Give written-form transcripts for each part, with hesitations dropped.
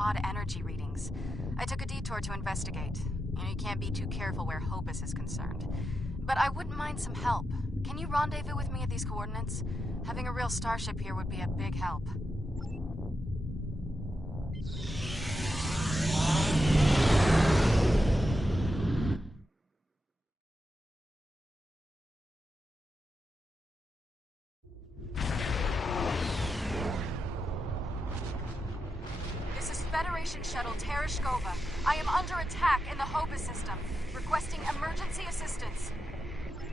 odd energy readings. I took a detour to investigate. You can't be too careful where Hobus is concerned. But I wouldn't mind some help. Can you rendezvous with me at these coordinates? Having a real starship here would be a big help. This is Federation Shuttle Tereshkova. I am under attack in the Hobus system, requesting emergency assistance.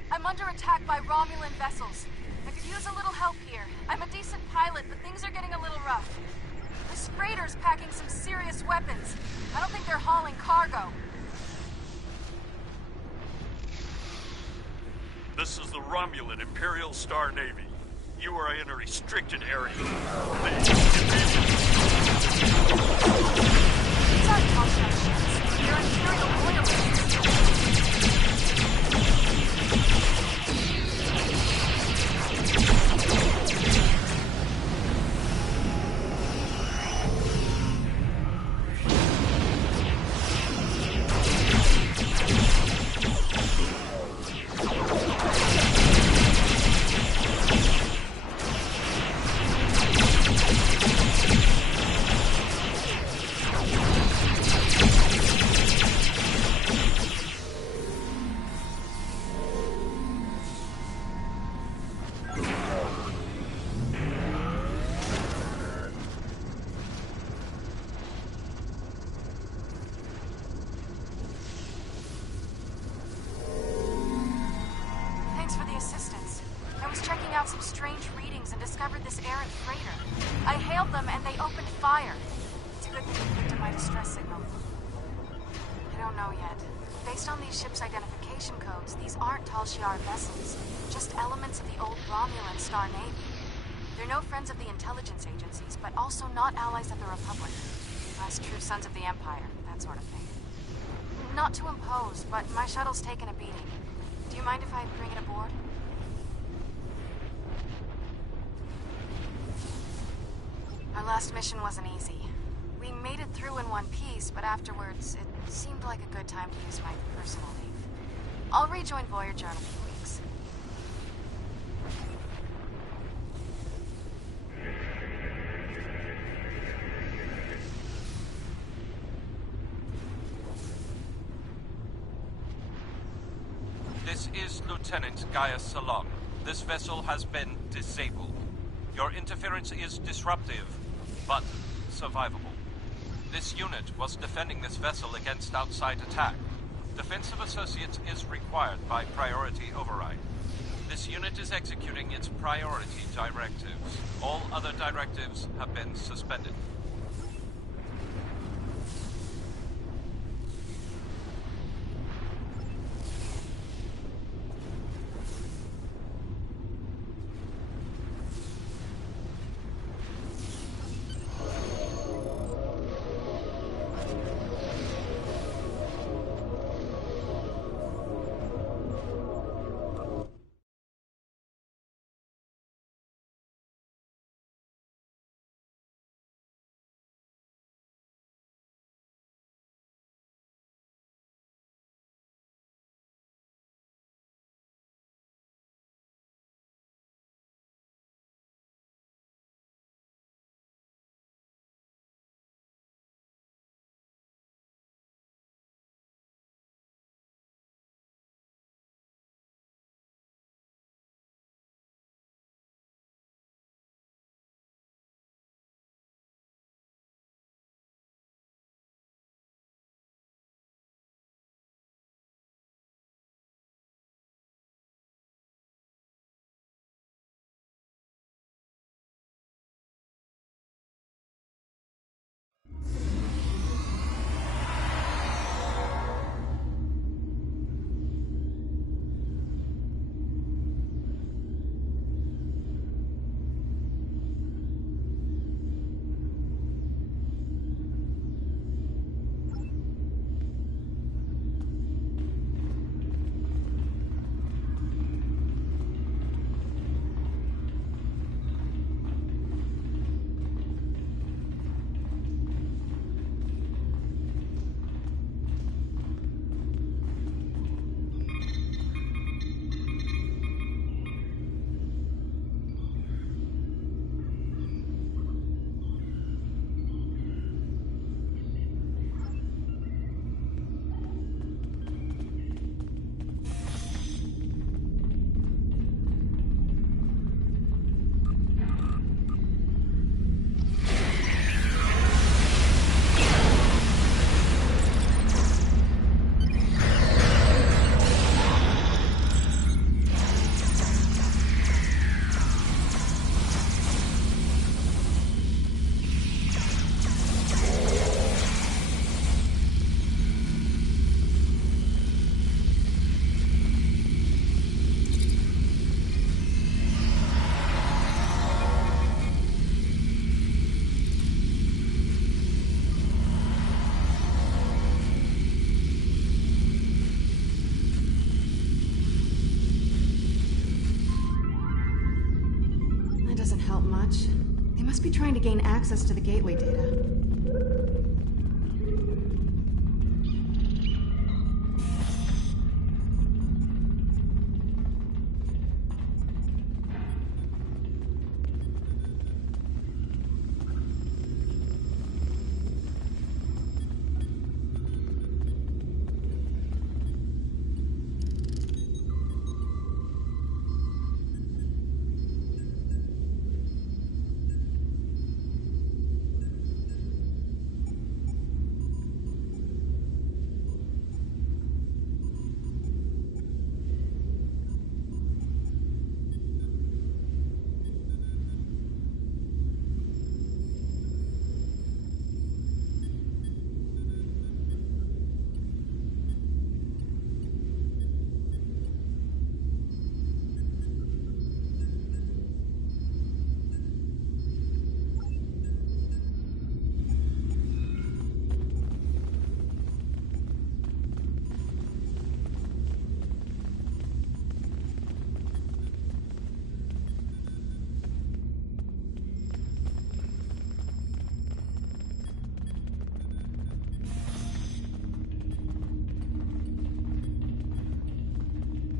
I'm under attack by Romulan vessels. I could use a little help here. I'm a decent pilot, but things are getting a little rough. This freighter's packing some serious weapons. I don't think they're hauling cargo. This is the Romulan Imperial Star Navy. You are in a restricted area. These aren't Tomcat ships. They're Imperial oil. Some strange readings and discovered this errant freighter. I hailed them and they opened fire. It's a good thing you picked up my distress signal. I don't know yet. Based on these ships' identification codes, these aren't Tal Shiar vessels, just elements of the old Romulan Star Navy. They're no friends of the intelligence agencies, but also not allies of the Republic. Last true sons of the Empire, that sort of thing. Not to impose, but my shuttle's taken a beating. Do you mind if I bring it aboard? Our last mission wasn't easy. We made it through in one piece, but afterwards, it seemed like a good time to use my personal leave. I'll rejoin Voyager in a few weeks. This is Lieutenant Gaius Salon. This vessel has been disabled. Your interference is disruptive, but survivable. This unit was defending this vessel against outside attack. Defensive Associates is required by priority override. This unit is executing its priority directives. All other directives have been suspended. much. They must be trying to gain access to the gateway data.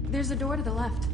There's a door to the left.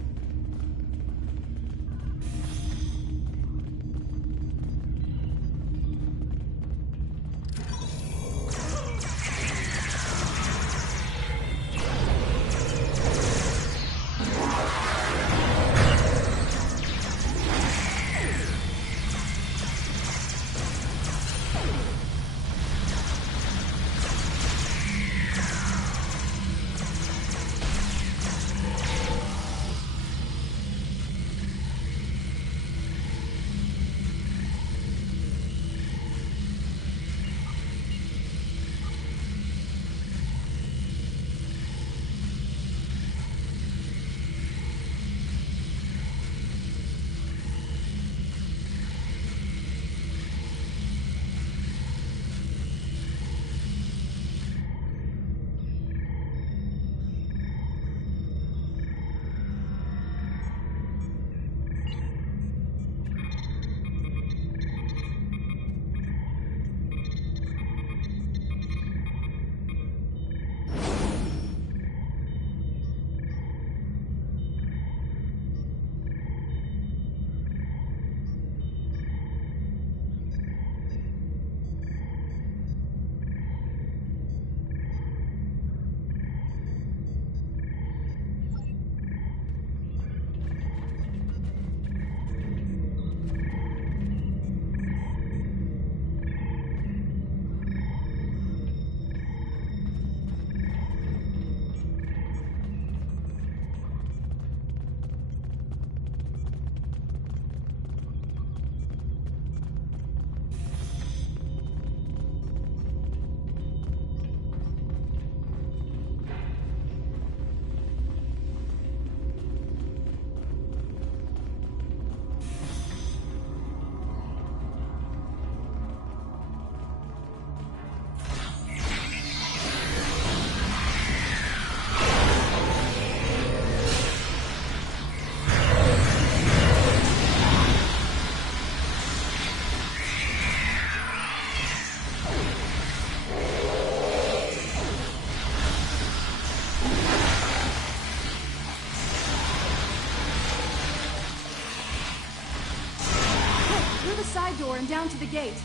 Door and down to the gate.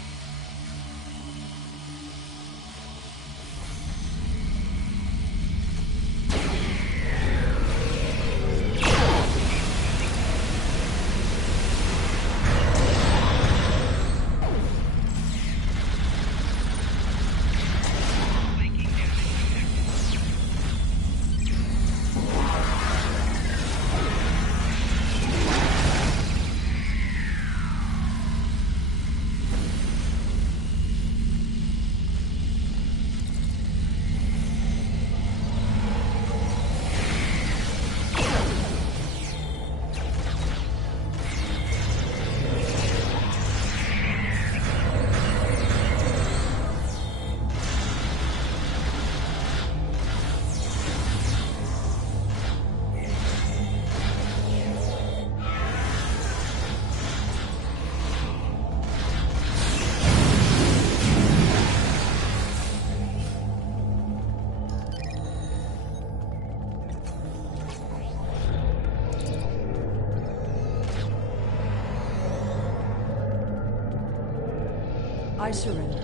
I surrender.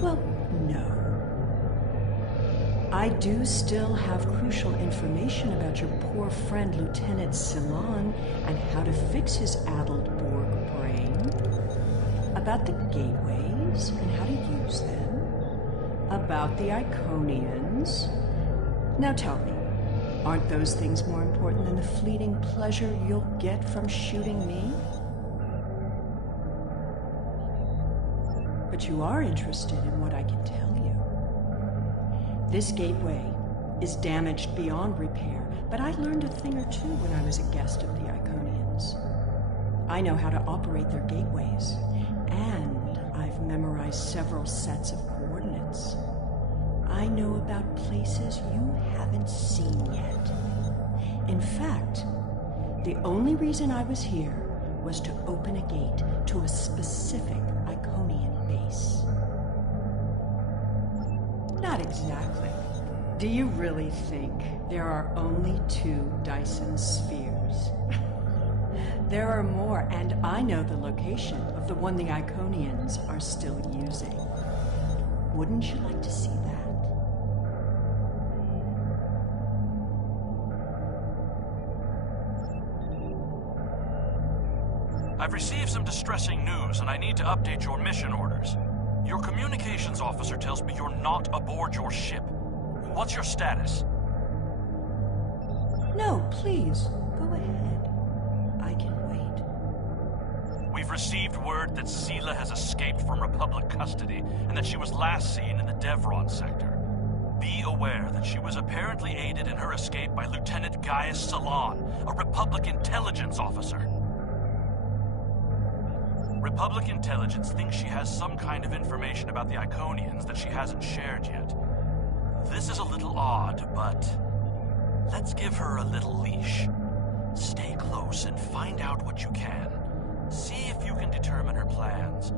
Well, no. I do still have crucial information about your poor friend Lieutenant Ceylon and how to fix his addled Borg brain. About the gateways and how to use them. About the Iconians. Now tell me, aren't those things more important than the fleeting pleasure you'll get from shooting me? But you are interested in what I can tell you. This gateway is damaged beyond repair, but I learned a thing or two when I was a guest of the Iconians. I know how to operate their gateways, and I've memorized several sets of coordinates. I know about places you haven't seen yet. In fact, the only reason I was here was to open a gate to a specific Iconian base. Not exactly. Do you really think there are only 2 Dyson spheres? There are more, and I know the location of the one the Iconians are still using. Wouldn't you like to see that? I've received some distressing news, and I need to update your mission orders. Your communications officer tells me you're not aboard your ship. What's your status? No, please, go ahead. I can wait. We've received word that Sela has escaped from Republic custody, and that she was last seen in the Devron sector. Be aware that she was apparently aided in her escape by Lieutenant Gaius Ceylon, a Republic intelligence officer. Republic intelligence thinks she has some kind of information about the Iconians that she hasn't shared yet. This is a little odd, but let's give her a little leash. Stay close and find out what you can. See if you can determine her plans.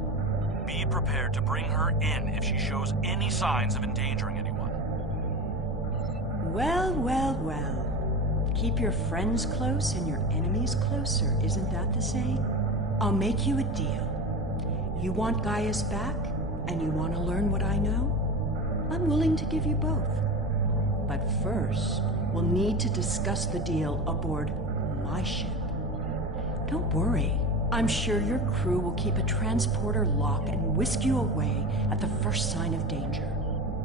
Be prepared to bring her in if she shows any signs of endangering anyone. Well, well, well. Keep your friends close and your enemies closer, isn't that the saying? I'll make you a deal. You want Gaius back, and you want to learn what I know? I'm willing to give you both. But first, we'll need to discuss the deal aboard my ship. Don't worry. I'm sure your crew will keep a transporter lock and whisk you away at the first sign of danger.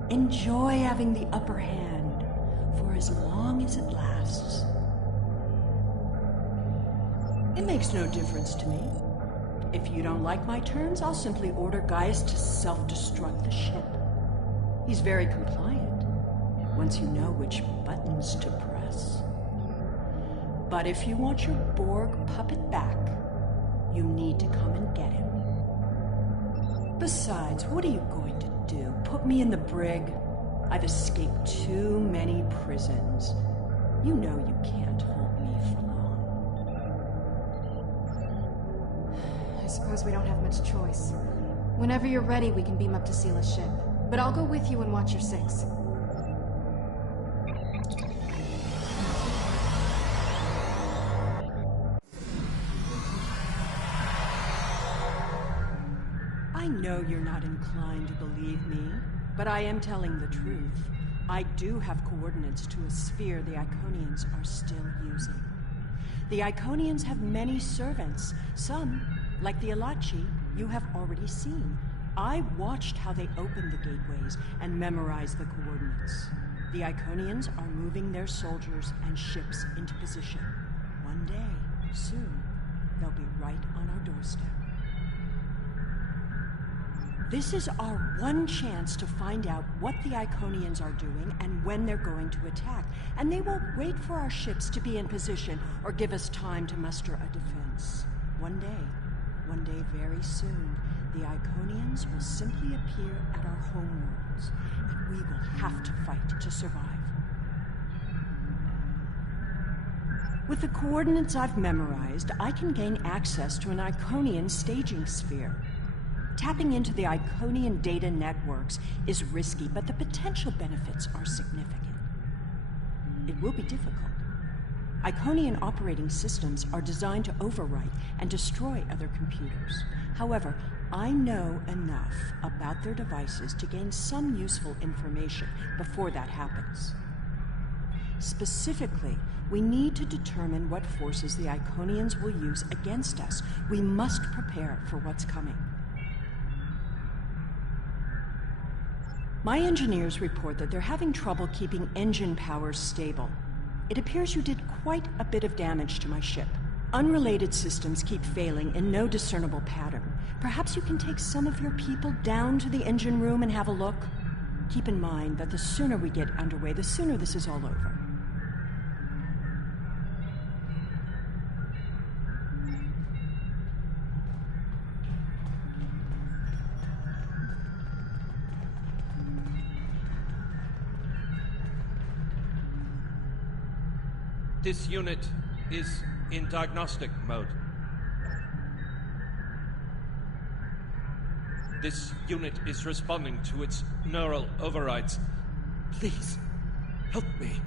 Enjoy having the upper hand for as long as it lasts. It makes no difference to me. If you don't like my terms, I'll simply order Gaius to self-destruct the ship. He's very compliant, once you know which buttons to press. But if you want your Borg puppet back, you need to come and get him. Besides, what are you going to do? Put me in the brig? I've escaped too many prisons. You know you can't hold me for long. I suppose we don't have much choice. Whenever you're ready, we can beam up to Sela's ship. But I'll go with you and watch your 6. I know you're not inclined to believe me, but I am telling the truth. I do have coordinates to a sphere the Iconians are still using. The Iconians have many servants. Some, like the Alachi, you have already seen. I watched how they opened the gateways and memorized the coordinates. The Iconians are moving their soldiers and ships into position. One day, soon, they'll be right on our doorstep. This is our one chance to find out what the Iconians are doing and when they're going to attack. And they won't wait for our ships to be in position or give us time to muster a defense. One day very soon, the Iconians will simply appear at our homeworlds, and we will have to fight to survive. With the coordinates I've memorized, I can gain access to an Iconian staging sphere. Tapping into the Iconian data networks is risky, but the potential benefits are significant. It will be difficult. Iconian operating systems are designed to overwrite and destroy other computers. However, I know enough about their devices to gain some useful information before that happens. Specifically, we need to determine what forces the Iconians will use against us. We must prepare for what's coming. My engineers report that they're having trouble keeping engine powers stable. It appears you did quite a bit of damage to my ship. Unrelated systems keep failing in no discernible pattern. Perhaps you can take some of your people down to the engine room and have a look? Keep in mind that the sooner we get underway, the sooner this is all over. This unit is in diagnostic mode. This unit is responding to its neural overrides. Please, help me.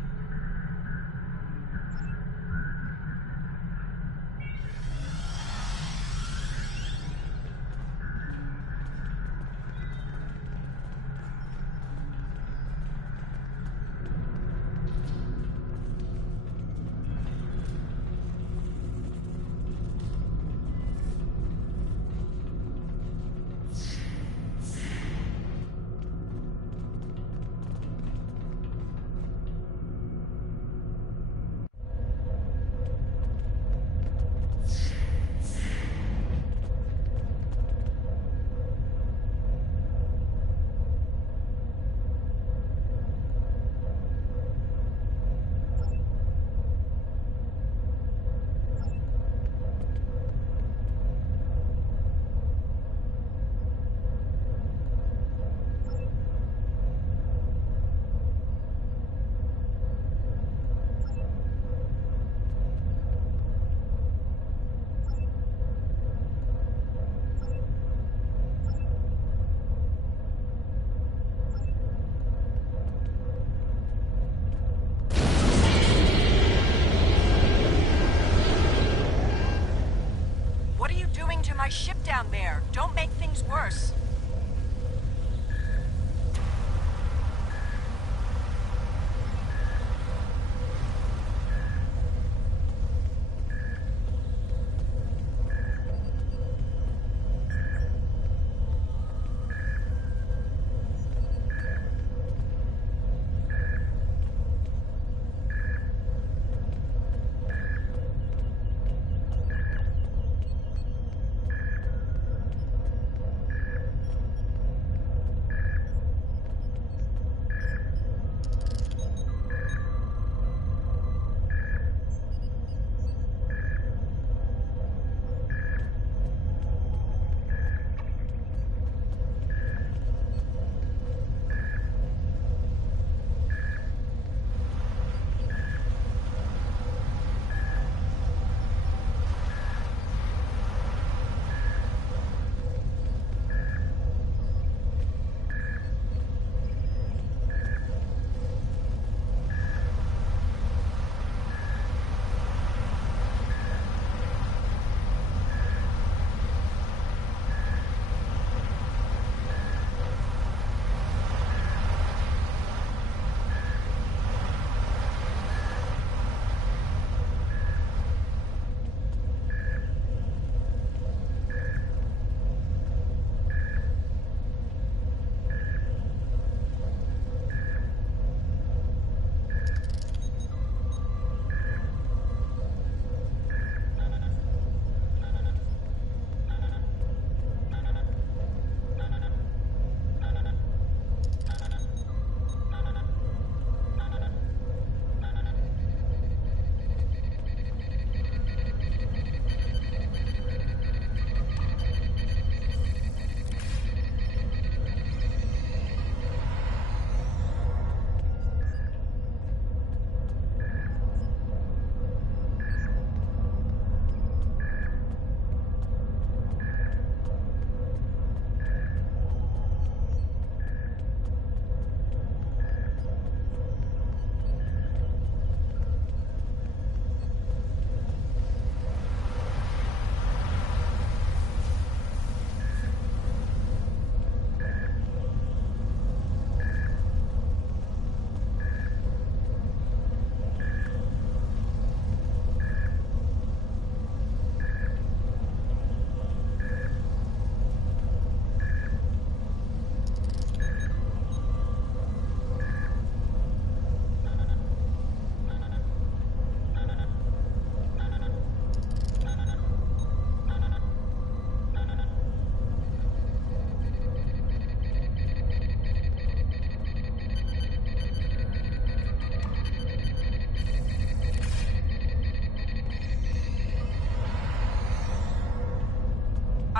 My ship down there. Don't make things worse.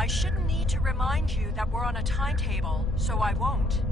I shouldn't need to remind you that we're on a timetable, so I won't.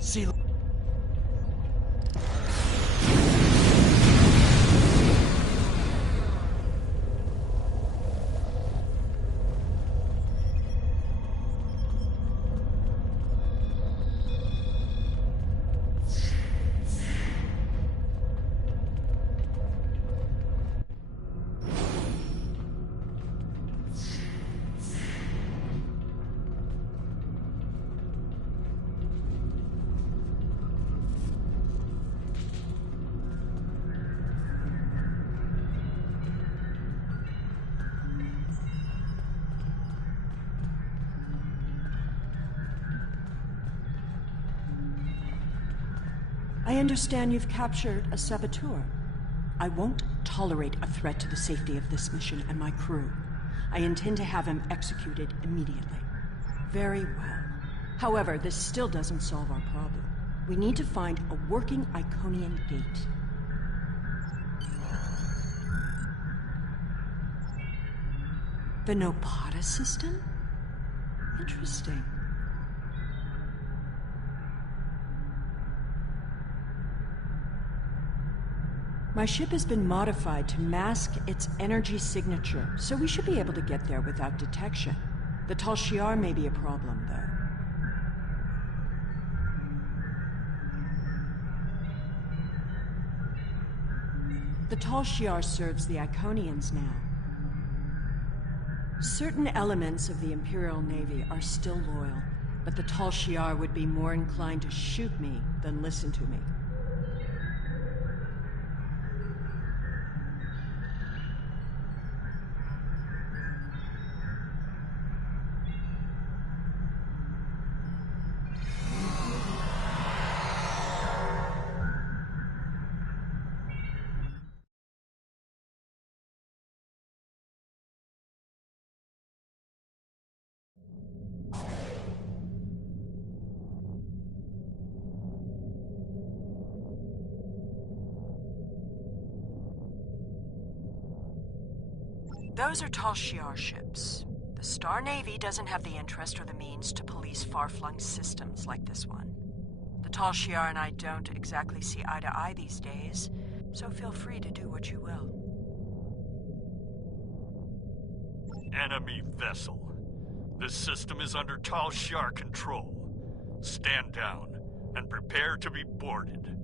See. I understand you've captured a saboteur. I won't tolerate a threat to the safety of this mission and my crew. I intend to have him executed immediately. Very well. However, this still doesn't solve our problem. We need to find a working Iconian gate. The Nopata system? Interesting. My ship has been modified to mask its energy signature, so we should be able to get there without detection. The Tal Shiar may be a problem, though. The Tal Shiar serves the Iconians now. Certain elements of the Imperial Navy are still loyal, but the Tal Shiar would be more inclined to shoot me than listen to me. Those are Tal Shiar ships. The Star Navy doesn't have the interest or the means to police far-flung systems like this one. The Tal Shiar and I don't exactly see eye to eye these days, so feel free to do what you will. Enemy vessel. This system is under Tal Shiar control. Stand down and prepare to be boarded.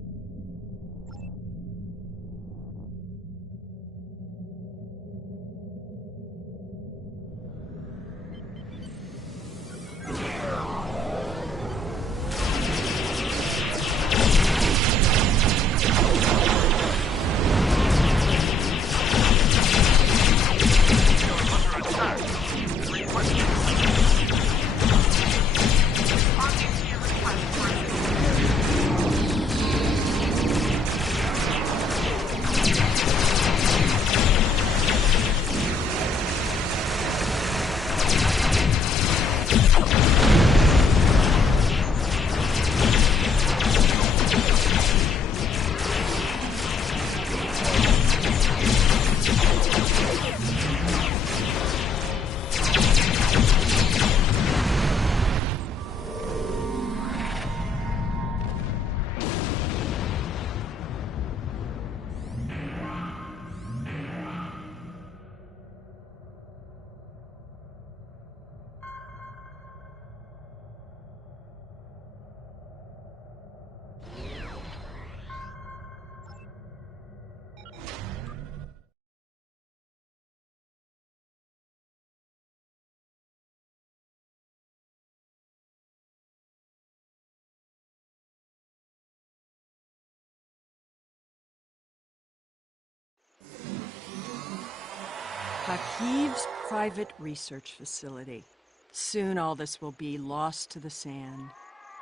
Hakiv's private research facility. Soon all this will be lost to the sand.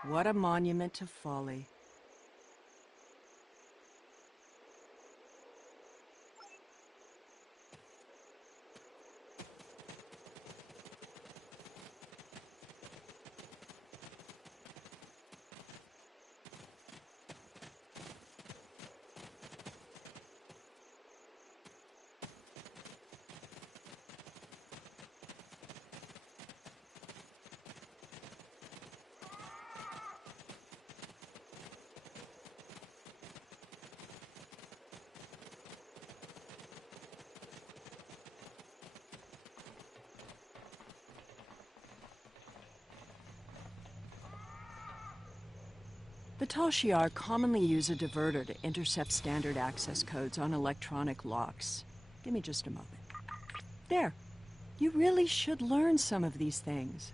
What a monument to folly. The Tal Shiar commonly use a diverter to intercept standard access codes on electronic locks. Give me just a moment. There. You really should learn some of these things.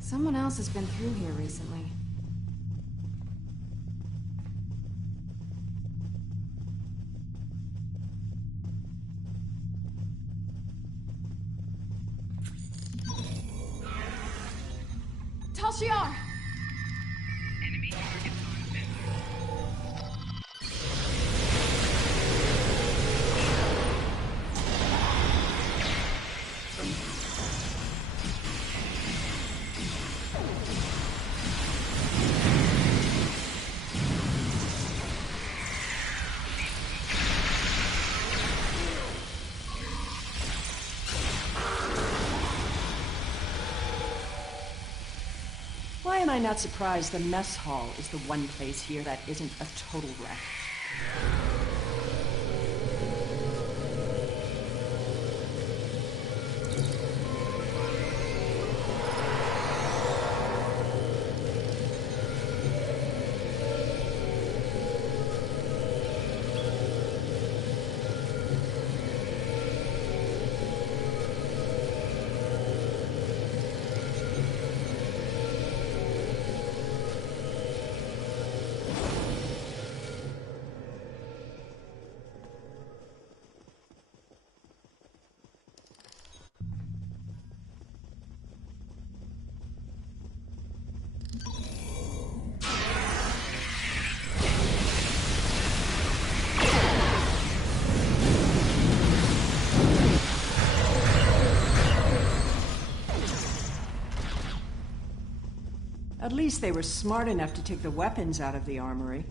Someone else has been through here recently. Tal Shiar! Why am I not surprised the mess hall is the one place here that isn't a total wreck? At least they were smart enough to take the weapons out of the armory.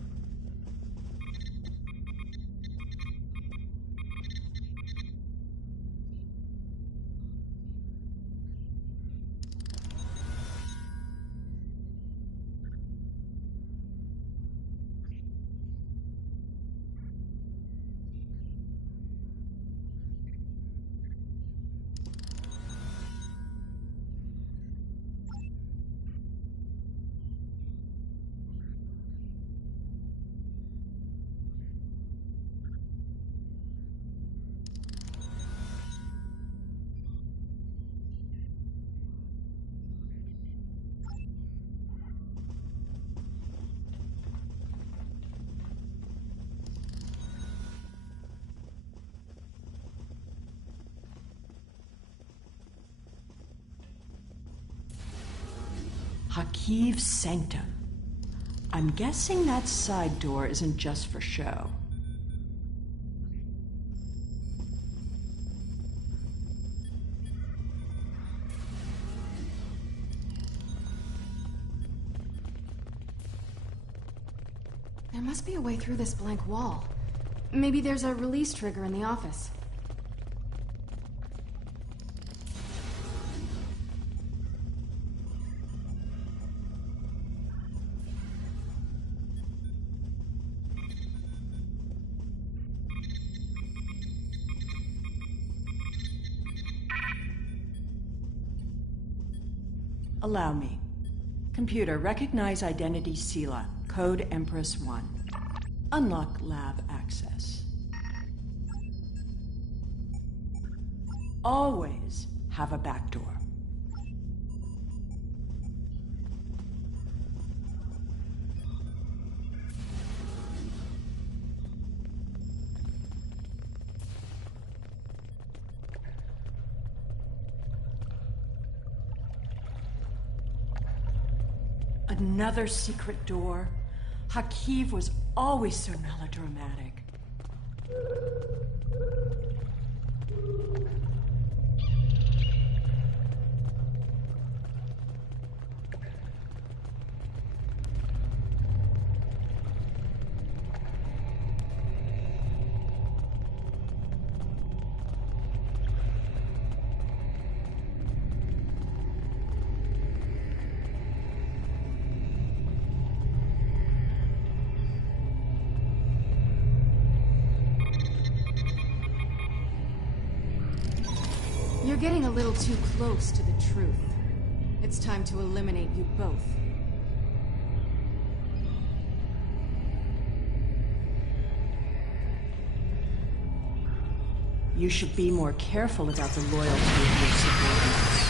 Hakiv's sanctum. I'm guessing that side door isn't just for show. There must be a way through this blank wall. Maybe there's a release trigger in the office. Allow me. Computer, recognize identity Sela, code Empress 1. Unlock lab access. Always have a backdoor. Another secret door. Hakiv was always so melodramatic. You're getting a little too close to the truth. It's time to eliminate you both. You should be more careful about the loyalty of your subordinates.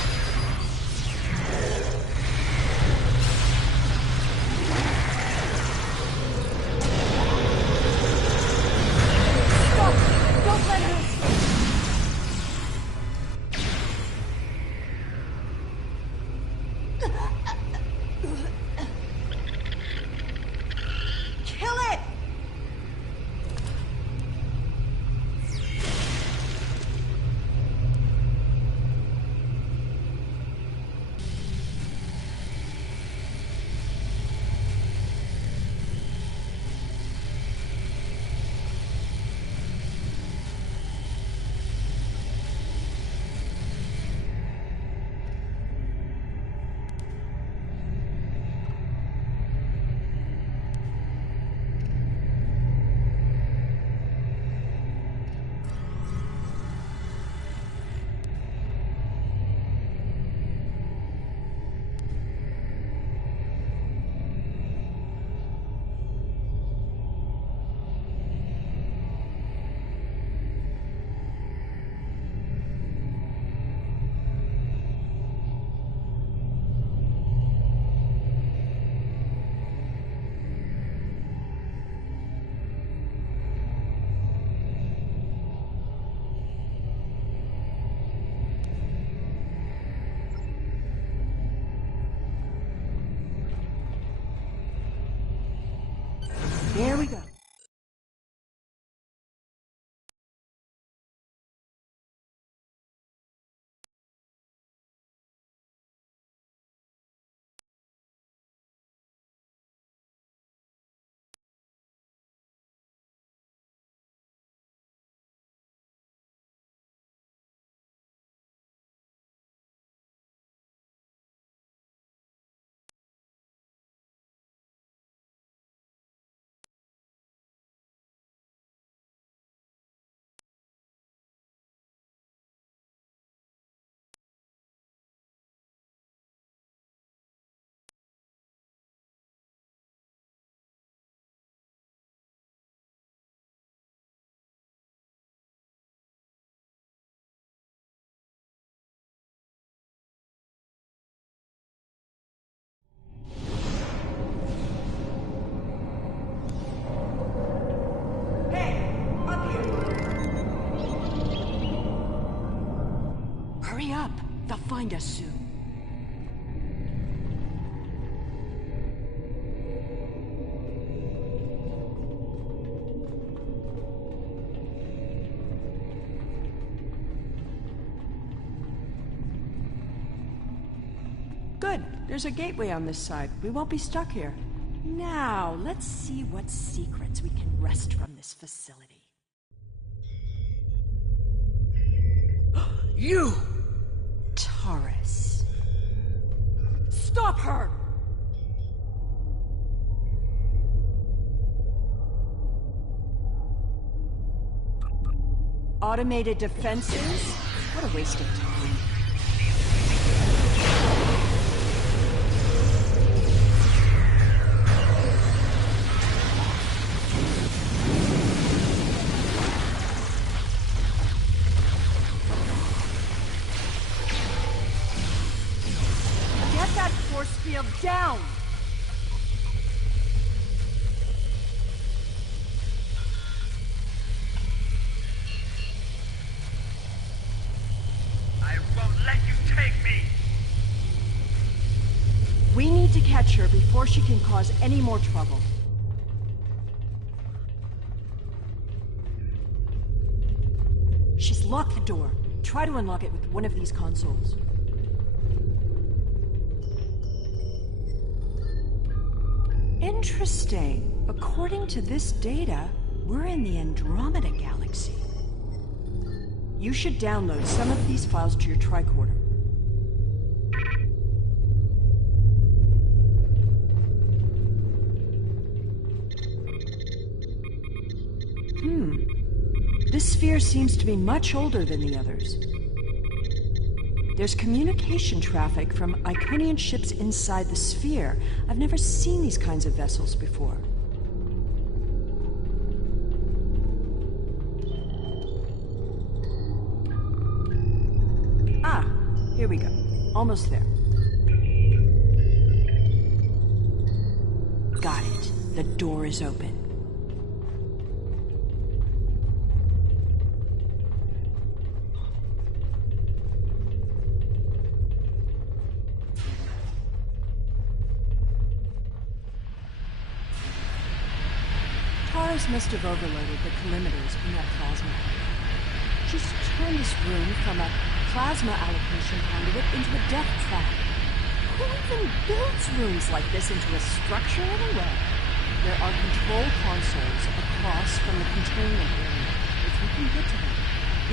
There we go. Hurry up! They'll find us soon. Good. There's a gateway on this side. We won't be stuck here. Now, let's see what secrets we can wrest from this facility. You! Taurus. Stop her! Automated defenses? What a waste of time. Get that force field down! I won't catch her before she can cause any more trouble. She's locked the door. Try to unlock it with one of these consoles. Interesting. According to this data, we're in the Andromeda Galaxy. You should download some of these files to your tricorder. This sphere seems to be much older than the others. There's communication traffic from Iconian ships inside the sphere. I've never seen these kinds of vessels before. Ah, here we go. Almost there. Got it. The door is open. Must have overloaded the collimators in that plasma. She's turned this room from a plasma allocation conduit into a death trap. Who even builds rooms like this into a structure anyway? There are control consoles across from the containment area. If you can get to them,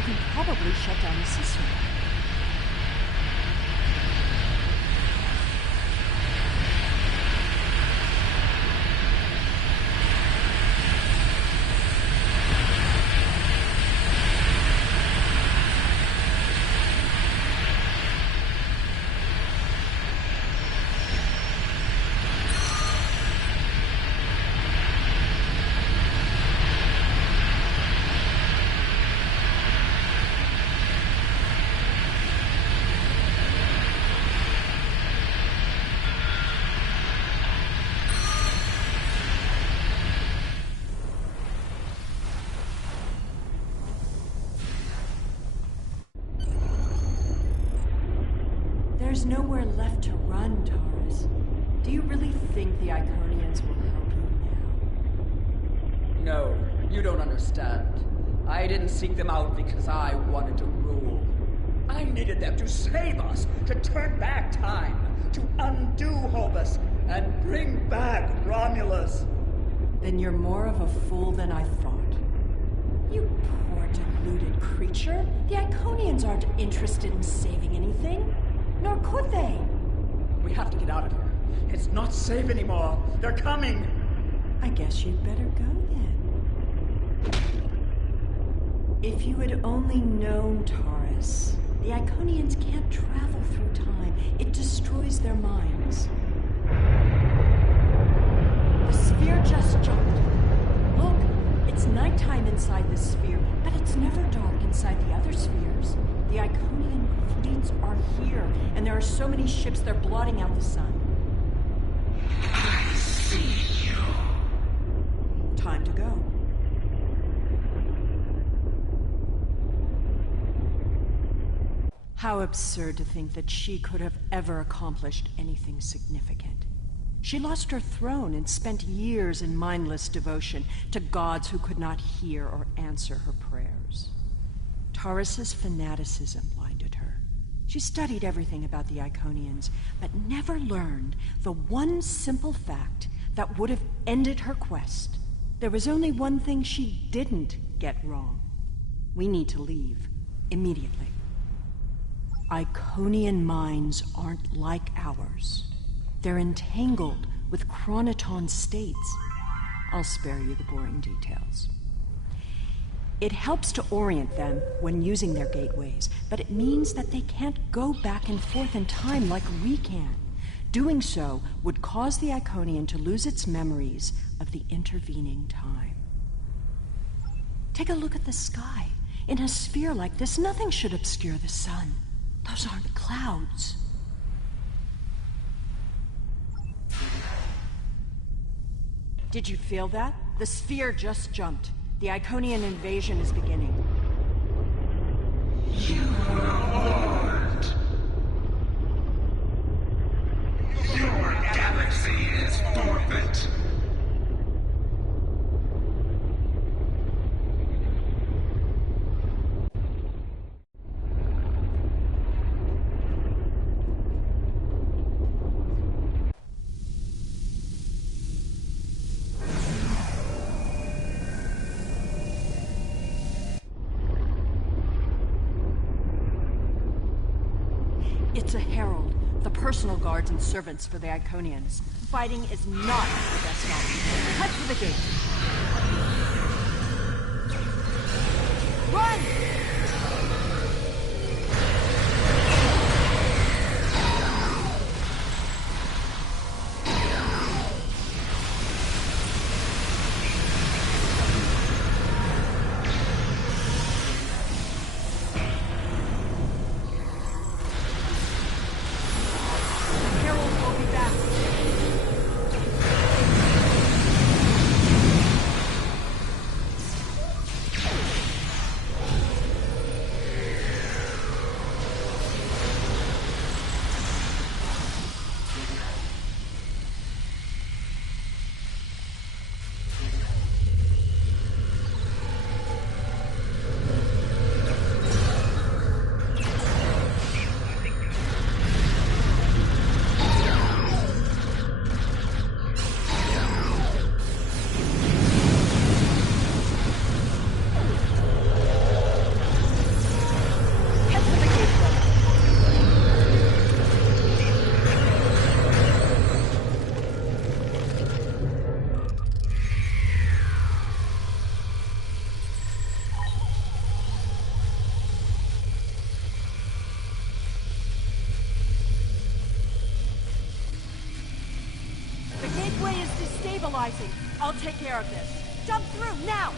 you can probably shut down the system. There's nowhere left to run, Taurus. Do you really think the Iconians will help you now? No, you don't understand. I didn't seek them out because I wanted to rule. I needed them to save us, to turn back time, to undo Hobus, and bring back Romulus. Then you're more of a fool than I thought. You poor deluded creature. The Iconians aren't interested in saving anything. Nor could they. We have to get out of here. It's not safe anymore. They're coming. I guess you'd better go then. If you had only known, Taurus, the Iconians can't travel through time. It destroys their minds. The sphere just jumped. Look, it's nighttime inside the sphere, but it's never dark inside the other spheres. The Iconian fleets are here, and there are so many ships they're blotting out the sun. I see you. Time to go. How absurd to think that she could have ever accomplished anything significant. She lost her throne and spent years in mindless devotion to gods who could not hear or answer her prayers. Taurus's fanaticism blinded her. She studied everything about the Iconians, but never learned the one simple fact that would have ended her quest. There was only one thing she didn't get wrong. We need to leave, immediately. Iconian minds aren't like ours. They're entangled with chronoton states. I'll spare you the boring details. It helps to orient them when using their gateways, but it means that they can't go back and forth in time like we can. Doing so would cause the Iconian to lose its memories of the intervening time. Take a look at the sky. In a sphere like this, nothing should obscure the sun. Those aren't clouds. Did you feel that? The sphere just jumped. The Iconian invasion is beginning. You are warned. Your galaxy It's a herald, the personal guards and servants for the Iconians. Fighting is not the best option. Head for the gate. Run! I'll take care of this. Jump through, now!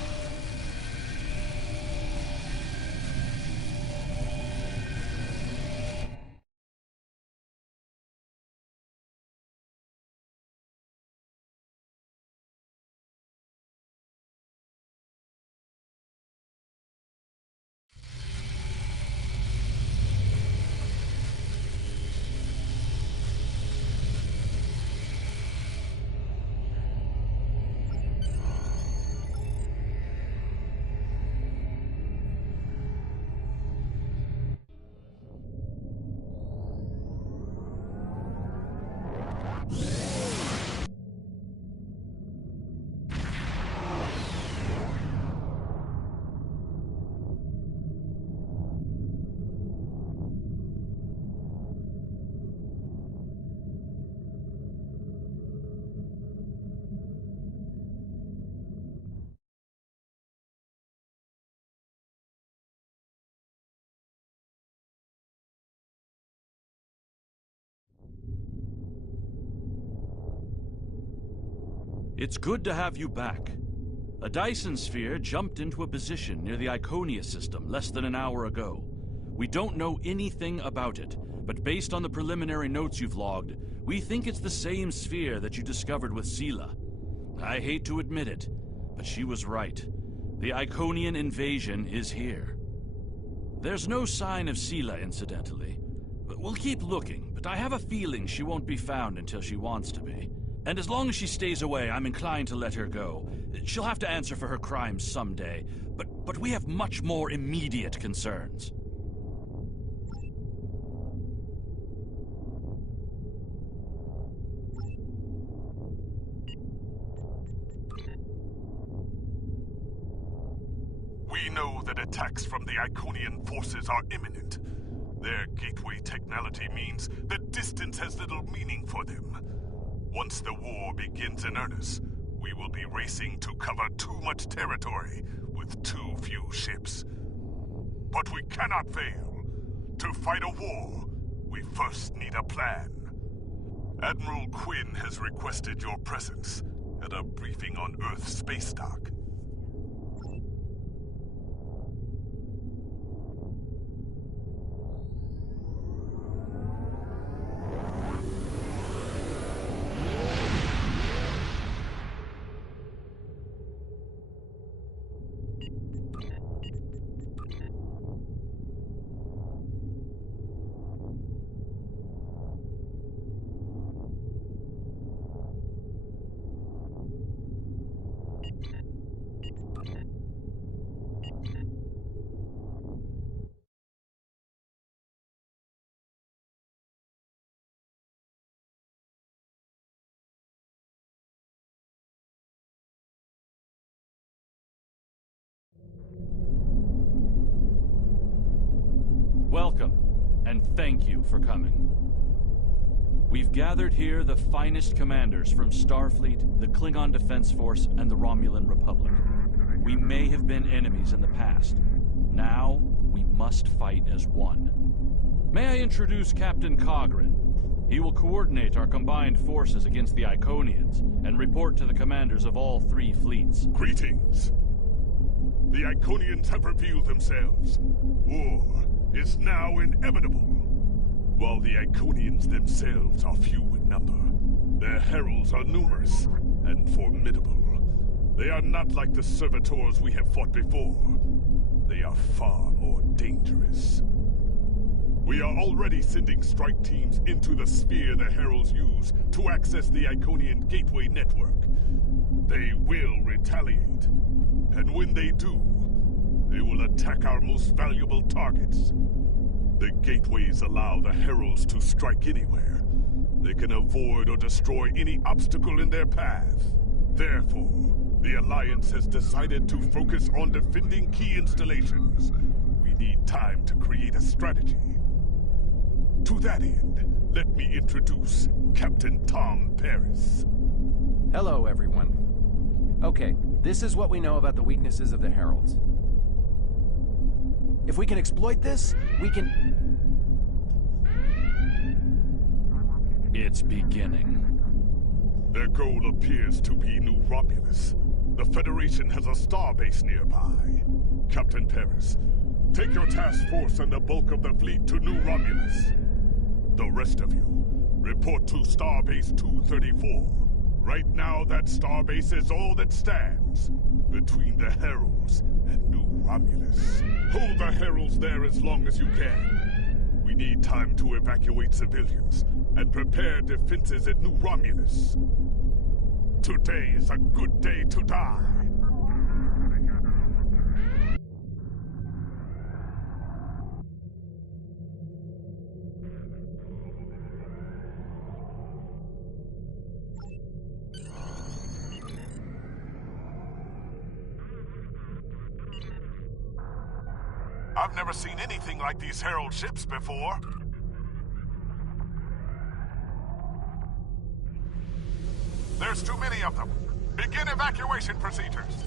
It's good to have you back. A Dyson sphere jumped into a position near the Iconia system less than an hour ago. We don't know anything about it, but based on the preliminary notes you've logged, we think it's the same sphere that you discovered with Sela. I hate to admit it, but she was right. The Iconian invasion is here. There's no sign of Sela, incidentally. We'll keep looking, but I have a feeling she won't be found until she wants to be. And as long as she stays away, I'm inclined to let her go. She'll have to answer for her crimes someday, but we have much more immediate concerns. We know that attacks from the Iconian forces are imminent. Their gateway technology means that distance has little meaning for them. Once the war begins in earnest, we will be racing to cover too much territory with too few ships. But we cannot fail. To fight a war, we first need a plan. Admiral Quinn has requested your presence at a briefing on Earth's space dock. Thank you for coming. We've gathered here the finest commanders from Starfleet, the Klingon Defense Force, and the Romulan Republic. We may have been enemies in the past. Now, we must fight as one. May I introduce Captain Cogran? He will coordinate our combined forces against the Iconians and report to the commanders of all 3 fleets. Greetings. The Iconians have revealed themselves. War is now inevitable. While the Iconians themselves are few in number, their heralds are numerous and formidable. They are not like the servitors we have fought before. They are far more dangerous. We are already sending strike teams into the sphere the heralds use to access the Iconian Gateway network. They will retaliate. And when they do, they will attack our most valuable targets. The gateways allow the heralds to strike anywhere. They can avoid or destroy any obstacle in their path. Therefore, the Alliance has decided to focus on defending key installations. We need time to create a strategy. To that end, let me introduce Captain Tom Paris. Hello, everyone. Okay, this is what we know about the weaknesses of the Heralds. If we can exploit this, we can... It's beginning. Their goal appears to be New Romulus. The Federation has a starbase nearby. Captain Paris, take your task force and the bulk of the fleet to New Romulus. The rest of you, report to Starbase 234. Right now, that starbase is all that stands between the Heralds and New Romulus. Hold the Heralds there as long as you can. We need time to evacuate civilians and prepare defenses at New Romulus. Today is a good day to die. I've never seen anything like these Herald ships before. There's too many of them. Begin evacuation procedures.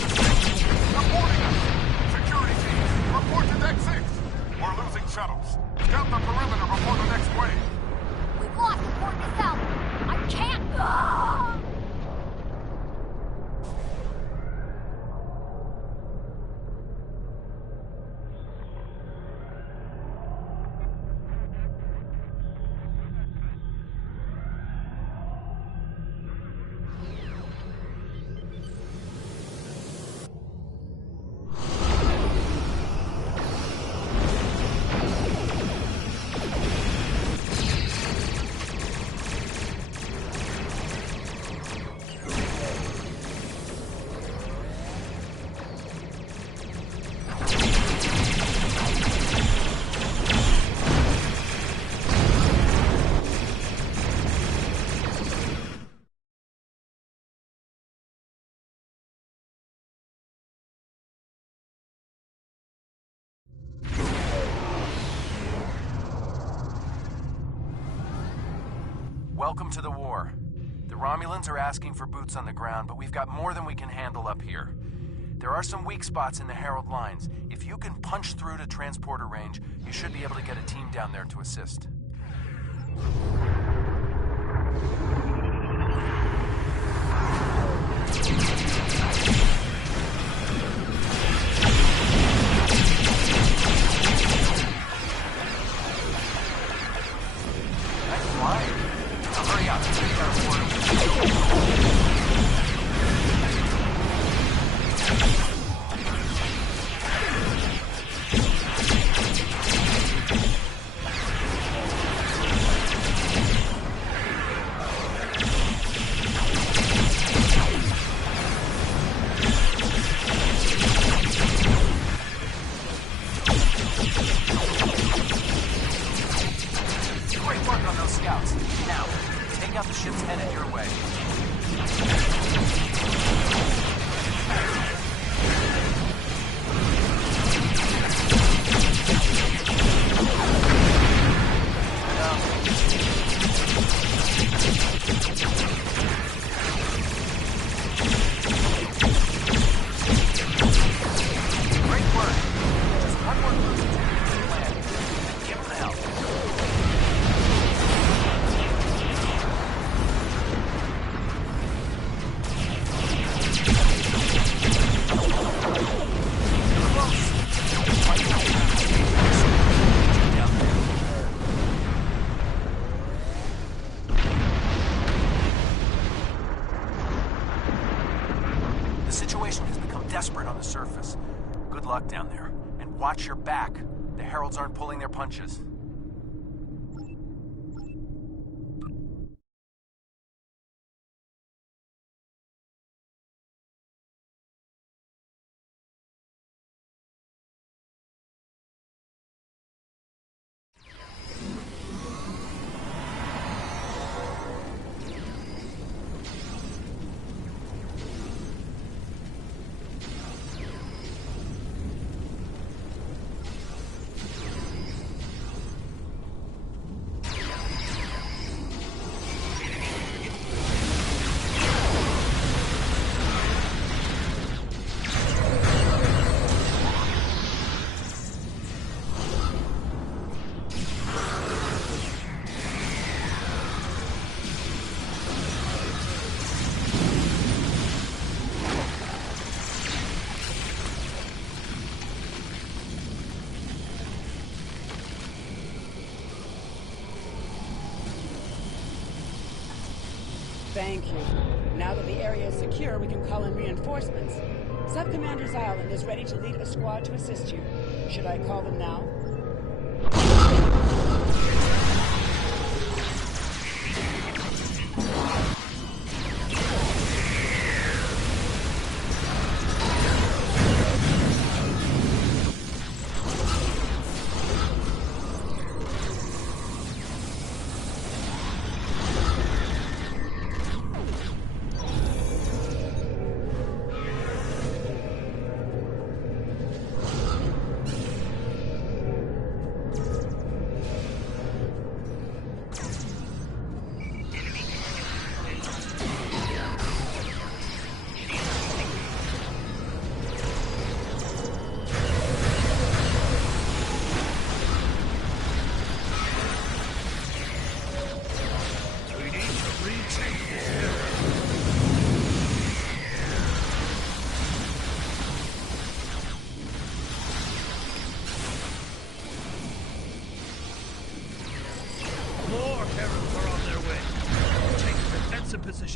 by the station. Reporting us. Security team, report to Deck 6. We're losing shuttles. Scout the perimeter before the next wave. We've lost the coordinates out. I can't. Ah! Welcome to the war. The Romulans are asking for boots on the ground, but we've got more than we can handle up here. There are some weak spots in the Herald lines. If you can punch through to transporter range, you should be able to get a team down there to assist. Nice flying. Hurry up. We gotta board him. Great work on those scouts. Now, take out the ships headed your way. Great work. Just one more cruise until we get to land. Then give them the help. The situation has become desperate on the surface. Good luck down there. And watch your back. The Heralds aren't pulling their punches. Thank you. Now that the area is secure, we can call in reinforcements. Sub-Commander's Island is ready to lead a squad to assist you. Should I call them now?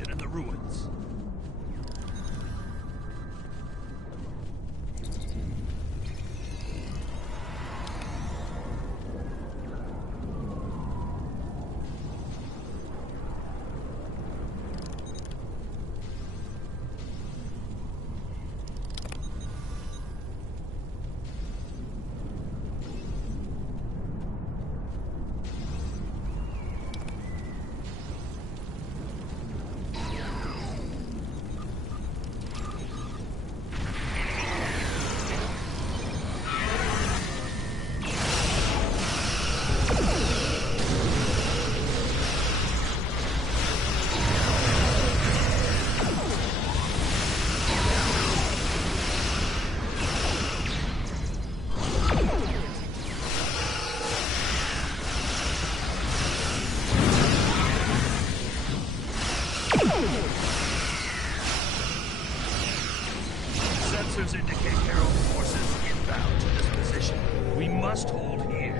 position in the ruins. Sensors indicate Herald forces inbound to this position. We must hold here.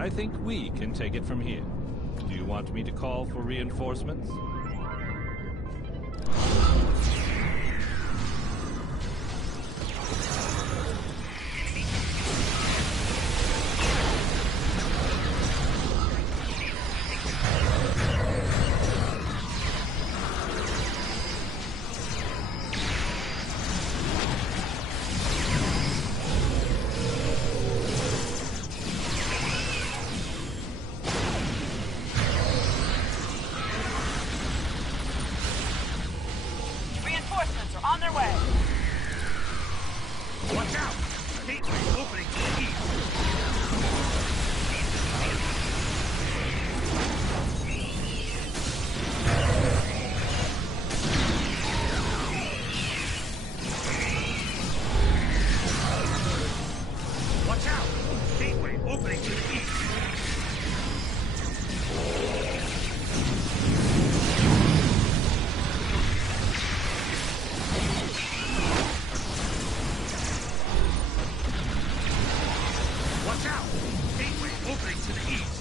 I think we can take it from here. Do you want me to call for reinforcements? Watch out! Gateway opening to the east.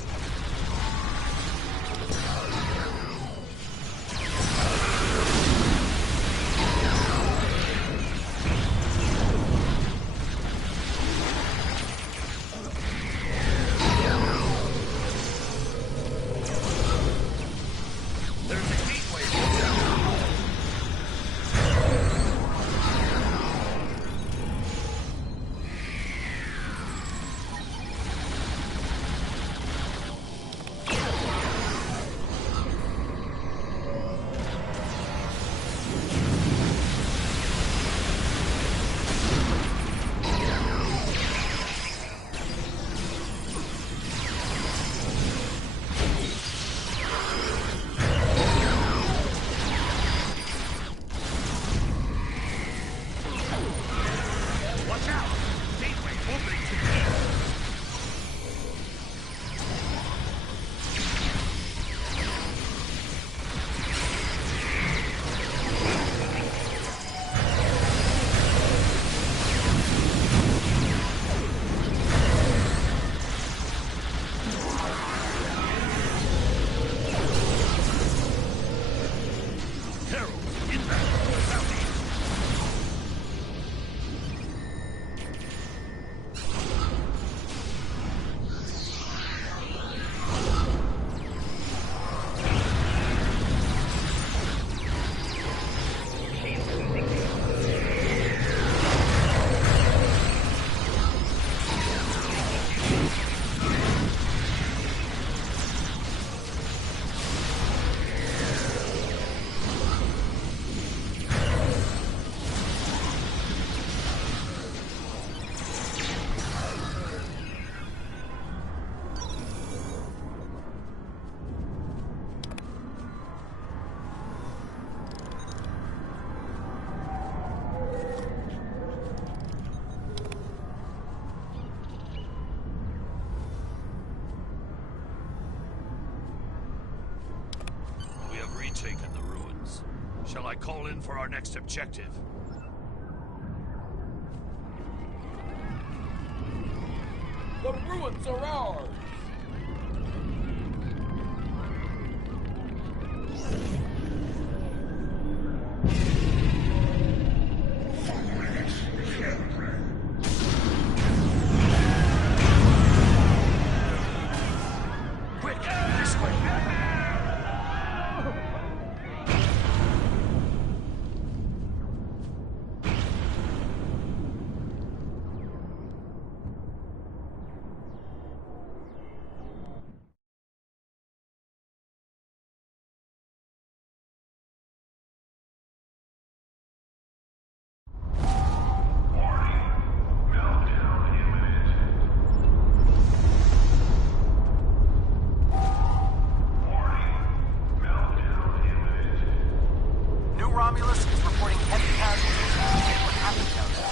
Taken the ruins. Shall I call in for our next objective? The ruins are ours! Quick, this way! Romulus is reporting heavy casualties. What happened down there?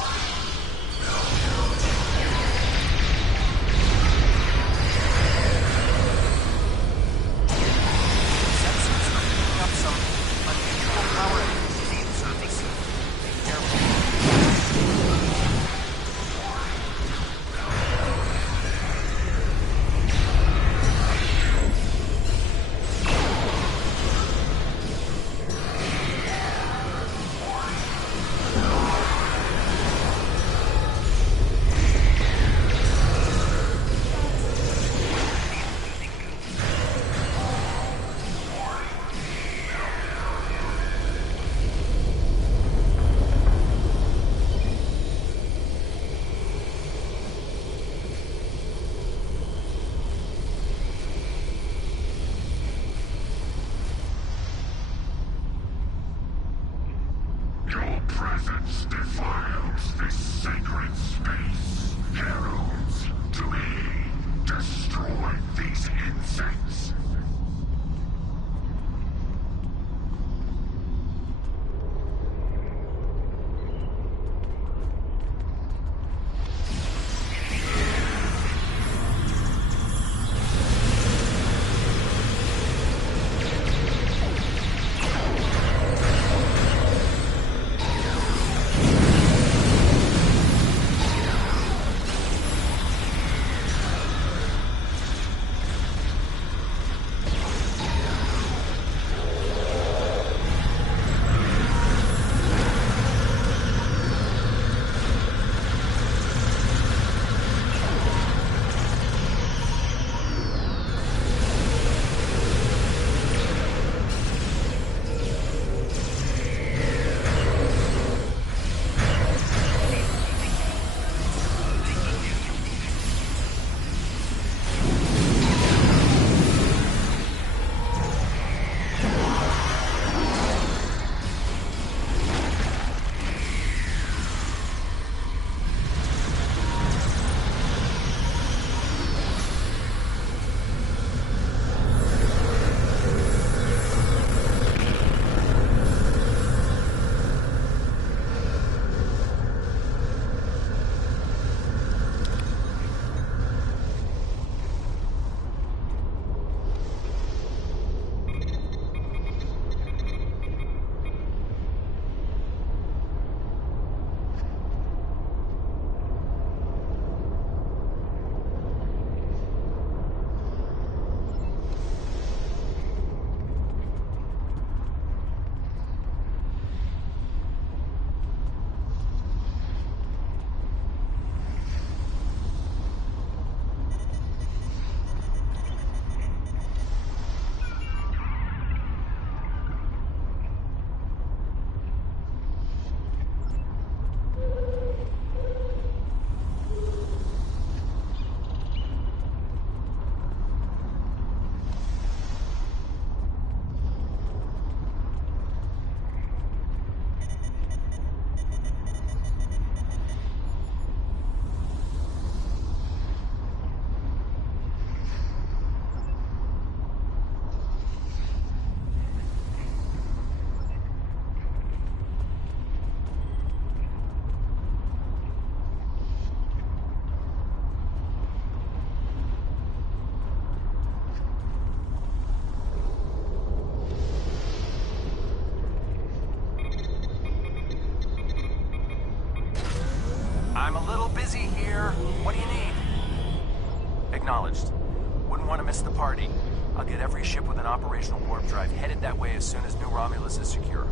Sensors are picking up some unusual power beams of DC. Be careful. Your presence defiles this sacred space. Heralds, to me, destroy these insects. Acknowledged. Wouldn't want to miss the party. I'll get every ship with an operational warp drive headed that way as soon as New Romulus is secure.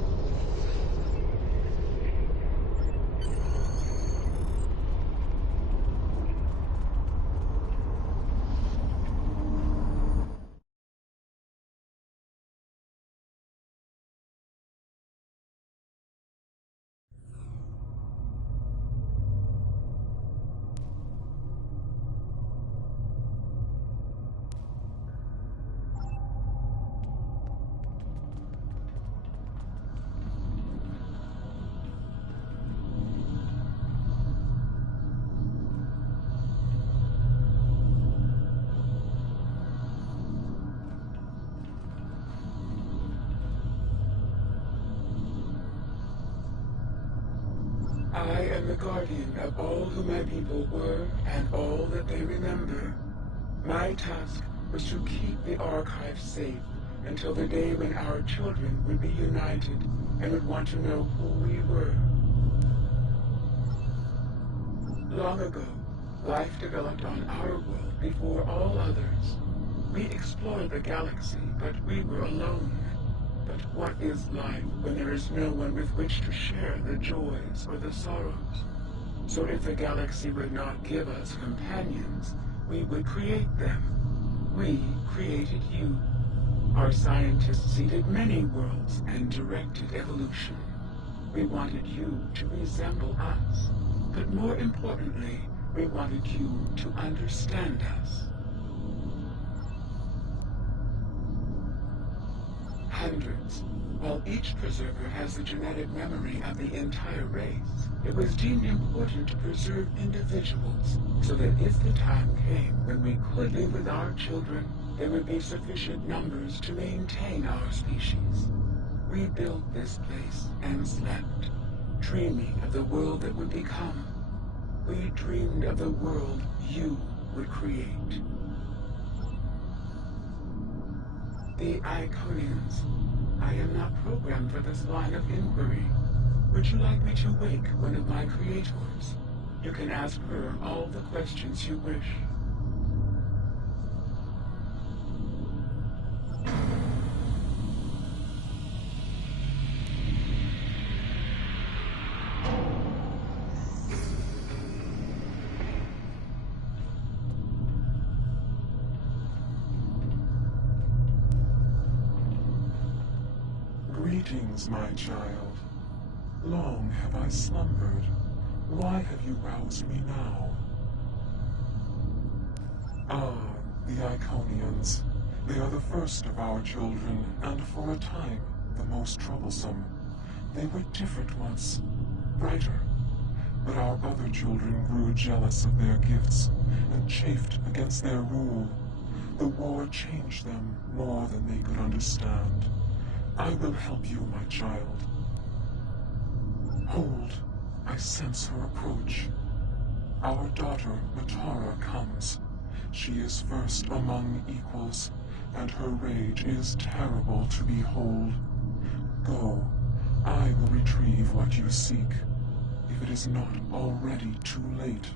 I am the guardian of all who my people were and all that they remember. My task was to keep the archive safe until the day when our children would be united and would want to know who we were. Long ago, life developed on our world before all others. We explored the galaxy, but we were alone. But what is life when there is no one with which to share the joys or the sorrows? So if the galaxy would not give us companions, we would create them. We created you. Our scientists seeded many worlds and directed evolution. We wanted you to resemble us. But more importantly, we wanted you to understand us. Hundreds. While each preserver has the genetic memory of the entire race, it was deemed important to preserve individuals so that if the time came when we could live with our children, there would be sufficient numbers to maintain our species. We built this place and slept, dreaming of the world that would become. We dreamed of the world you would create. The Iconians. I am not programmed for this line of inquiry. Would you like me to wake one of my creators? You can ask her all the questions you wish. Greetings, my child. Long have I slumbered. Why have you roused me now? Ah, the Iconians. They are the first of our children, and for a time, the most troublesome. They were different once, brighter. But our other children grew jealous of their gifts, and chafed against their rule. The war changed them more than they could understand. I will help you, my child. Hold. I sense her approach. Our daughter, Matara, comes. She is first among equals, and her rage is terrible to behold. Go. I will retrieve what you seek, if it is not already too late.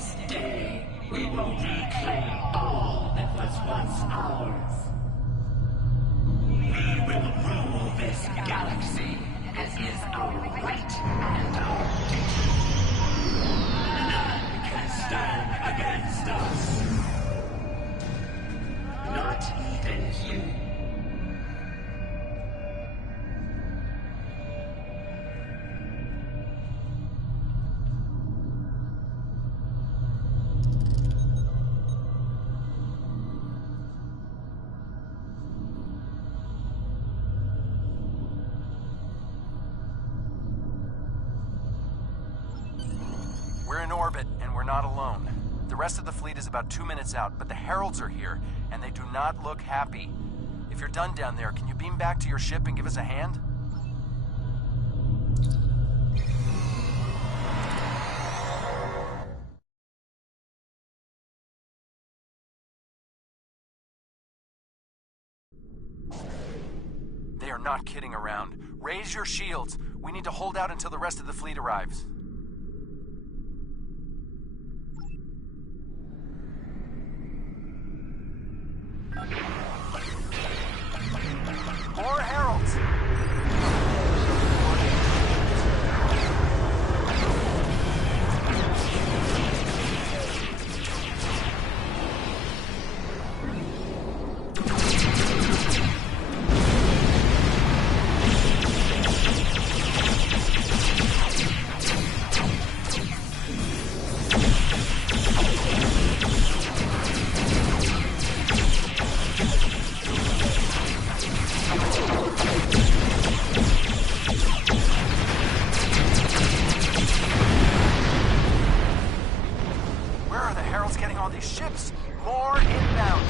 this day, we will reclaim all that was once ours. We will rule this galaxy, as is our right and our duty. None can stand against us. Not even you. We're in orbit, and we're not alone. The rest of the fleet is about 2 minutes out, but the Heralds are here, and they do not look happy. If you're done down there, can you beam back to your ship and give us a hand? They are not kidding around. Raise your shields. We need to hold out until the rest of the fleet arrives. More heralds! Ships! More inbound!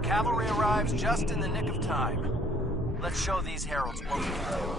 Cavalry arrives just in the nick of time. Let's show these heralds what we can do.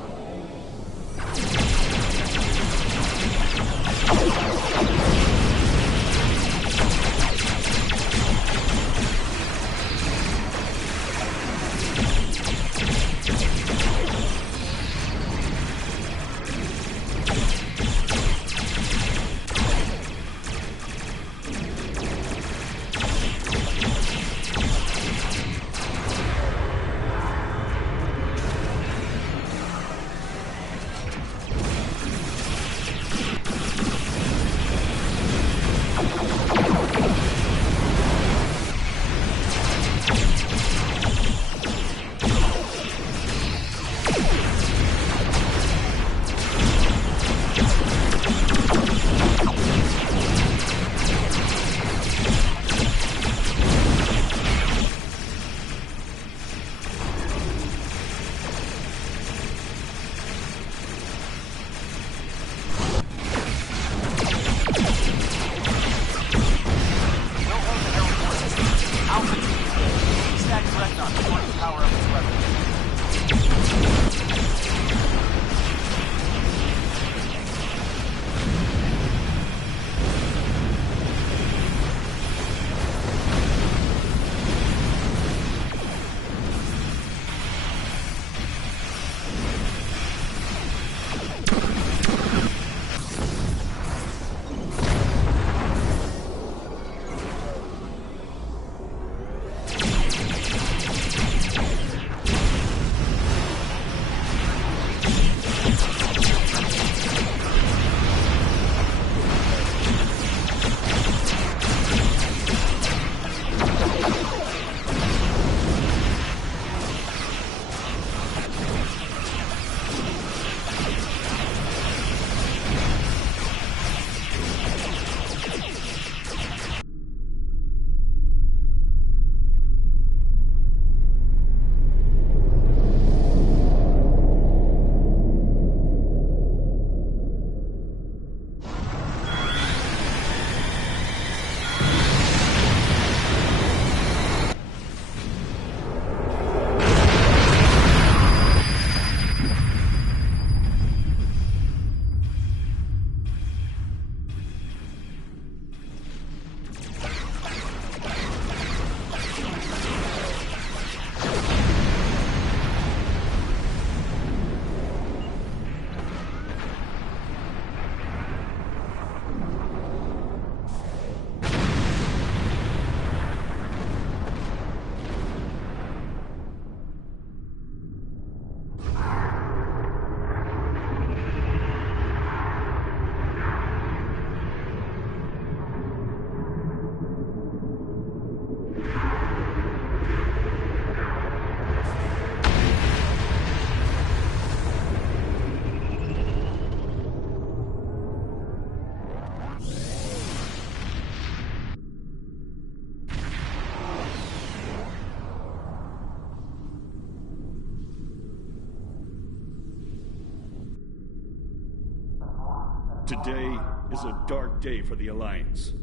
Today is a dark day for the Alliance.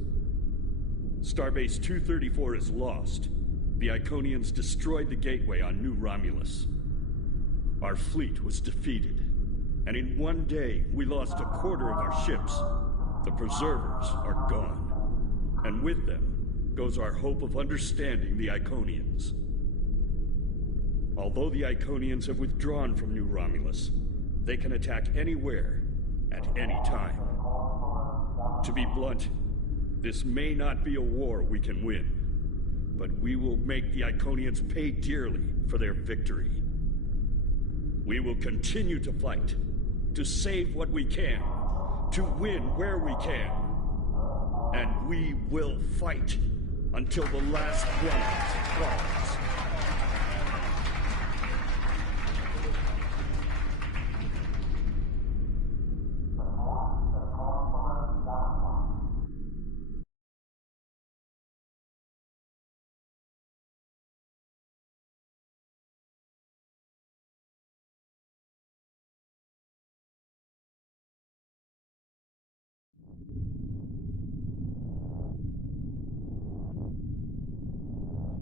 Starbase 234 is lost. The Iconians destroyed the gateway on New Romulus. Our fleet was defeated, and in one day we lost a quarter of our ships. The Preservers are gone, and with them goes our hope of understanding the Iconians. Although the Iconians have withdrawn from New Romulus, they can attack anywhere, at any time. To be blunt, this may not be a war we can win, but we will make the Iconians pay dearly for their victory. We will continue to fight, to save what we can, to win where we can. And we will fight until the last one of us falls.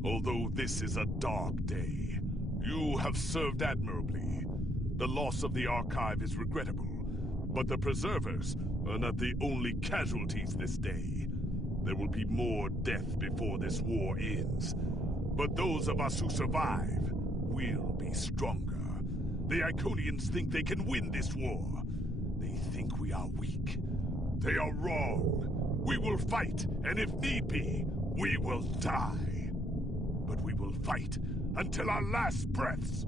Although this is a dark day, you have served admirably. The loss of the Archive is regrettable, but the Preservers are not the only casualties this day. There will be more death before this war ends. But those of us who survive will be stronger. The Iconians think they can win this war. They think we are weak. They are wrong. We will fight, and if need be, we will die. But we will fight until our last breaths.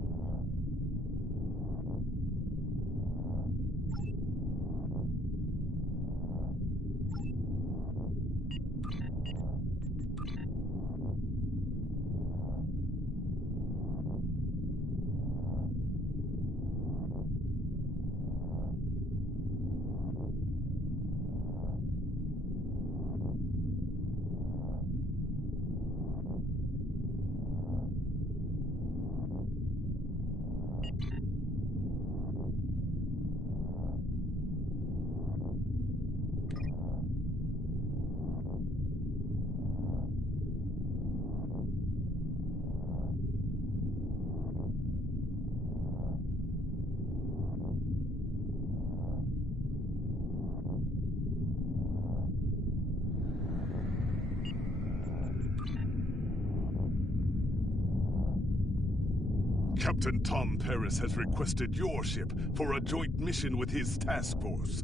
Captain Tom Paris has requested your ship for a joint mission with his task force.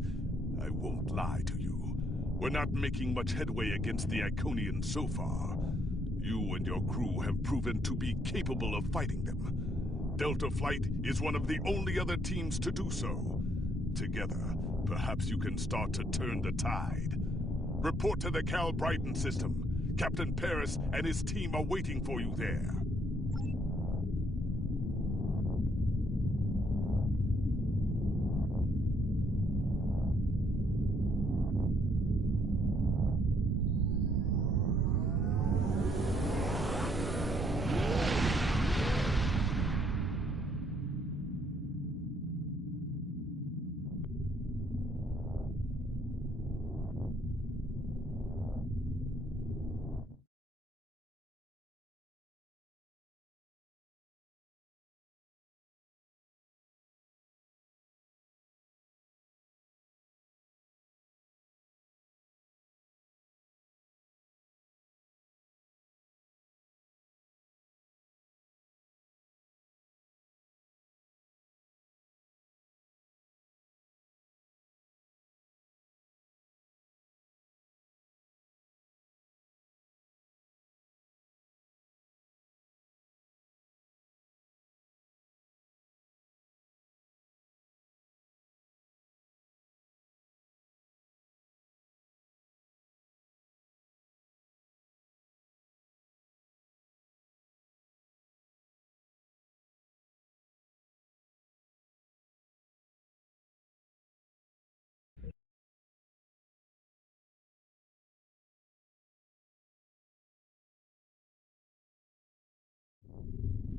I won't lie to you. We're not making much headway against the Iconians so far. You and your crew have proven to be capable of fighting them. Delta Flight is one of the only other teams to do so. Together, perhaps you can start to turn the tide. Report to the Cal Brighton system. Captain Paris and his team are waiting for you there.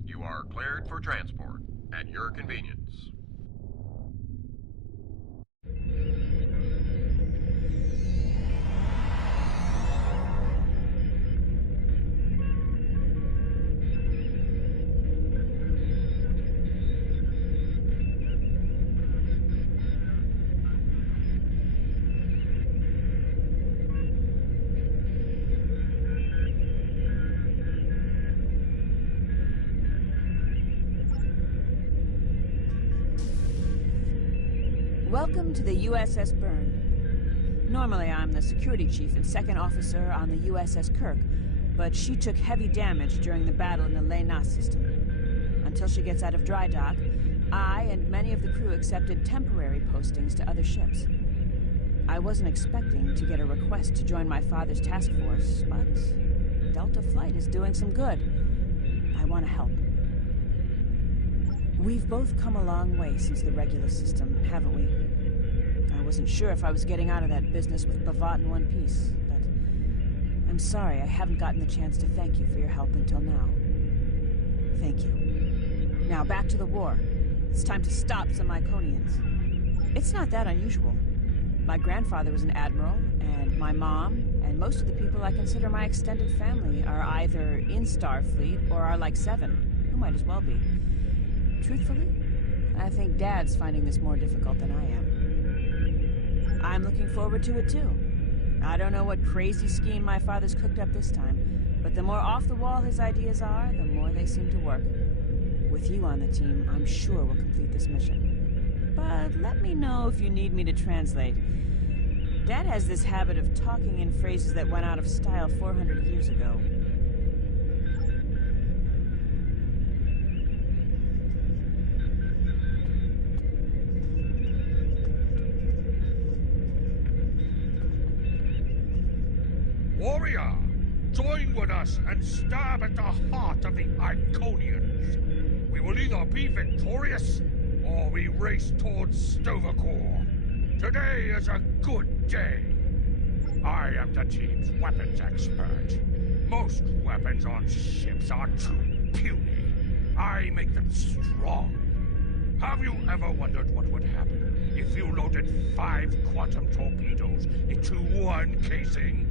You are cleared for transport at your convenience. Welcome to the USS Byrne. Normally I'm the security chief and second officer on the USS Kirk, but she took heavy damage during the battle in the Lena system. Until she gets out of dry dock, I and many of the crew accepted temporary postings to other ships. I wasn't expecting to get a request to join my father's task force, but Delta Flight is doing some good. I want to help. We've both come a long way since the regular system, haven't we? I wasn't sure if I was getting out of that business with Bavat in one piece, but I'm sorry I haven't gotten the chance to thank you for your help until now. Thank you. Now back to the war. It's time to stop some Iconians. It's not that unusual. My grandfather was an admiral, and my mom, and most of the people I consider my extended family are either in Starfleet or are like Seven, who might as well be. Truthfully, I think Dad's finding this more difficult than I am. I'm looking forward to it too. I don't know what crazy scheme my father's cooked up this time, but the more off-the-wall his ideas are, the more they seem to work. With you on the team, I'm sure we'll complete this mission. But let me know if you need me to translate. Dad has this habit of talking in phrases that went out of style 400 years ago. Warrior, join with us and stab at the heart of the Iconians. We will either be victorious, or we race towards Stavokor. Today is a good day. I am the team's weapons expert. Most weapons on ships are too puny. I make them strong. Have you ever wondered what would happen if you loaded 5 quantum torpedoes into one casing?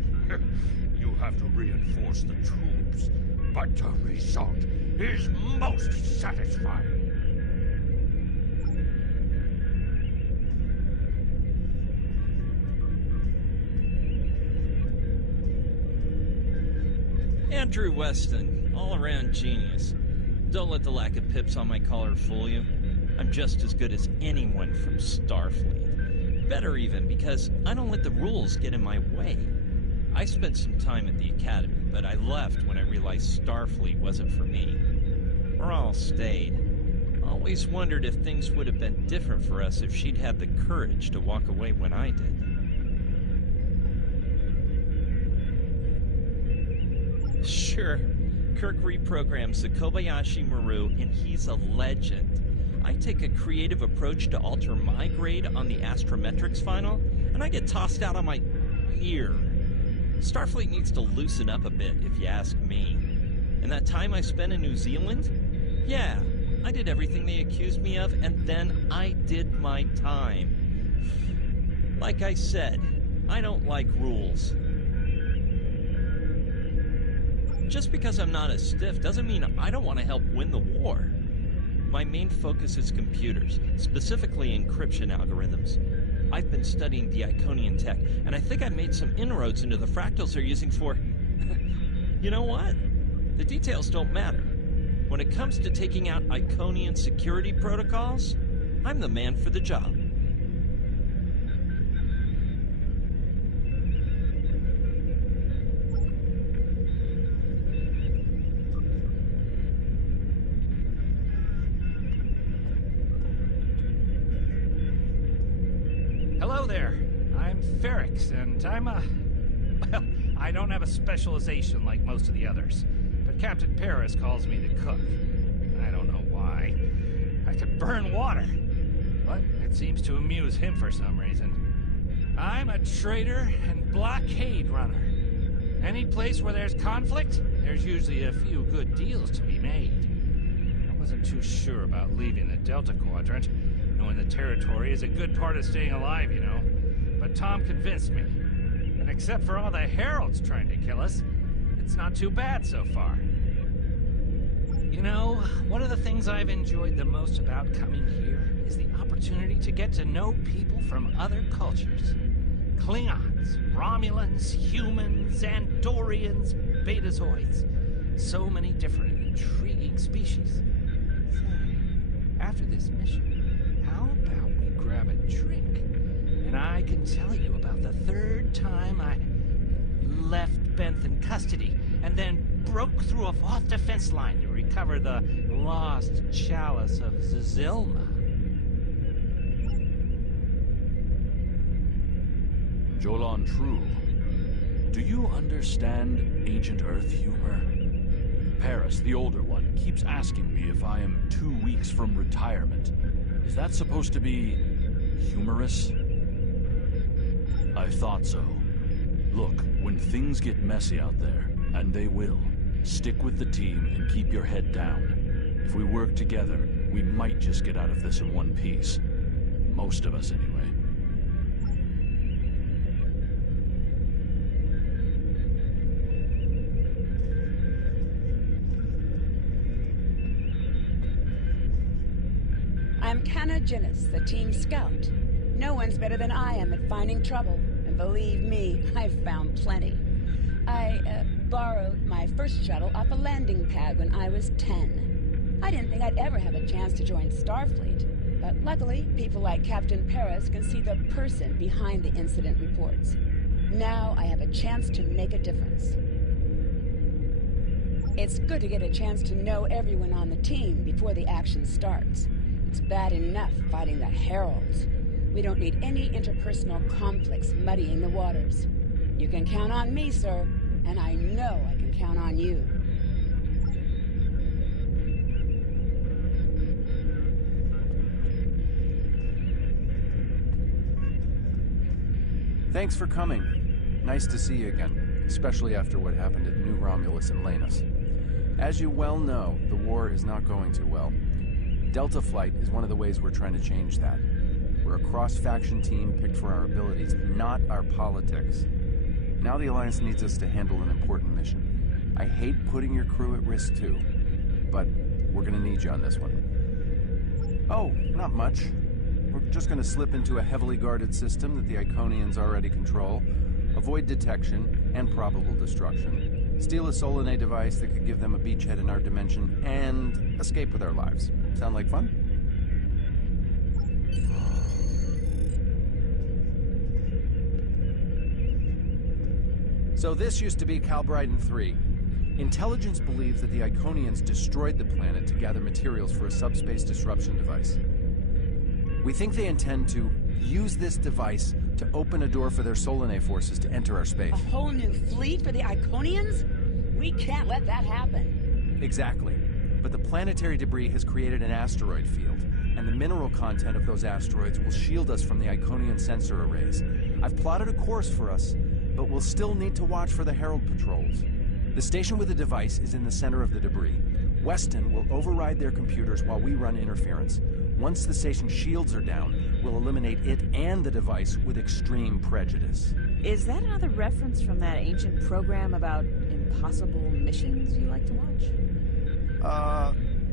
You have to reinforce the tubes, but the result is most satisfying. Andrew Weston, all-around genius. Don't let the lack of pips on my collar fool you. I'm just as good as anyone from Starfleet. Better even, because I don't let the rules get in my way. I spent some time at the Academy, but I left when I realized Starfleet wasn't for me. Or all stayed. Always wondered if things would have been different for us if she'd had the courage to walk away when I did. Sure, Kirk reprograms the Kobayashi Maru, and he's a legend. I take a creative approach to alter my grade on the astrometrics final, and I get tossed out on my ear. Starfleet needs to loosen up a bit, if you ask me. And that time I spent in New Zealand? Yeah, I did everything they accused me of, and then I did my time. Like I said, I don't like rules. Just because I'm not as stiff doesn't mean I don't want to help win the war. My main focus is computers, specifically encryption algorithms. I've been studying the Iconian tech, and I think I made some inroads into the fractals they're using for... You know what? The details don't matter. When it comes to taking out Iconian security protocols, I'm the man for the job. Hello there. I'm Ferrix, and I'm well, I don't have a specialization like most of the others, but Captain Paris calls me the cook. I don't know why. I could burn water, but it seems to amuse him for some reason. I'm a trader and blockade runner. Any place where there's conflict, there's usually a few good deals to be made. I wasn't too sure about leaving the Delta Quadrant. Knowing the territory is a good part of staying alive, you know. But Tom convinced me. And except for all the heralds trying to kill us, it's not too bad so far. You know, one of the things I've enjoyed the most about coming here is the opportunity to get to know people from other cultures. Klingons, Romulans, humans, Andorians, Betazoids. So many different and intriguing species. Say, after this mission, how about we grab grab a drink. And I can tell you about the third time I left Benth in custody and then broke through a fourth defense line to recover the lost chalice of Zazilma. Jolan True, do you understand ancient Earth humor? Paris, the older one, keeps asking me if I am 2 weeks from retirement. Is that supposed to be humorous? I thought so. Look, when things get messy out there, and they will, stick with the team and keep your head down. If we work together, we might just get out of this in one piece. Most of us, anyway. I'm Canna Ginnis, the team scout. No one's better than I am at finding trouble, and believe me, I've found plenty. I borrowed my first shuttle off a landing pad when I was 10. I didn't think I'd ever have a chance to join Starfleet, but luckily, people like Captain Paris can see the person behind the incident reports. Now I have a chance to make a difference. It's good to get a chance to know everyone on the team before the action starts. It's bad enough fighting the Heralds. We don't need any interpersonal conflicts muddying the waters. You can count on me, sir, and I know I can count on you. Thanks for coming. Nice to see you again, especially after what happened at New Romulus and Lanus. As you well know, the war is not going too well. Delta Flight is one of the ways we're trying to change that. We're a cross-faction team picked for our abilities, not our politics. Now the Alliance needs us to handle an important mission. I hate putting your crew at risk too, but we're gonna need you on this one. Oh, not much. We're just gonna slip into a heavily guarded system that the Iconians already control, avoid detection and probable destruction, steal a Solanae device that could give them a beachhead in our dimension, and escape with our lives. Sound like fun? So this used to be Calbryden 3. Intelligence believes that the Iconians destroyed the planet to gather materials for a subspace disruption device. We think they intend to use this device to open a door for their Solanae forces to enter our space. A whole new fleet for the Iconians? We can't let that happen. Exactly. But the planetary debris has created an asteroid field, and the mineral content of those asteroids will shield us from the Iconian sensor arrays. I've plotted a course for us, but we'll still need to watch for the Herald patrols. The station with the device is in the center of the debris. Weston will override their computers while we run interference. Once the station's shields are down, we'll eliminate it and the device with extreme prejudice. Is that another reference from that ancient program about impossible missions you like to watch?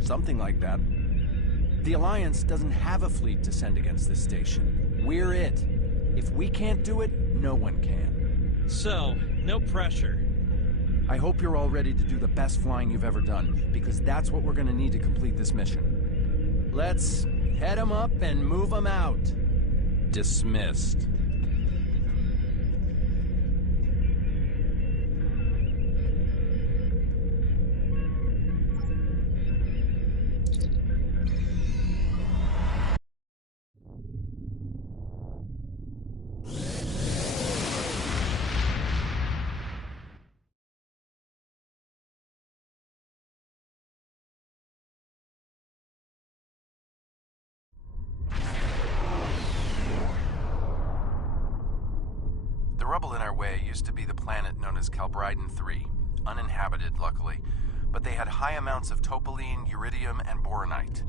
Something like that. The Alliance doesn't have a fleet to send against this station. We're it. If we can't do it, no one can. So, no pressure. I hope you're all ready to do the best flying you've ever done, because that's what we're gonna need to complete this mission. Let's head them up and move them out. Dismissed. The rubble in our way used to be the planet known as Calbryden 3, uninhabited, luckily, but they had high amounts of topoline, uridium, and boronite.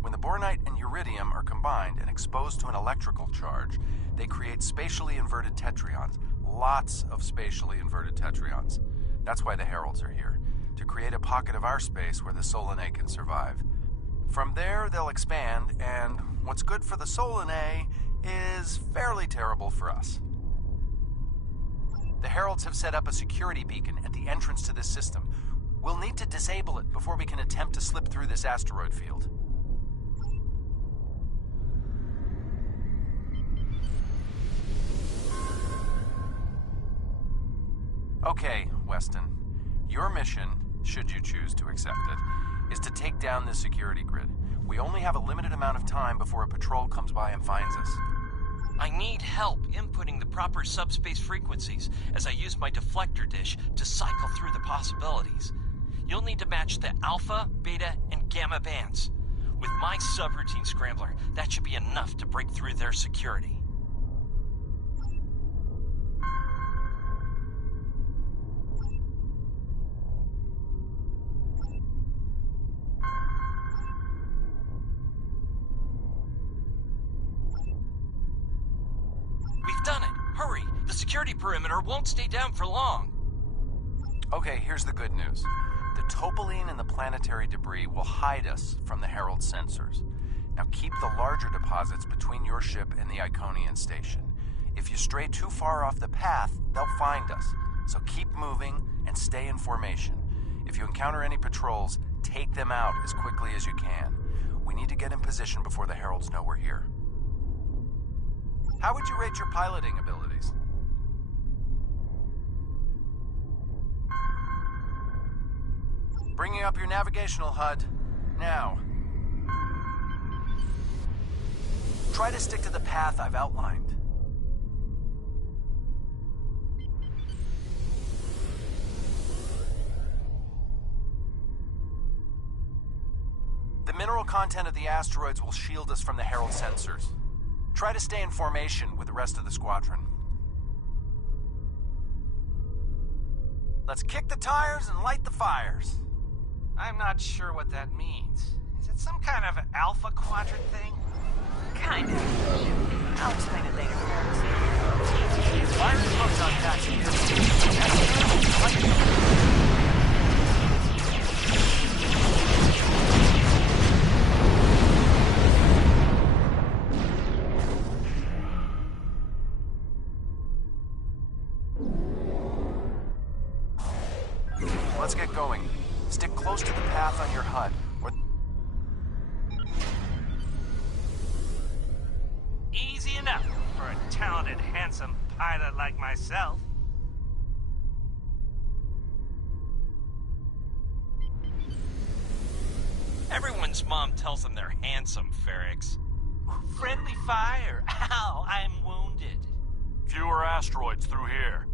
When the boronite and uridium are combined and exposed to an electrical charge, they create spatially inverted tetraons, lots of spatially inverted tetraons. That's why the Heralds are here, to create a pocket of our space where the Solanae can survive. From there, they'll expand, and what's good for the Solanae is fairly terrible for us. The Heralds have set up a security beacon at the entrance to this system. We'll need to disable it before we can attempt to slip through this asteroid field. Weston. Your mission, should you choose to accept it, is to take down this security grid. We only have a limited amount of time before a patrol comes by and finds us. I need help inputting the proper subspace frequencies as I use my deflector dish to cycle through the possibilities. You'll need to match the alpha, beta, and gamma bands. With my subroutine scrambler, that should be enough to break through their security. We've done it! Hurry! The security perimeter won't stay down for long. Okay, here's the good news. The topoline and the planetary debris will hide us from the Herald sensors. Now keep the larger deposits between your ship and the Iconian station. If you stray too far off the path, they'll find us. So keep moving and stay in formation. If you encounter any patrols, take them out as quickly as you can. We need to get in position before the Heralds know we're here. How would you rate your piloting abilities? Bringing up your navigational HUD. Now. Try to stick to the path I've outlined. The mineral content of the asteroids will shield us from the Herald sensors. Try to stay in formation with the rest of the squadron. Let's kick the tires and light the fires. I'm not sure what that means. Is it some kind of alpha quadrant thing? Kind of. I'll explain it later, Ferris. Fire hooks on taxi. Let's get going. Stick close to the path on your HUD, or... Easy enough for a talented, handsome pilot like myself. Everyone's mom tells them they're handsome, Ferrix. Friendly fire. Ow, I'm wounded. Fewer asteroids through here.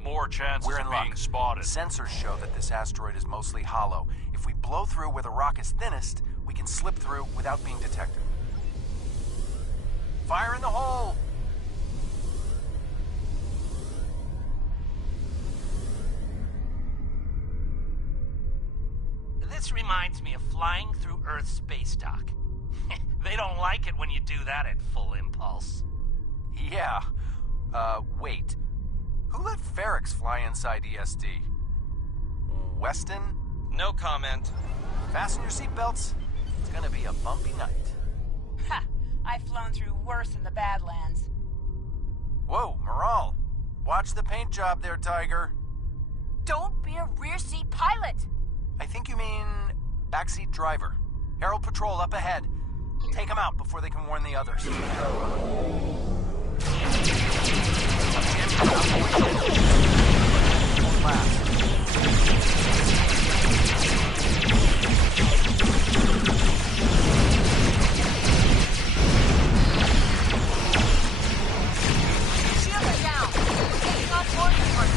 More chances We're in of being luck. spotted. Sensors show that this asteroid is mostly hollow. If we blow through where the rock is thinnest, we can slip through without being detected. Fire in the hole! This reminds me of flying through Earth's space dock. They don't like it when you do that at full impulse. Yeah. Wait. Who let Ferrix fly inside ESD? Weston? No comment. Fasten your seatbelts. It's gonna be a bumpy night. Ha! I've flown through worse in the Badlands. Whoa, Moral. Watch the paint job there, Tiger. Don't be a rear seat pilot! I think you mean backseat driver. Herald Patrol up ahead. Take them out before they can warn the others. Shield it down! We're taking off board party.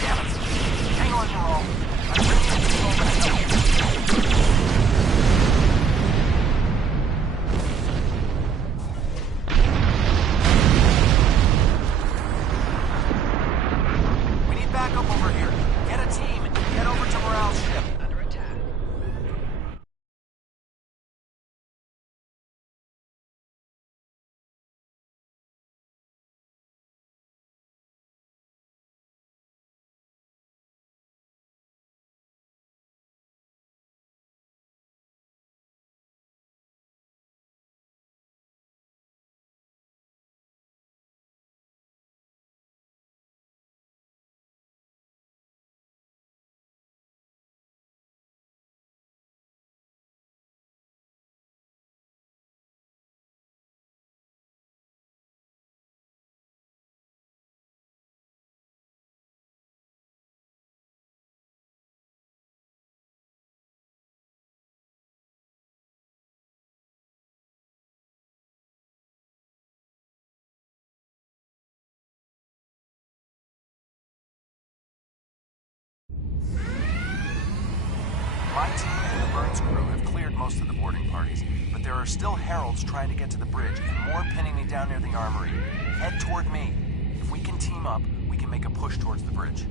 Damn it! Hang on, Moral. I'm bringing in control back. Backup over here. Get a team and get over to My team and the Burns crew have cleared most of the boarding parties, but there are still heralds trying to get to the bridge and more pinning me down near the armory. Head toward me. If we can team up, we can make a push towards the bridge.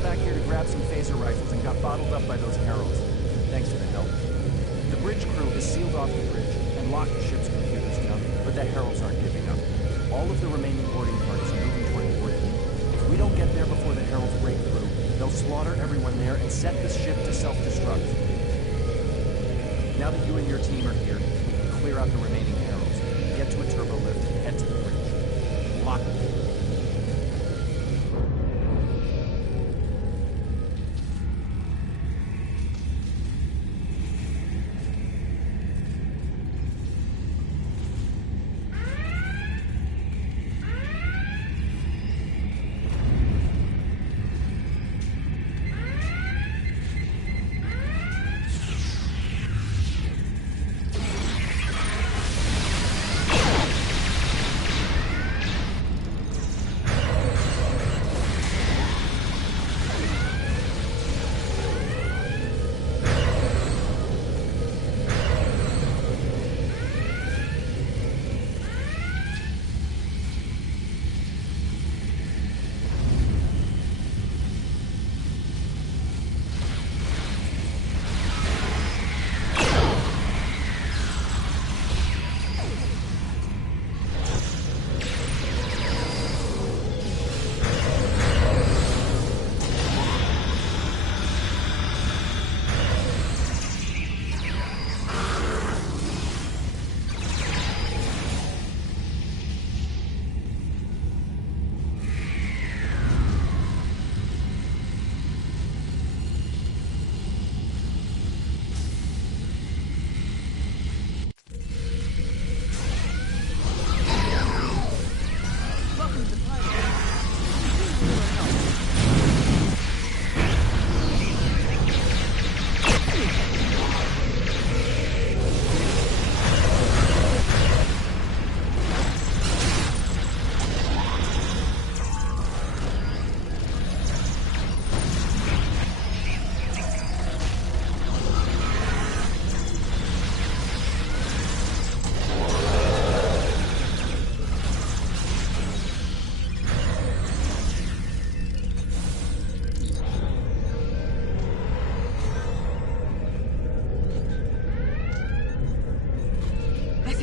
Back here to grab some phaser rifles and got bottled up by those heralds. Thanks for the help. The bridge crew has sealed off the bridge and locked the ship's computers down, but the heralds aren't giving up. All of the remaining boarding parties are moving toward the bridge. If we don't get there before the heralds break through, they'll slaughter everyone there and set the ship to self-destruct. Now that you and your team are here, we can clear out the remaining heralds, get to a turbo lift, and head to the bridge. Lock it.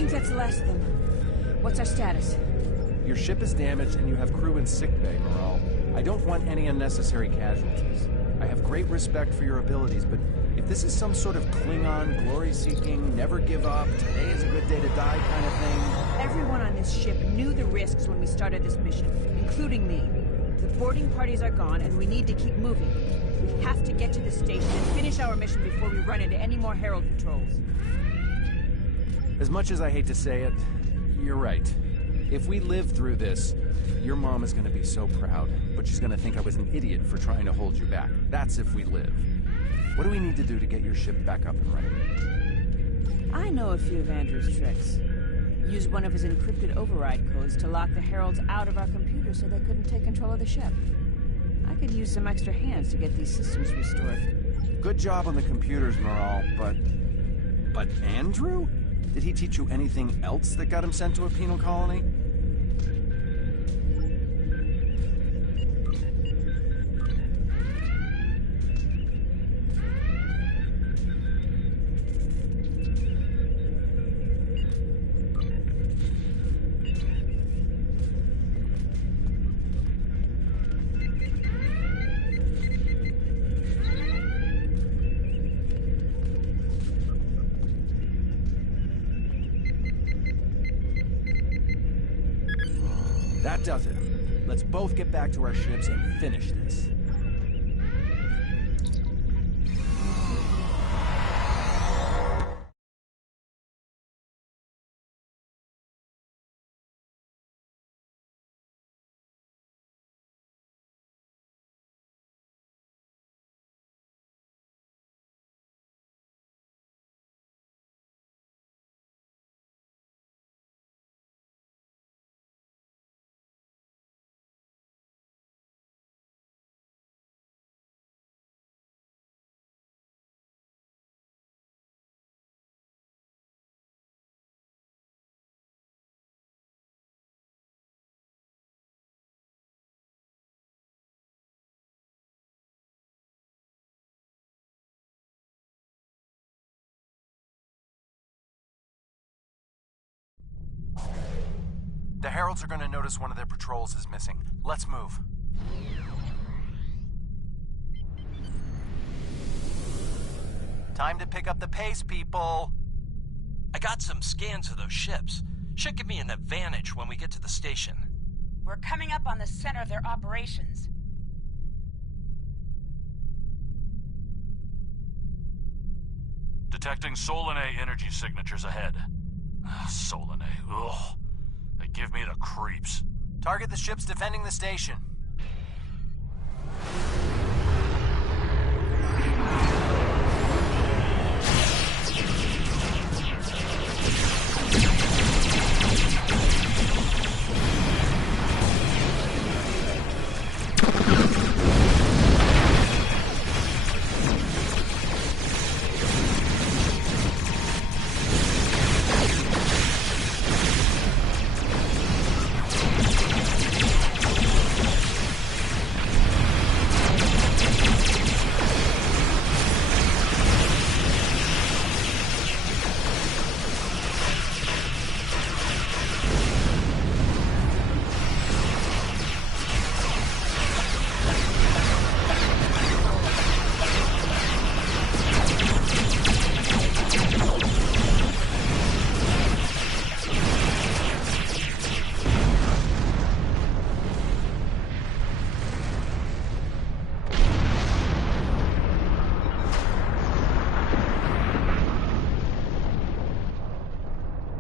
That's the last of them. What's our status? Your ship is damaged and you have crew in sickbay, Morale. I don't want any unnecessary casualties. I have great respect for your abilities, but if this is some sort of Klingon, glory-seeking, never give up, today is a good day to die kind of thing... Everyone on this ship knew the risks when we started this mission, including me. The boarding parties are gone, and we need to keep moving. We have to get to the station and finish our mission before we run into any more Herald patrols. As much as I hate to say it, you're right. If we live through this, your mom is going to be so proud, but she's going to think I was an idiot for trying to hold you back. That's if we live. What do we need to do to get your ship back up and running? I know a few of Andrew's tricks. Used one of his encrypted override codes to lock the Heralds out of our computers so they couldn't take control of the ship. I could use some extra hands to get these systems restored. Good job on the computers, Morale, but Andrew? Did he teach you anything else that got him sent to a penal colony? That does it. Let's both get back to our ships and finish this. The Heralds are gonna notice one of their patrols is missing. Let's move. Time to pick up the pace, people! I got some scans of those ships. Should give me an advantage when we get to the station. We're coming up on the center of their operations. Detecting Solanae energy signatures ahead. Solanae, ugh. They give me the creeps. Target the ships defending the station.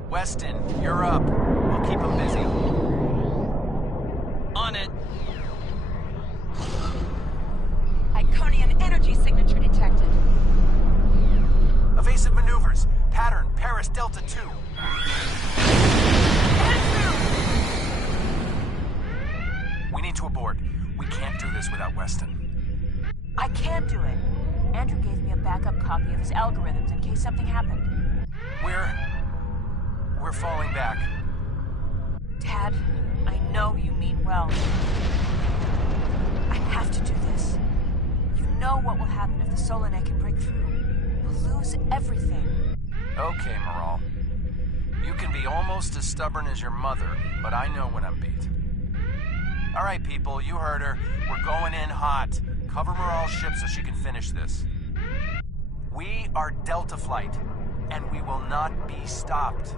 Weston, you're up. We'll keep them busy. On it. Iconian energy signature detected. Evasive maneuvers. Pattern, Paris Delta 2. We need to abort. We can't do this without Weston. I can do it. Andrew gave me a backup copy of his algorithms in case something happened. We're falling back. Tad, I know you mean well. I have to do this. You know what will happen if the Solanae can break through. We'll lose everything. Okay, Moral. You can be almost as stubborn as your mother, but I know when I'm beat. All right, people, you heard her. We're going in hot. Cover Moral's ship so she can finish this. We are Delta Flight, and we will not be stopped.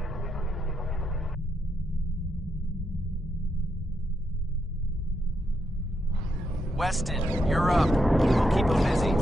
Weston, you're up. We'll keep them busy.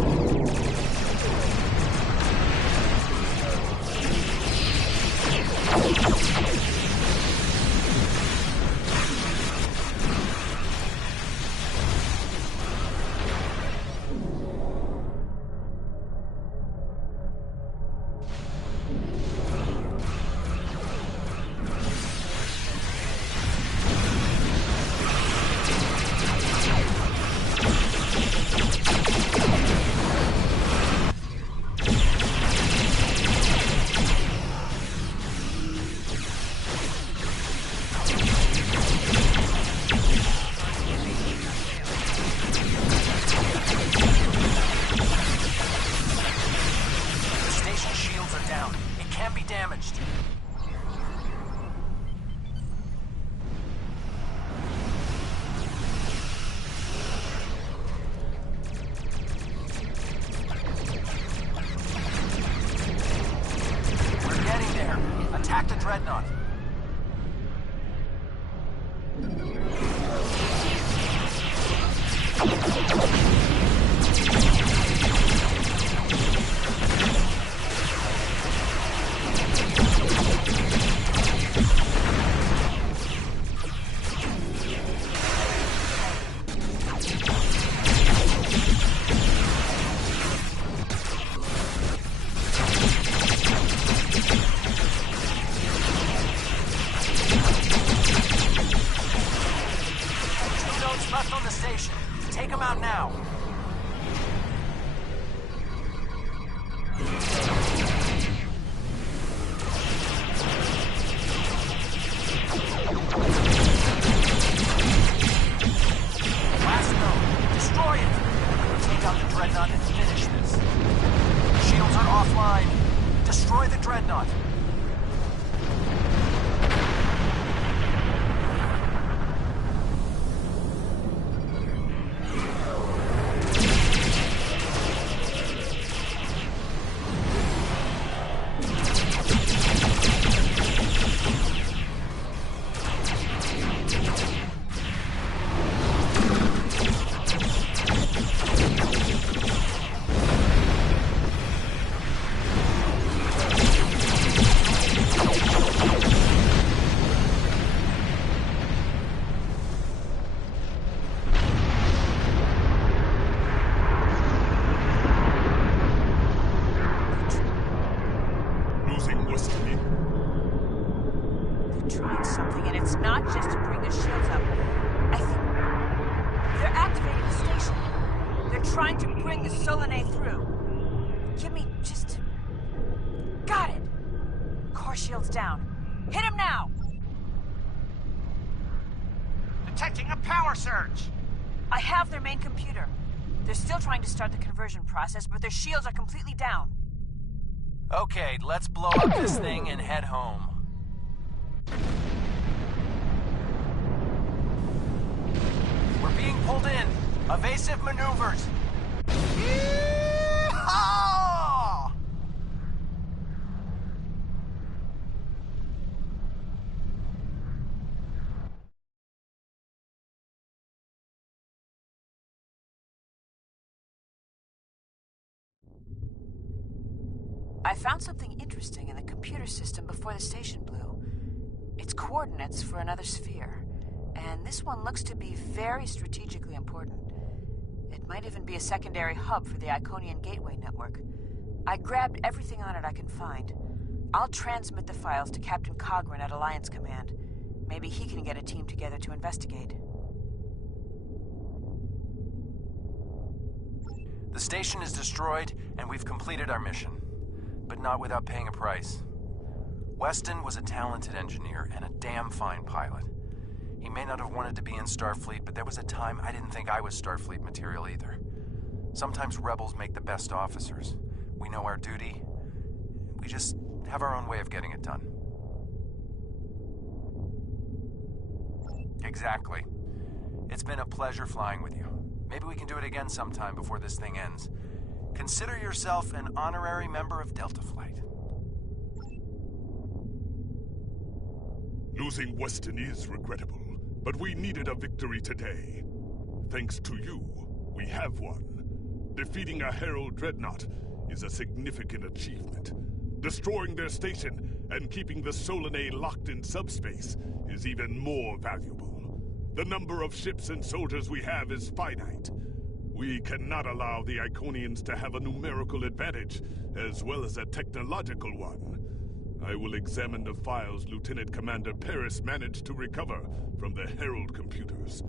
left on the station. Take them out now. Last node. Destroy it. Take out the Dreadnought and finish this. Shields are offline. Destroy the Dreadnought. Shields down. Hit him now! Detecting a power surge! I have their main computer. They're still trying to start the conversion process, but their shields are completely down. Okay, let's blow up this thing and head home. We're being pulled in. Evasive maneuvers. Yeehaw! I found something interesting in the computer system before the station blew. It's coordinates for another sphere, and this one looks to be very strategically important. It might even be a secondary hub for the Iconian Gateway network. I grabbed everything on it I can find. I'll transmit the files to Captain Cogran at Alliance Command. Maybe he can get a team together to investigate. The station is destroyed, and we've completed our mission. But not without paying a price. Weston was a talented engineer and a damn fine pilot. He may not have wanted to be in Starfleet, but there was a time I didn't think I was Starfleet material either. Sometimes rebels make the best officers. We know our duty. We just have our own way of getting it done. Exactly. It's been a pleasure flying with you. Maybe we can do it again sometime before this thing ends. Consider yourself an honorary member of Delta Flight. Losing Weston is regrettable, but we needed a victory today. Thanks to you, we have one. Defeating a Herald Dreadnought is a significant achievement. Destroying their station and keeping the Solanae locked in subspace is even more valuable. The number of ships and soldiers we have is finite. We cannot allow the Iconians to have a numerical advantage, as well as a technological one. I will examine the files Lieutenant Commander Paris managed to recover from the Herald computers.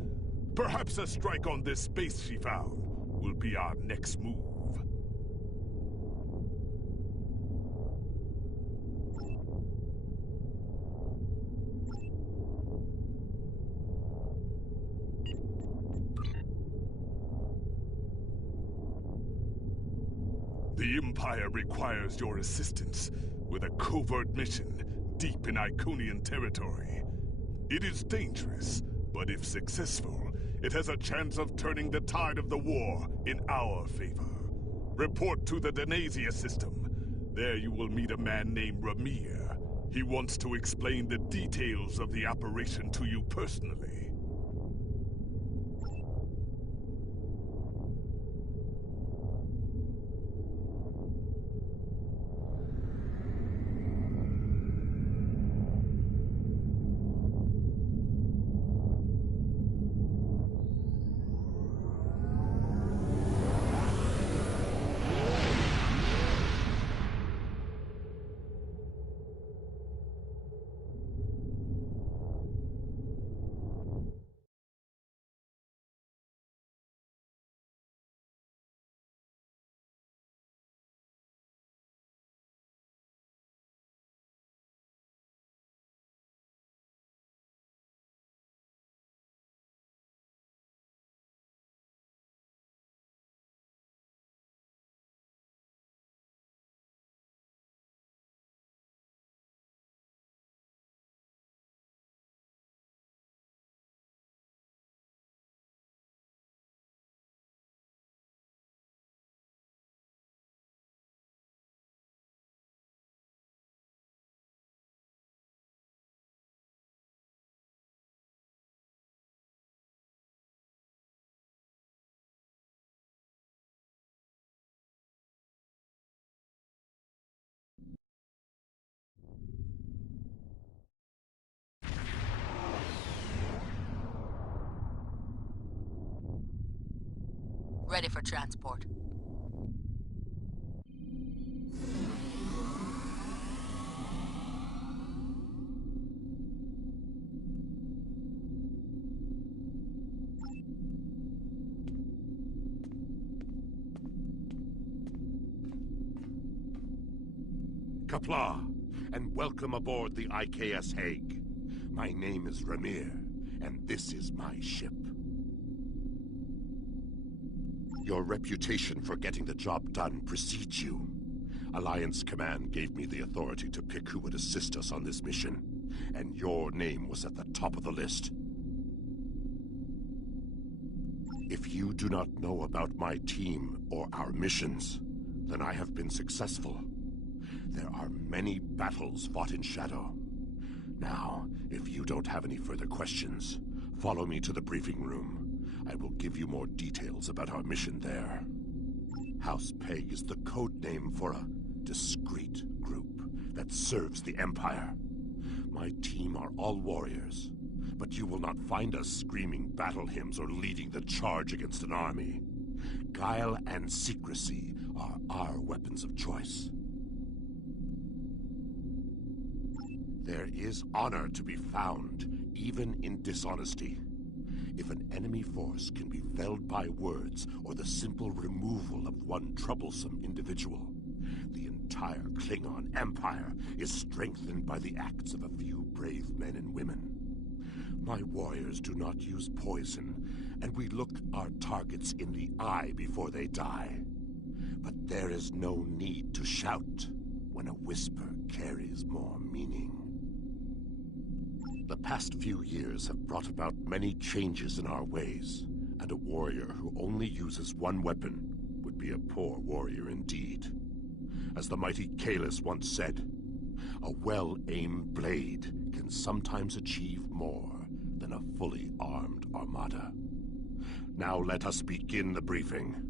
Perhaps a strike on this space she found will be our next move. The Empire requires your assistance with a covert mission deep in Iconian territory. It is dangerous, but if successful, it has a chance of turning the tide of the war in our favor. Report to the Denasia system. There you will meet a man named Ramir. He wants to explain the details of the operation to you personally. Ready for transport. Kapla, and welcome aboard the IKS Hague. My name is Ramir, and this is my ship. Your reputation for getting the job done precedes you. Alliance Command gave me the authority to pick who would assist us on this mission, and your name was at the top of the list. If you do not know about my team or our missions, then I have been successful. There are many battles fought in shadow. Now, if you don't have any further questions, follow me to the briefing room. I will give you more details about our mission there. House Peg is the code name for a discreet group that serves the Empire. My team are all warriors, but you will not find us screaming battle hymns or leading the charge against an army. Guile and secrecy are our weapons of choice. There is honor to be found, even in dishonesty. If an enemy force can be felled by words or the simple removal of one troublesome individual, the entire Klingon Empire is strengthened by the acts of a few brave men and women. My warriors do not use poison, and we look our targets in the eye before they die. But there is no need to shout when a whisper carries more meaning. The past few years have brought about many changes in our ways, and a warrior who only uses one weapon would be a poor warrior indeed. As the mighty Kalis once said, a well-aimed blade can sometimes achieve more than a fully armed armada. Now let us begin the briefing.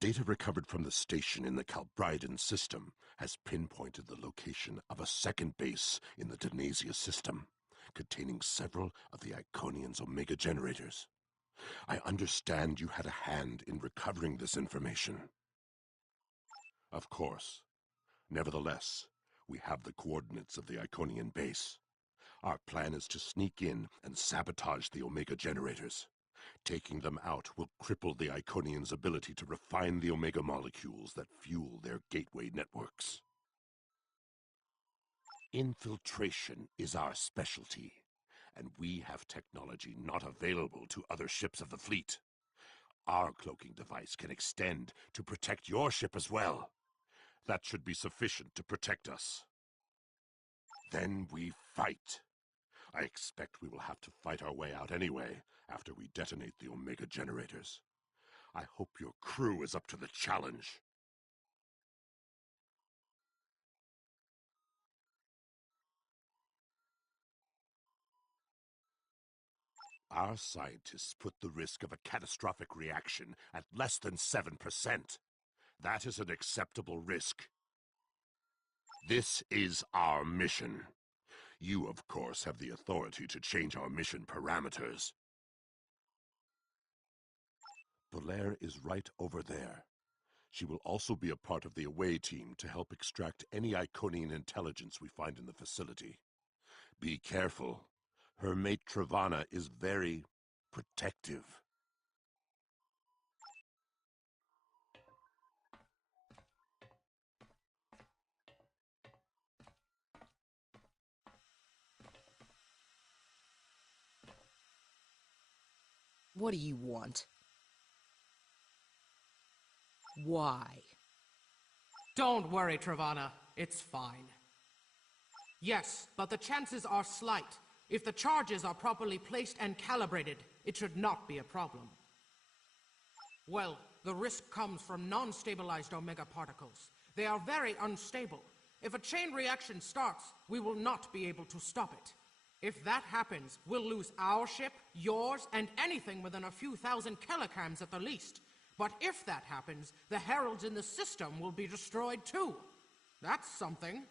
Data recovered from the station in the Calbridan system has pinpointed the location of a second base in the Denasia system, containing several of the Iconians' Omega generators. I understand you had a hand in recovering this information. Of course. Nevertheless, we have the coordinates of the Iconian base. Our plan is to sneak in and sabotage the Omega generators. Taking them out will cripple the Iconians' ability to refine the Omega molecules that fuel their gateway networks. Infiltration is our specialty, and we have technology not available to other ships of the fleet. Our cloaking device can extend to protect your ship as well. That should be sufficient to protect us. Then we fight. I expect we will have to fight our way out anyway, after we detonate the Omega generators. I hope your crew is up to the challenge. Our scientists put the risk of a catastrophic reaction at less than 7%. That is an acceptable risk. This is our mission. You, of course, have the authority to change our mission parameters. Belair is right over there. She will also be a part of the away team to help extract any Iconian intelligence we find in the facility. Be careful. Her mate Travana is very protective. What do you want? Why? Don't worry, Travana. it's fine. Yes, but the chances are slight. If the charges are properly placed and calibrated, it should not be a problem. Well, the risk comes from non-stabilized omega particles. They are very unstable. If a chain reaction starts, we will not be able to stop it. If that happens, we'll lose our ship, yours, and anything within a few thousand kilograms at the least. But if that happens, the heralds in the system will be destroyed too. That's something.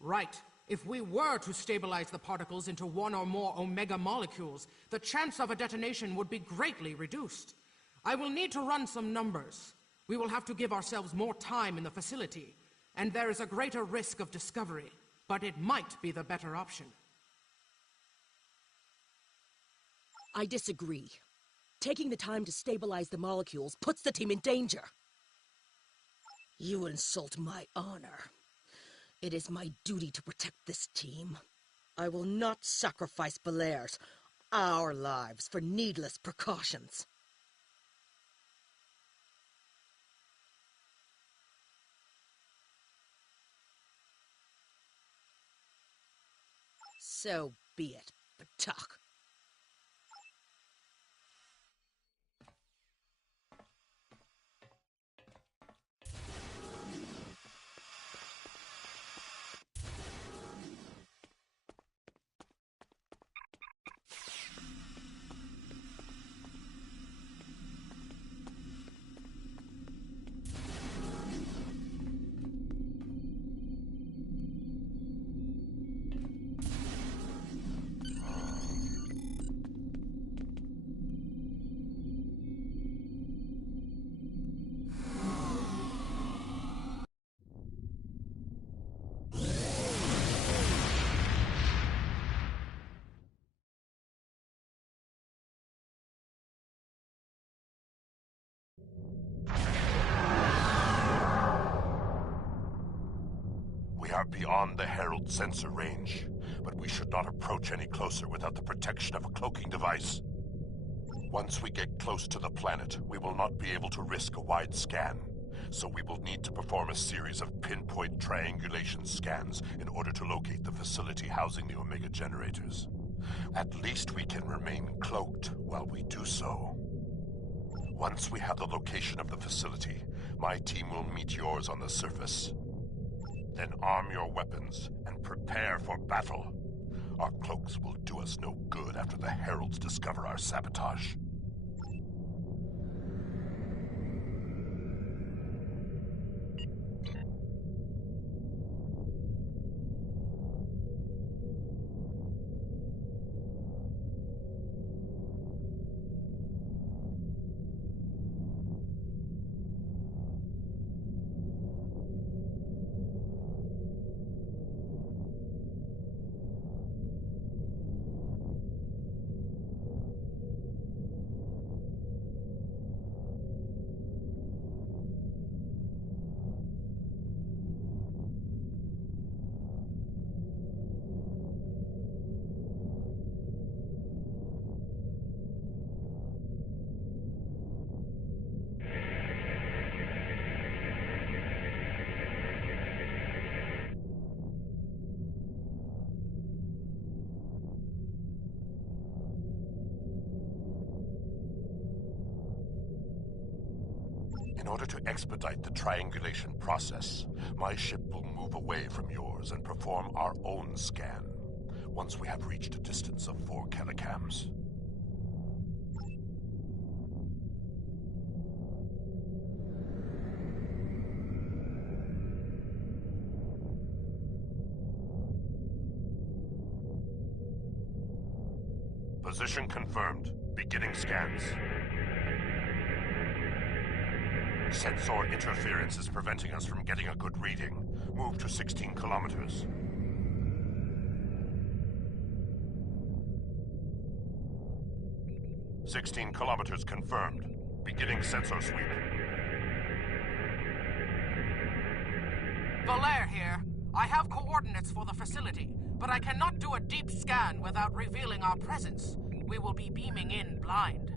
Right. If we were to stabilize the particles into one or more omega molecules, the chance of a detonation would be greatly reduced. I will need to run some numbers. We will have to give ourselves more time in the facility, and there is a greater risk of discovery, but it might be the better option. I disagree. Taking the time to stabilize the molecules puts the team in danger. You insult my honor. It is my duty to protect this team. I will not sacrifice Belaire's, our lives, for needless precautions. So be it, Batak. We are beyond the Herald sensor range, but we should not approach any closer without the protection of a cloaking device. Once we get close to the planet, we will not be able to risk a wide scan, so we will need to perform a series of pinpoint triangulation scans in order to locate the facility housing the Omega generators. At least we can remain cloaked while we do so. Once we have the location of the facility, my team will meet yours on the surface. Then arm your weapons and prepare for battle. Our cloaks will do us no good after the Heralds discover our sabotage. In order to expedite the triangulation process, my ship will move away from yours and perform our own scan, once we have reached a distance of 4 kilocams. Position confirmed. Beginning scans. Sensor interference is preventing us from getting a good reading. Move to 16 kilometers. "16 kilometers confirmed. Beginning sensor sweep." Belair here. I have coordinates for the facility, but I cannot do a deep scan without revealing our presence. We will be beaming in blind.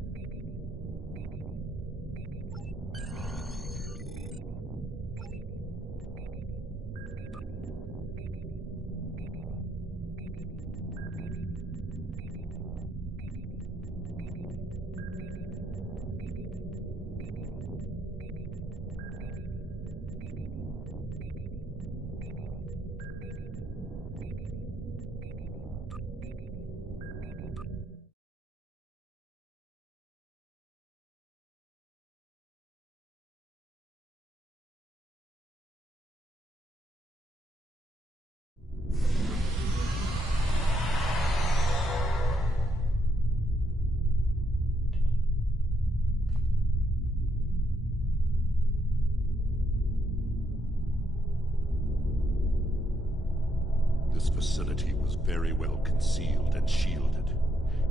facility was very well concealed and shielded.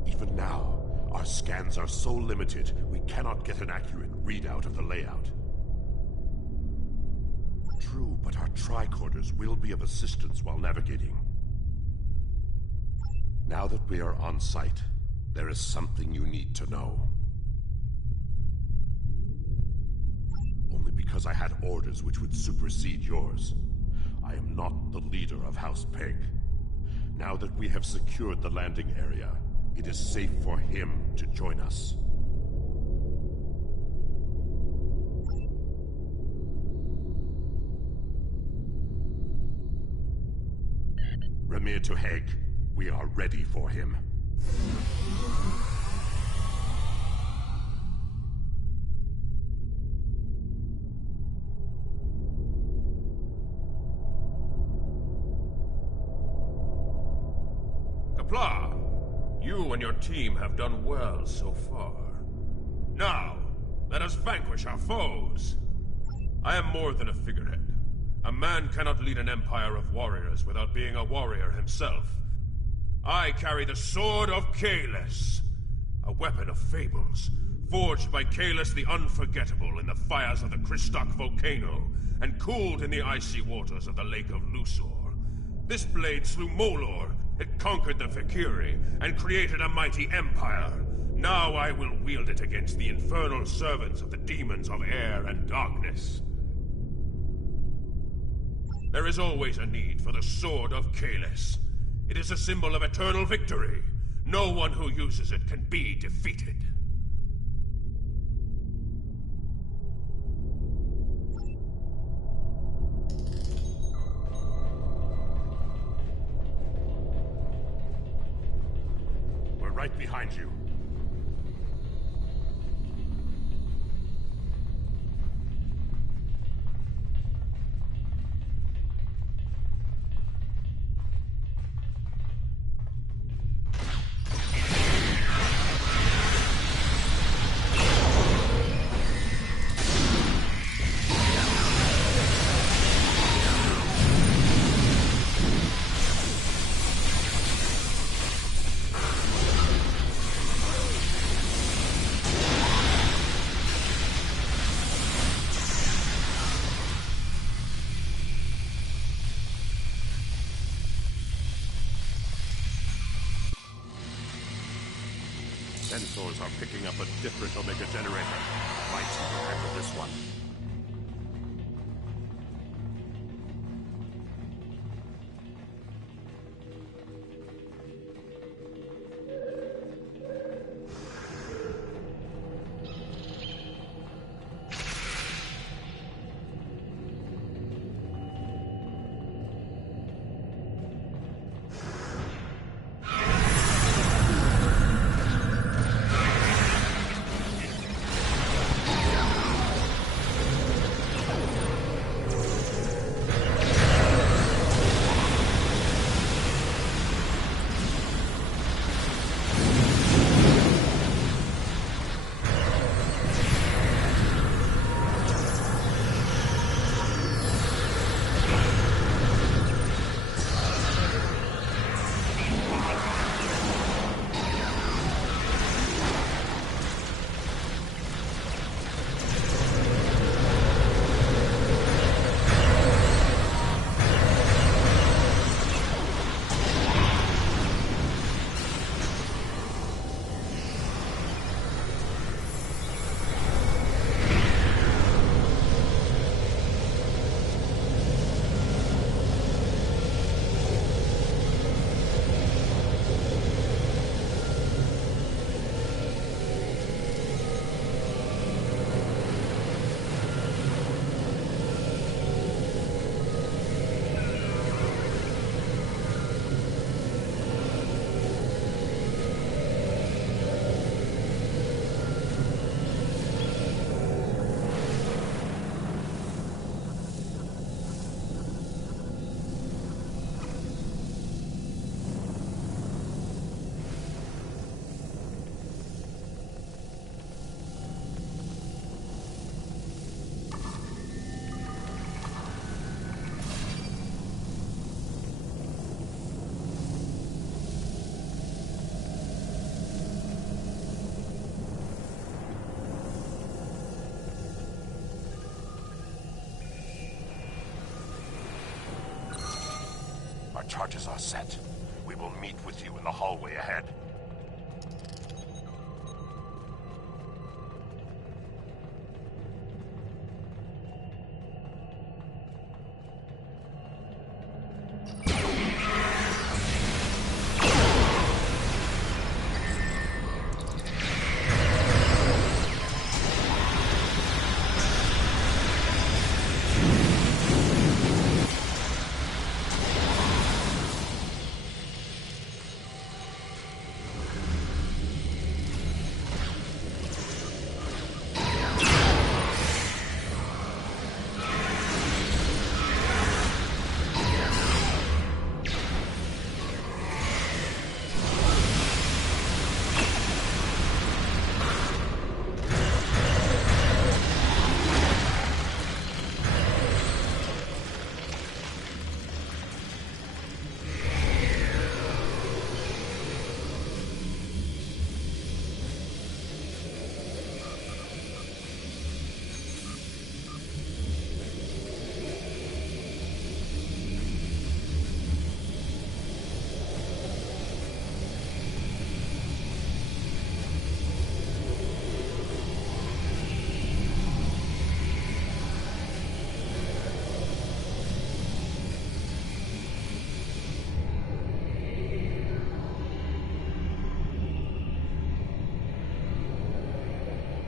Even now, our scans are so limited, we cannot get an accurate readout of the layout. True, but our tricorders will be of assistance while navigating. Now that we are on site, there is something you need to know. Only because I had orders which would supersede yours. I am not the leader of House Peg. Now that we have secured the landing area, it is safe for him to join us. Remir to Heg. We are ready for him. Kapla, you and your team have done well so far. Now, let us vanquish our foes. I am more than a figurehead. A man cannot lead an empire of warriors without being a warrior himself. I carry the Sword of Kalis, a weapon of fables, forged by Kalis the Unforgettable in the fires of the Kristok volcano, and cooled in the icy waters of the Lake of Lusor. This blade slew Molor, it conquered the Fikiri, and created a mighty empire. Now I will wield it against the infernal servants of the demons of air and darkness. There is always a need for the Sword of Kalis. It is a symbol of eternal victory. No one who uses it can be defeated. We're right behind you. Sensors are picking up a different Omega generator. My team will handle this one. charges are set. We will meet with you in the hallway ahead.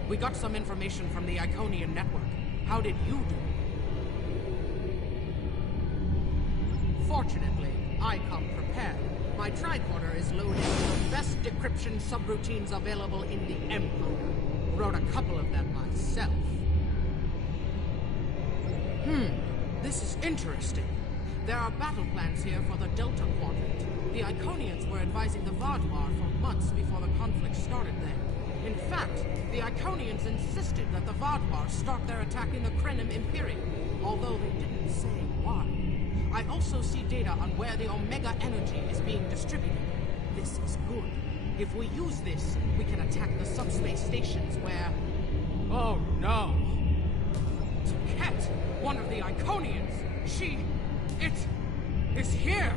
We got some information from the Iconian network. How did you do? Fortunately, I come prepared. My tricorder is loaded with the best decryption subroutines available in the Empire. Wrote a couple of them myself. This is interesting. There are battle plans here for the Delta Quadrant. The Iconians were advising the Vaadwaur for months before the conflict started there. In fact, the Iconians insisted that the Vaadwaur start their attack in the Krenim Imperium, although they didn't say why. I also see data on where the Omega energy is being distributed. This is good. If we use this, we can attack the subspace stations where... Oh no! Ket, one of the Iconians! It is here!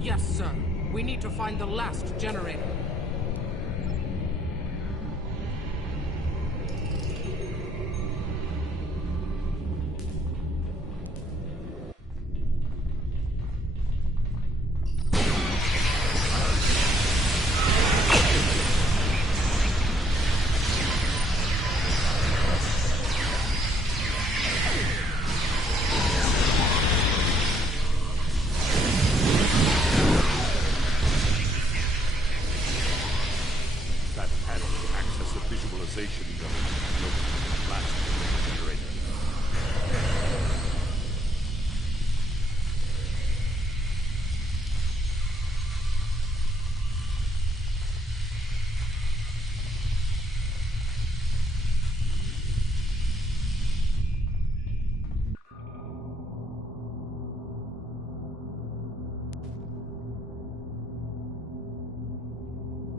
Yes, sir. We need to find the last generator.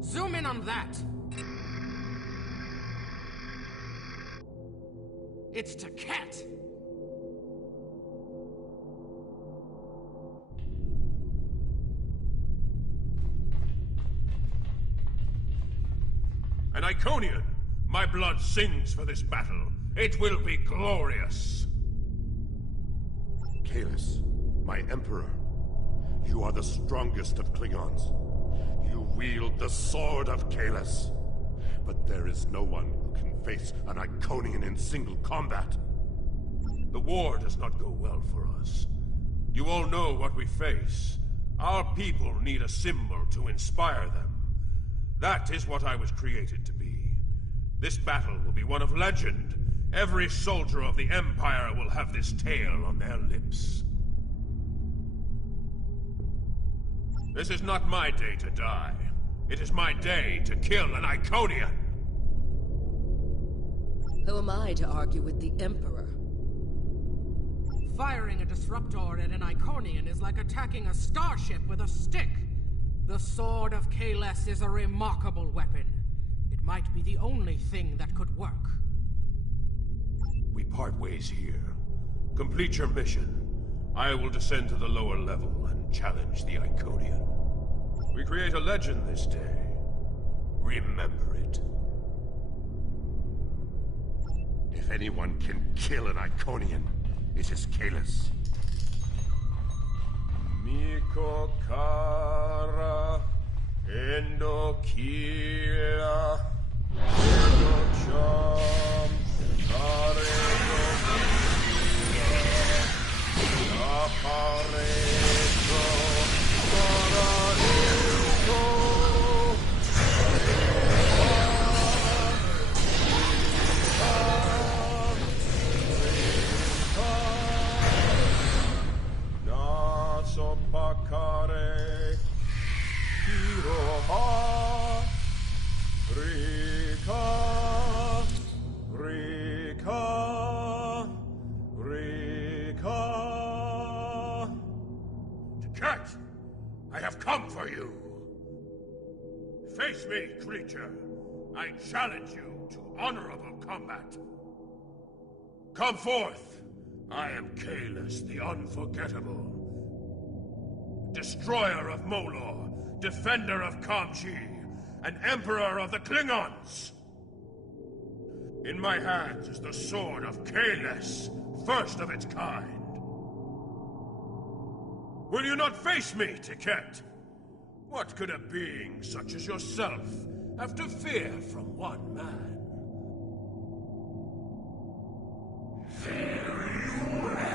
Zoom in on that! It's to Ket! An Iconian! My blood sings for this battle. It will be glorious! Kahless, my Emperor, you are the strongest of Klingons. You wield the sword of Kahless. But there is no one who can face an Iconian in single combat. The war does not go well for us. You all know what we face. Our people need a symbol to inspire them. That is what I was created to be. This battle will be one of legend. Every soldier of the Empire will have this tale on their lips. This is not my day to die. It is my day to kill an Iconian! Who am I to argue with the Emperor? Firing a disruptor at an Iconian is like attacking a starship with a stick. The Sword of Kahless is a remarkable weapon. It might be the only thing that could work. We part ways here. Complete your mission. I will descend to the lower level and challenge the Iconian. We create a legend this day. Remember it. If anyone can kill an Iconian, it is Kalis. Miko Kara Endokila Endocham Kareno Napareto Maraeto Nasopakare Hiroha Rika Rika Rika. Cat, I have come for you. Face me, creature. I challenge you to honorable combat. Come forth. I am Kalis the Unforgettable. Destroyer of Molor, defender of Kamji, and emperor of the Klingons. In my hands is the sword of Kalis, first of its kind. Will you not face me, Tiket? What could a being such as yourself have to fear from one man? Very well.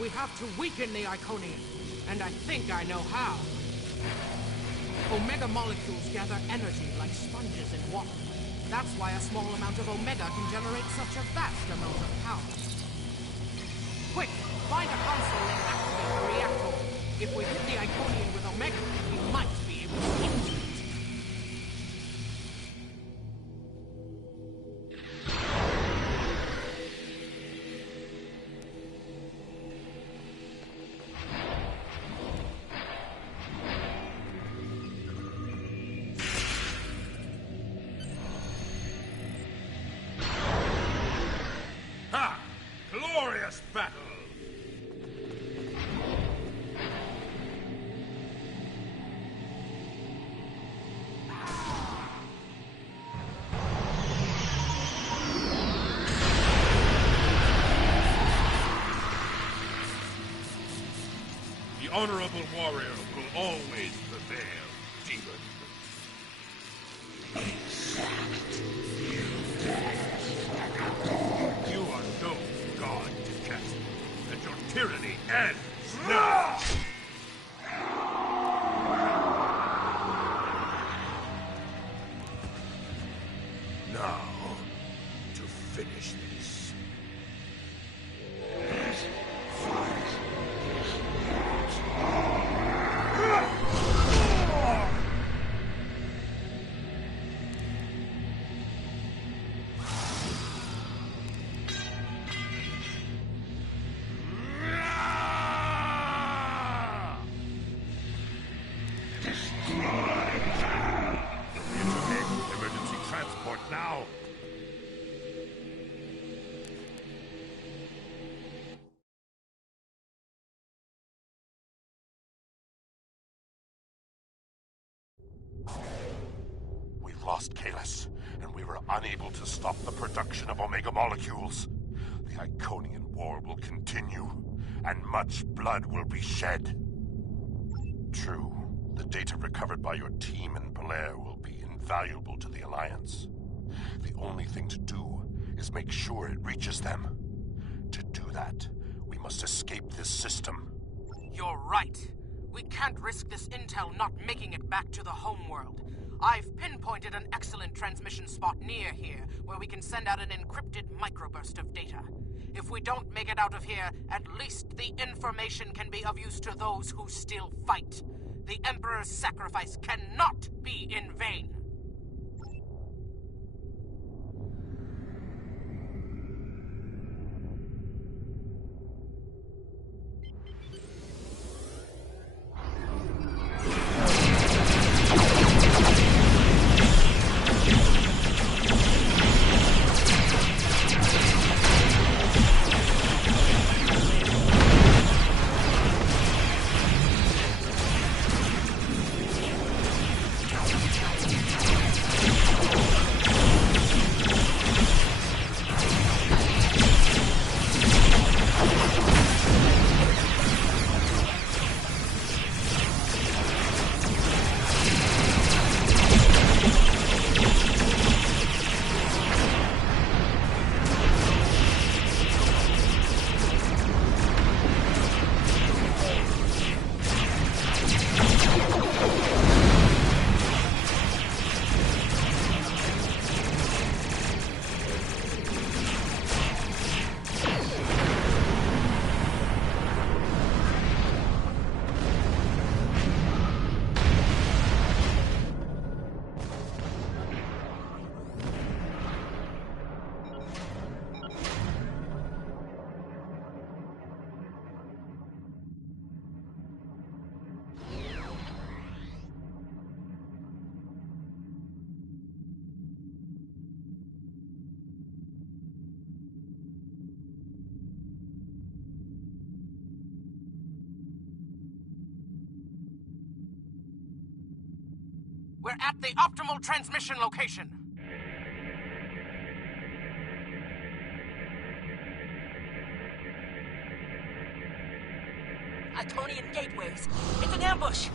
We have to weaken the Iconian, and I think I know how. Omega molecules gather energy like sponges in water. That's why a small amount of Omega can generate such a vast amount of power. Quick, find a console and activate the reactor. If we hit the Iconian with Omega, we might be able to injure it. Honorable warrior will always prevail, demon. You are no god, Tiket, and your tyranny ends now! lost Kalis, and we were unable to stop the production of Omega molecules. The Iconian war will continue, and much blood will be shed. True, the data recovered by your team in Belair will be invaluable to the Alliance. The only thing to do is make sure it reaches them. To do that, we must escape this system. You're right. We can't risk this intel not making it back to the homeworld. I've pinpointed an excellent transmission spot near here where we can send out an encrypted microburst of data. If we don't make it out of here, at least the information can be of use to those who still fight. The Emperor's sacrifice cannot be in vain. We're at the optimal transmission location. Iconian gateways. It's an ambush!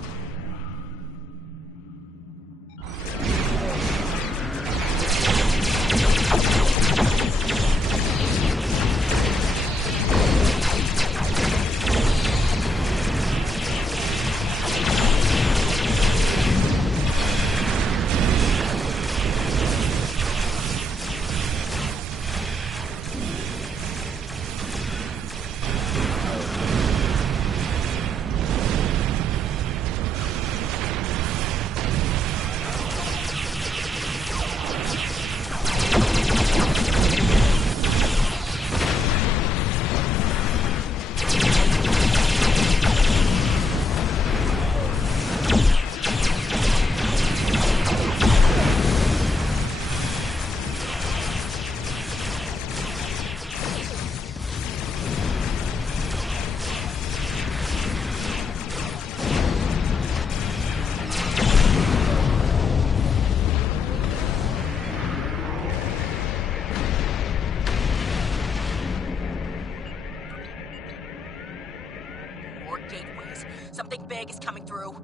Gateways. Something big is coming through.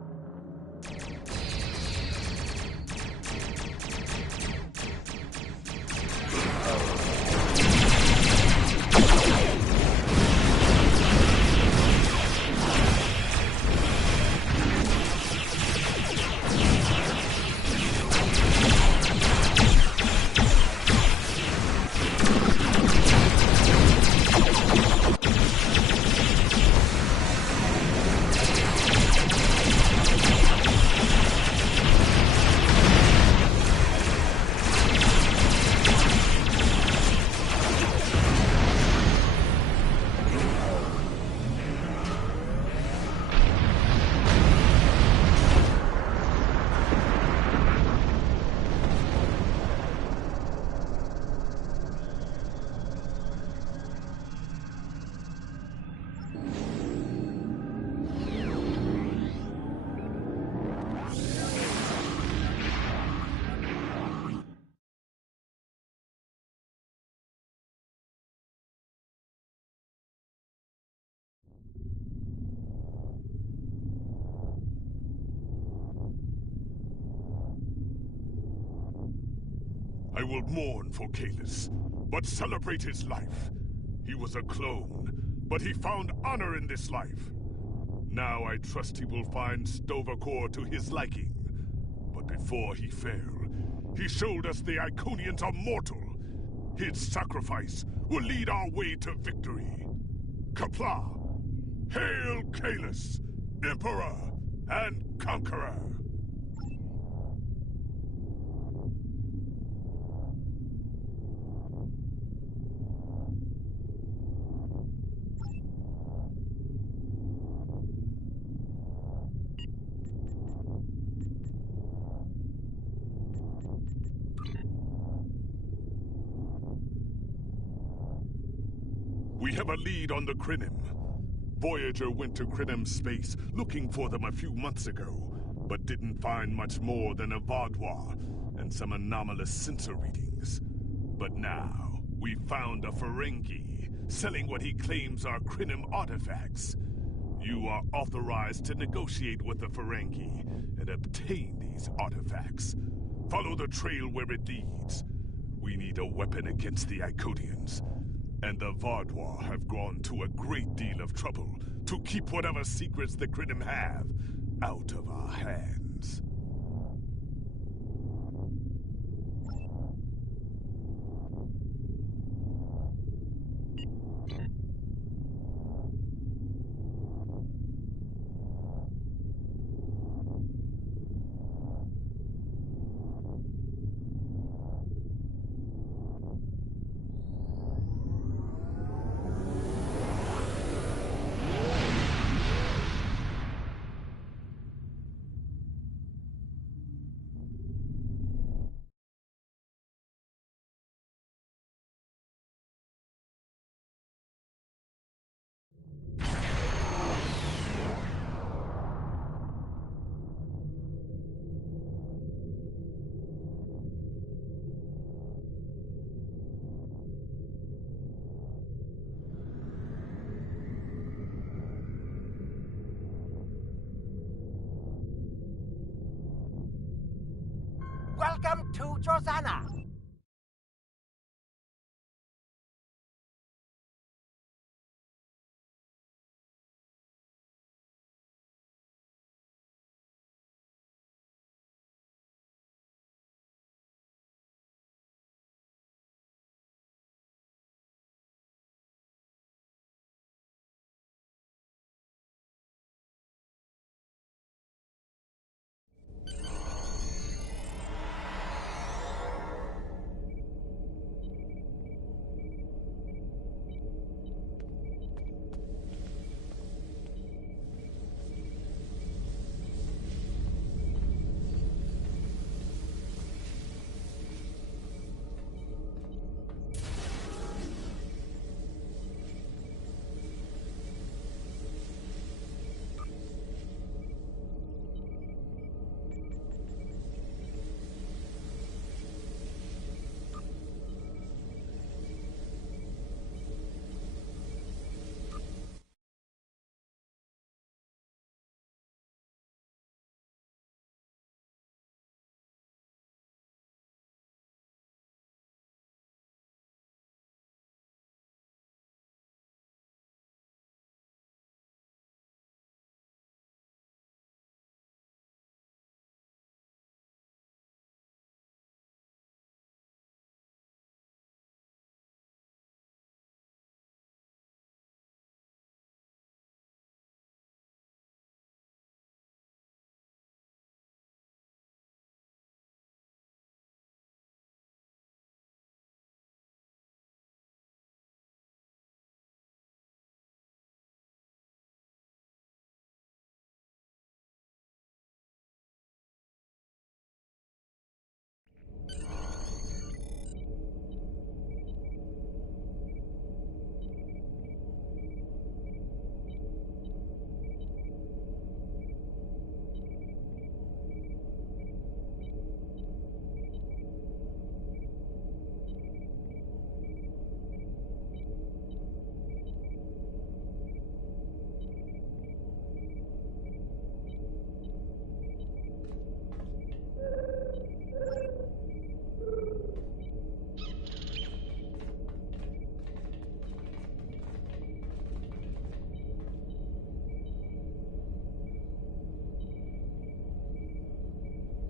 I will mourn for Kalis, but celebrate his life. He was a clone, but he found honor in this life. Now I trust he will find Sto-vo-kor to his liking. But before he fell, he showed us the Iconians are mortal. His sacrifice will lead our way to victory. Qapla'! Hail Kalis, Emperor and Conqueror! We have a lead on the Krynim. Voyager went to Krynim space looking for them a few months ago, but didn't find much more than a Vaudois and some anomalous sensor readings. But now, we found a Ferengi selling what he claims are Krynim artifacts. You are authorized to negotiate with the Ferengi and obtain these artifacts. Follow the trail where it leads. We need a weapon against the Iconians. And the Vaudois have gone to a great deal of trouble to keep whatever secrets the Krynim have out of our hands. Welcome to Josana.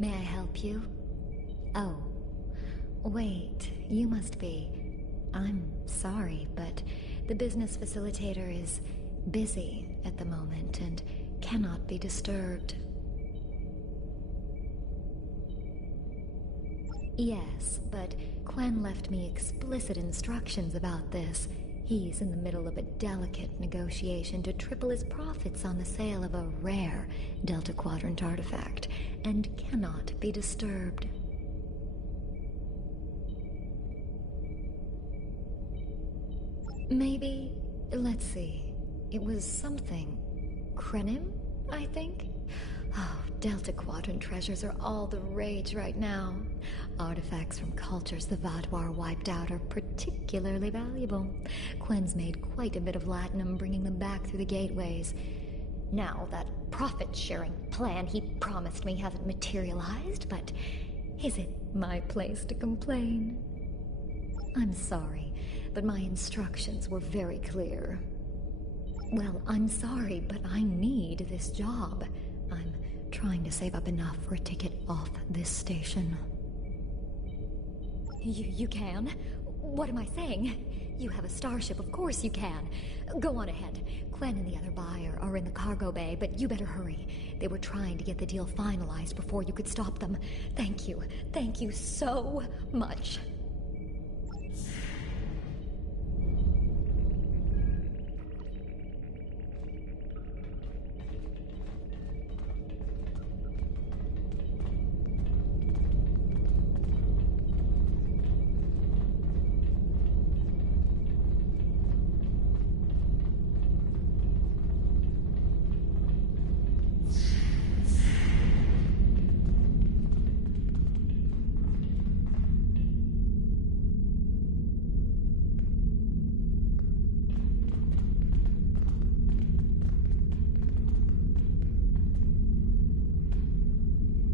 May I help you? Oh. Wait, you must be... I'm sorry, but the business facilitator is busy at the moment and cannot be disturbed. Yes, but Quen left me explicit instructions about this. He's in the middle of a delicate negotiation to triple his profits on the sale of a rare Delta Quadrant artifact, and cannot be disturbed. Maybe, let's see, it was something. Krenim, I think? Oh, Delta Quadrant treasures are all the rage right now. Artifacts from cultures the Vaadwaur wiped out are particularly valuable. Quen's made quite a bit of latinum bringing them back through the gateways. Now, that profit-sharing plan he promised me hasn't materialized, but is it my place to complain? I'm sorry, but my instructions were very clear. Well, I'm sorry, but I need this job. I'm trying to save up enough for a ticket off this station. You can? What am I saying? You have a starship, of course you can. Go on ahead. Quen and the other buyer are in the cargo bay, but you better hurry. They were trying to get the deal finalized before you could stop them. Thank you. Thank you so much.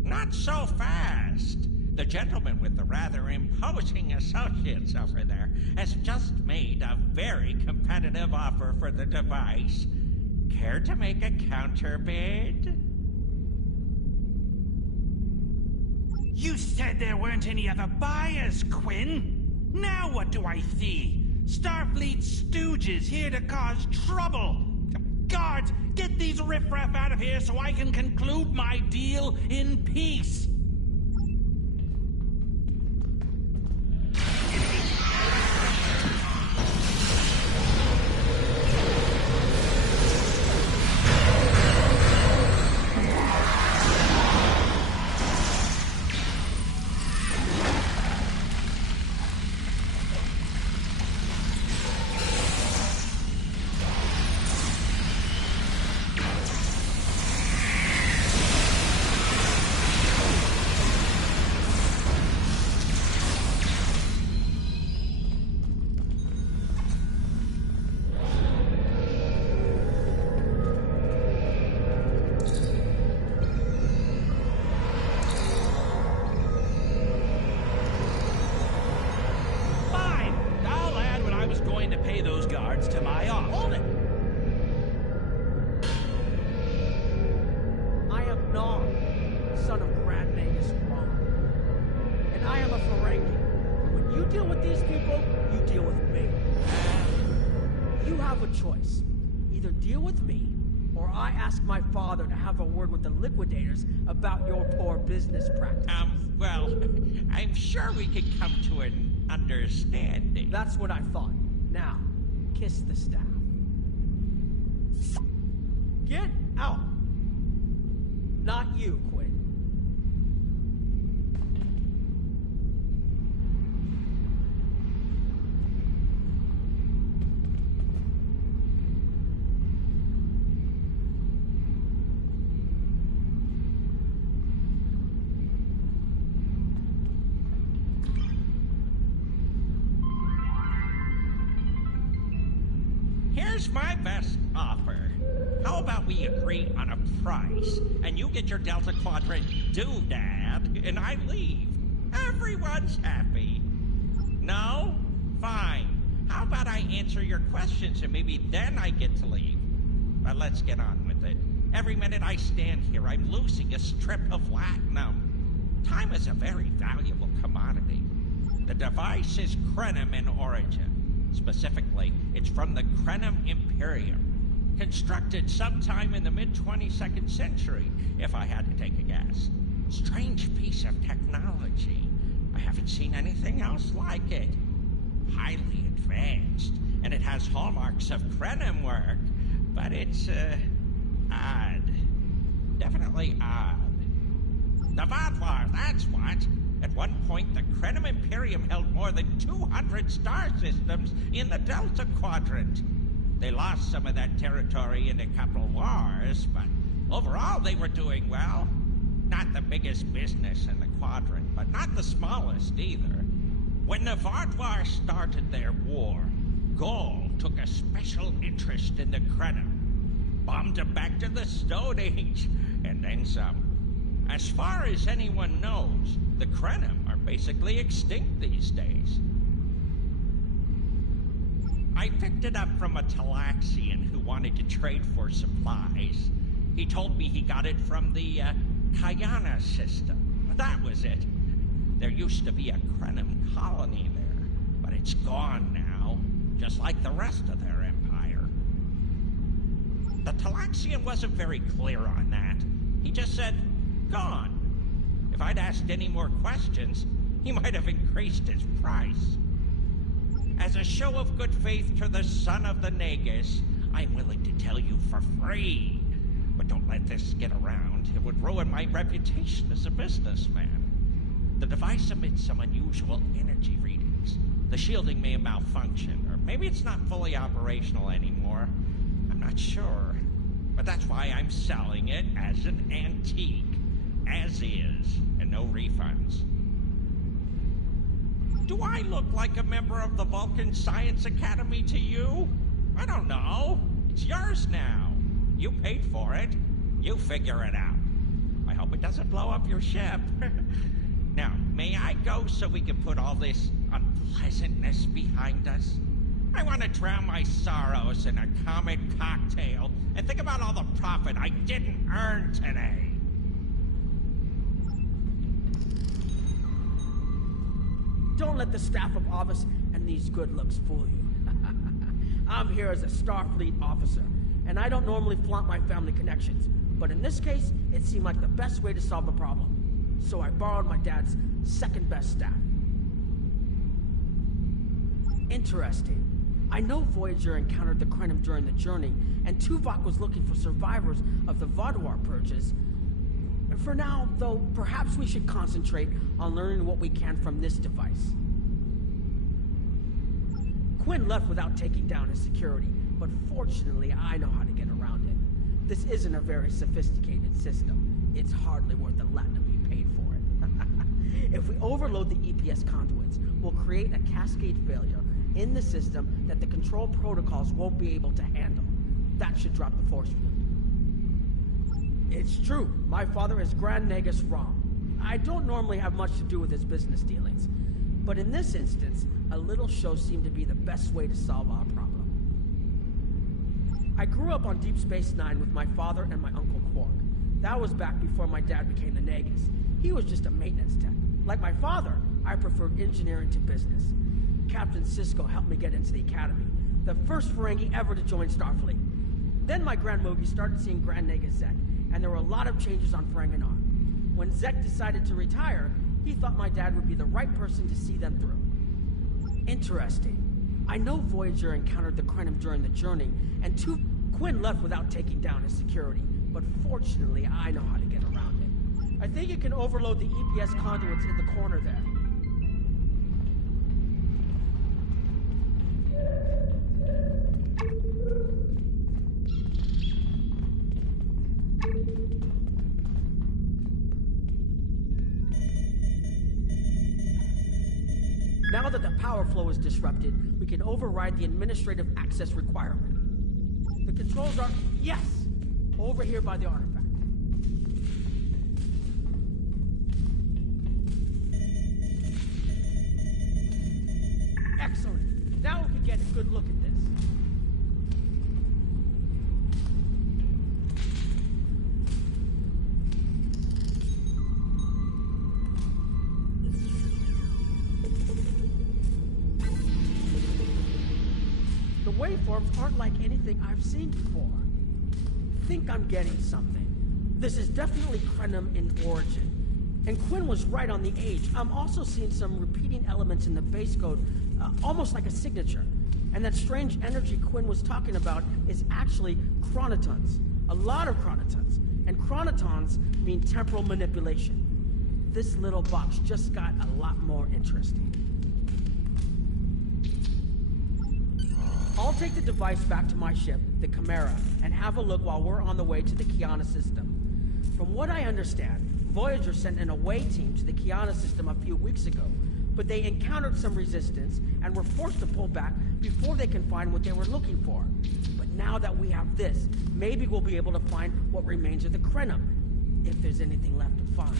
Not so fast. The gentleman with the rather imposing associates over there has just made a very competitive offer for the device. Care to make a counterbid? You said there weren't any other buyers, Quinn. Now what do I see? Starfleet stooges here to cause trouble. Guards, get these riffraff out of here so I can conclude my deal in peace. To my office. Hold it! I am not the son of Grand Magus Ron. And I am a Ferengi. And when you deal with these people, you deal with me. You have a choice. Either deal with me, or I ask my father to have a word with the liquidators about your poor business practices. Well, I'm sure we could come to an understanding. That's what I thought. Now, kiss the staff. Get out! Not you, Quinn. Here's my best offer. How about we agree on a price, and you get your Delta Quadrant doodad, and I leave? Everyone's happy. No? Fine. How about I answer your questions, and maybe then I get to leave? But let's get on with it. Every minute I stand here, I'm losing a strip of latinum. Time is a very valuable commodity. The device is Krenim in origin. Specifically, it's from the Krenim Imperium. Constructed sometime in the mid-22nd century, if I had to take a guess. Strange piece of technology. I haven't seen anything else like it. Highly advanced, and it has hallmarks of Krenim work, but it's, odd. Definitely odd. The Vatvar, that's what. At one point, the Krenim Imperium held more than 200 star systems in the Delta Quadrant. They lost some of that territory in a couple wars, but overall they were doing well. Not the biggest business in the quadrant, but not the smallest either. When the Vatvar started their war, Gaul took a special interest in the Krenim. Bombed them back to the Stone Age, and then some. As far as anyone knows, the Krenim are basically extinct these days. I picked it up from a Talaxian who wanted to trade for supplies. He told me he got it from the Kayana system. That was it. There used to be a Krenim colony there, but it's gone now, just like the rest of their empire. The Talaxian wasn't very clear on that. He just said, gone. If I'd asked any more questions, he might have increased his price. As a show of good faith to the son of the Nagus, I'm willing to tell you for free. But don't let this get around. It would ruin my reputation as a businessman. The device emits some unusual energy readings. The shielding may have malfunctioned, or maybe it's not fully operational anymore. I'm not sure. But that's why I'm selling it as an antique. As is, and no refunds. Do I look like a member of the Vulcan Science Academy to you? I don't know. It's yours now. You paid for it. You figure it out. I hope it doesn't blow up your ship. Now, may I go so we can put all this unpleasantness behind us? I want to drown my sorrows in a comet cocktail and think about all the profit I didn't earn today. Don't let the staff of Office and these good looks fool you. I'm here as a Starfleet officer, and I don't normally flaunt my family connections, but in this case, it seemed like the best way to solve the problem. So I borrowed my dad's second best staff. Interesting. I know Voyager encountered the Krenim during the journey, and Tuvok was looking for survivors of the Vatvar purges. For now, though, perhaps we should concentrate on learning what we can from this device. Quinn left without taking down his security, but fortunately I know how to get around it. This isn't a very sophisticated system. It's hardly worth the Latin we paid for it. If we overload the EPS conduits, we'll create a cascade failure in the system that the control protocols won't be able to handle. That should drop the force field. It's true. My father is Grand Nagus Rom. I don't normally have much to do with his business dealings, but in this instance, a little show seemed to be the best way to solve our problem. I grew up on Deep Space Nine with my father and my Uncle Quark. That was back before my dad became the Nagus. He was just a maintenance tech. Like my father, I preferred engineering to business. Captain Sisko helped me get into the Academy, the first Ferengi ever to join Starfleet. Then my Grand Mogi started seeing Grand Nagus Zek, and there were a lot of changes on Ferenginar. When Zek decided to retire, he thought my dad would be the right person to see them through. Interesting. I know Voyager encountered the Krenim during the journey, and Quinn left without taking down his security, but fortunately I know how to get around it. I think you can overload the EPS conduits in the corner there. Now that the power flow is disrupted, we can override the administrative access requirement. The controls are, yes, over here by the artifact. Excellent. Now we can get a good look at this. forms aren't like anything I've seen before. Think I'm getting something. This is definitely Krenim in origin. And Quinn was right on the age. I'm also seeing some repeating elements in the base code, almost like a signature. And that strange energy Quinn was talking about is actually chronotons. A lot of chronotons. And chronotons mean temporal manipulation. This little box just got a lot more interesting. I'll take the device back to my ship, the Chimera, and have a look while we're on the way to the Kiana system. From what I understand, Voyager sent an away team to the Kiana system a few weeks ago, but they encountered some resistance and were forced to pull back before they can find what they were looking for. But now that we have this, maybe we'll be able to find what remains of the Krenim, if there's anything left to find.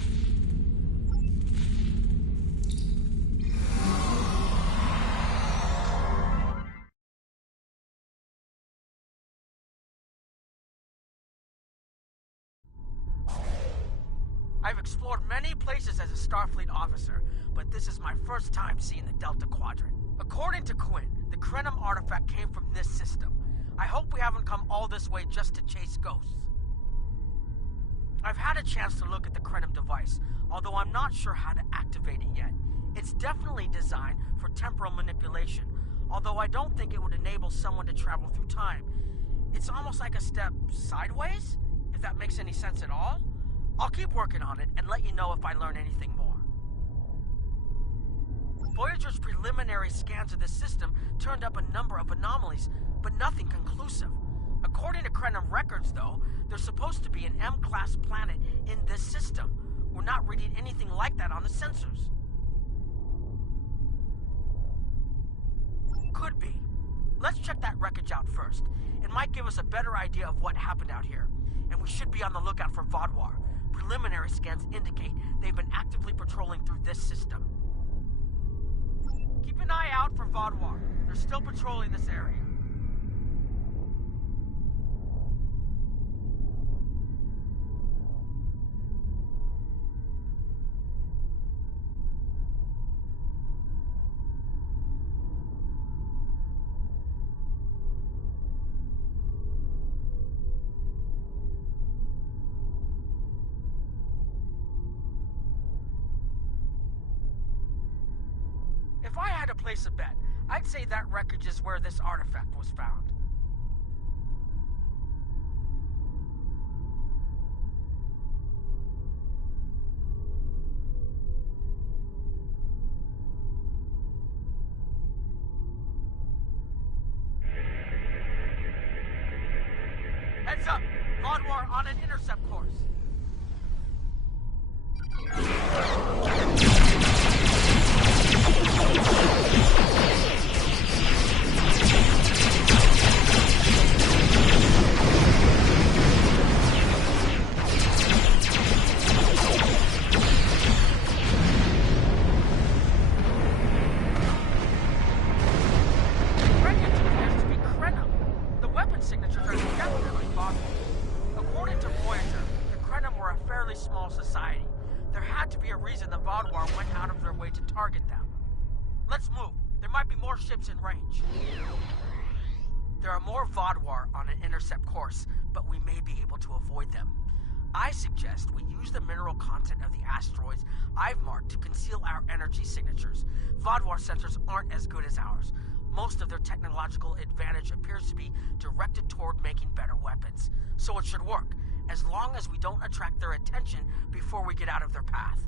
I've explored many places as a Starfleet officer, but this is my first time seeing the Delta Quadrant. According to Quinn, the Krenim artifact came from this system. I hope we haven't come all this way just to chase ghosts. I've had a chance to look at the Krenim device, although I'm not sure how to activate it yet. It's definitely designed for temporal manipulation, although I don't think it would enable someone to travel through time. It's almost like a step sideways, if that makes any sense at all. I'll keep working on it and let you know if I learn anything more. Voyager's preliminary scans of the system turned up a number of anomalies, but nothing conclusive. According to Krenim records, though, there's supposed to be an M-class planet in this system. We're not reading anything like that on the sensors. Could be. Let's check that wreckage out first. It might give us a better idea of what happened out here. And we should be on the lookout for Vodwar. Preliminary scans indicate they've been actively patrolling through this system. Keep an eye out for Vodwar. They're still patrolling this area. If I had to place a bet, I'd say that wreckage is where this artifact was found. Heads up! Vodwar on an intercept course. Ships in range. There are more Vodwar on an intercept course, but we may be able to avoid them. I suggest we use the mineral content of the asteroids I've marked to conceal our energy signatures. Vodwar sensors aren't as good as ours. Most of their technological advantage appears to be directed toward making better weapons. So it should work, as long as we don't attract their attention before we get out of their path.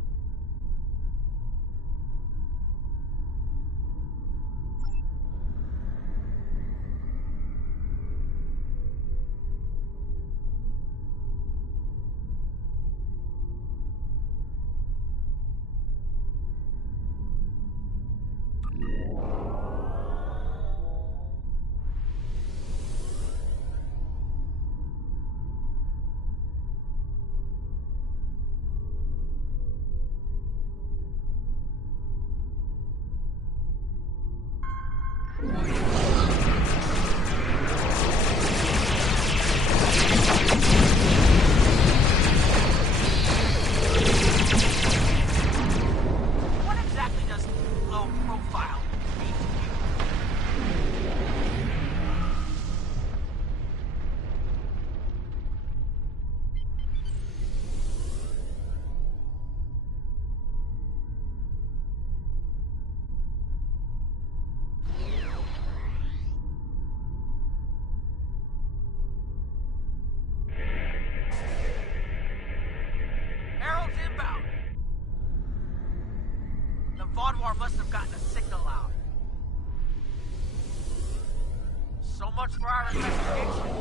war must have gotten a signal out. So much for our investigation.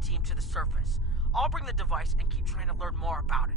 Team to the surface. I'll bring the device and keep trying to learn more about it.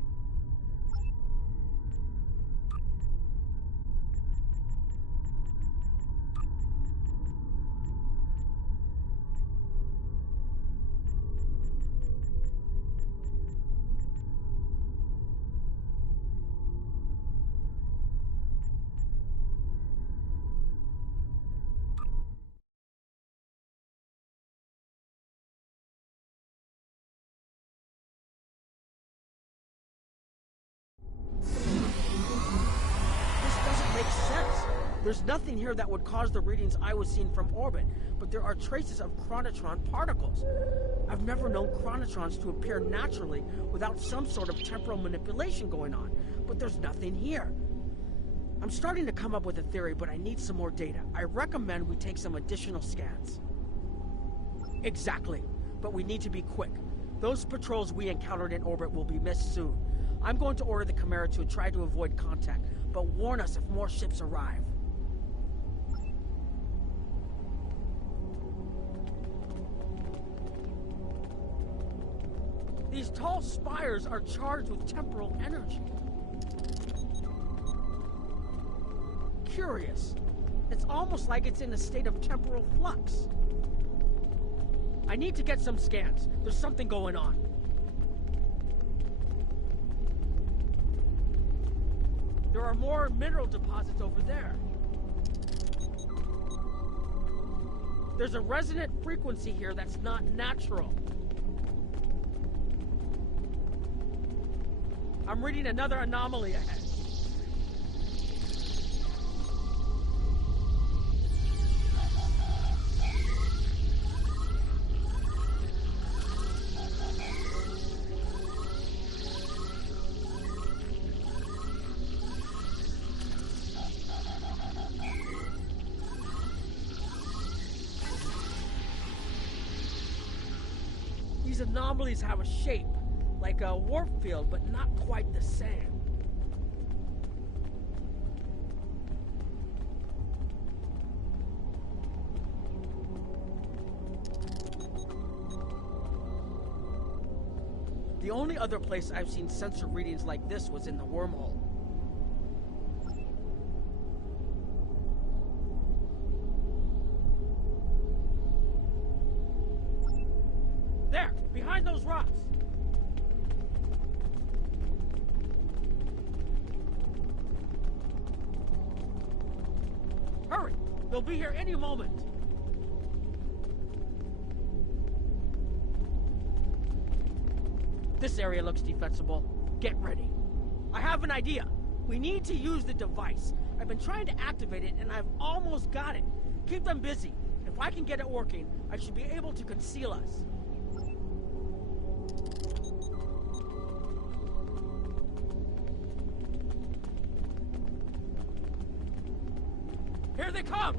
There's nothing here that would cause the readings I was seeing from orbit, but there are traces of chronotron particles. I've never known chronotrons to appear naturally without some sort of temporal manipulation going on, but there's nothing here. I'm starting to come up with a theory, but I need some more data. I recommend we take some additional scans. Exactly, but we need to be quick. Those patrols we encountered in orbit will be missed soon. I'm going to order the Chimera to try to avoid contact, but warn us if more ships arrive. These tall spires are charged with temporal energy. Curious. It's almost like it's in a state of temporal flux. I need to get some scans. There's something going on. There are more mineral deposits over there. There's a resonant frequency here that's not natural. I'm reading another anomaly ahead. These anomalies have a shape, like a warp field, but not quite the same. The only other place I've seen sensor readings like this was in the wormhole. There, behind those rocks. Hurry! They'll be here any moment. This area looks defensible. Get ready. I have an idea. We need to use the device. I've been trying to activate it, and I've almost got it. Keep them busy. If I can get it working, I should be able to conceal us. Here they come!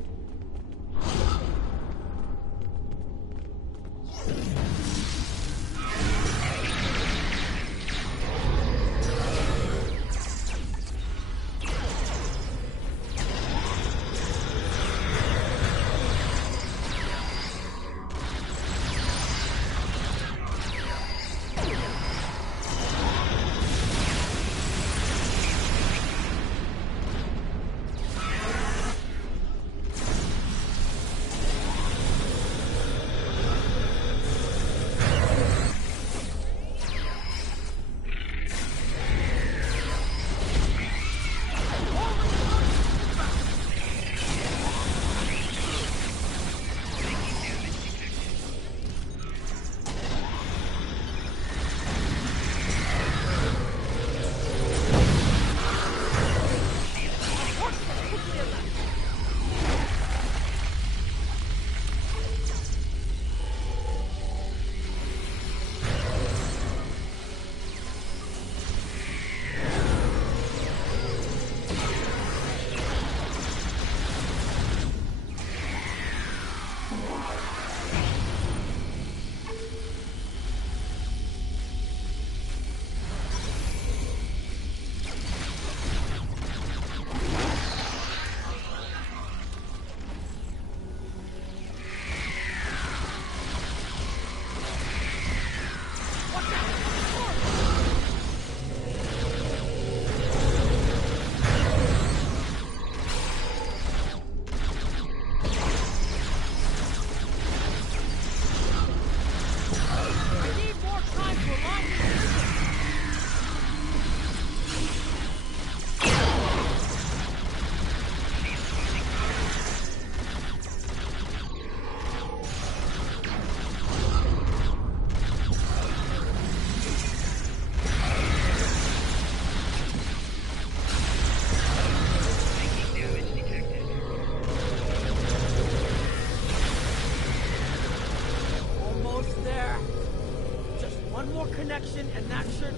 connection, and that should...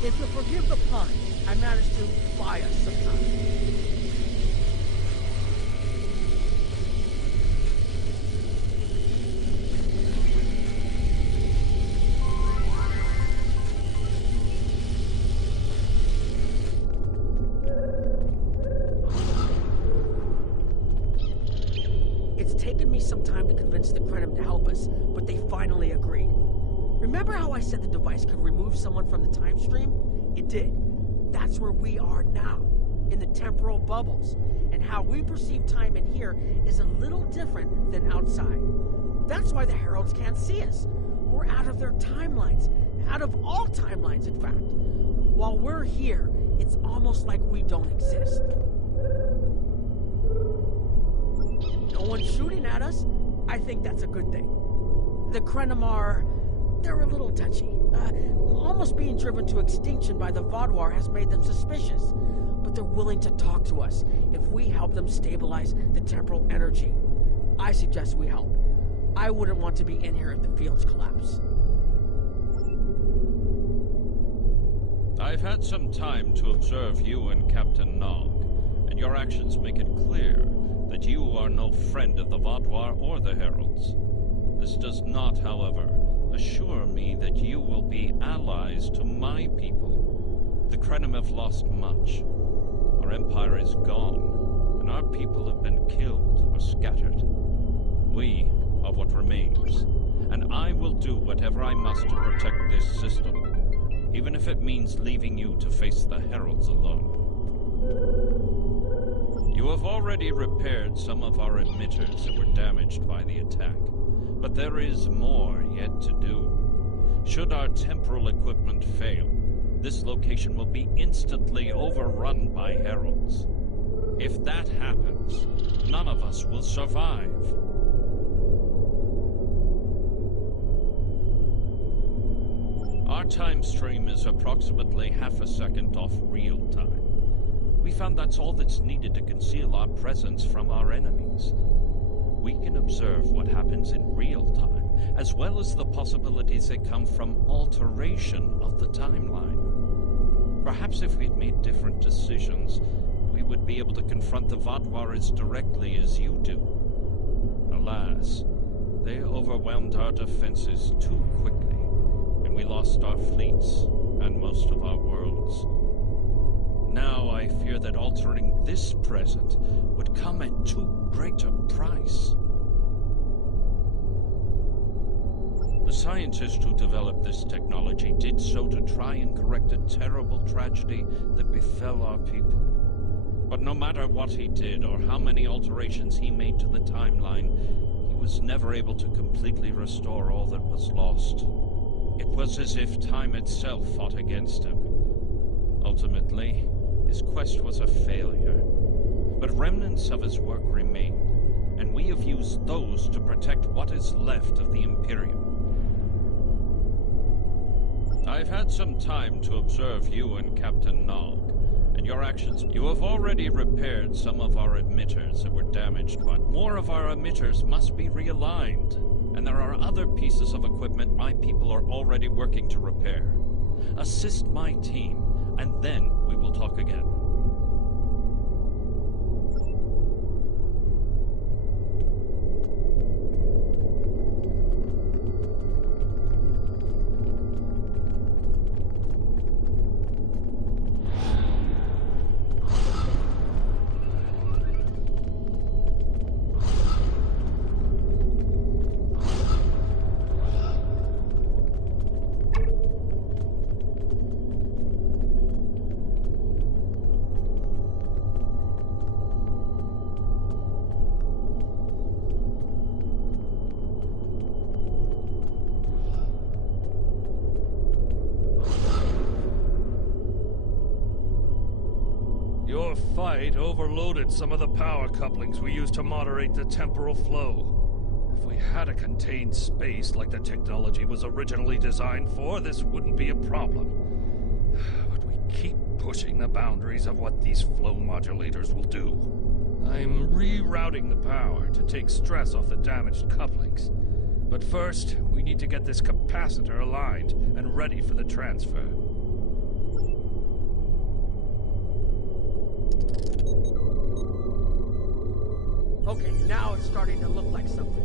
If you'll forgive the pun, I managed to buy us some time. It's taken me some time to convince the Krenim to help us, but they finally agreed. Remember how I said the device could remove someone from the time stream? It did. That's where we are now, in the temporal bubbles. And how we perceive time in here is a little different than outside. That's why the Heralds can't see us. We're out of their timelines. Out of all timelines, in fact. While we're here, it's almost like we don't exist. No one's shooting at us. I think that's a good thing. The Krenim are... they're a little touchy. Almost being driven to extinction by the Vaadwaur has made them suspicious. But they're willing to talk to us if we help them stabilize the temporal energy. I suggest we help. I wouldn't want to be in here if the fields collapse. I've had some time to observe you and Captain Nog, and your actions make it clear that you are no friend of the Vaadwaur or the Heralds. This does not, however, assure me that you will be allies to my people. The Krenim have lost much. Our empire is gone, and our people have been killed or scattered. We are what remains, and I will do whatever I must to protect this system, even if it means leaving you to face the Heralds alone. You have already repaired some of our emitters that were damaged by the attack. But there is more yet to do. Should our temporal equipment fail, this location will be instantly overrun by Heralds. If that happens, none of us will survive. Our time stream is approximately half a second off real time. We found that's all that's needed to conceal our presence from our enemies. We can observe what happens in real time, as well as the possibilities that come from alteration of the timeline. Perhaps if we'd made different decisions, we would be able to confront the Vaadwaur as directly as you do. Alas, they overwhelmed our defenses too quickly, and we lost our fleets and most of our worlds. Now I fear that altering this present would come at too great a price. The scientist who developed this technology did so to try and correct a terrible tragedy that befell our people. But no matter what he did or how many alterations he made to the timeline, he was never able to completely restore all that was lost. It was as if time itself fought against him. Ultimately, his quest was a failure. But remnants of his work remained, and we have used those to protect what is left of the Imperium. I've had some time to observe you and Captain Nog, and your actions. You have already repaired some of our emitters that were damaged, but more of our emitters must be realigned, and there are other pieces of equipment my people are already working to repair. Assist my team, and then we will talk again. Your fight overloaded some of the power couplings we used to moderate the temporal flow. If we had a contained space like the technology was originally designed for, this wouldn't be a problem. But we keep pushing the boundaries of what these flow modulators will do. I'm rerouting the power to take stress off the damaged couplings. But first, we need to get this capacitor aligned and ready for the transfer. Okay, now it's starting to look like something.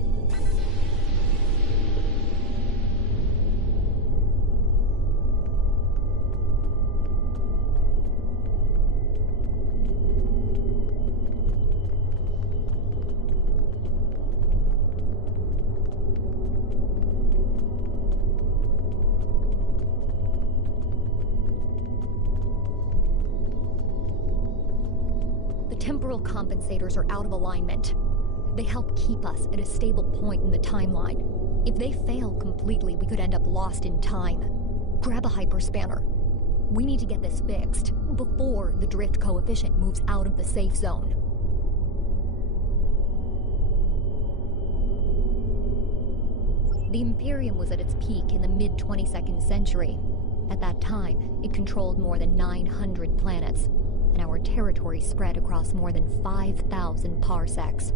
The temporal compensators are out of alignment. They help keep us at a stable point in the timeline. If they fail completely, we could end up lost in time. Grab a hyperspanner. We need to get this fixed before the drift coefficient moves out of the safe zone. The Imperium was at its peak in the mid-22nd century. At that time, it controlled more than 900 planets, and our territory spread across more than 5,000 parsecs.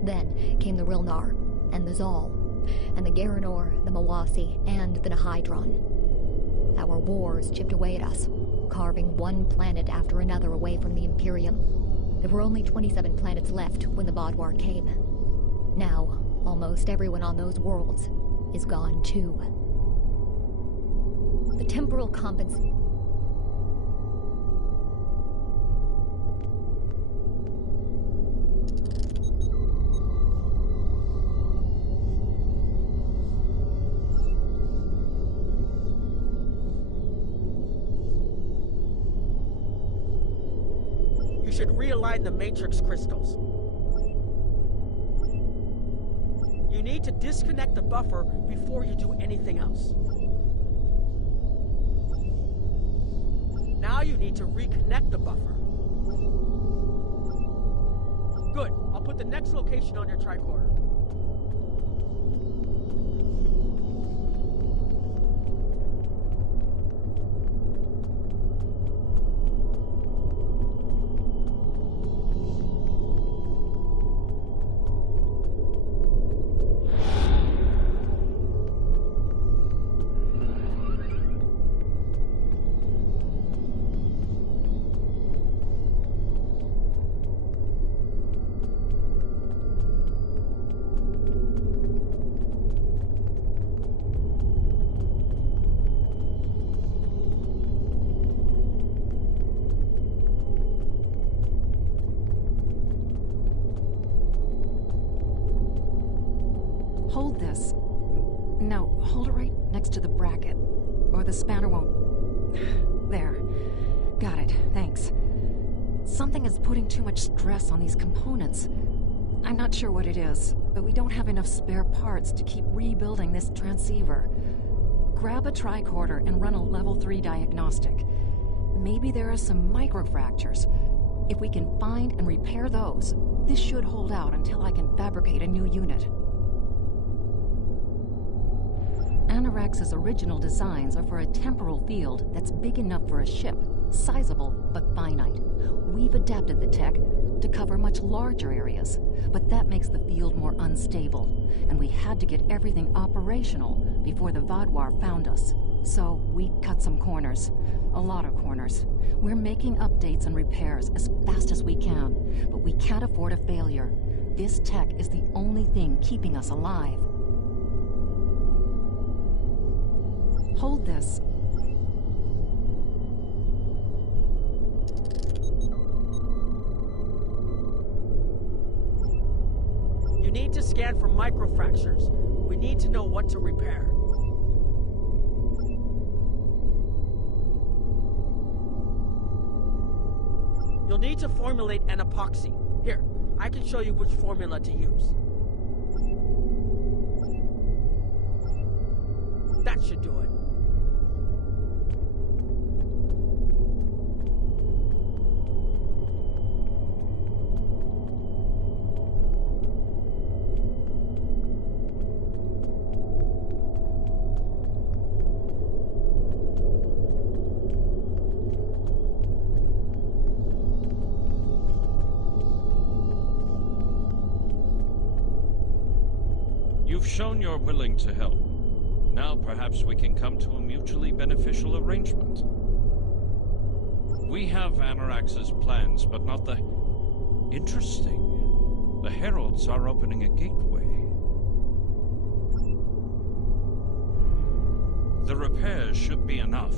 Then came the Rilnar, and the Zal, and the Garanor, the Mawasi, and the Nihydron. Our wars chipped away at us, carving one planet after another away from the Imperium. There were only 27 planets left when the Badwar came. Now, almost everyone on those worlds is gone too. The temporal compensation. You should realign the matrix crystals. You need to disconnect the buffer before you do anything else. Now you need to reconnect the buffer. Good. I'll put the next location on your tricorder. Hold this. No, hold it right next to the bracket, or the spanner won't... There. Got it, thanks. Something is putting too much stress on these components. I'm not sure what it is, but we don't have enough spare parts to keep rebuilding this transceiver. Grab a tricorder and run a level 3 diagnostic. Maybe there are some microfractures. If we can find and repair those, this should hold out until I can fabricate a new unit. Anorax's original designs are for a temporal field that's big enough for a ship, sizable but finite. We've adapted the tech to cover much larger areas, but that makes the field more unstable, and we had to get everything operational before the Vaadwaur found us. So we cut some corners. A lot of corners. We're making updates and repairs as fast as we can, but we can't afford a failure. This tech is the only thing keeping us alive. Hold this. You need to scan for microfractures. We need to know what to repair. You'll need to formulate an epoxy. Here, I can show you which formula to use. That should do it. You've shown you're willing to help. Now perhaps we can come to a mutually beneficial arrangement. We have Anorax's plans, but not the... Interesting. The Heralds are opening a gateway. The repairs should be enough.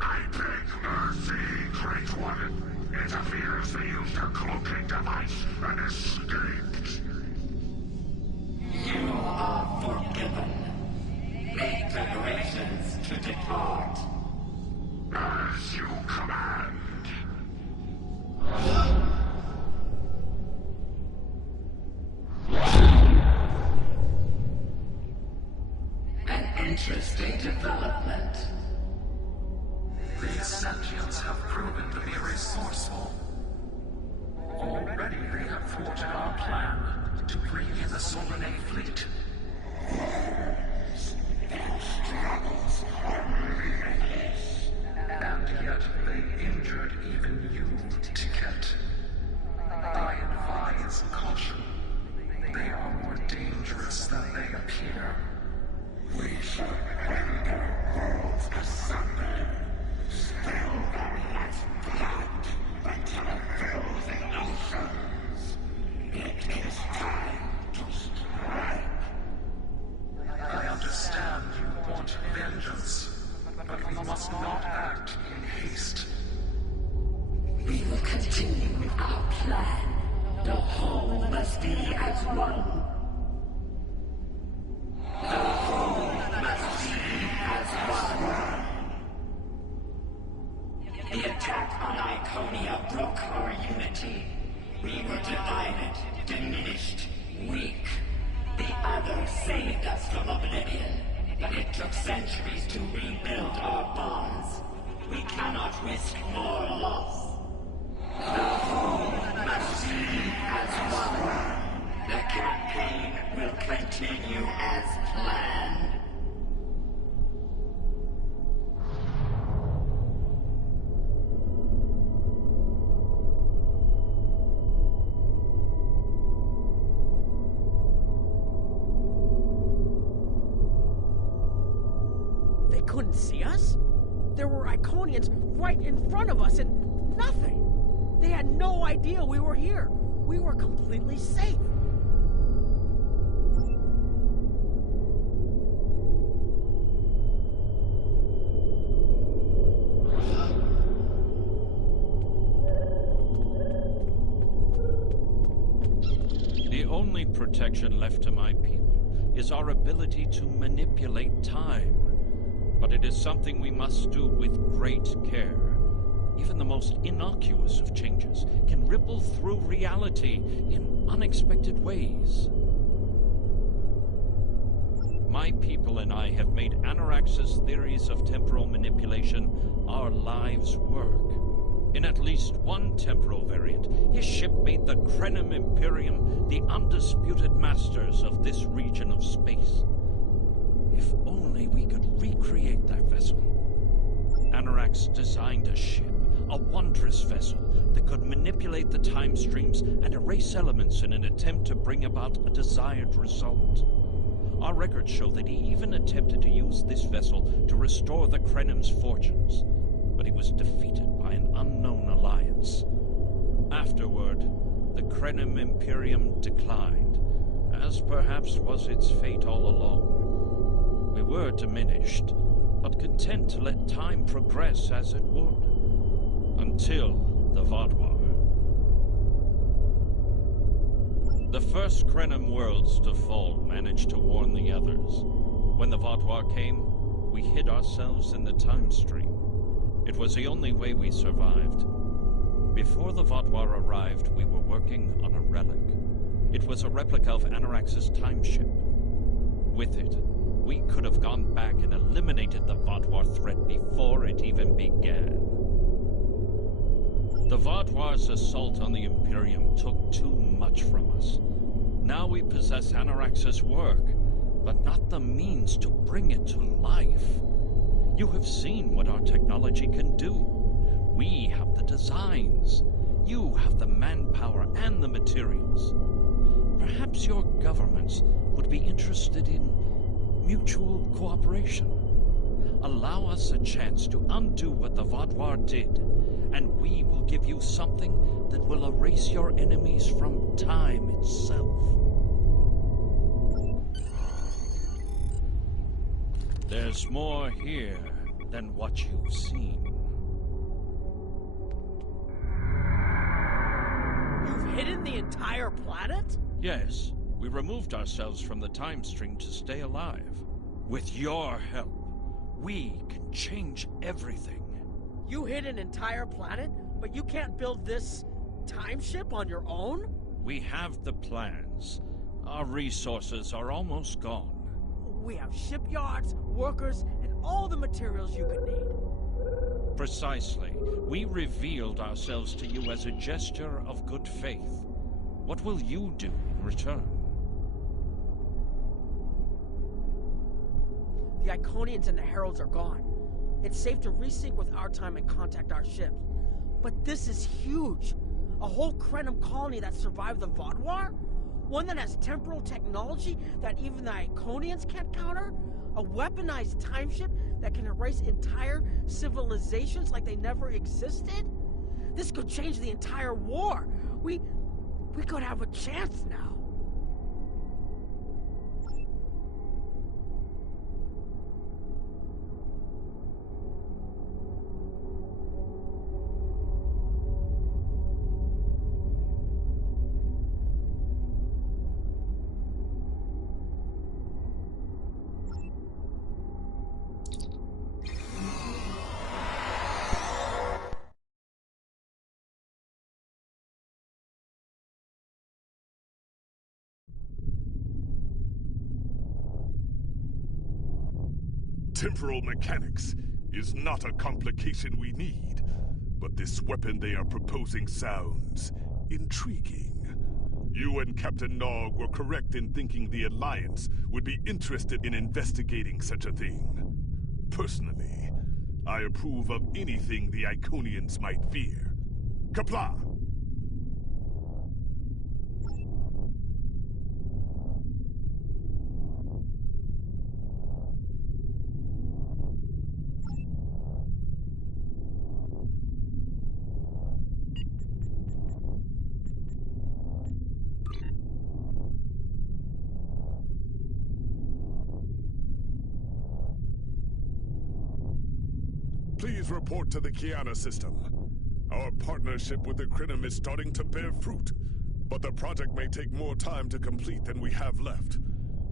I beg mercy, Great One. It appears they used a cloaking device and escaped. You are forgiven. Make preparations to depart. As you command. An interesting development. These sentients have proven to be resourceful. Already they have thwarted our plan to bring in the Solanae fleet. And yet they injured even you, Ticket. I advise caution. They are more dangerous than they appear. We should rend our worlds asunder. Still various blood until it fills the oceans. It is time to strike. I understand you want vengeance, but we must not act in haste. We will continue with our plan. The whole must be as one. The whole must be as one. The attack on Iconia broke our unity. We were divided, diminished, weak. The others saved us from oblivion, but it took centuries to rebuild our bonds. We cannot risk more loss. The whole must be as one. The campaign will continue as planned. They couldn't see us? There were Iconians right in front of us and nothing. They had no idea we were here. We were completely safe. only protection left to my people is our ability to manipulate time. But it is something we must do with great care. Even the most innocuous of changes can ripple through reality in unexpected ways. My people and I have made Anorax's theories of temporal manipulation our lives' work. In at least one temporal variant, his ship made the Krenim Imperium the undisputed masters of this region of space. If only we could recreate that vessel. Anorax designed a ship, a wondrous vessel that could manipulate the time streams and erase elements in an attempt to bring about a desired result. Our records show that he even attempted to use this vessel to restore the Krenim's fortunes, but he was defeated by an unknown alliance. Afterward, the Krenim Imperium declined, as perhaps was its fate all along. We were diminished, but content to let time progress as it would, until the Vatwa. The first Krenim worlds to fall managed to warn the others. When the Vatwa came, we hid ourselves in the time stream. It was the only way we survived. Before the Vatwa arrived, we were working on a relic. It was a replica of Anorax's time ship. With it, we could have gone back and eliminated the Vatwa threat before it even began. The Vatwa's assault on the Imperium took too much from us. Now we possess Anorax's work, but not the means to bring it to life. You have seen what our technology can do. We have the designs. You have the manpower and the materials. Perhaps your governments would be interested in mutual cooperation. Allow us a chance to undo what the Vatwa did, and we will give you something that will erase your enemies from time itself. There's more here than what you've seen. You've hidden the entire planet? Yes, we removed ourselves from the time stream to stay alive. With your help, we can change everything. You hid an entire planet, but you can't build this time ship on your own? We have the plans. Our resources are almost gone. We have shipyards, workers, and all the materials you could need. Precisely. We revealed ourselves to you as a gesture of good faith. What will you do in return? The Iconians and the Heralds are gone. It's safe to resync with our time and contact our ships. But this is huge. A whole Krenim colony that survived the Vatwa? One that has temporal technology that even the Iconians can't counter? A weaponized time ship that can erase entire civilizations like they never existed? This could change the entire war. We could have a chance now. Temporal mechanics is not a complication we need, but this weapon they are proposing sounds intriguing. You and Captain Nog were correct in thinking the Alliance would be interested in investigating such a thing. Personally, I approve of anything the Iconians might fear. Kapla! Please report to the Kiana system. Our partnership with the Krenim is starting to bear fruit. But the project may take more time to complete than we have left.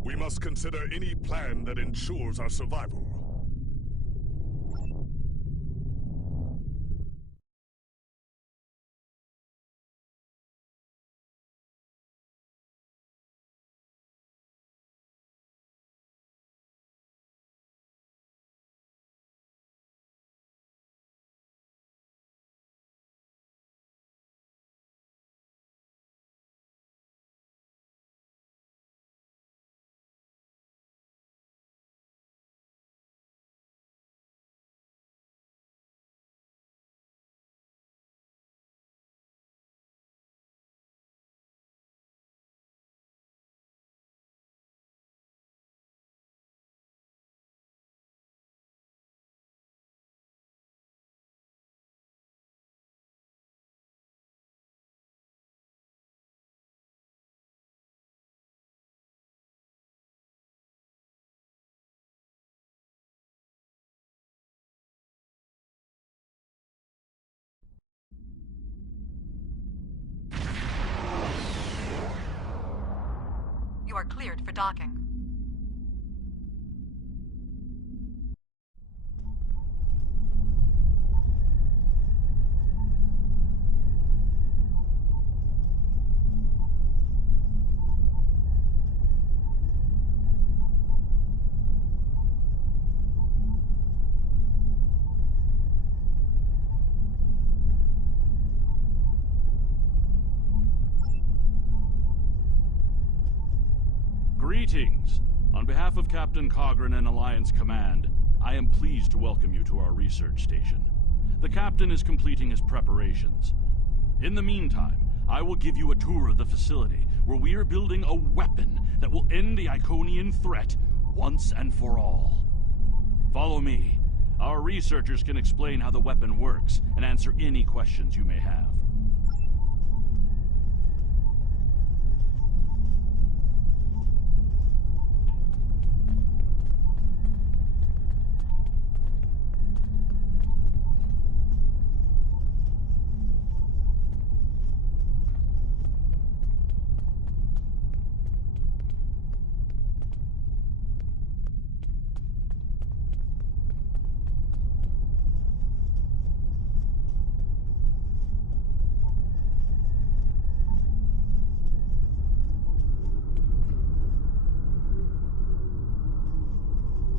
We must consider any plan that ensures our survival. You are cleared for docking. Greetings! On behalf of Captain Cogran and Alliance Command, I am pleased to welcome you to our research station. The Captain is completing his preparations. In the meantime, I will give you a tour of the facility, where we are building a weapon that will end the Iconian threat once and for all. Follow me. Our researchers can explain how the weapon works and answer any questions you may have.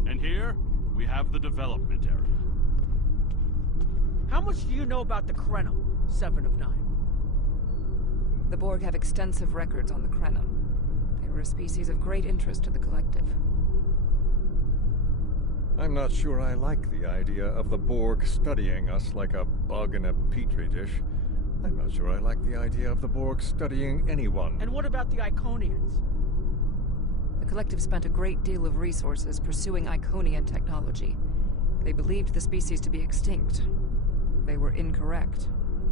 And here, we have the development area. How much do you know about the Krenim, 7 of 9? The Borg have extensive records on the Krenim. They were a species of great interest to the Collective. I'm not sure I like the idea of the Borg studying us like a bug in a petri dish. I'm not sure I like the idea of the Borg studying anyone. And what about the Iconians? The Collective spent a great deal of resources pursuing Iconian technology. They believed the species to be extinct. They were incorrect.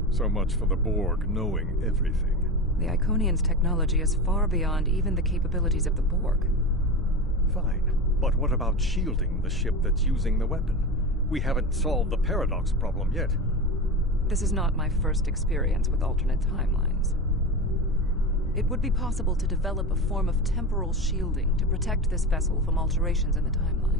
So much for the Borg knowing everything. The Iconians' technology is far beyond even the capabilities of the Borg. Fine. But what about shielding the ship that's using the weapon? We haven't solved the paradox problem yet. This is not my first experience with alternate timelines. It would be possible to develop a form of temporal shielding to protect this vessel from alterations in the timeline.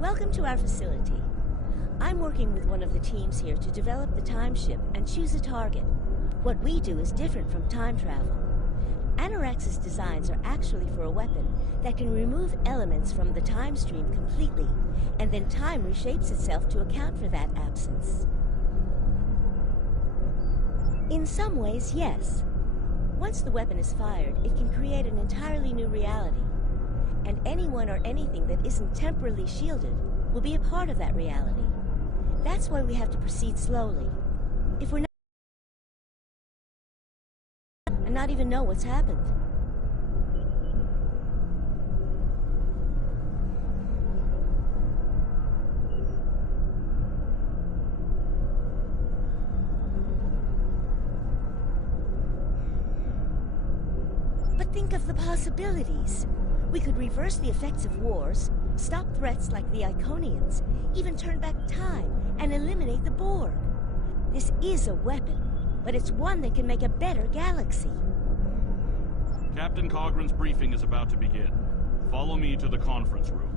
Welcome to our facility. I'm working with one of the teams here to develop the time ship and choose a target. What we do is different from time travel. Anorax's designs are actually for a weapon that can remove elements from the time stream completely, and then time reshapes itself to account for that absence. In some ways, yes. Once the weapon is fired, it can create an entirely new reality. And anyone or anything that isn't temporally shielded will be a part of that reality. That's why we have to proceed slowly. If we're not and not even know what's happened. But think of the possibilities. We could reverse the effects of wars, stop threats like the Iconians, even turn back time and eliminate the Borg. This is a weapon, but it's one that can make a better galaxy. Captain Cogran's briefing is about to begin. Follow me to the conference room.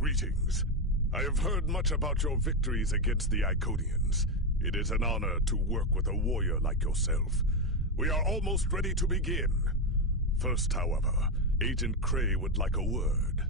Greetings. I have heard much about your victories against the Iconians. It is an honor to work with a warrior like yourself. We are almost ready to begin. First, however, Agent Cray would like a word.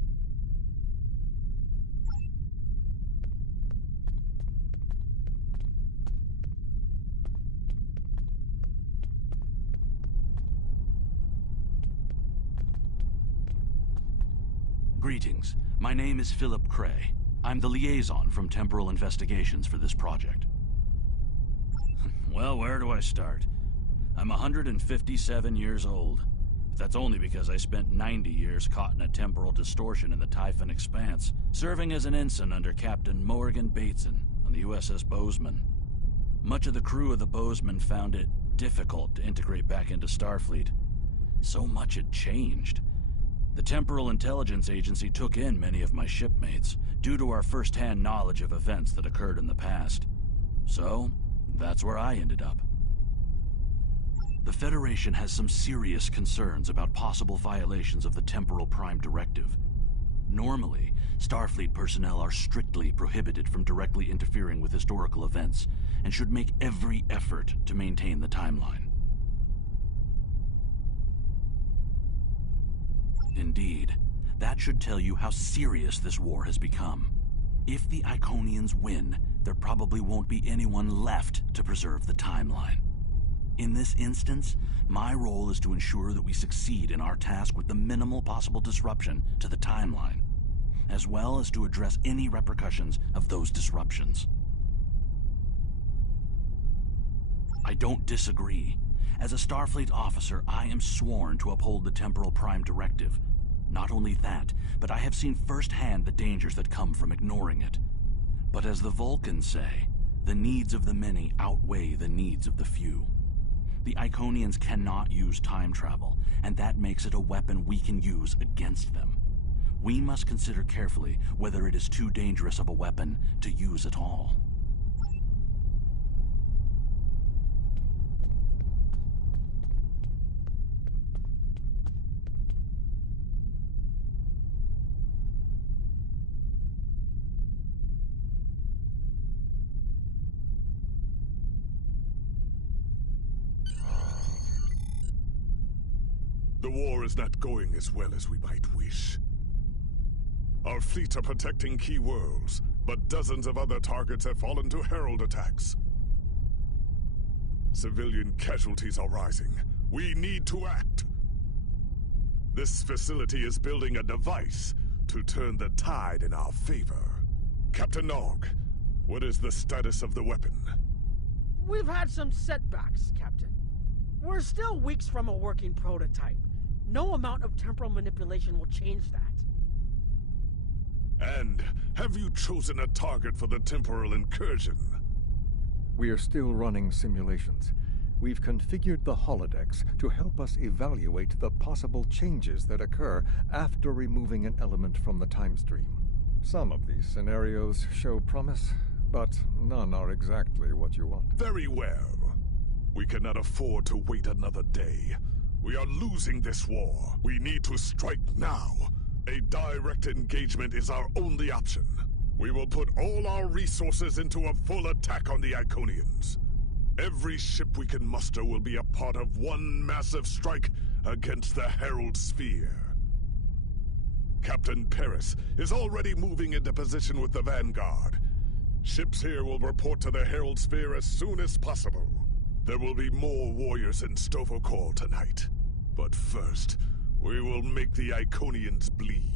Greetings. My name is Philip Cray. I'm the liaison from Temporal Investigations for this project. Well, where do I start? I'm 157 years old. But that's only because I spent 90 years caught in a temporal distortion in the Typhon Expanse, serving as an ensign under Captain Morgan Bateson on the USS Bozeman. Much of the crew of the Bozeman found it difficult to integrate back into Starfleet. So much had changed. The Temporal Intelligence Agency took in many of my shipmates, due to our first-hand knowledge of events that occurred in the past. So, that's where I ended up. The Federation has some serious concerns about possible violations of the Temporal Prime Directive. Normally, Starfleet personnel are strictly prohibited from directly interfering with historical events, and should make every effort to maintain the timeline. Indeed, that should tell you how serious this war has become. If the Iconians win, there probably won't be anyone left to preserve the timeline. In this instance, my role is to ensure that we succeed in our task with the minimal possible disruption to the timeline, as well as to address any repercussions of those disruptions. I don't disagree. As a Starfleet officer, I am sworn to uphold the Temporal Prime Directive. Not only that, but I have seen firsthand the dangers that come from ignoring it. But as the Vulcans say, the needs of the many outweigh the needs of the few. The Iconians cannot use time travel, and that makes it a weapon we can use against them. We must consider carefully whether it is too dangerous of a weapon to use at all. The war is not going as well as we might wish. Our fleets are protecting key worlds, but dozens of other targets have fallen to Herald attacks. Civilian casualties are rising. We need to act. This facility is building a device to turn the tide in our favor. Captain Nog, what is the status of the weapon? We've had some setbacks, Captain. We're still weeks from a working prototype. No amount of temporal manipulation will change that. And have you chosen a target for the temporal incursion? We are still running simulations. We've configured the holodecks to help us evaluate the possible changes that occur after removing an element from the time stream. Some of these scenarios show promise, but none are exactly what you want. Very well. We cannot afford to wait another day. We are losing this war. We need to strike now. A direct engagement is our only option. We will put all our resources into a full attack on the Iconians. Every ship we can muster will be a part of one massive strike against the Herald Sphere. Captain Paris is already moving into position with the Vanguard. Ships here will report to the Herald Sphere as soon as possible. There will be more warriors in Stovokor tonight. But first, we will make the Iconians bleed.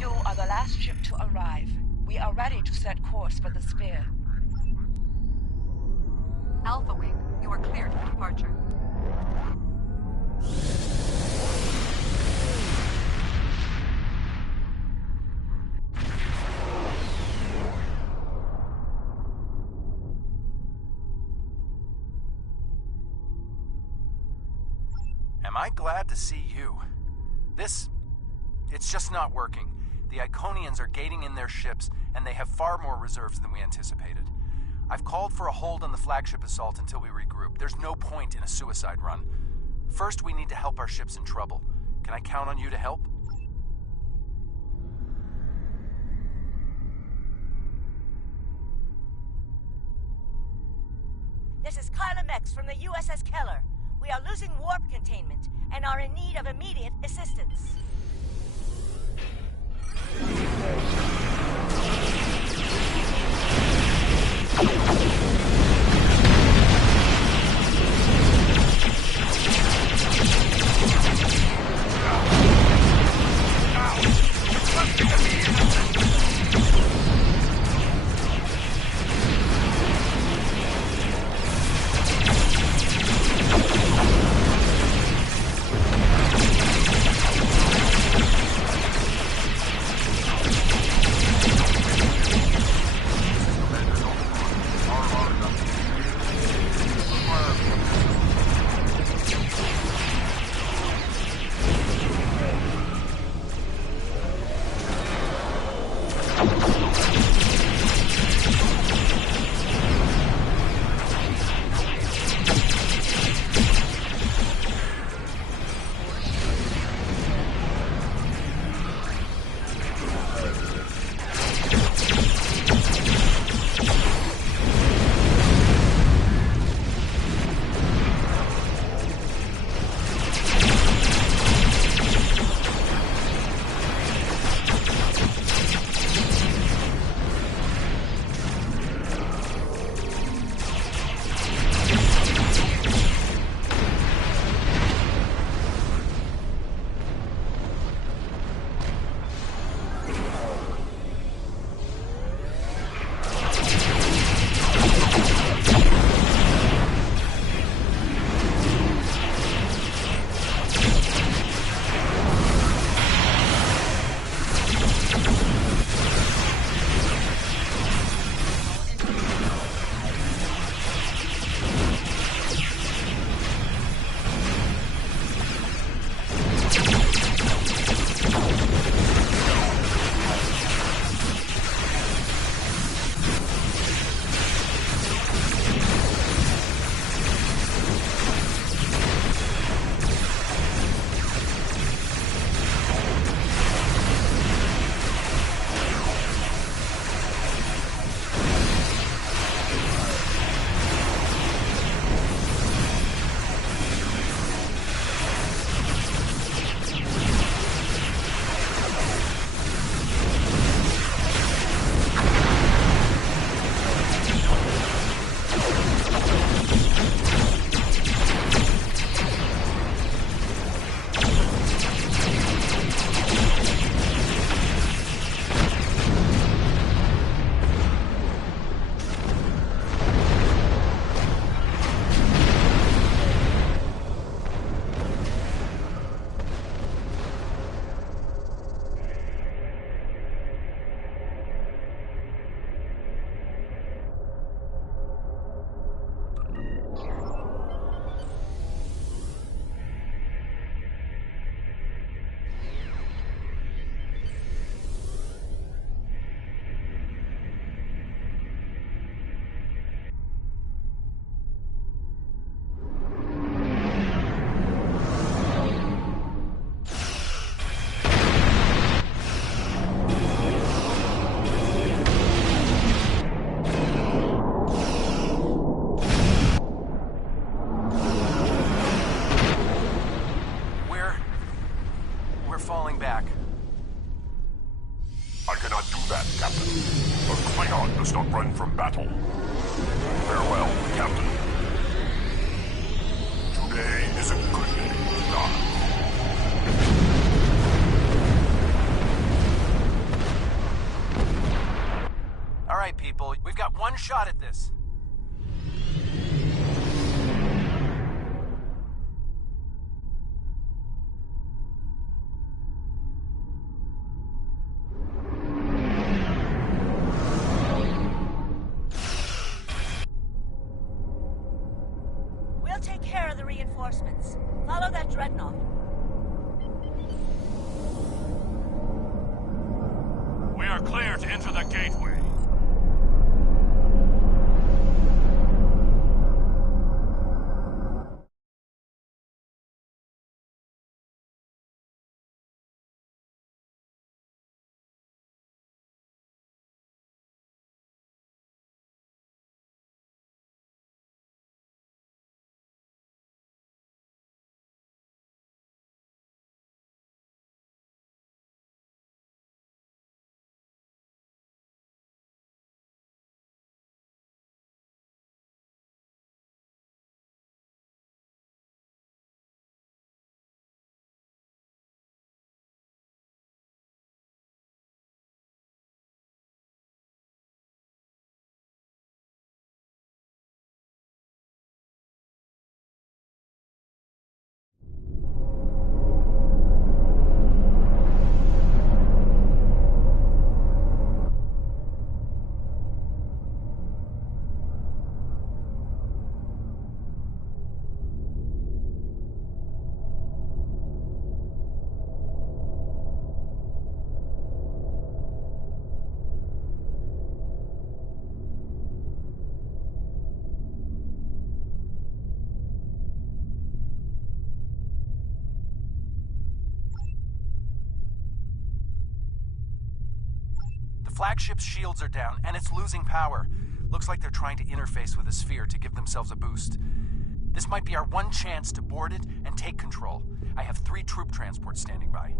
You are the last ship to arrive. We are ready to set course for the Sphere. Alpha Wing, you are cleared for departure. Am I glad to see you? It's just not working. The Iconians are gating in their ships, and they have far more reserves than we anticipated. I've called for a hold on the flagship assault until we regroup. There's no point in a suicide run. First, we need to help our ships in trouble. Can I count on you to help? This is Kyla Mex from the USS Keller. We are losing warp containment and are in need of immediate assistance. falling back. I cannot do that, Captain. A Klingon does not run from battle. Farewell, Captain. Today is a good day to die. All right, people, we've got one shot at this. We'll take care of the reinforcements. Follow that dreadnought. We are clear to enter the gateway. Flagship's shields are down, and it's losing power. Looks like they're trying to interface with a sphere to give themselves a boost. This might be our one chance to board it and take control. I have 3 troop transports standing by.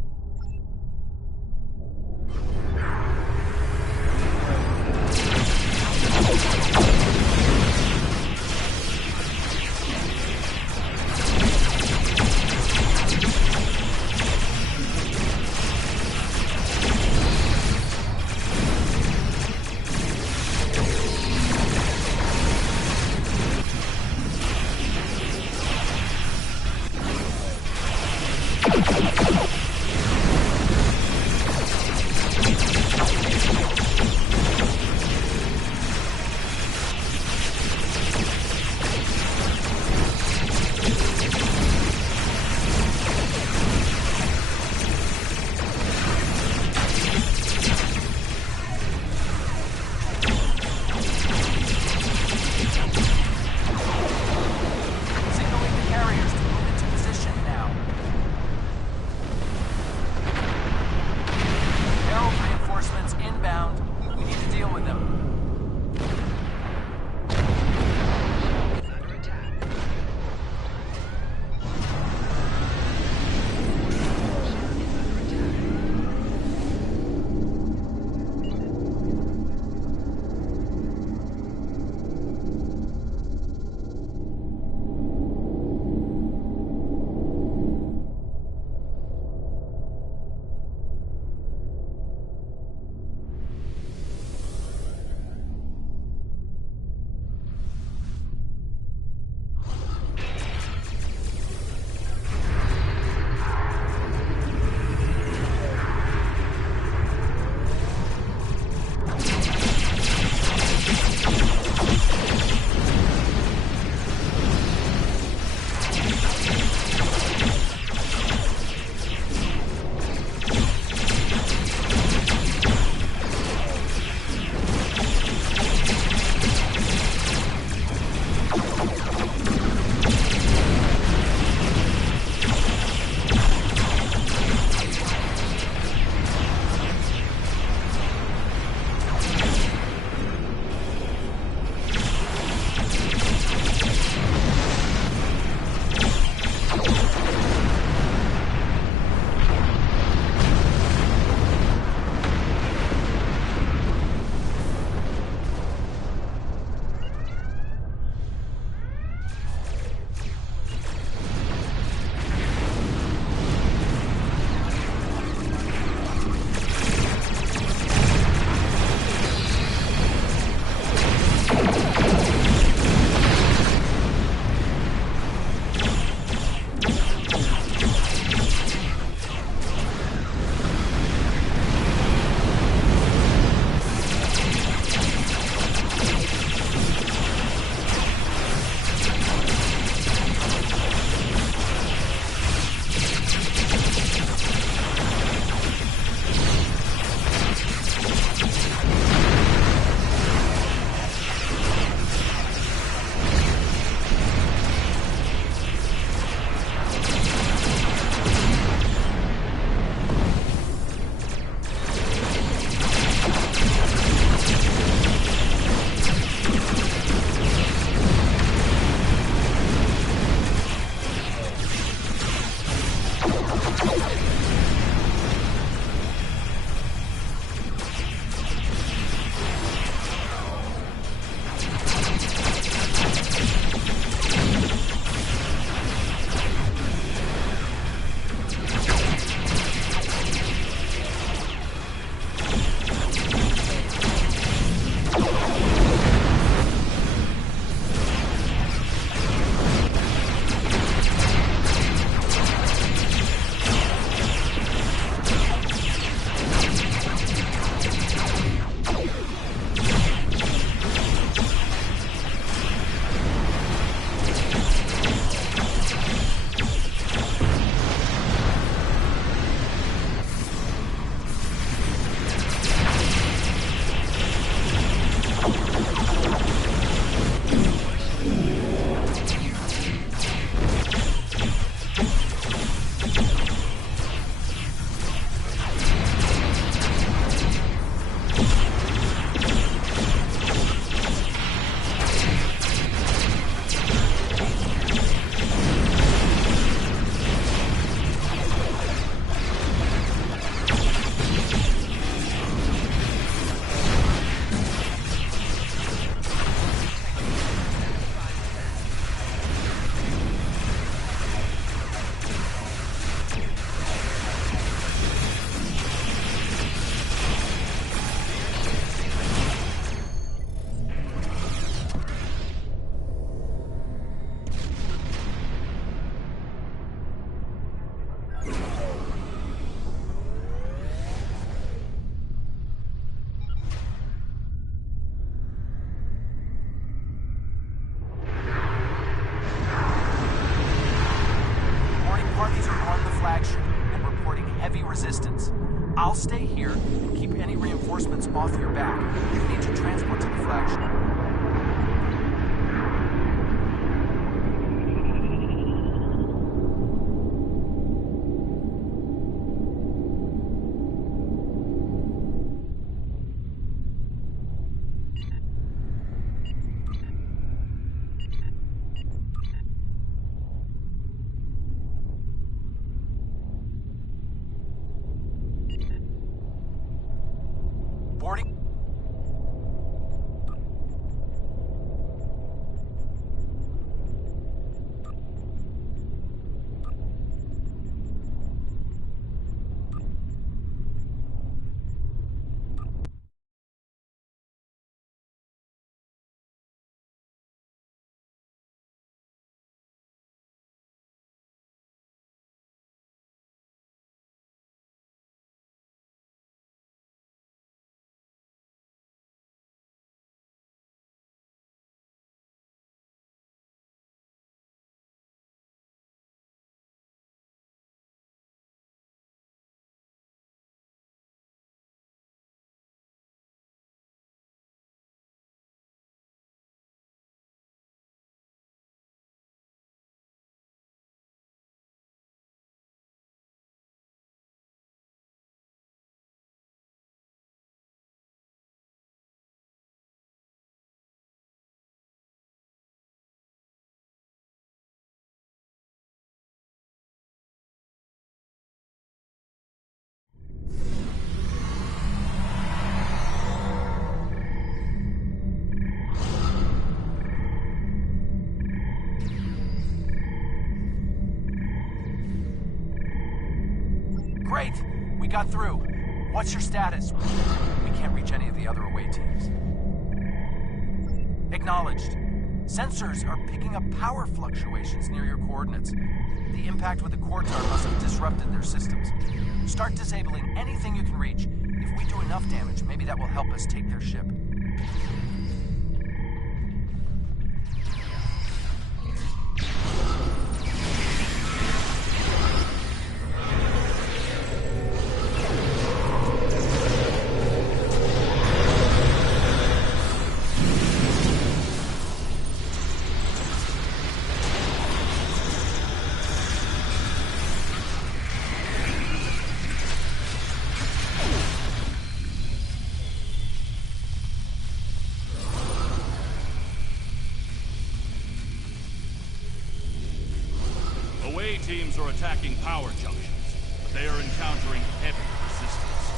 resistance. I'll stay here and keep any reinforcements off your back. You need to transport to the flagship. Boarding. Great! We got through. What's your status? We can't reach any of the other away teams. Acknowledged. Sensors are picking up power fluctuations near your coordinates. The impact with the Quartar must have disrupted their systems. Start disabling anything you can reach. If we do enough damage, maybe that will help us take their ship. Away teams are attacking power junctions, but they are encountering heavy resistance.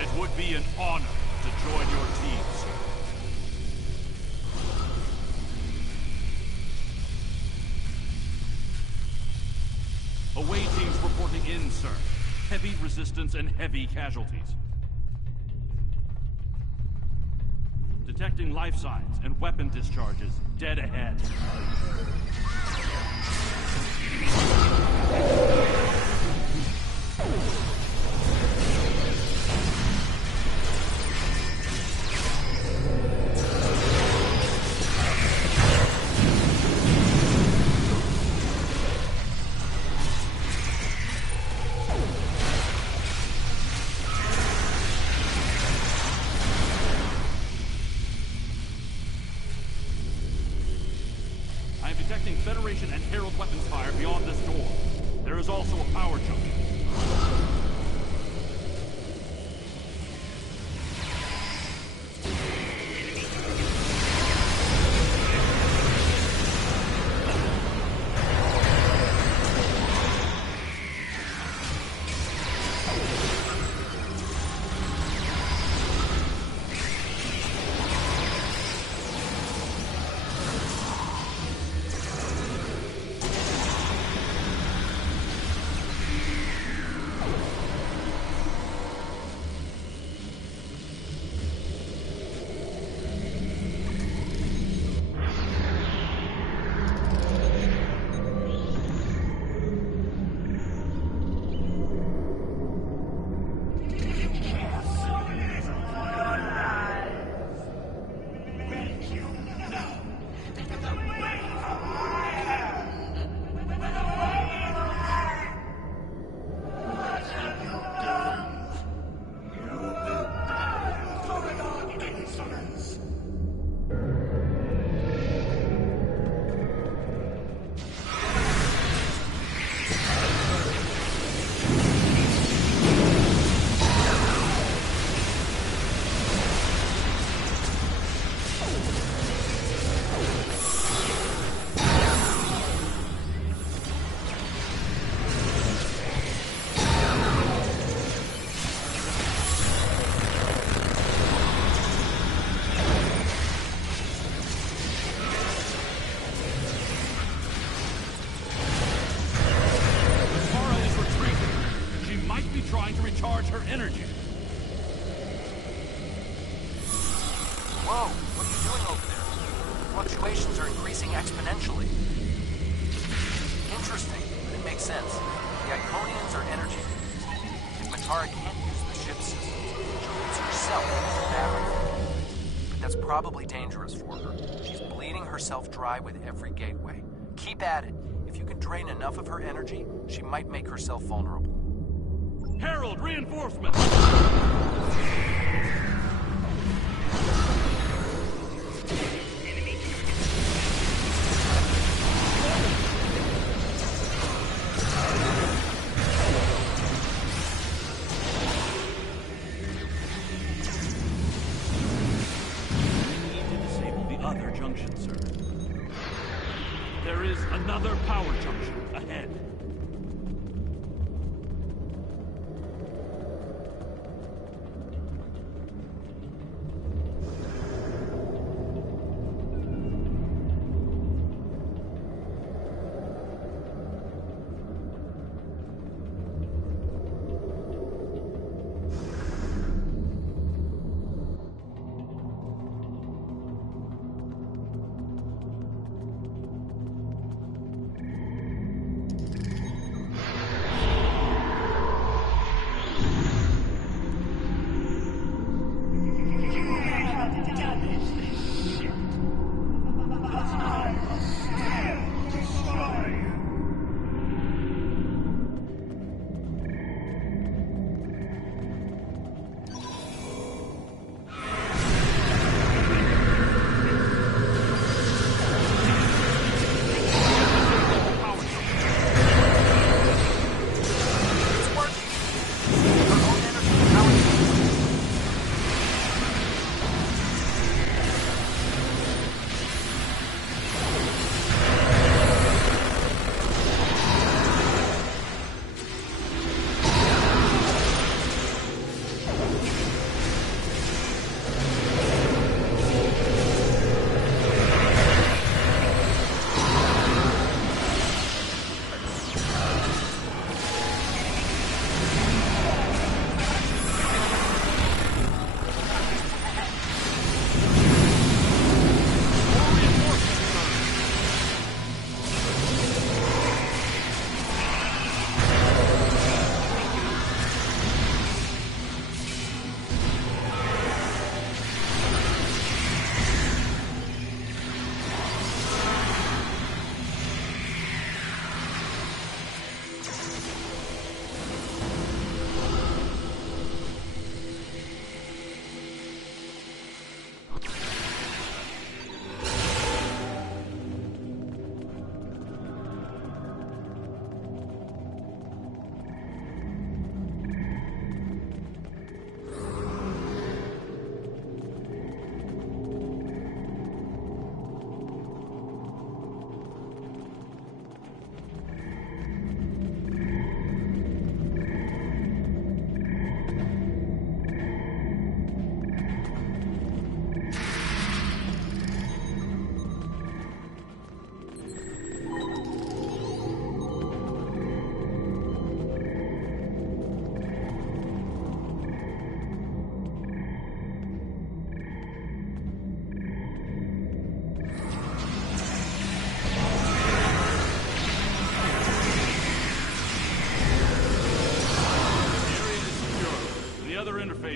It would be an honor to join your teams here. Away teams reporting in, sir. Heavy resistance and heavy casualties. Detecting life signs and weapon discharges dead ahead. I am detecting Federation and Herald weapons fire beyond this door. There is also a power junction. recharge her energy. Whoa, what are you doing over there? Fluctuations are increasing exponentially. Interesting, but it makes sense. The Iconians are energy users. If Matara can't use the ship's systems, she'll use herself as a battery. But that's probably dangerous for her. She's bleeding herself dry with every gateway. Keep at it. If you can drain enough of her energy, she might make herself vulnerable. Herald, reinforcements! There is another power junction ahead.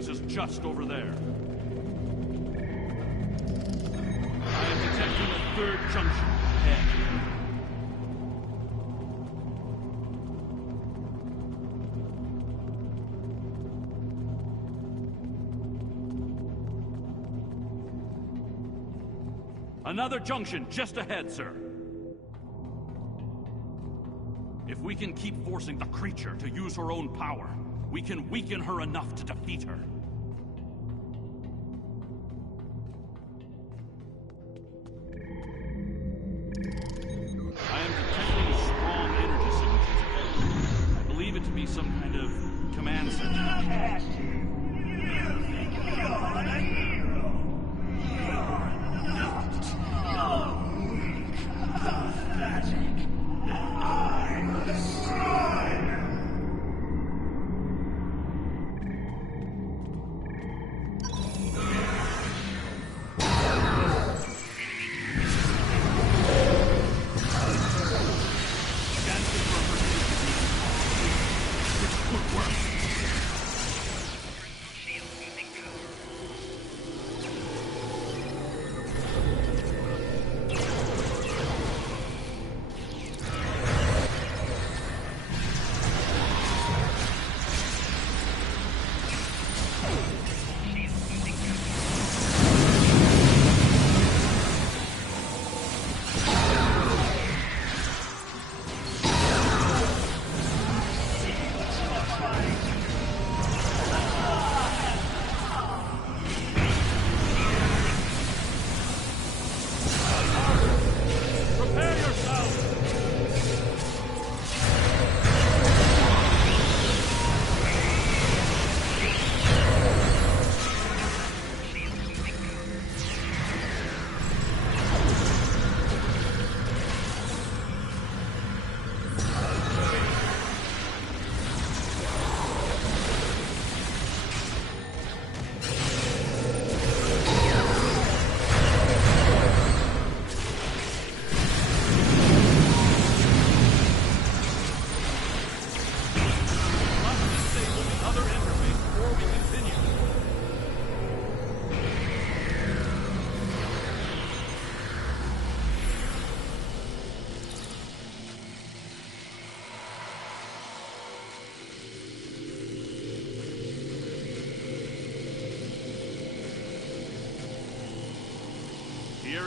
Is just over there. I am detecting a third junction ahead. Another junction just ahead, sir. If we can keep forcing the creature to use her own power, we can weaken her enough to defeat her. I am detecting strong energy signatures ahead. I believe it to be some kind of command center. You think you're a hero? You're not. You're weak, pathetic. I'm the sun.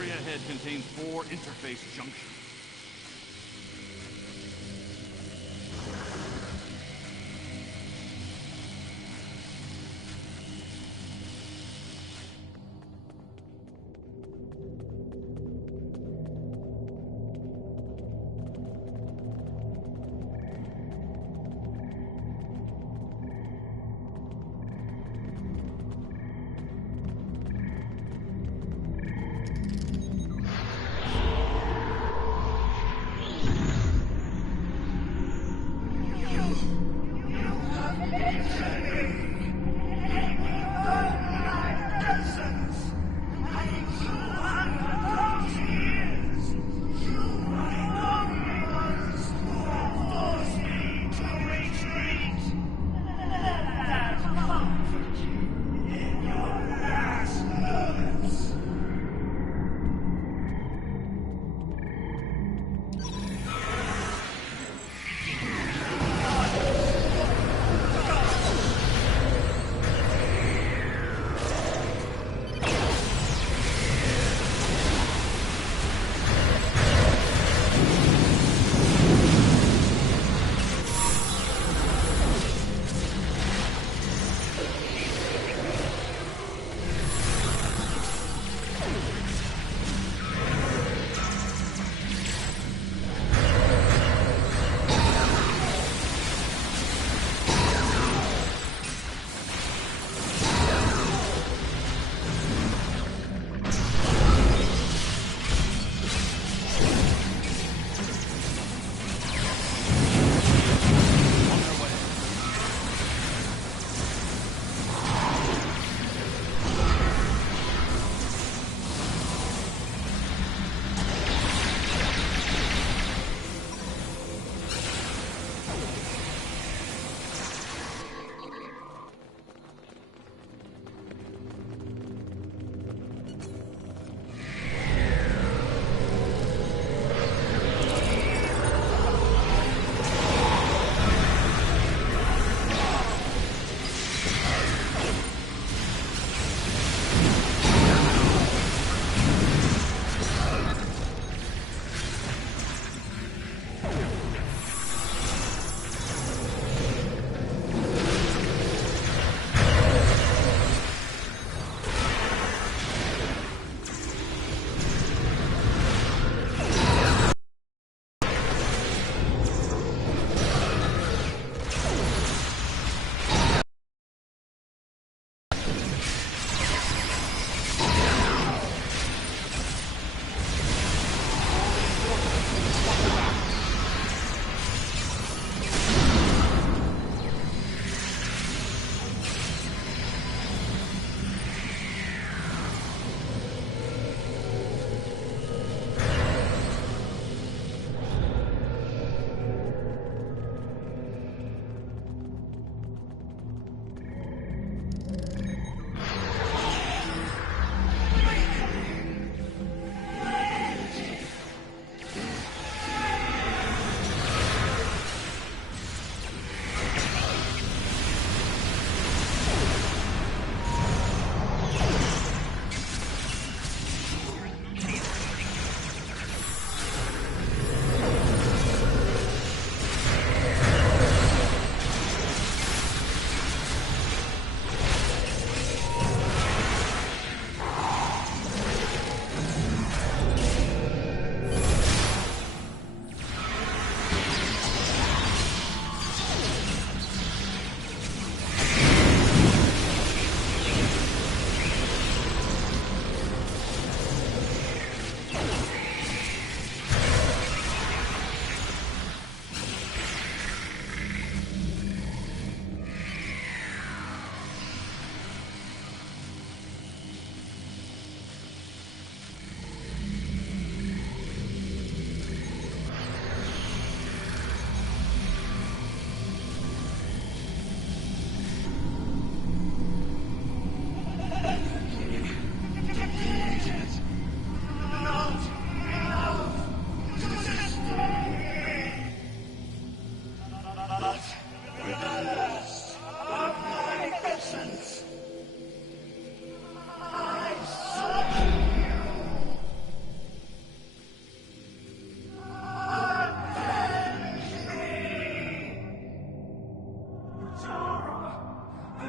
area ahead contains 4 interface junctions.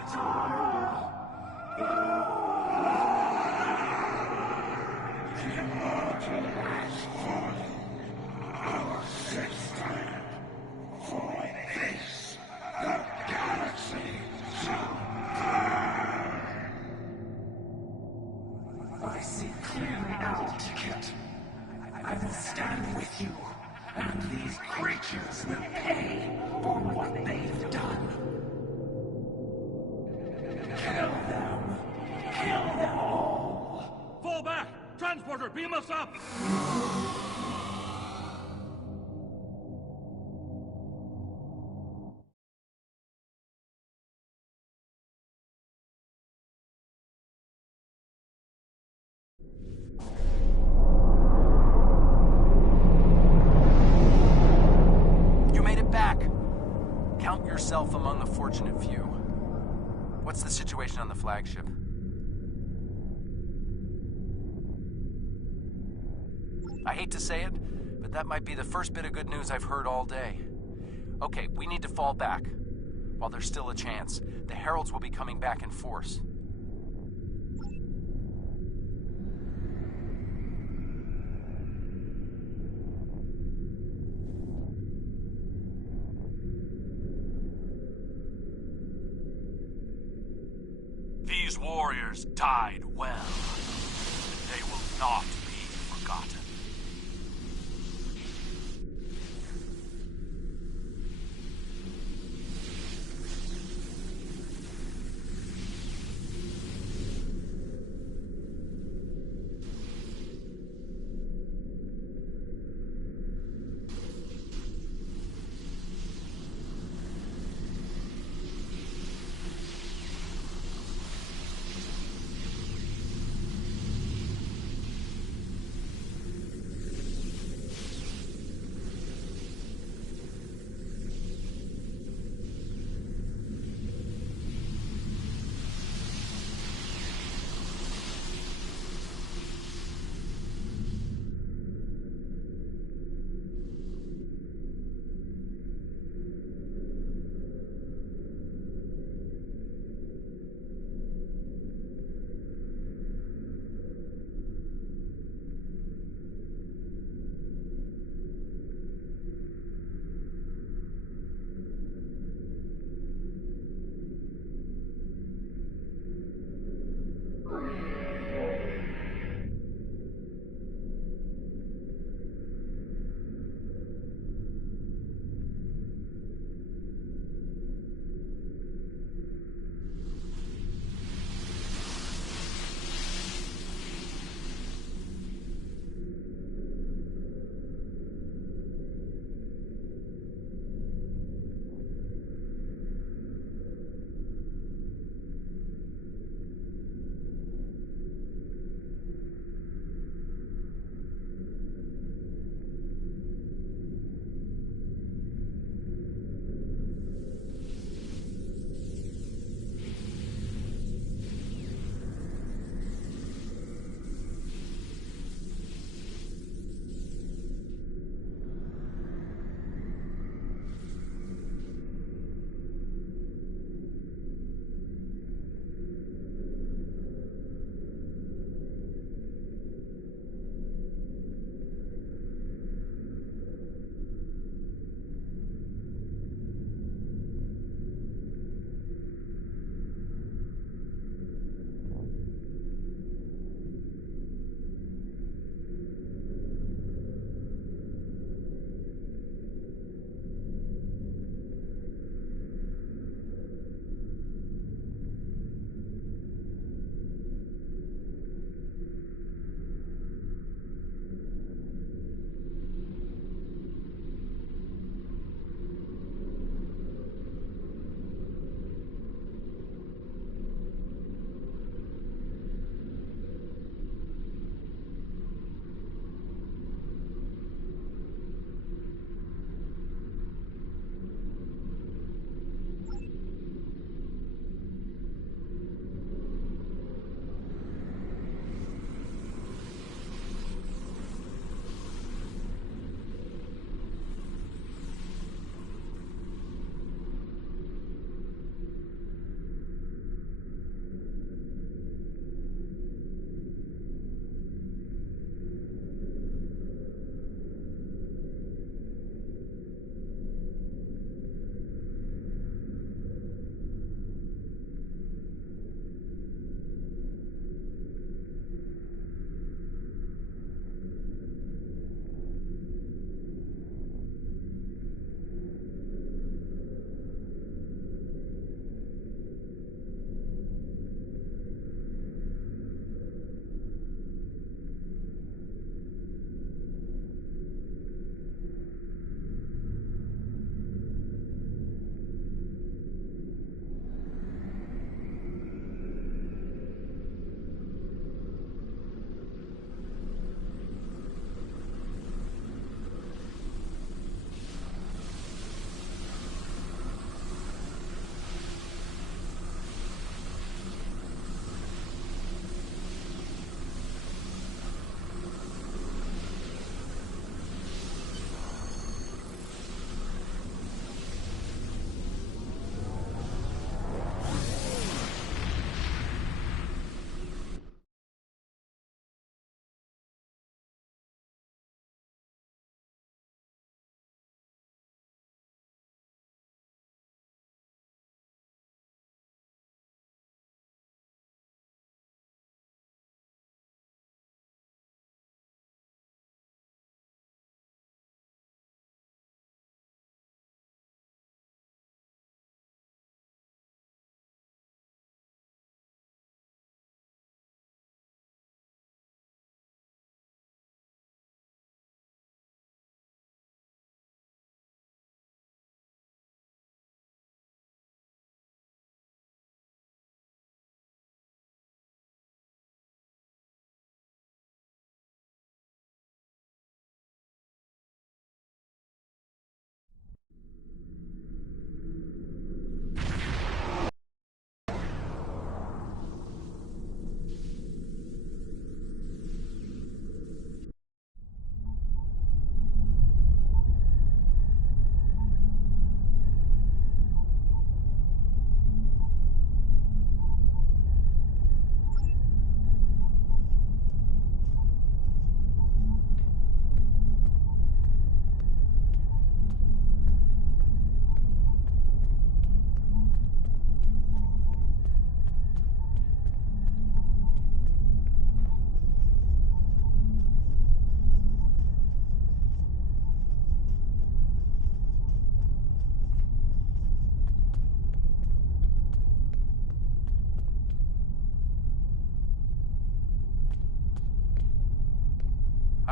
I see clearly now, Ticket. I will stand with you, and these creatures will pay for what they've done. Kill them! Kill them all! Fall back! Transporter, beam us up! You made it back! Count yourself among the fortunate few. What's the situation on the flagship? I hate to say it, but that might be the first bit of good news I've heard all day. Okay, we need to fall back. While there's still a chance, the Heralds will be coming back in force. These warriors died well. They will not be forgotten.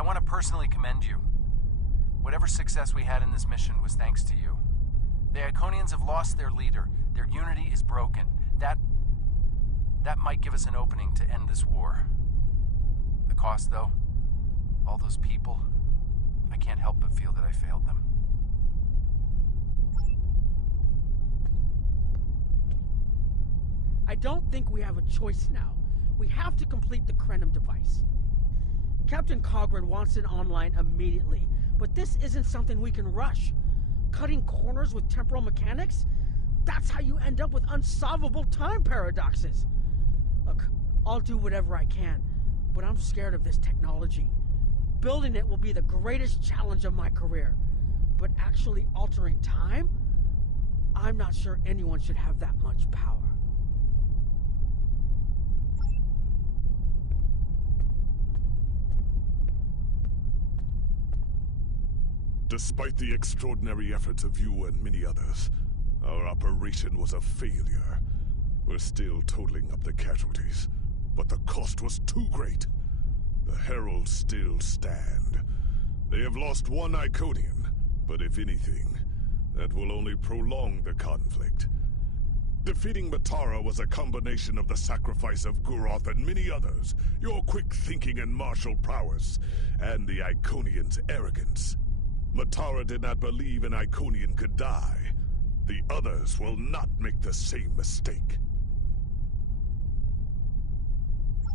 want to personally commend you. Whatever success we had in this mission was thanks to you. The Iconians have lost their leader. Their unity is broken. That might give us an opening to end this war. The cost, though? All those people? I can't help but feel that I failed them. I don't think we have a choice now. We have to complete the Krenim device. Captain Cogran wants it online immediately, but this isn't something we can rush. Cutting corners with temporal mechanics? That's how you end up with unsolvable time paradoxes. Look, I'll do whatever I can, but I'm scared of this technology. Building it will be the greatest challenge of my career. But actually altering time? I'm not sure anyone should have that much power. Despite the extraordinary efforts of you and many others, our operation was a failure. We're still totaling up the casualties, but the cost was too great. The Heralds still stand. They have lost one Iconian, but if anything, that will only prolong the conflict. Defeating Matara was a combination of the sacrifice of Guroth and many others, your quick thinking and martial prowess, and the Iconians' arrogance. Matara did not believe an Iconian could die. The others will not make the same mistake.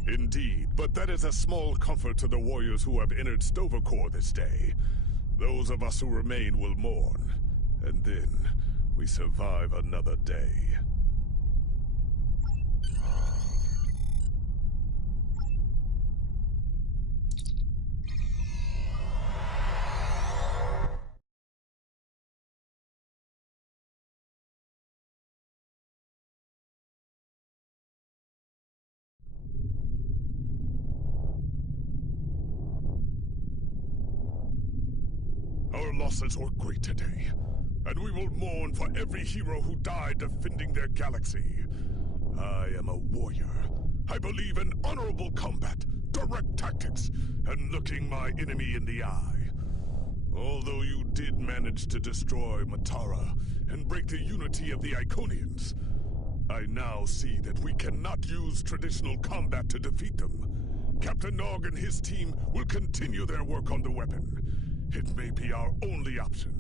Indeed, but that is a small comfort to the warriors who have entered Stovercore this day. Those of us who remain will mourn, and then we survive another day. Our losses were great today, and we will mourn for every hero who died defending their galaxy. I am a warrior. I believe in honorable combat, direct tactics, and looking my enemy in the eye. Although you did manage to destroy Matara and break the unity of the Iconians, I now see that we cannot use traditional combat to defeat them. Captain Nog and his team will continue their work on the weapon. It may be our only option.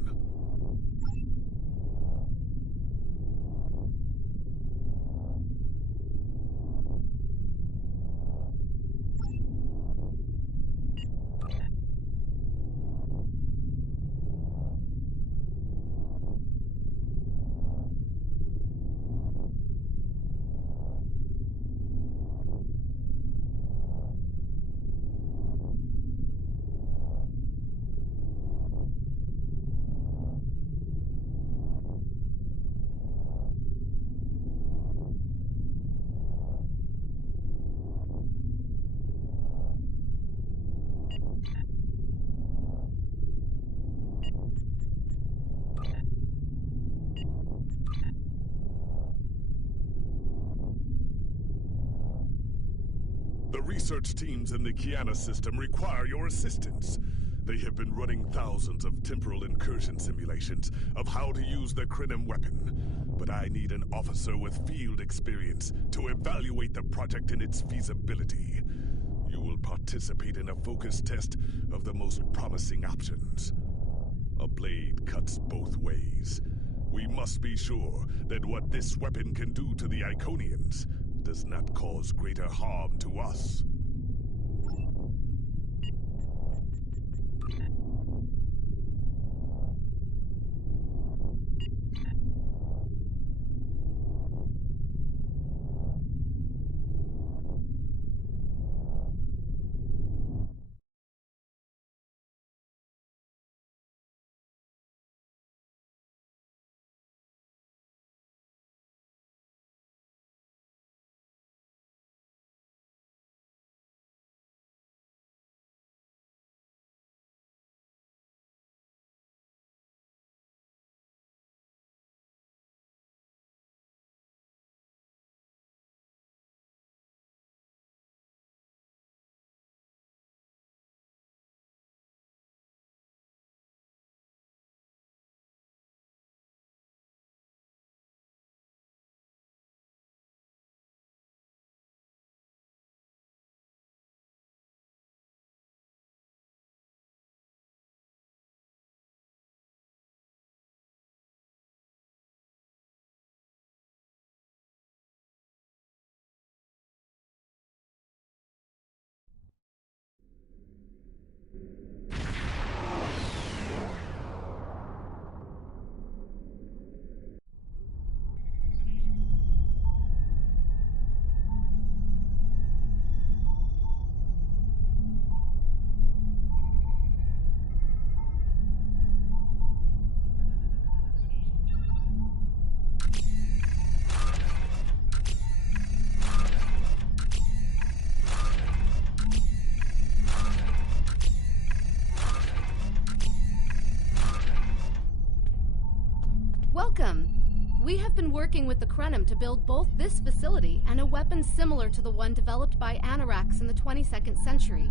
The research teams in the Kiana system require your assistance. They have been running thousands of temporal incursion simulations of how to use the Krenim weapon. But I need an officer with field experience to evaluate the project and its feasibility. You will participate in a focus test of the most promising options. A blade cuts both ways. We must be sure that what this weapon can do to the Iconians does not cause greater harm to us. Welcome. We have been working with the Krenim to build both this facility and a weapon similar to the one developed by Anorax in the 22nd century.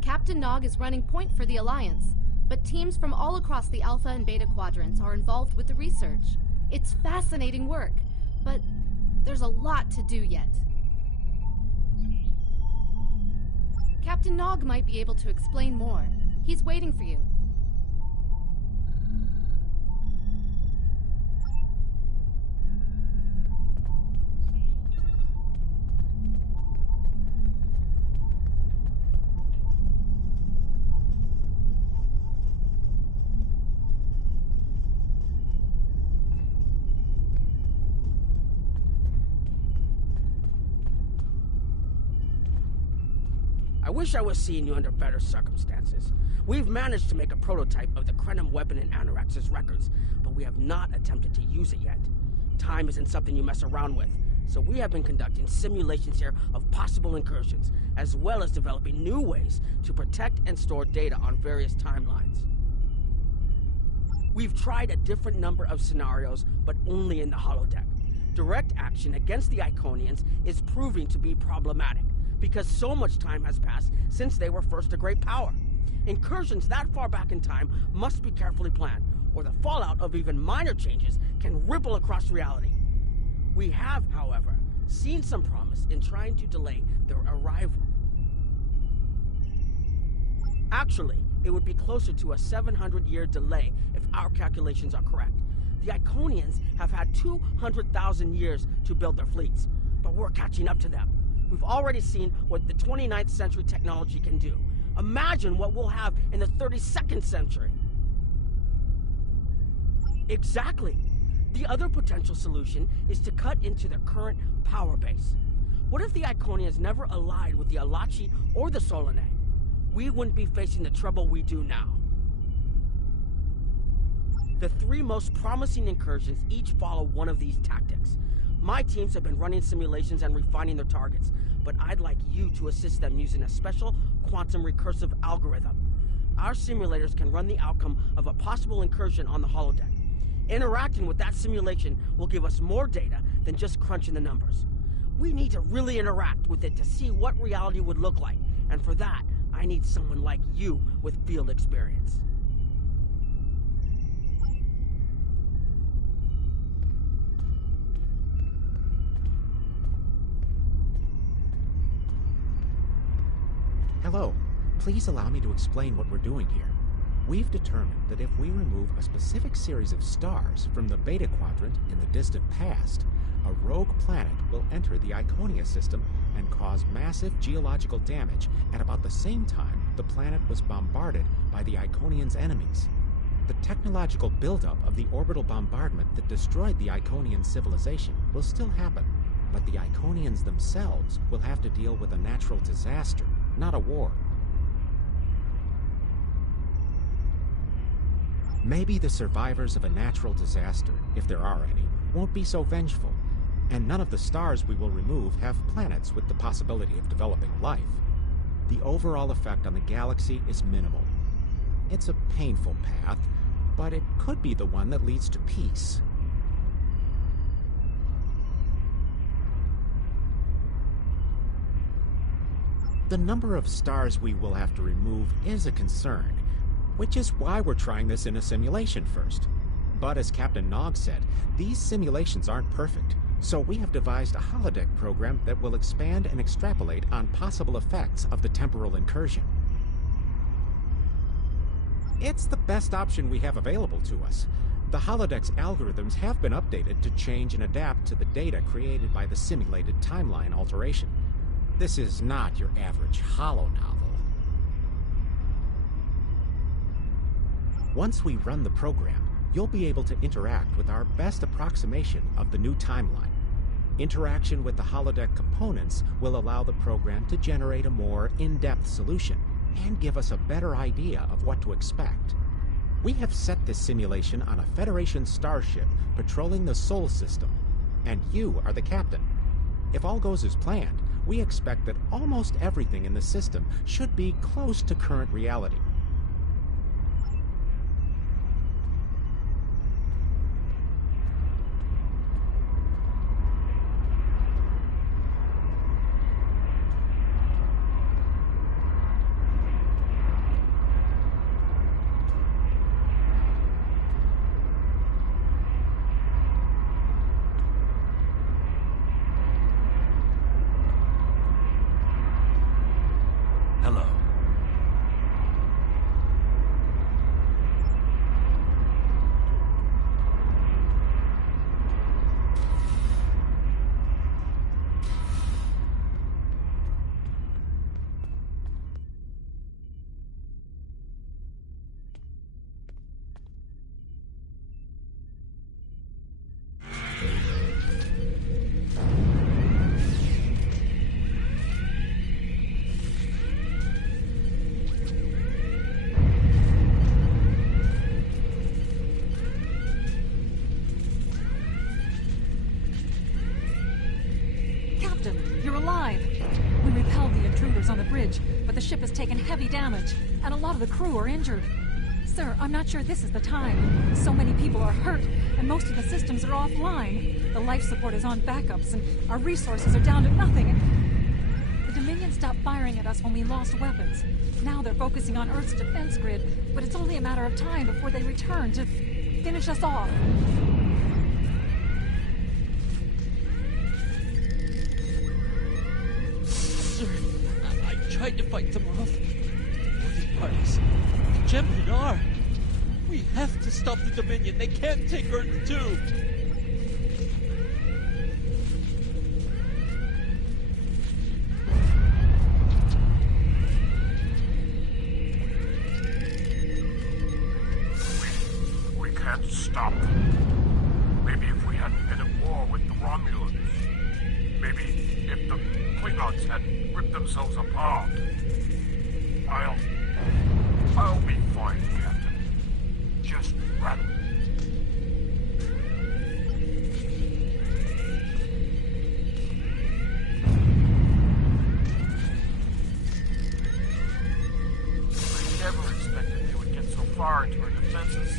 Captain Nog is running point for the Alliance, but teams from all across the Alpha and Beta quadrants are involved with the research. It's fascinating work, but there's a lot to do yet. Captain Nog might be able to explain more. He's waiting for you. I wish I was seeing you under better circumstances. We've managed to make a prototype of the Krenim weapon in Anorax's records, but we have not attempted to use it yet. Time isn't something you mess around with, so we have been conducting simulations here of possible incursions, as well as developing new ways to protect and store data on various timelines. We've tried a different number of scenarios, but only in the holodeck. Direct action against the Iconians is proving to be problematic, because so much time has passed since they were first a great power. Incursions that far back in time must be carefully planned, or the fallout of even minor changes can ripple across reality. We have, however, seen some promise in trying to delay their arrival. Actually, it would be closer to a 700-year delay if our calculations are correct. The Iconians have had 200,000 years to build their fleets, but we're catching up to them. We've already seen what the 29th century technology can do. Imagine what we'll have in the 32nd century. Exactly. The other potential solution is to cut into their current power base. What if the Iconians never allied with the Alachi or the Solanae? We wouldn't be facing the trouble we do now. The three most promising incursions each follow one of these tactics. My teams have been running simulations and refining their targets, but I'd like you to assist them using a special quantum recursive algorithm. Our simulators can run the outcome of a possible incursion on the holodeck. Interacting with that simulation will give us more data than just crunching the numbers. We need to really interact with it to see what reality would look like, and for that, I need someone like you with field experience. Hello. Please allow me to explain what we're doing here. We've determined that if we remove a specific series of stars from the Beta Quadrant in the distant past, a rogue planet will enter the Iconia system and cause massive geological damage at about the same time the planet was bombarded by the Iconians' enemies. The technological buildup of the orbital bombardment that destroyed the Iconian civilization will still happen, but the Iconians themselves will have to deal with a natural disaster, not a war. Maybe the survivors of a natural disaster, if there are any, won't be so vengeful, and none of the stars we will remove have planets with the possibility of developing life. The overall effect on the galaxy is minimal. It's a painful path, but it could be the one that leads to peace. The number of stars we will have to remove is a concern, which is why we're trying this in a simulation first. But as Captain Nog said, these simulations aren't perfect, so we have devised a holodeck program that will expand and extrapolate on possible effects of the temporal incursion. It's the best option we have available to us. The holodeck's algorithms have been updated to change and adapt to the data created by the simulated timeline alteration. This is not your average holo novel. Once we run the program, you'll be able to interact with our best approximation of the new timeline. Interaction with the holodeck components will allow the program to generate a more in-depth solution and give us a better idea of what to expect. We have set this simulation on a Federation starship patrolling the Sol system, and you are the captain. If all goes as planned, we expect that almost everything in the system should be close to current reality. alive. We repelled the intruders on the bridge, but the ship has taken heavy damage, and a lot of the crew are injured. Sir, I'm not sure this is the time. So many people are hurt, and most of the systems are offline. The life support is on backups, and our resources are down to nothing. The Dominion stopped firing at us when we lost weapons. Now they're focusing on Earth's defense grid, but it's only a matter of time before they return to finish us off. Sir, I tried to fight them off. Both parties, Gem and R. We have to stop the Dominion. They can't take Earth too. We can't stop them. Maybe if we hadn't been at war with the Romulans. Maybe if the Klingons hadn't ripped themselves apart. I'll be fine, Captain. Just rattle. I never expected they would get so far into our defenses.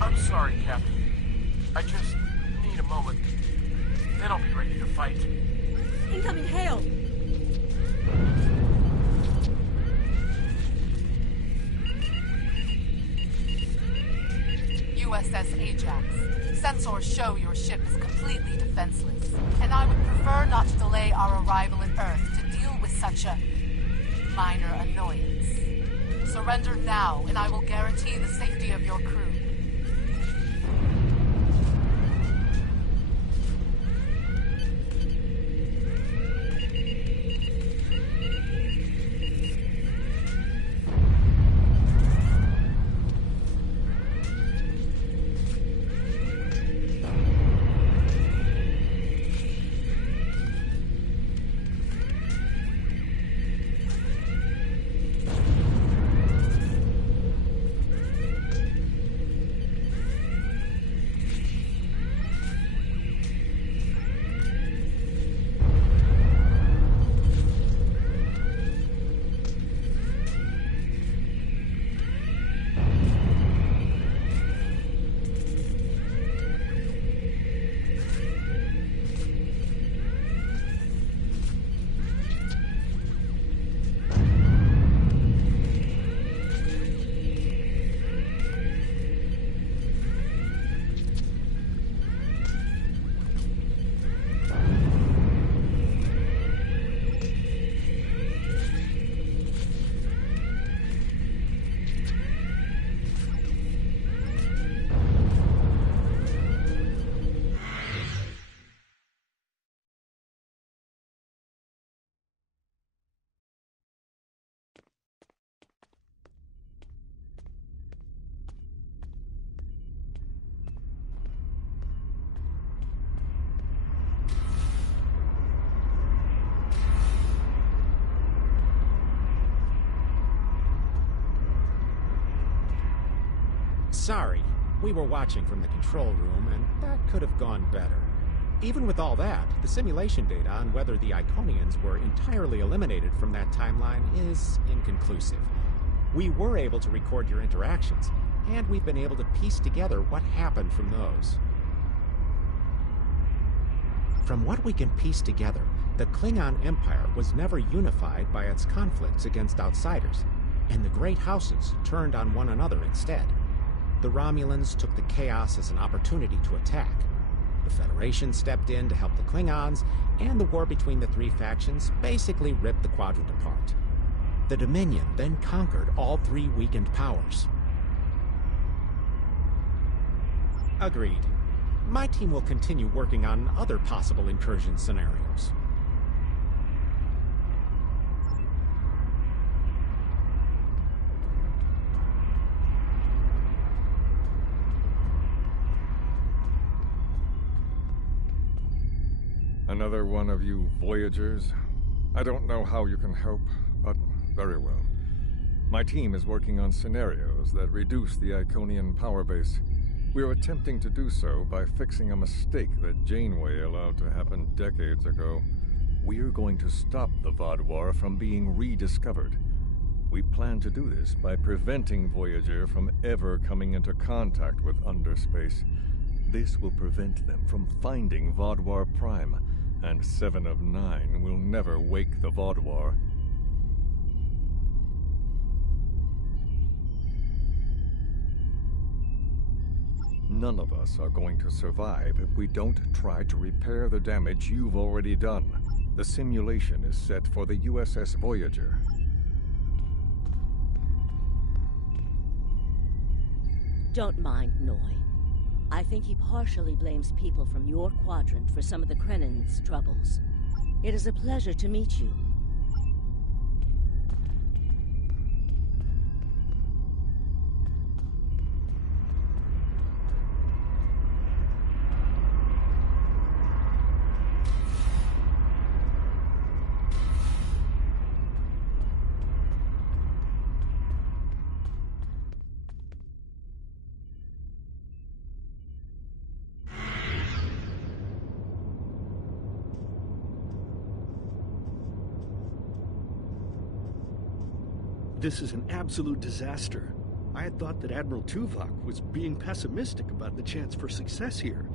I'm sorry, Captain. I just need a moment. Then I'll be ready to fight. Incoming hail! USS Ajax. Sensors show your ship is completely defenseless, and I would prefer not to delay our arrival at Earth to deal with such a minor annoyance. Surrender now, and I will guarantee the safety of your crew. Sorry, we were watching from the control room, and that could have gone better. Even with all that, the simulation data on whether the Iconians were entirely eliminated from that timeline is inconclusive. We were able to record your interactions, and we've been able to piece together what happened from those. From what we can piece together, the Klingon Empire was never unified by its conflicts against outsiders, and the great houses turned on one another instead. The Romulans took the chaos as an opportunity to attack. The Federation stepped in to help the Klingons, and the war between the three factions basically ripped the quadrant apart. The Dominion then conquered all three weakened powers. Agreed. My team will continue working on other possible incursion scenarios. Another one of you Voyagers? I don't know how you can help, but very well. My team is working on scenarios that reduce the Iconian power base. We're attempting to do so by fixing a mistake that Janeway allowed to happen decades ago. We're going to stop the Vaadwaur from being rediscovered. We plan to do this by preventing Voyager from ever coming into contact with Underspace. This will prevent them from finding Vaadwaur Prime, and 7 of 9 will never wake the Vaadwaur. None of us are going to survive if we don't try to repair the damage you've already done. The simulation is set for the USS Voyager. Don't mind Noy. I think he partially blames people from your quadrant for some of the Krennin's troubles. It is a pleasure to meet you. This is an absolute disaster. I had thought that Admiral Tuvok was being pessimistic about the chance for success here,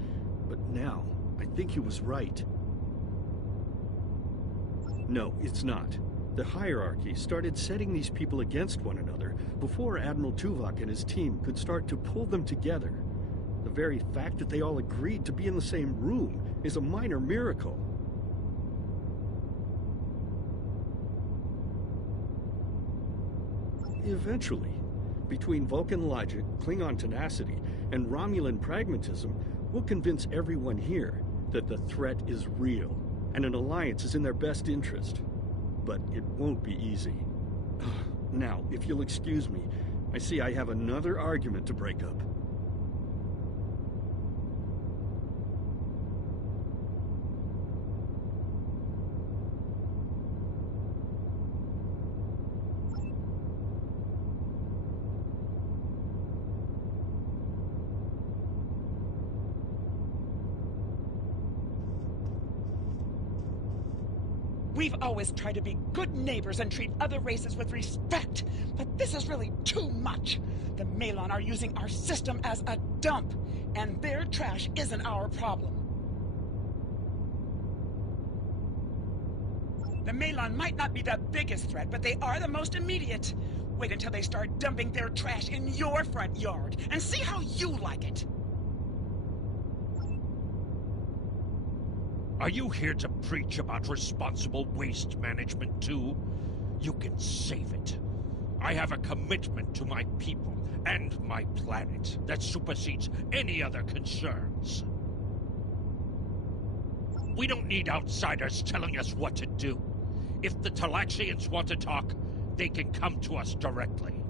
but now I think he was right. No, it's not. The hierarchy started setting these people against one another before Admiral Tuvok and his team could start to pull them together. The very fact that they all agreed to be in the same room is a minor miracle. Eventually, between Vulcan logic, Klingon tenacity, and Romulan pragmatism, we'll convince everyone here that the threat is real, and an alliance is in their best interest. But it won't be easy. Now, if you'll excuse me, I see I have another argument to break up. We've always tried to be good neighbors and treat other races with respect, but this is really too much. The Malon are using our system as a dump, and their trash isn't our problem. The Malon might not be the biggest threat, but they are the most immediate. Wait until they start dumping their trash in your front yard, and see how you like it. Are you here to preach about responsible waste management too? You can save it. I have a commitment to my people and my planet that supersedes any other concerns. We don't need outsiders telling us what to do. If the Talaxians want to talk, they can come to us directly.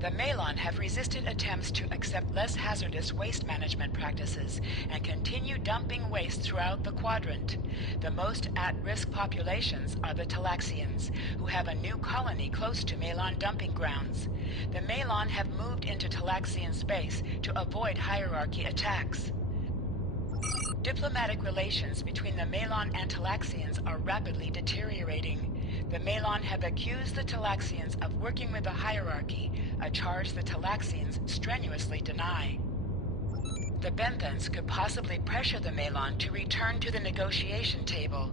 The Malon have resisted attempts to accept less hazardous waste management practices and continue dumping waste throughout the quadrant. The most at-risk populations are the Talaxians, who have a new colony close to Malon dumping grounds. The Malon have moved into Talaxian space to avoid hierarchy attacks. Diplomatic relations between the Malon and Talaxians are rapidly deteriorating. The Malon have accused the Talaxians of working with the hierarchy, a charge the Talaxians strenuously deny. The Benthans could possibly pressure the Malon to return to the negotiation table.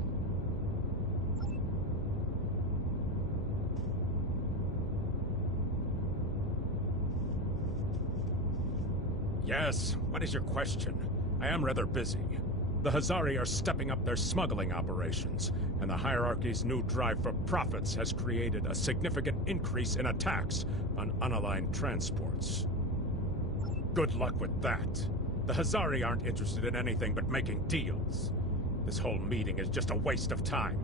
Yes, what is your question? I am rather busy. The Hazari are stepping up their smuggling operations, and the hierarchy's new drive for profits has created a significant increase in attacks on unaligned transports. Good luck with that. The Hazari aren't interested in anything but making deals. This whole meeting is just a waste of time.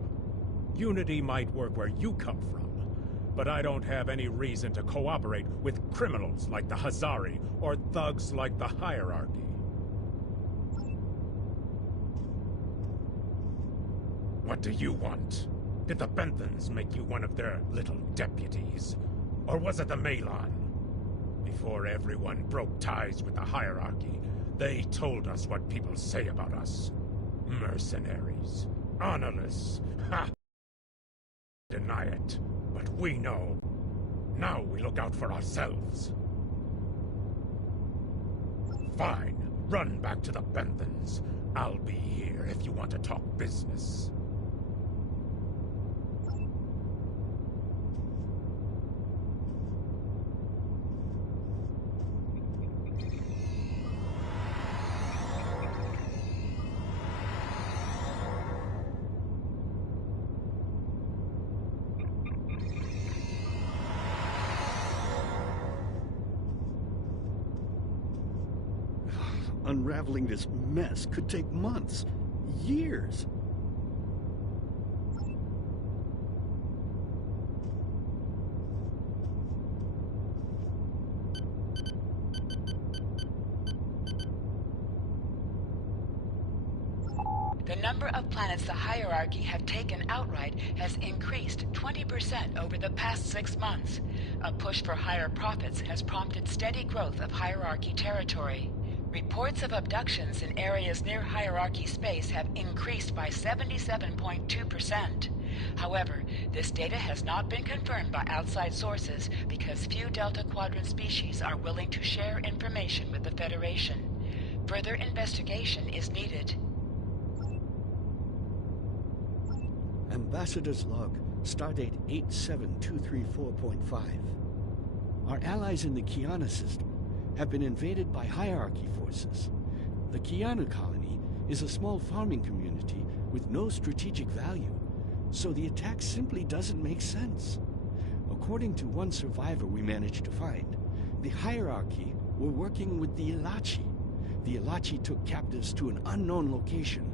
Unity might work where you come from, but I don't have any reason to cooperate with criminals like the Hazari or thugs like the Hierarchy. What do you want? Did the Benthans make you one of their little deputies? Or was it the Malon? Before everyone broke ties with the Hierarchy, they told us what people say about us. Mercenaries. Honorless. Ha! Deny it, but we know. Now we look out for ourselves. Fine. Run back to the Benthans. I'll be here if you want to talk business. Unraveling this mess could take months, years. The number of planets the Hierarchy have taken outright has increased 20% over the past 6 months. A push for higher profits has prompted steady growth of Hierarchy territory. Reports of abductions in areas near Hierarchy space have increased by 77.2%. However, this data has not been confirmed by outside sources because few Delta Quadrant species are willing to share information with the Federation. Further investigation is needed. Ambassador's log, stardate 87234.5. Our allies in the Kiana system have been invaded by Hierarchy forces. The Kiana colony is a small farming community with no strategic value, so the attack simply doesn't make sense. According to one survivor we managed to find, the Hierarchy were working with the Ilachi. The Ilachi took captives to an unknown location.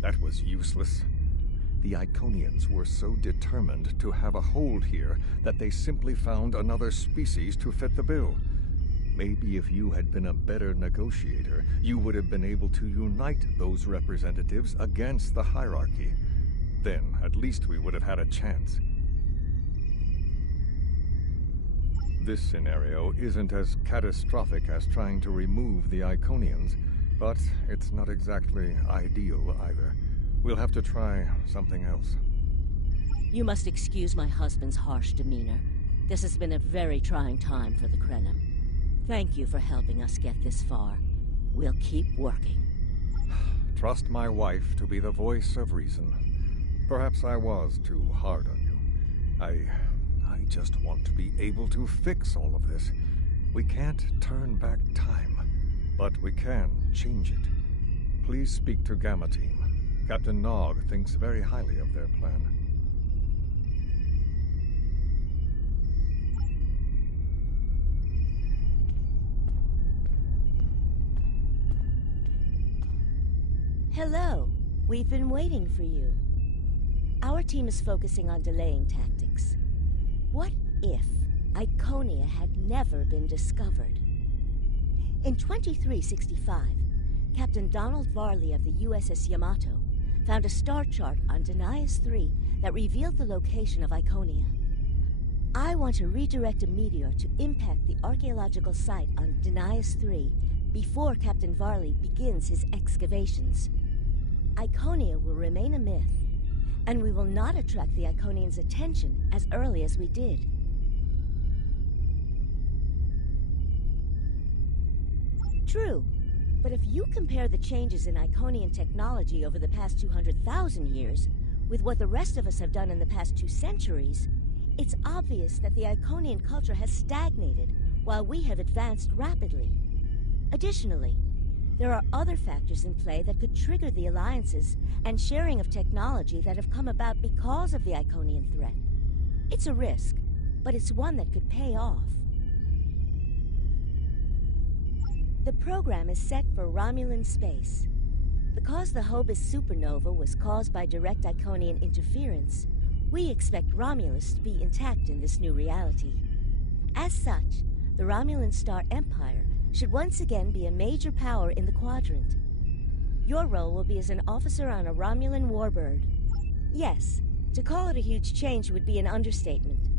That was useless. The Iconians were so determined to have a hold here that they simply found another species to fit the bill. Maybe if you had been a better negotiator, you would have been able to unite those representatives against the Hierarchy. Then, at least we would have had a chance. This scenario isn't as catastrophic as trying to remove the Iconians, but it's not exactly ideal either. We'll have to try something else. You must excuse my husband's harsh demeanor. This has been a very trying time for the Krenim. Thank you for helping us get this far. We'll keep working. Trust my wife to be the voice of reason. Perhaps I was too hard on you. I just want to be able to fix all of this. We can't turn back time, but we can change it. Please speak to Gamma Team. Captain Nog thinks very highly of their plan. Hello. We've been waiting for you. Our team is focusing on delaying tactics. What if Iconia had never been discovered? In 2365, Captain Donald Varley of the USS Yamato found a star chart on Denias 3 that revealed the location of Iconia. I want to redirect a meteor to impact the archaeological site on Denias 3 before Captain Varley begins his excavations. Iconia will remain a myth, and we will not attract the Iconians' attention as early as we did. True, but if you compare the changes in Iconian technology over the past 200,000 years with what the rest of us have done in the past 2 centuries, it's obvious that the Iconian culture has stagnated while we have advanced rapidly. Additionally, there are other factors in play that could trigger the alliances and sharing of technology that have come about because of the Iconian threat. It's a risk, but it's one that could pay off. The program is set for Romulan space. Because the Hobus supernova was caused by direct Iconian interference, we expect Romulus to be intact in this new reality. As such, the Romulan Star Empire should once again be a major power in the quadrant. Your role will be as an officer on a Romulan warbird. Yes, to call it a huge change would be an understatement.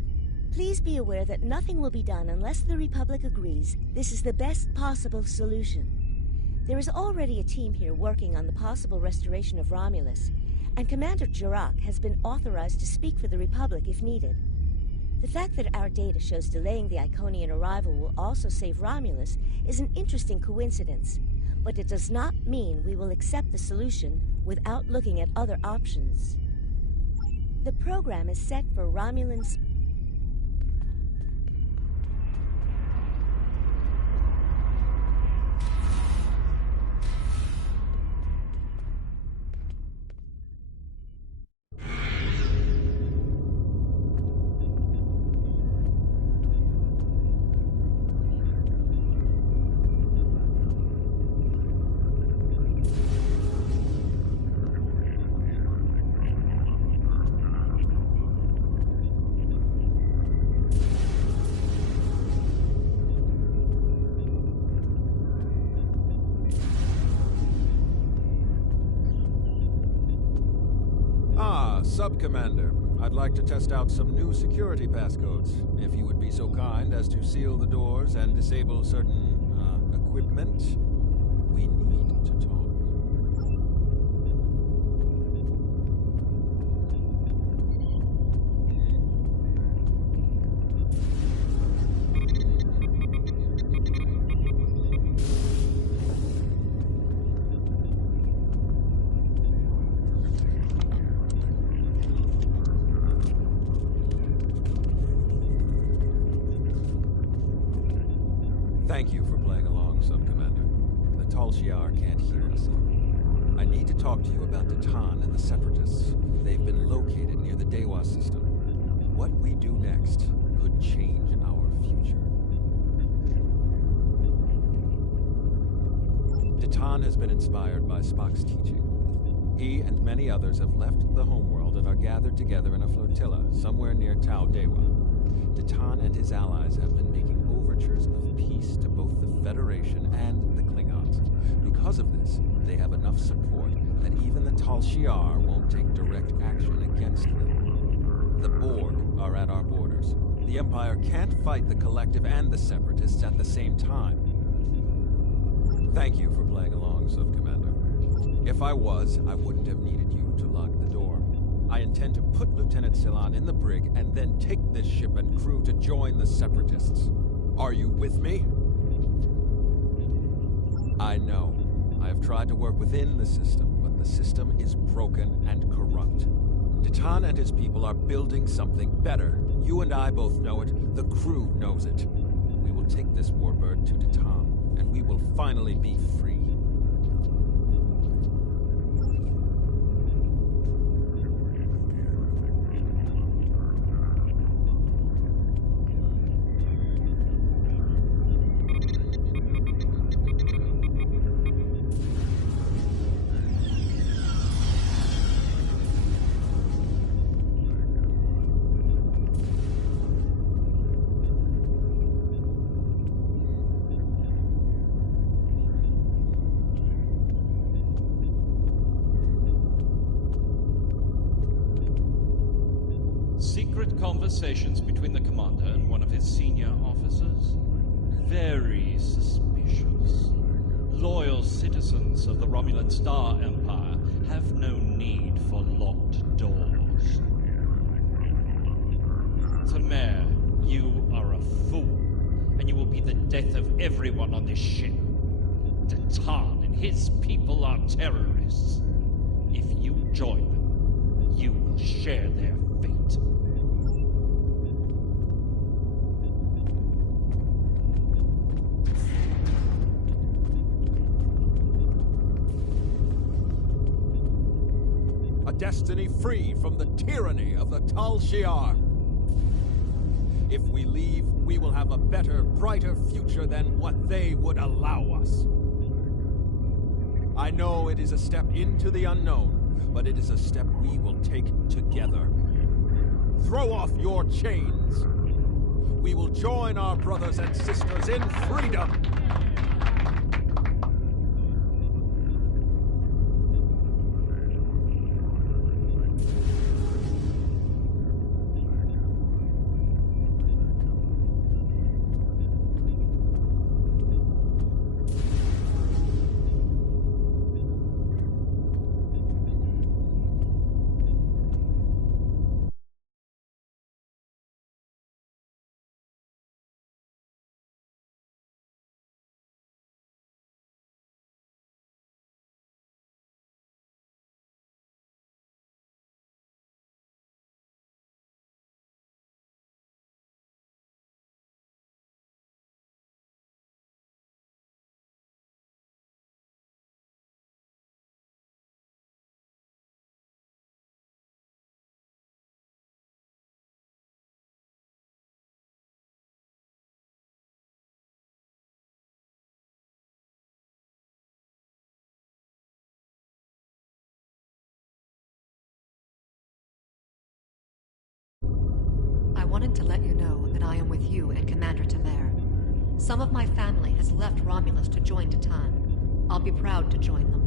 Please be aware that nothing will be done unless the Republic agrees this is the best possible solution. There is already a team here working on the possible restoration of Romulus, and Commander Jirak has been authorized to speak for the Republic if needed. The fact that our data shows delaying the Iconian arrival will also save Romulus is an interesting coincidence, but it does not mean we will accept the solution without looking at other options. The program is set for Romulan... Sub-Commander, I'd like to test out some new security passcodes. If you would be so kind as to seal the doors and disable certain, equipment, we need to talk. Thank you for playing along, Sub-Commander. The Tal Shiar can't hear us. I need to talk to you about Titan and the Separatists. They've been located near the Dewa system. What we do next could change our future. Titan has been inspired by Spock's teaching. He and many others have left the homeworld and are gathered together in a flotilla somewhere near Tau Dewa. Titan and his allies have been making overtures of peace to both the Federation and the Klingons. Because of this, they have enough support that even the Tal Shiar won't take direct action against them. The Borg are at our borders. The Empire can't fight the Collective and the Separatists at the same time. Thank you for playing along, Sub-Commander. If I was, I wouldn't have needed you to lock the door. I intend to put Lieutenant Silan in the brig and then take this ship and crew to join the Separatists. Are you with me? I know. I have tried to work within the system, but the system is broken and corrupt. Titan and his people are building something better. You and I both know it. The crew knows it. We will take this warbird to Titan, and we will finally be free. secret conversations between the commander and one of his senior officers. Very suspicious. Loyal citizens of the Romulan Star Empire have no need for locked doors. Tamer, you are a fool, and you will be the death of everyone on this ship. Datan and his people are terrorists. If you join them, you will share their fate. A destiny free from the tyranny of the Tal Shiar. If we leave, we will have a better, brighter future than what they would allow us. I know it is a step into the unknown, but it is a step we will take together. Throw off your chains. We will join our brothers and sisters in freedom. I wanted to let you know that I am with you and Commander Tamer. Some of my family has left Romulus to join Datan. I'll be proud to join them.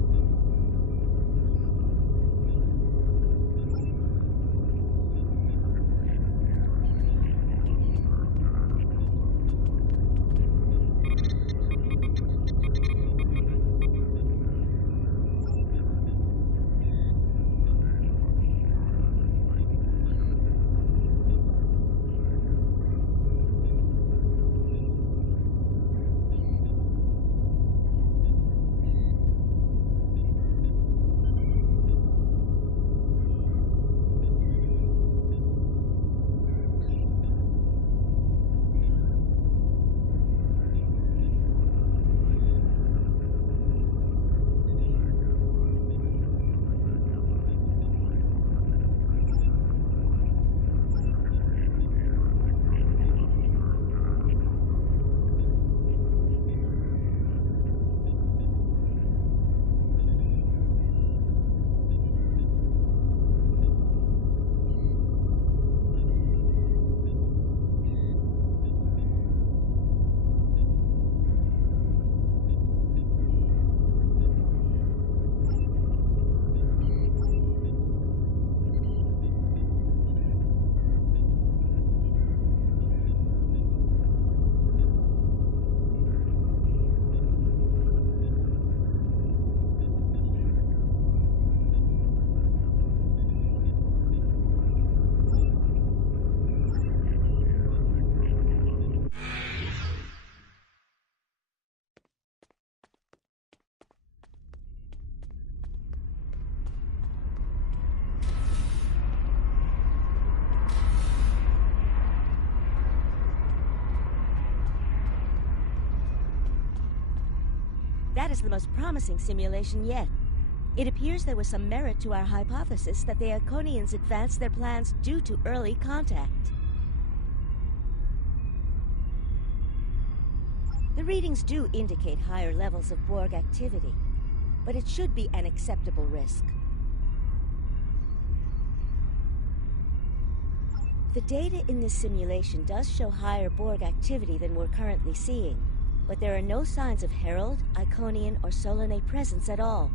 That is the most promising simulation yet. It appears there was some merit to our hypothesis that the Iconians advanced their plans due to early contact. The readings do indicate higher levels of Borg activity, but it should be an acceptable risk. The data in this simulation does show higher Borg activity than we're currently seeing, but there are no signs of Herald, Iconian, or Solanae presence at all.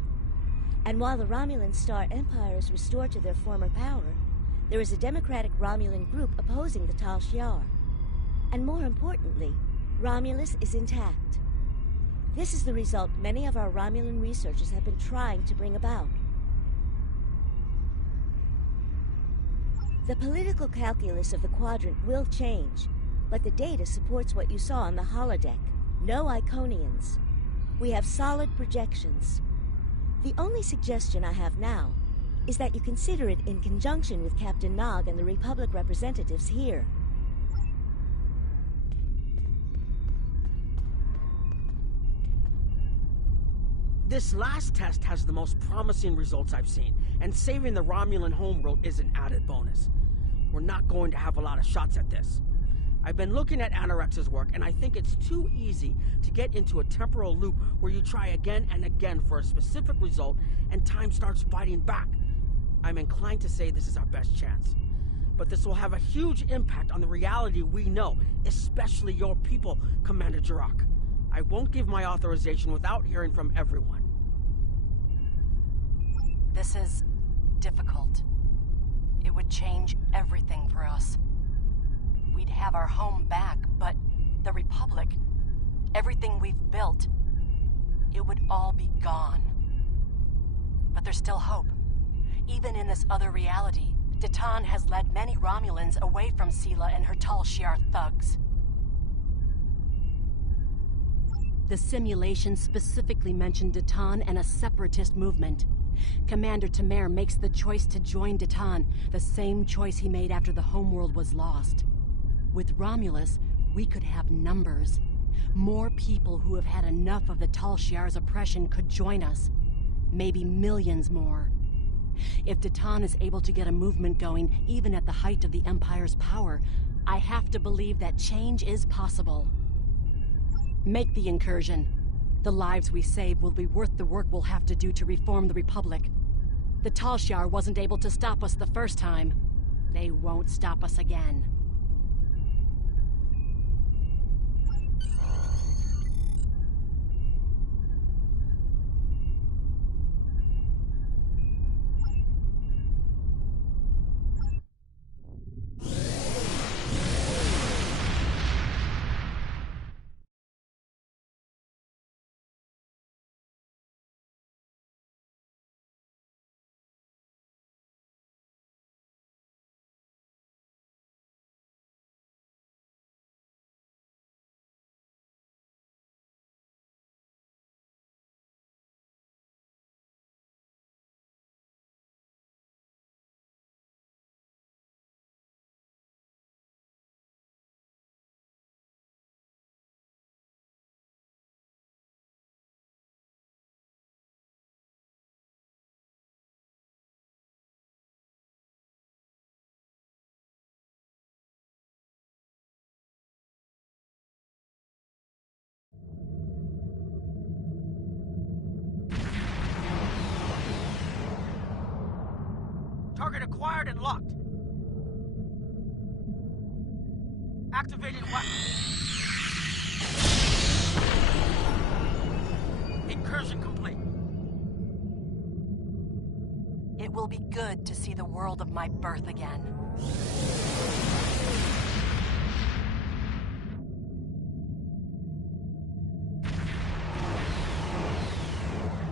And while the Romulan Star Empire is restored to their former power, there is a democratic Romulan group opposing the Tal Shiar. And more importantly, Romulus is intact. This is the result many of our Romulan researchers have been trying to bring about. The political calculus of the quadrant will change, but the data supports what you saw on the holodeck. No Iconians. We have solid projections. The only suggestion I have now is that you consider it in conjunction with Captain Nog and the Republic representatives here. This last test has the most promising results I've seen, and saving the Romulan homeworld is an added bonus. We're not going to have a lot of shots at this. I've been looking at Anorex's work, and I think it's too easy to get into a temporal loop where you try again and again for a specific result, and time starts fighting back. I'm inclined to say this is our best chance. But this will have a huge impact on the reality we know, especially your people, Commander Jirok. I won't give my authorization without hearing from everyone. This is difficult. It would change everything for us. We'd have our home back, but the Republic, everything we've built, it would all be gone. But there's still hope. Even in this other reality, Datan has led many Romulans away from Sela and her Tal Shiar thugs. The simulation specifically mentioned Datan and a separatist movement. Commander Tamer makes the choice to join Datan, the same choice he made after the homeworld was lost. With Romulus, we could have numbers. More people who have had enough of the Tal Shiar's oppression could join us. Maybe millions more. If Datan is able to get a movement going, even at the height of the Empire's power, I have to believe that change is possible. Make the incursion. The lives we save will be worth the work we'll have to do to reform the Republic. The Tal Shiar wasn't able to stop us the first time. They won't stop us again. Target acquired and locked. Activating weapon. Incursion complete. It will be good to see the world of my birth again.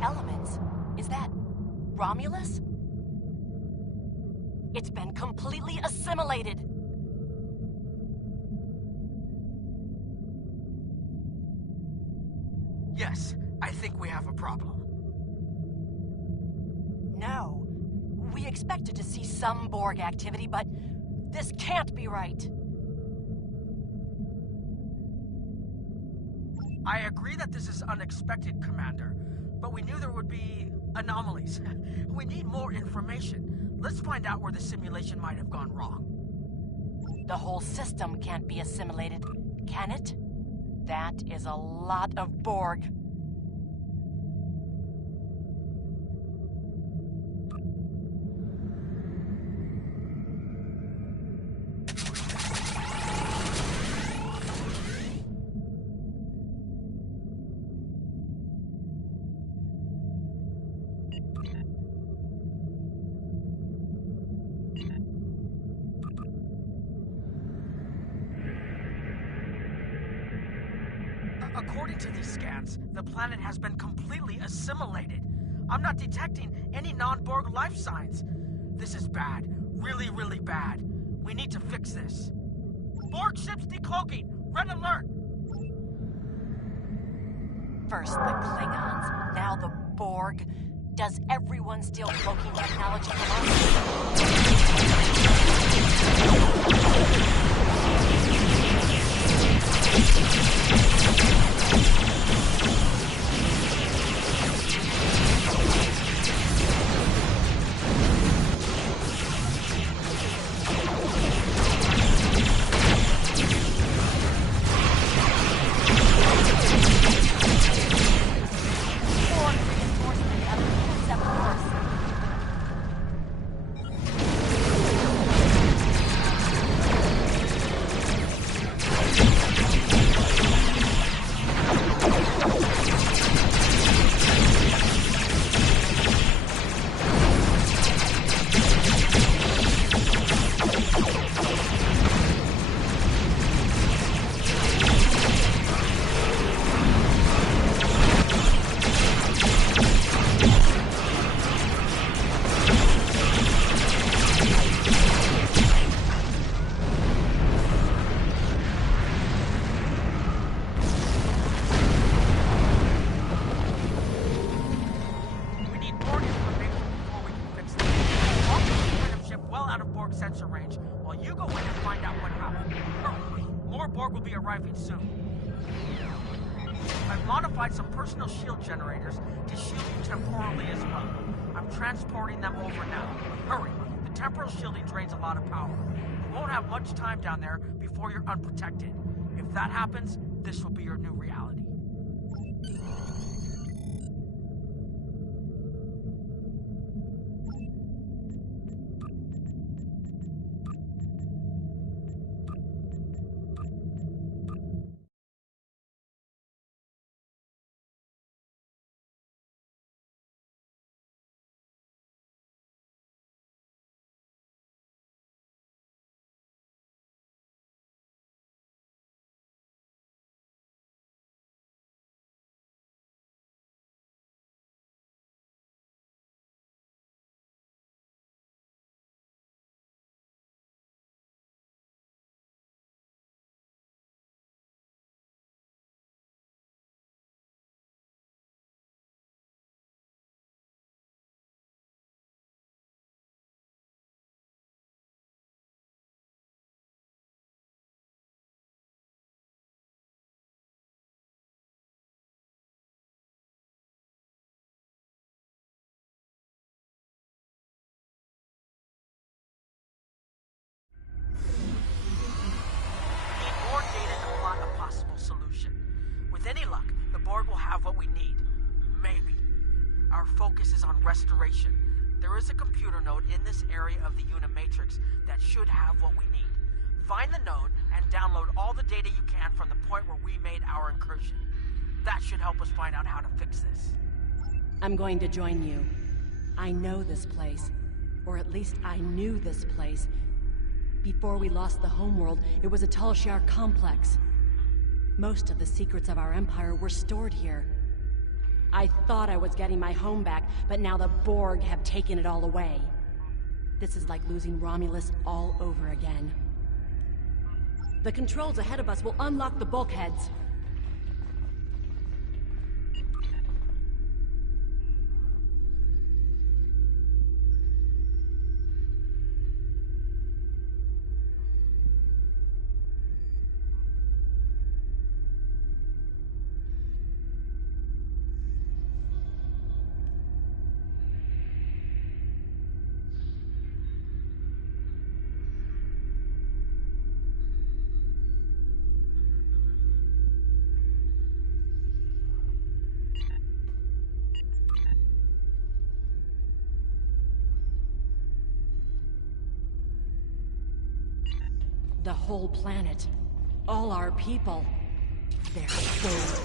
Elements? Is that Romulus? It's been completely assimilated. Yes, I think we have a problem. No. We expected to see some Borg activity, but this can't be right. I agree that this is unexpected, Commander, but we knew there would be anomalies. We need more information. Let's find out where the simulation might have gone wrong. The whole system can't be assimilated, can it? That is a lot of Borg. According to these scans, the planet has been completely assimilated. I'm not detecting any non-Borg life signs. This is bad. Really, really bad. We need to fix this. Borg ships decloaking! Red alert! First the Klingons, now the Borg. Does everyone steal cloaking technology from sensor range while you go in and find out what happened. Hurry. More Borg will be arriving soon. I've modified some personal shield generators to shield you temporally as well. I'm transporting them over now. Hurry. The temporal shielding drains a lot of power. You won't have much time down there before you're unprotected. If that happens, this will be your new reality. Solution. With any luck, the Borg will have what we need. Maybe. Our focus is on restoration. There is a computer node in this area of the Unimatrix that should have what we need. Find the node and download all the data you can from the point where we made our incursion. That should help us find out how to fix this. I'm going to join you. I know this place. Or at least I knew this place. Before we lost the homeworld, it was a Talshar complex. Most of the secrets of our empire were stored here. I thought I was getting my home back, but now the Borg have taken it all away. This is like losing Romulus all over again. The controls ahead of us will unlock the bulkheads. The whole planet. All our people. They're so...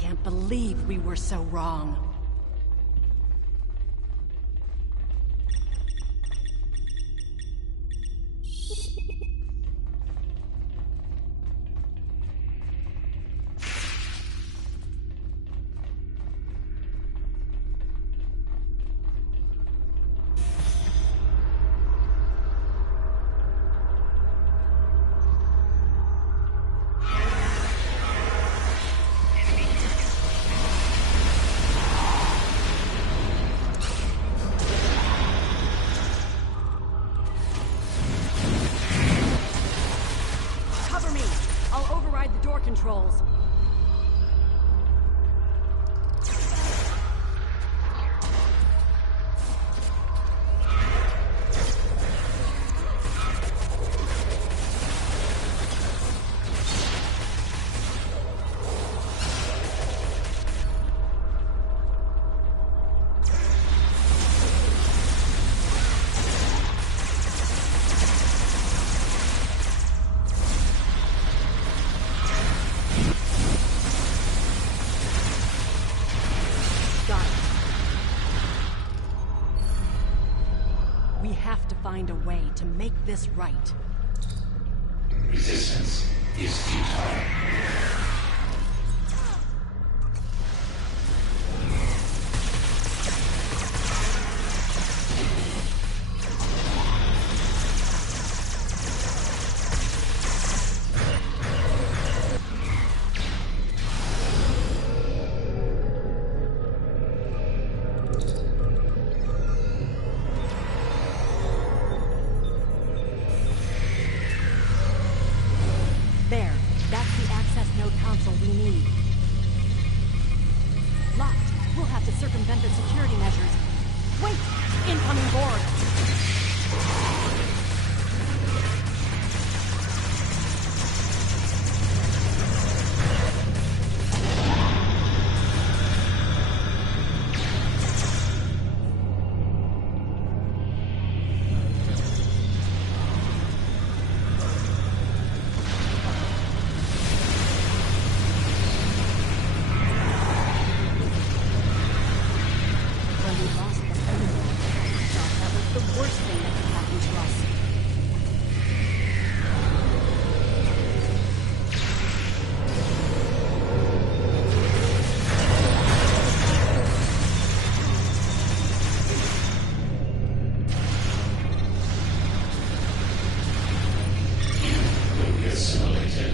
can't believe we were so wrong. Cover me! I'll override the door controls. We have to find a way to make this right. Resistance is futile. There. That's the access node console we need. Locked. We'll have to circumvent the security measures. Wait! Incoming board! When we lost the Homeworld, I thought that was the worst thing that could happen to us. Will be assimilated.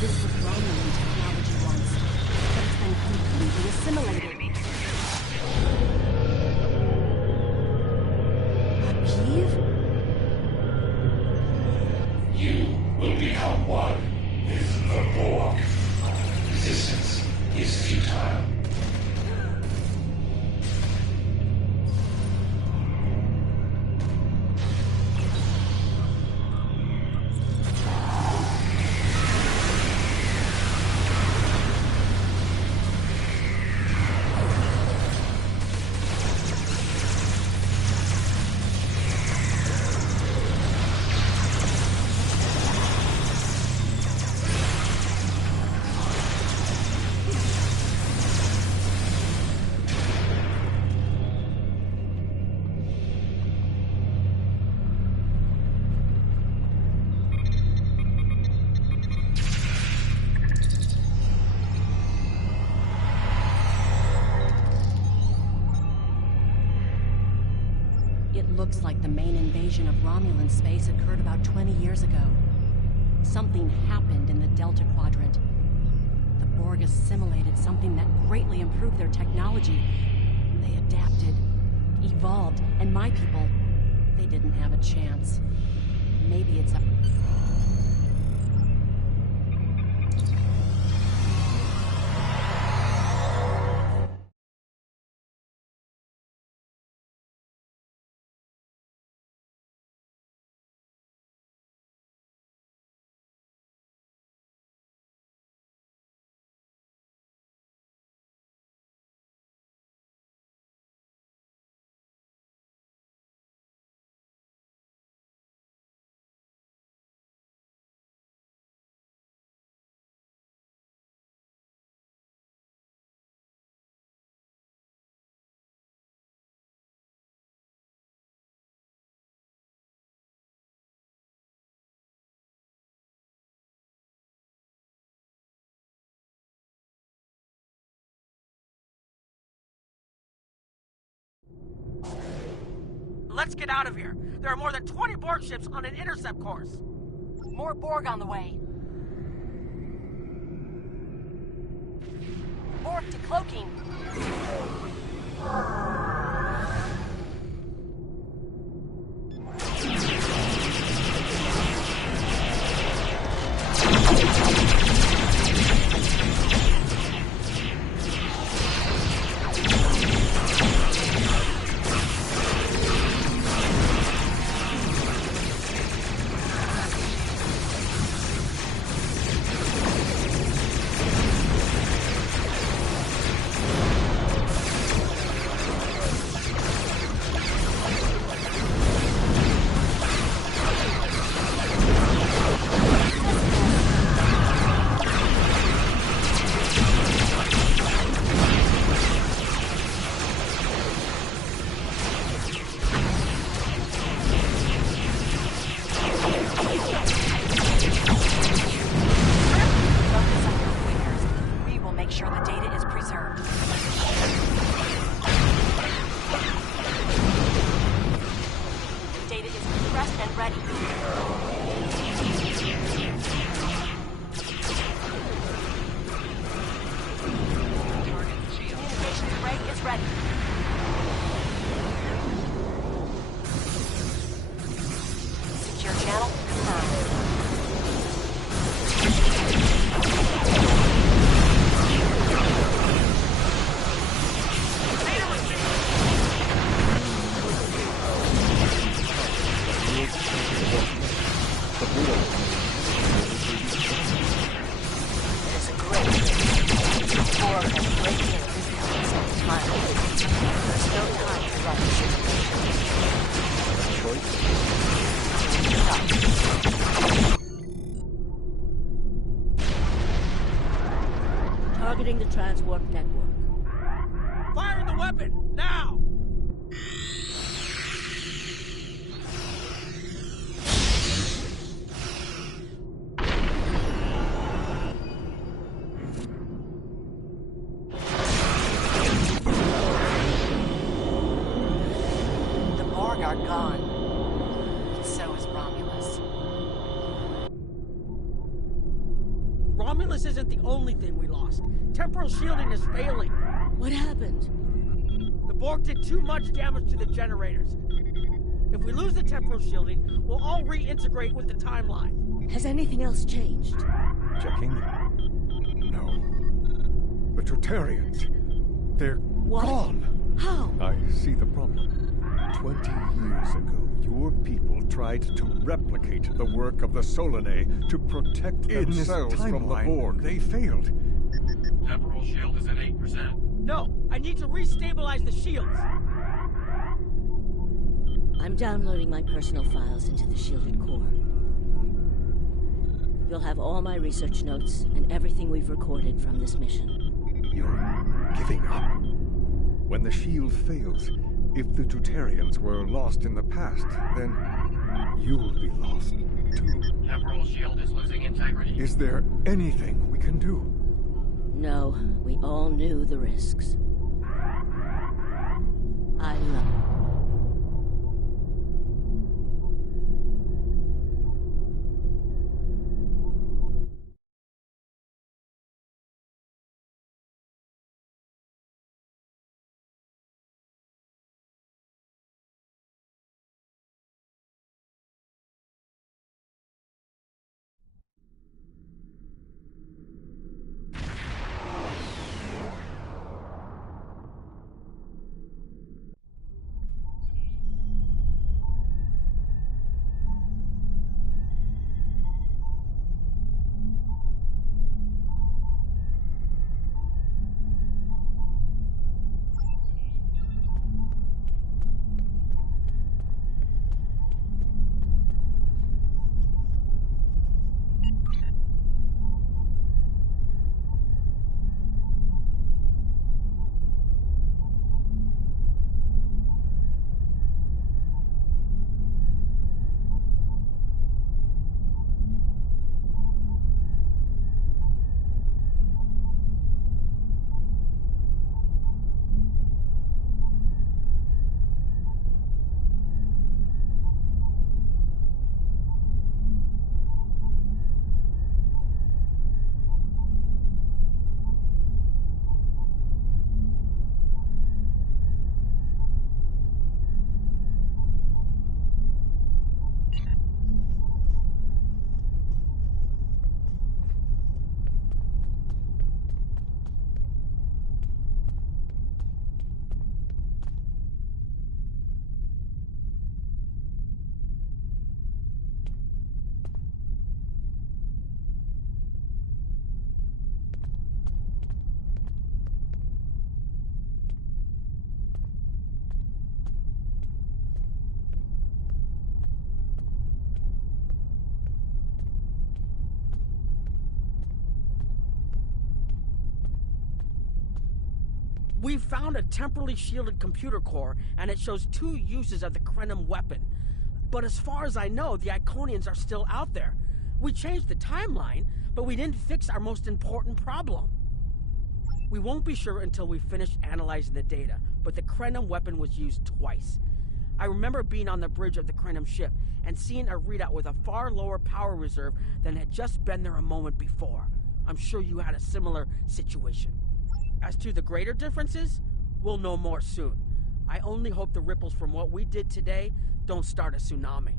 This was Romulan technology once, but it's been completely assimilated. Kiev? You will become one with the Borg. Resistance is futile. It looks like the main invasion of Romulan space occurred about 20 years ago. Something happened in the Delta Quadrant. The Borg assimilated something that greatly improved their technology. They adapted, evolved, and my people, they didn't have a chance. Maybe it's a... Let's get out of here. There are more than 20 Borg ships on an intercept course. More Borg on the way. Borg decloaking. Targeting the transwarp network. Fire the weapon, now! The Borg are gone. So is Romulus. Romulus isn't the only thing we lost. Temporal shielding is failing. What happened? The Borg did too much damage to the generators. If we lose the temporal shielding, we'll all reintegrate with the timeline. Has anything else changed? Checking? No. The Tutarians. They're gone. How? I see the problem. 20 years ago, your people tried to replicate the work of the Solanae to protect themselves from the Borg. They failed. Temporal shield is at 8%. No, I need to restabilize the shields. I'm downloading my personal files into the shielded core. You'll have all my research notes and everything we've recorded from this mission. You're giving up? When the shield fails, if the Tutarians were lost in the past, then you'll be lost too. Temporal shield is losing integrity. Is there anything we can do? No, we all knew the risks. I love... We found a temporally shielded computer core, and it shows 2 uses of the Krenim weapon. But as far as I know, the Iconians are still out there. We changed the timeline, but we didn't fix our most important problem. We won't be sure until we finish analyzing the data, but the Krenim weapon was used twice. I remember being on the bridge of the Krenim ship and seeing a readout with a far lower power reserve than had just been there a moment before. I'm sure you had a similar situation. As to the greater differences, we'll know more soon. I only hope the ripples from what we did today don't start a tsunami.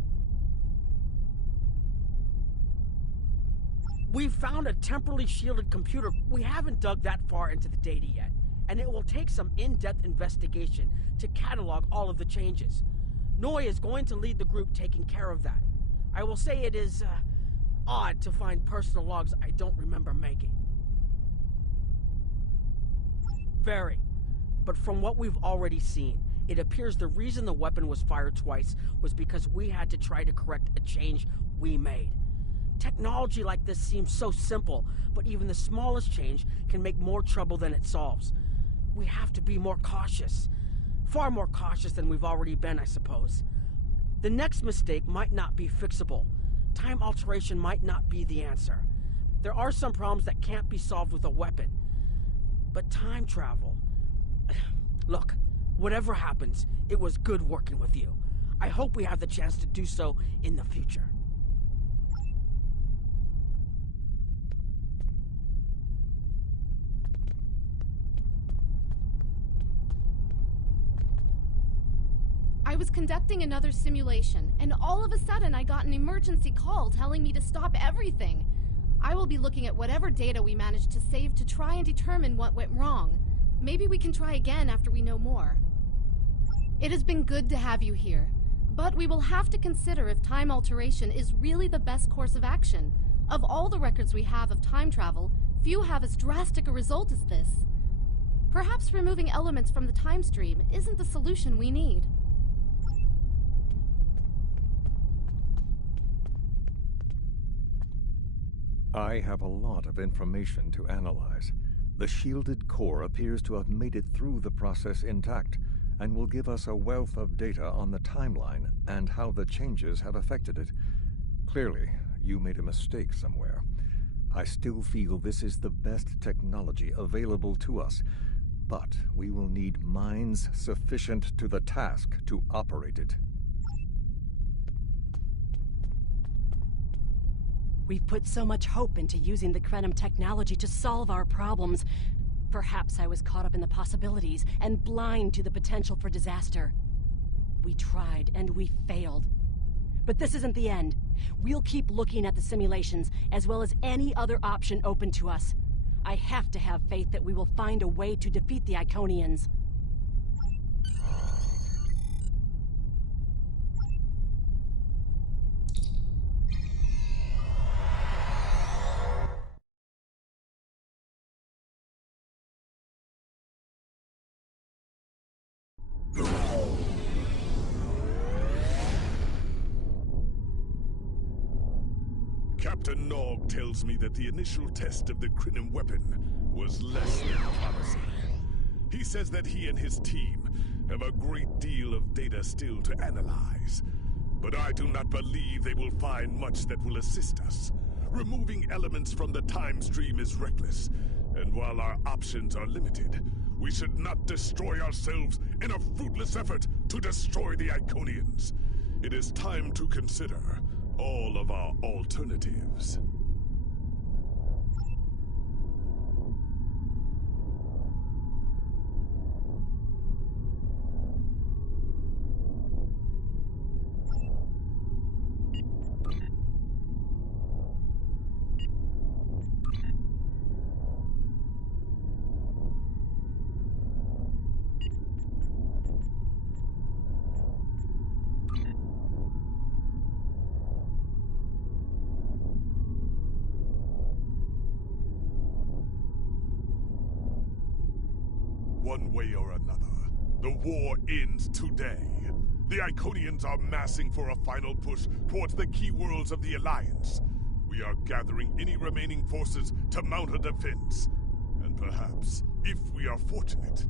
We found a temporally shielded computer. We haven't dug that far into the data yet, and it will take some in-depth investigation to catalog all of the changes. Noi is going to lead the group taking care of that. I will say it is, odd to find personal logs I don't remember making. Very. But from what we've already seen, it appears the reason the weapon was fired twice was because we had to try to correct a change we made. Technology like this seems so simple, but even the smallest change can make more trouble than it solves. We have to be more cautious. Far more cautious than we've already been, I suppose. The next mistake might not be fixable. Time alteration might not be the answer. There are some problems that can't be solved with a weapon. But time travel... Look, whatever happens, it was good working with you. I hope we have the chance to do so in the future. I was conducting another simulation, and all of a sudden I got an emergency call telling me to stop everything. I will be looking at whatever data we managed to save to try and determine what went wrong. Maybe we can try again after we know more. It has been good to have you here, but we will have to consider if time alteration is really the best course of action. Of all the records we have of time travel, few have as drastic a result as this. Perhaps removing elements from the time stream isn't the solution we need. I have a lot of information to analyze. The shielded core appears to have made it through the process intact, and will give us a wealth of data on the timeline and how the changes have affected it. Clearly, you made a mistake somewhere. I still feel this is the best technology available to us, but we will need minds sufficient to the task to operate it. We've put so much hope into using the Krenim technology to solve our problems. Perhaps I was caught up in the possibilities and blind to the potential for disaster. We tried and we failed. But this isn't the end. We'll keep looking at the simulations as well as any other option open to us. I have to have faith that we will find a way to defeat the Iconians. Captain Nog tells me that the initial test of the Krenim weapon was less than promising. He says that he and his team have a great deal of data still to analyze. But I do not believe they will find much that will assist us. Removing elements from the time stream is reckless, and while our options are limited, we should not destroy ourselves in a fruitless effort to destroy the Iconians. It is time to consider all of our alternatives. One way or another, the war ends today. The Iconians are massing for a final push towards the key worlds of the Alliance. We are gathering any remaining forces to mount a defense. And perhaps, if we are fortunate,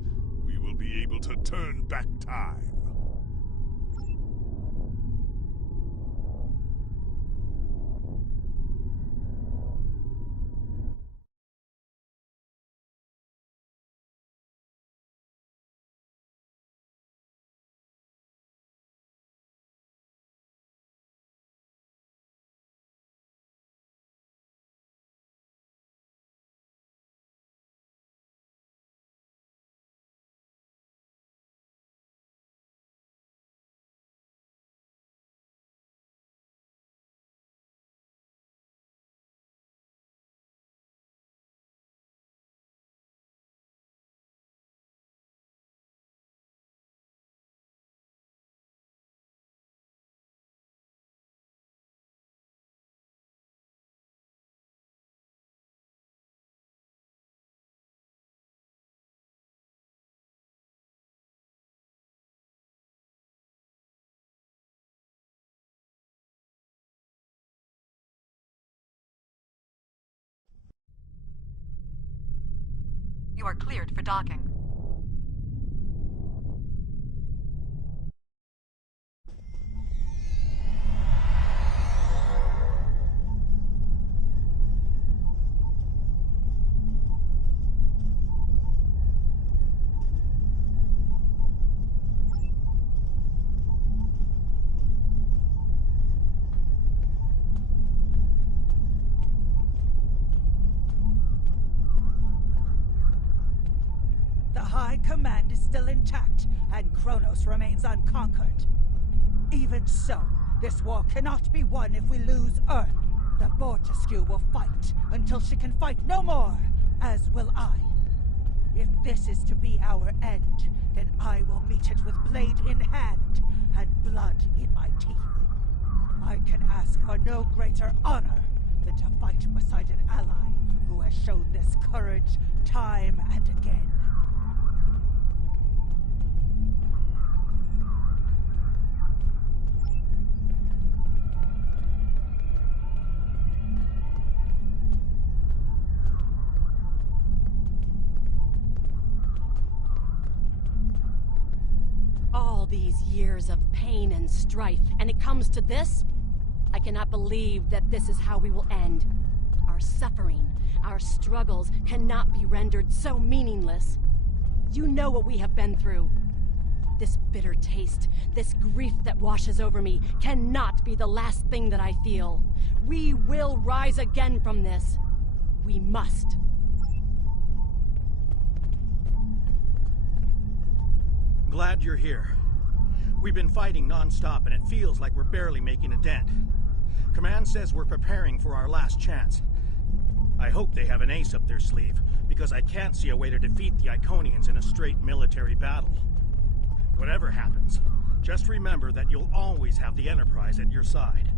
be able to turn back time. You are cleared for docking. The High Command is still intact, and Kronos remains unconquered. Even so, this war cannot be won if we lose Earth. The Bortesque will fight until she can fight no more, as will I. If this is to be our end, then I will meet it with blade in hand and blood in my teeth. I can ask for no greater honor than to fight beside an ally who has shown this courage time and again. All these years of pain and strife, and it comes to this? I cannot believe that this is how we will end. Our suffering, our struggles cannot be rendered so meaningless. You know what we have been through. This bitter taste, this grief that washes over me, cannot be the last thing that I feel. We will rise again from this. We must. Glad you're here. We've been fighting non-stop and it feels like we're barely making a dent. Command says we're preparing for our last chance. I hope they have an ace up their sleeve, because I can't see a way to defeat the Iconians in a straight military battle. Whatever happens, just remember that you'll always have the Enterprise at your side.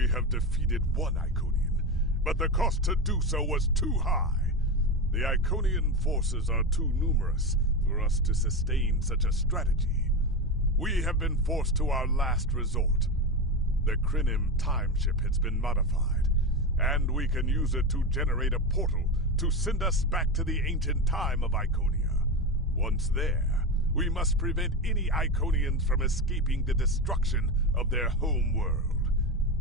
We have defeated one Iconian, but the cost to do so was too high. The Iconian forces are too numerous for us to sustain such a strategy. We have been forced to our last resort. The Crinim time ship has been modified, and we can use it to generate a portal to send us back to the ancient time of Iconia. Once there, we must prevent any Iconians from escaping the destruction of their home world.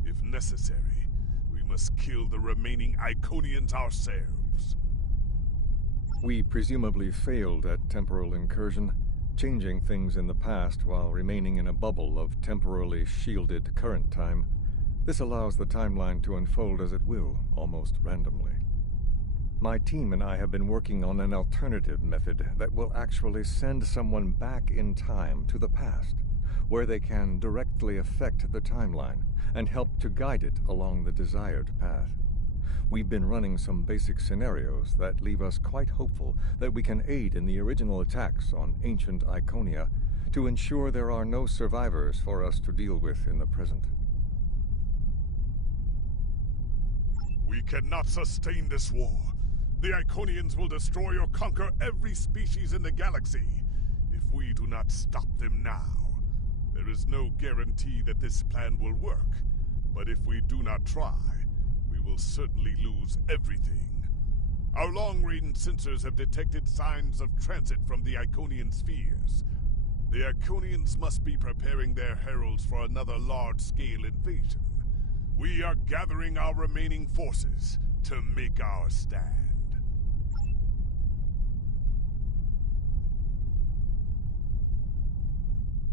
If necessary, we must kill the remaining Iconians ourselves. We presumably failed at temporal incursion, changing things in the past while remaining in a bubble of temporally shielded current time. This allows the timeline to unfold as it will, almost randomly. My team and I have been working on an alternative method that will actually send someone back in time to the past, where they can directly affect the timeline and help to guide it along the desired path. We've been running some basic scenarios that leave us quite hopeful that we can aid in the original attacks on ancient Iconia to ensure there are no survivors for us to deal with in the present. We cannot sustain this war. The Iconians will destroy or conquer every species in the galaxy if we do not stop them now. There is no guarantee that this plan will work, but if we do not try, we will certainly lose everything. Our long-range sensors have detected signs of transit from the Iconian spheres. The Iconians must be preparing their heralds for another large-scale invasion. We are gathering our remaining forces to make our stand.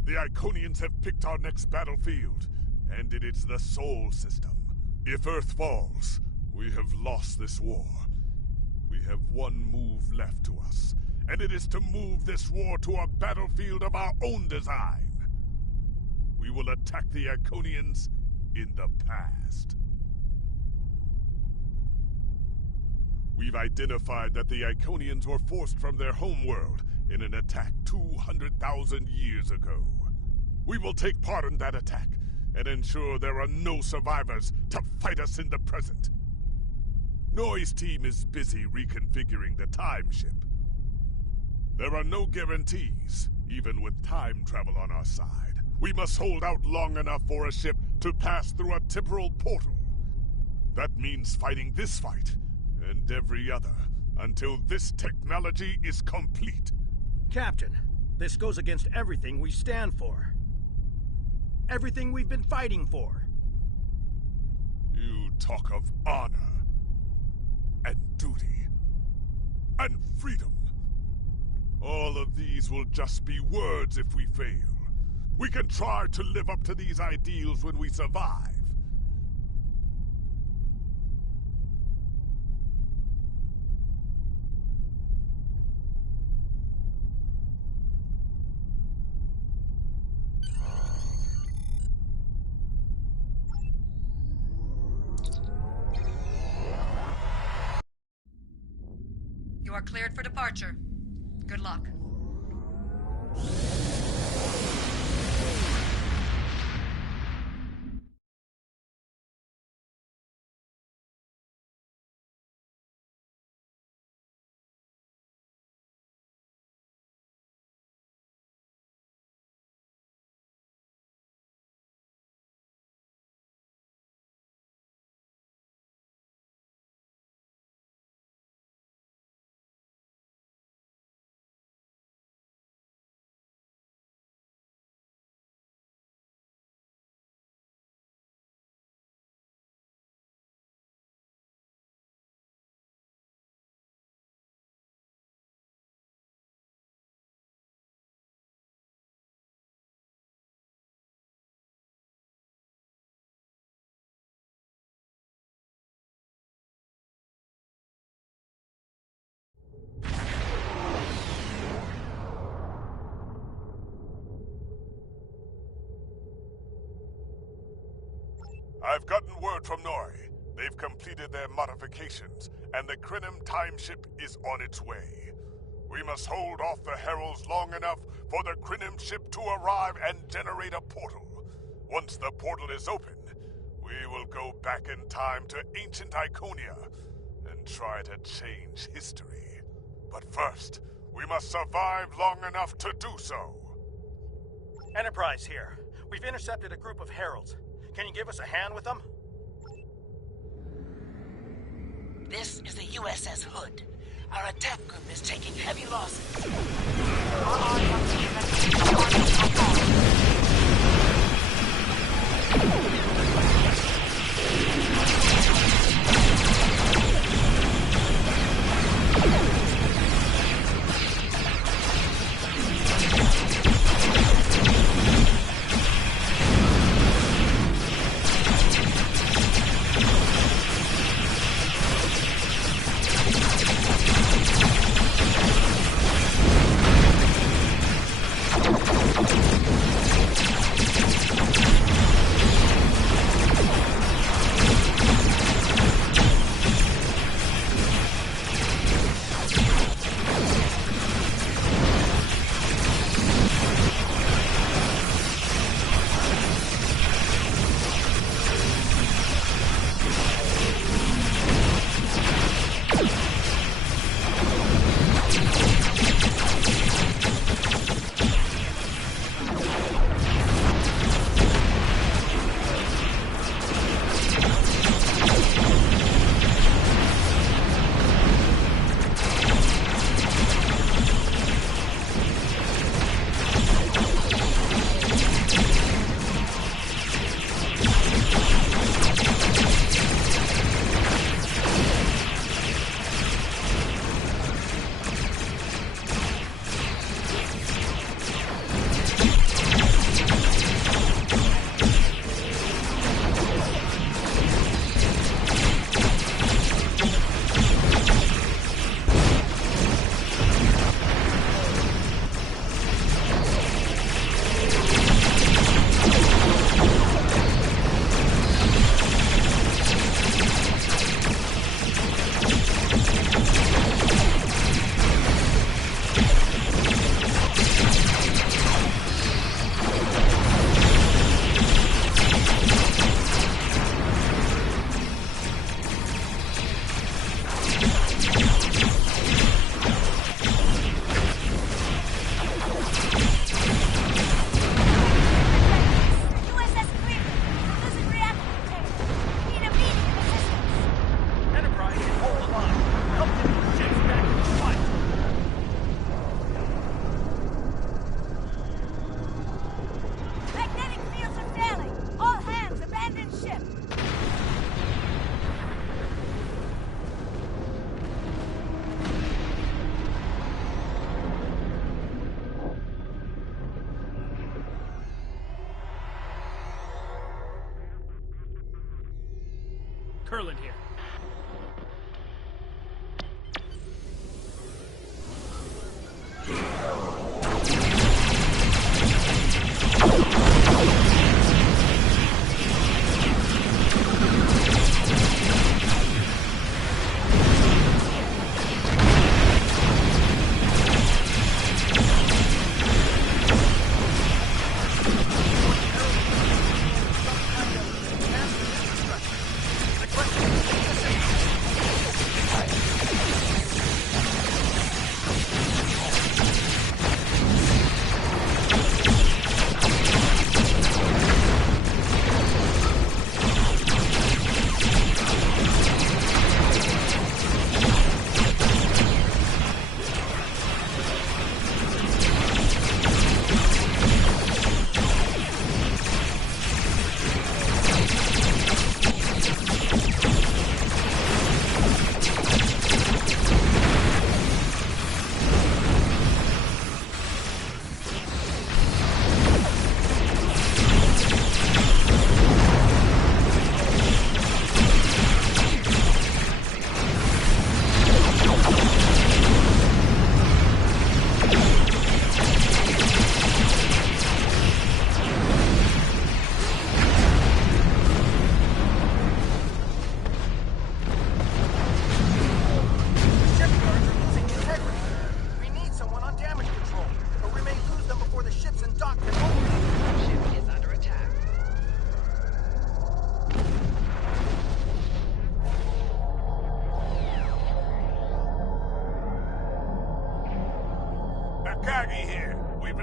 The Iconians have picked our next battlefield, and it is the Sol system. If Earth falls, we have lost this war. We have one move left to us, and it is to move this war to a battlefield of our own design. We will attack the Iconians in the past. We've identified that the Iconians were forced from their homeworld in an attack 200,000 years ago. We will take part in that attack and ensure there are no survivors to fight us in the present. Noi's team is busy reconfiguring the time ship. There are no guarantees, even with time travel on our side. We must hold out long enough for a ship to pass through a temporal portal. That means fighting this fight and every other until this technology is complete. Captain, this goes against everything we stand for. Everything we've been fighting for. You talk of honor, and duty, and freedom. All of these will just be words if we fail. We can try to live up to these ideals when we survive. You are cleared for departure. Good luck. I've gotten word from Noi. They've completed their modifications, and the Crinim time ship is on its way. We must hold off the heralds long enough for the Crinim ship to arrive and generate a portal. Once the portal is open, We will go back in time to ancient Iconia and try to change history. But first, we must survive long enough to do so. Enterprise here. We've intercepted a group of heralds. Can you give us a hand with them? This is the USS Hood. Our attack group is taking heavy losses. Kurland here. The question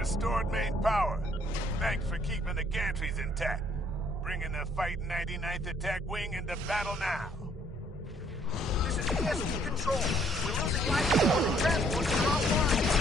restored main power. Thanks for keeping the gantries intact. Bringing the Fight 99th Attack Wing into battle now. This is ESP Control. We're losing life support and transport are offline.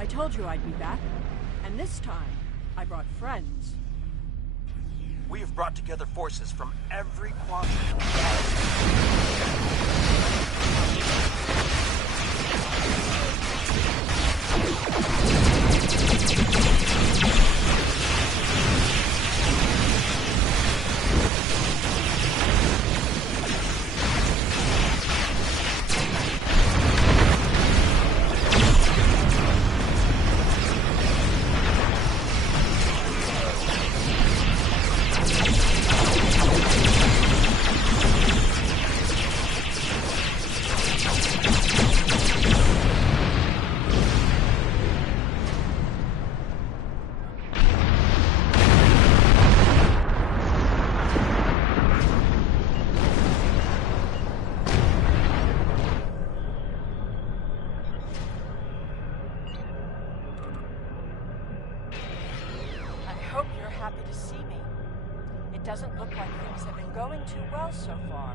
I told you I'd be back. And this time, I brought friends. We have brought together forces from every quadrant. Doesn't look like things have been going too well so far.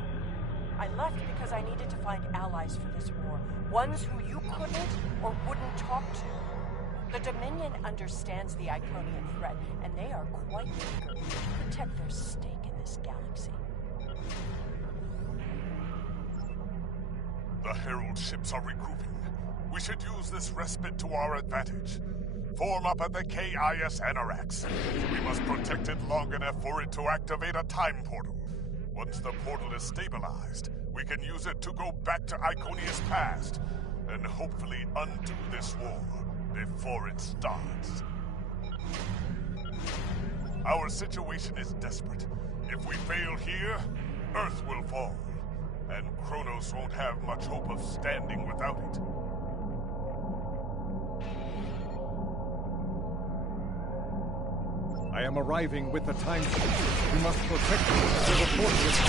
I left because I needed to find allies for this war. Ones who you couldn't or wouldn't talk to. The Dominion understands the Iconian threat, and they are quite eager to protect their stake in this galaxy. The Herald ships are regrouping. We should use this respite to our advantage. Form up at the KIS Anarax. We must protect it long enough for it to activate a time portal. Once the portal is stabilized, we can use it to go back to Iconia's past, and hopefully undo this war before it starts. Our situation is desperate. If we fail here, Earth will fall, and Kronos won't have much hope of standing without it. I am arriving with the time ship. We must protect it until the portal is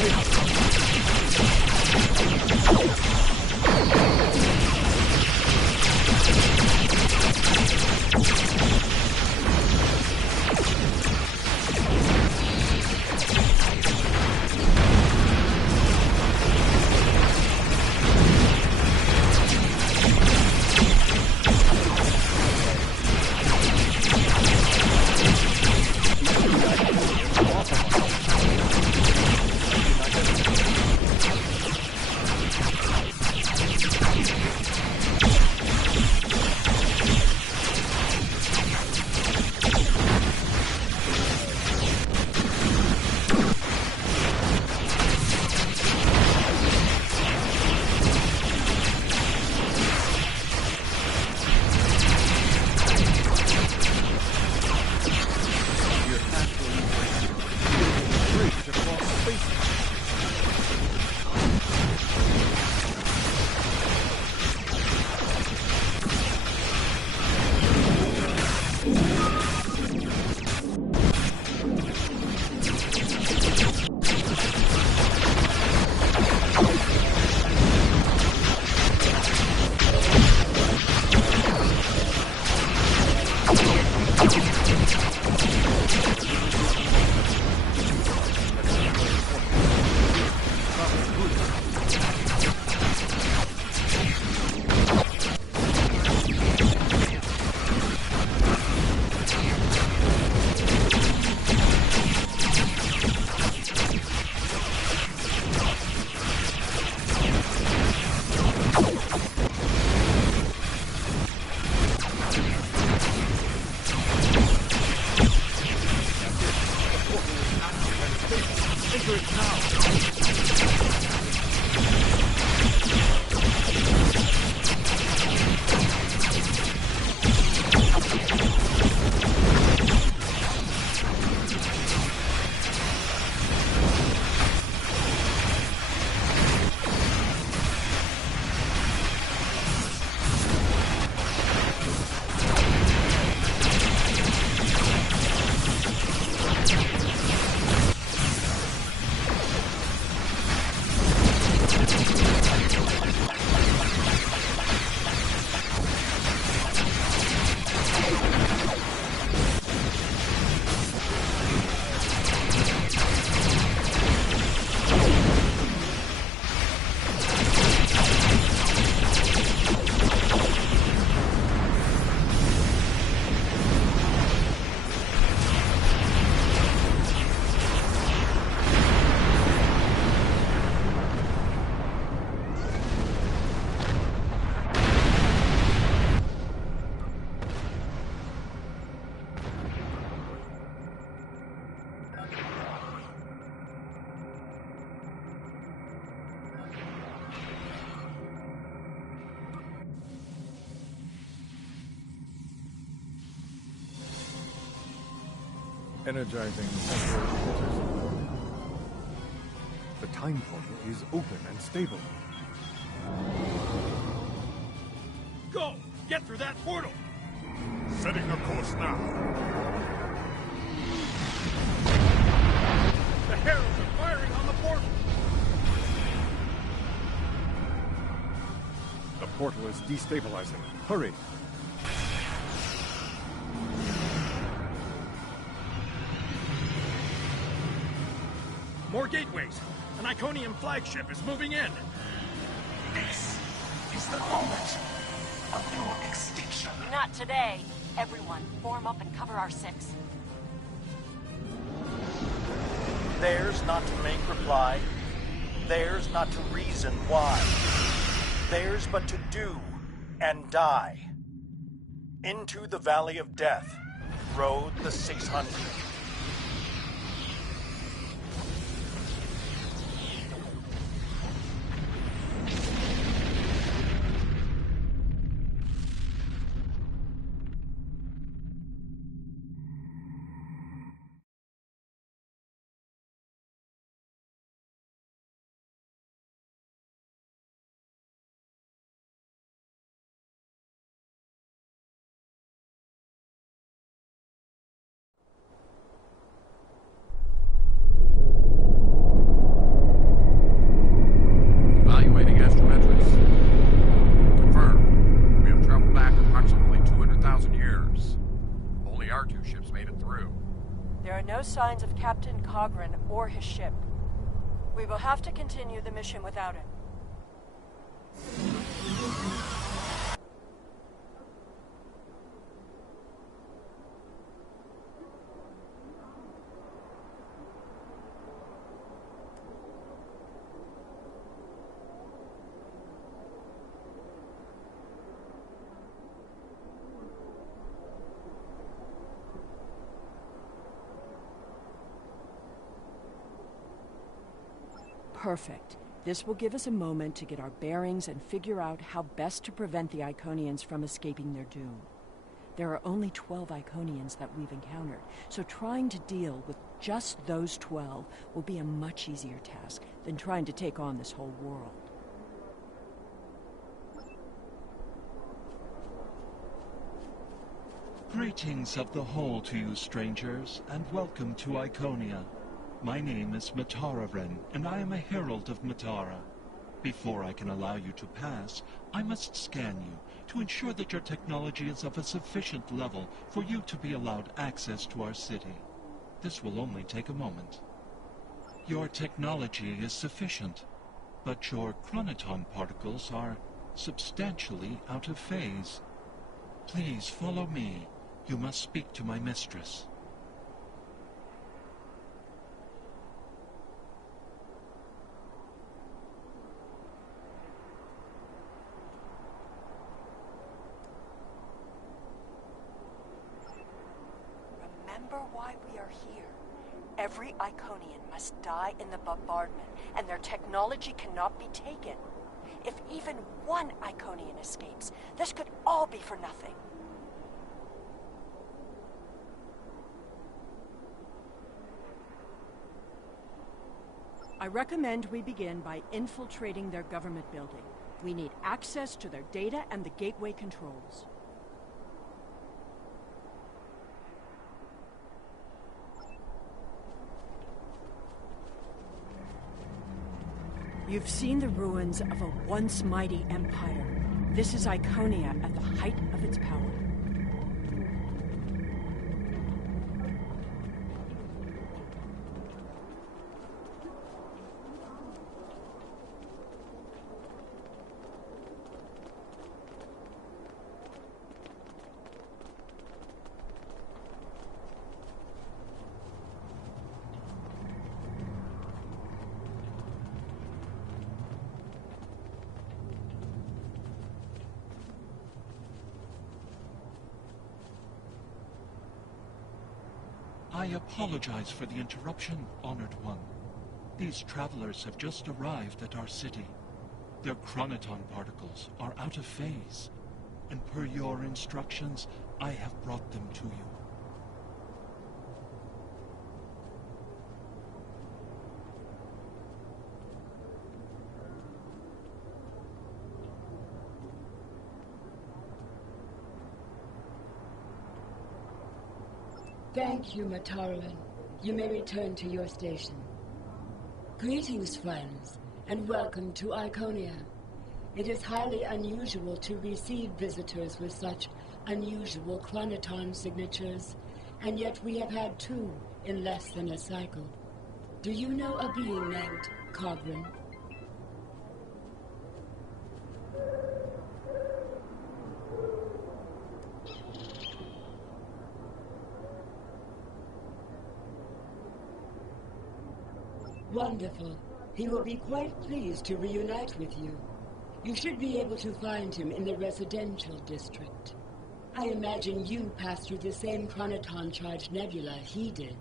Energizing central filters. The time portal is open and stable. Go! Get through that portal! Setting a course now. The heralds are firing on the portal! The portal is destabilizing. Hurry! More gateways! An Iconian flagship is moving in! This is the moment of your extinction. Not today. Everyone, form up and cover our six. Theirs not to make reply. Theirs not to reason why. Theirs but to do and die. Into the Valley of Death rode the 600. Evaluating astrometrics. Confirmed. We have traveled back approximately 200,000 years. Only our two ships made it through. There are no signs of Captain Cogran or his ship. We will have to continue the mission without him. Perfect. This will give us a moment to get our bearings and figure out how best to prevent the Iconians from escaping their doom. There are only 12 Iconians that we've encountered, so trying to deal with just those 12 will be a much easier task than trying to take on this whole world. Greetings of the whole to you, strangers, and welcome to Iconia. My name is Matara-Ren, and I am a herald of Matara. Before I can allow you to pass, I must scan you to ensure that your technology is of a sufficient level for you to be allowed access to our city. This will only take a moment. Your technology is sufficient, but your chronoton particles are substantially out of phase. Please follow me. You must speak to my mistress. Remember why we are here. Every Iconian must die in the bombardment, and their technology cannot be taken. If even one Iconian escapes, this could all be for nothing. I recommend we begin by infiltrating their government building. We need access to their data and the gateway controls. You've seen the ruins of a once mighty empire. This is Iconia at the height of its power. I apologize for the interruption, Honored One. These travelers have just arrived at our city. Their chronoton particles are out of phase, and per your instructions, I have brought them to you. Thank you, Mataran. You may return to your station. Greetings, friends, and welcome to Iconia. It is highly unusual to receive visitors with such unusual chronoton signatures, and yet we have had 2 in less than a cycle. Do you know a being named Cogrin? Wonderful. He will be quite pleased to reunite with you. You should be able to find him in the residential district. I imagine you passed through the same chronoton-charged nebula he did.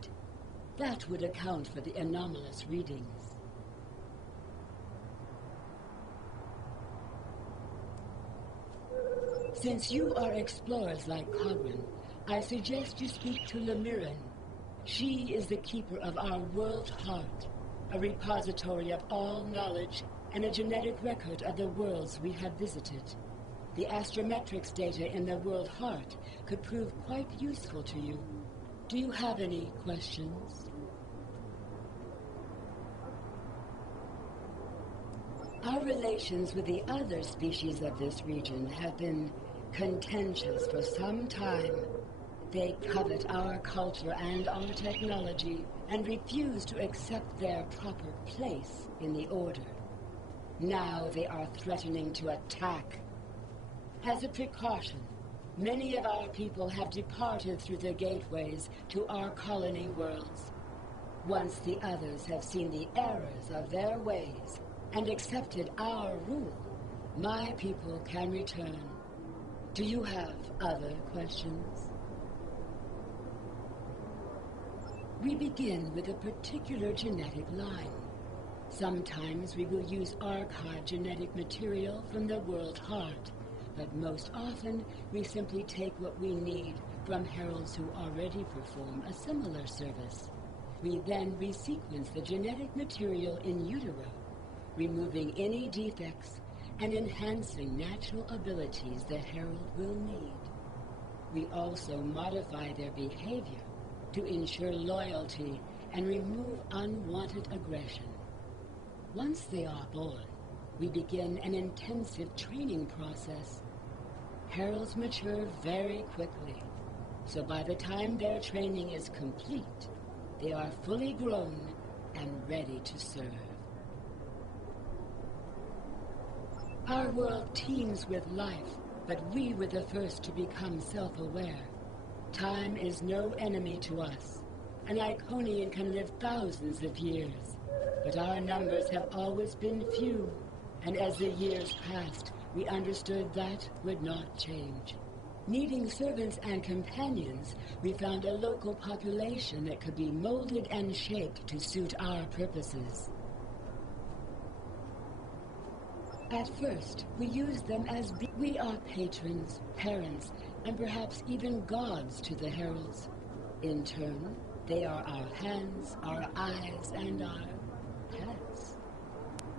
That would account for the anomalous readings. Since you are explorers like Cogrin, I suggest you speak to Lemirin. She is the keeper of our world heart, a repository of all knowledge and a genetic record of the worlds we have visited. The astrometrics data in the world heart could prove quite useful to you. Do you have any questions? Our relations with the other species of this region have been contentious for some time. They covet our culture and our technology and refuse to accept their proper place in the Order. Now they are threatening to attack. As a precaution, many of our people have departed through the gateways to our colony worlds. Once the others have seen the errors of their ways and accepted our rule, my people can return. Do you have other questions? We begin with a particular genetic line. Sometimes we will use archived genetic material from the world heart, but most often we simply take what we need from heralds who already perform a similar service. We then resequence the genetic material in utero, removing any defects and enhancing natural abilities the herald will need. We also modify their behavior to ensure loyalty and remove unwanted aggression. Once they are born, we begin an intensive training process. Heralds mature very quickly, so by the time their training is complete, they are fully grown and ready to serve. Our world teems with life, but we were the first to become self-aware. Time is no enemy to us. An Iconian can live thousands of years, but our numbers have always been few, and as the years passed, we understood that would not change. Needing servants and companions, we found a local population that could be molded and shaped to suit our purposes. At first, we used them as we are patrons, parents, and perhaps even gods to the heralds. In turn, they are our hands, our eyes, and our pets.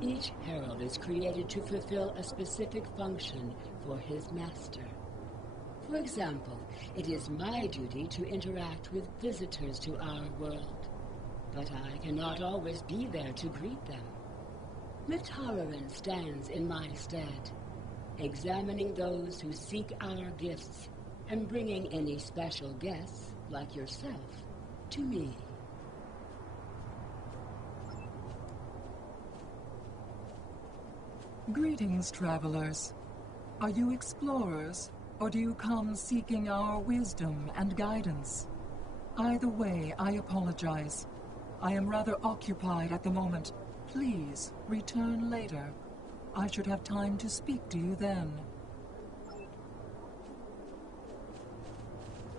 Each herald is created to fulfill a specific function for his master. For example, it is my duty to interact with visitors to our world, but I cannot always be there to greet them. Mataran stands in my stead, examining those who seek our gifts and bringing any special guests, like yourself, to me. Greetings, travelers. Are you explorers, or do you come seeking our wisdom and guidance? Either way, I apologize. I am rather occupied at the moment. Please, return later. I should have time to speak to you then.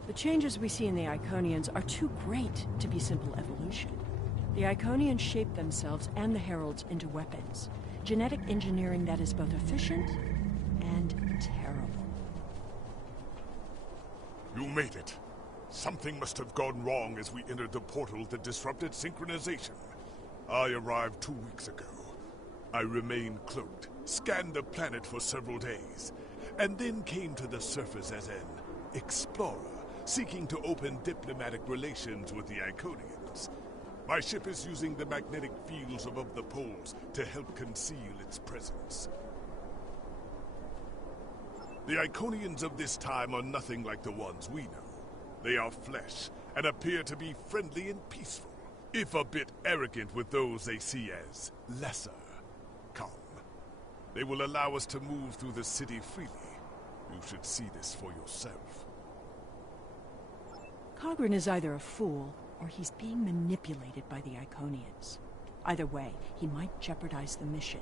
The changes we see in the Iconians are too great to be simple evolution. The Iconians shape themselves and the Heralds into weapons. Genetic engineering that is both efficient and terrible. You made it. Something must have gone wrong as we entered the portal that disrupted synchronization. I arrived 2 weeks ago. I remained cloaked, scanned the planet for several days, and then came to the surface as an explorer, seeking to open diplomatic relations with the Iconians. My ship is using the magnetic fields above the poles to help conceal its presence. The Iconians of this time are nothing like the ones we know. They are flesh, and appear to be friendly and peaceful, if a bit arrogant with those they see as lesser. Come. They will allow us to move through the city freely. You should see this for yourself. Cogran is either a fool, or he's being manipulated by the Iconians. Either way, he might jeopardize the mission.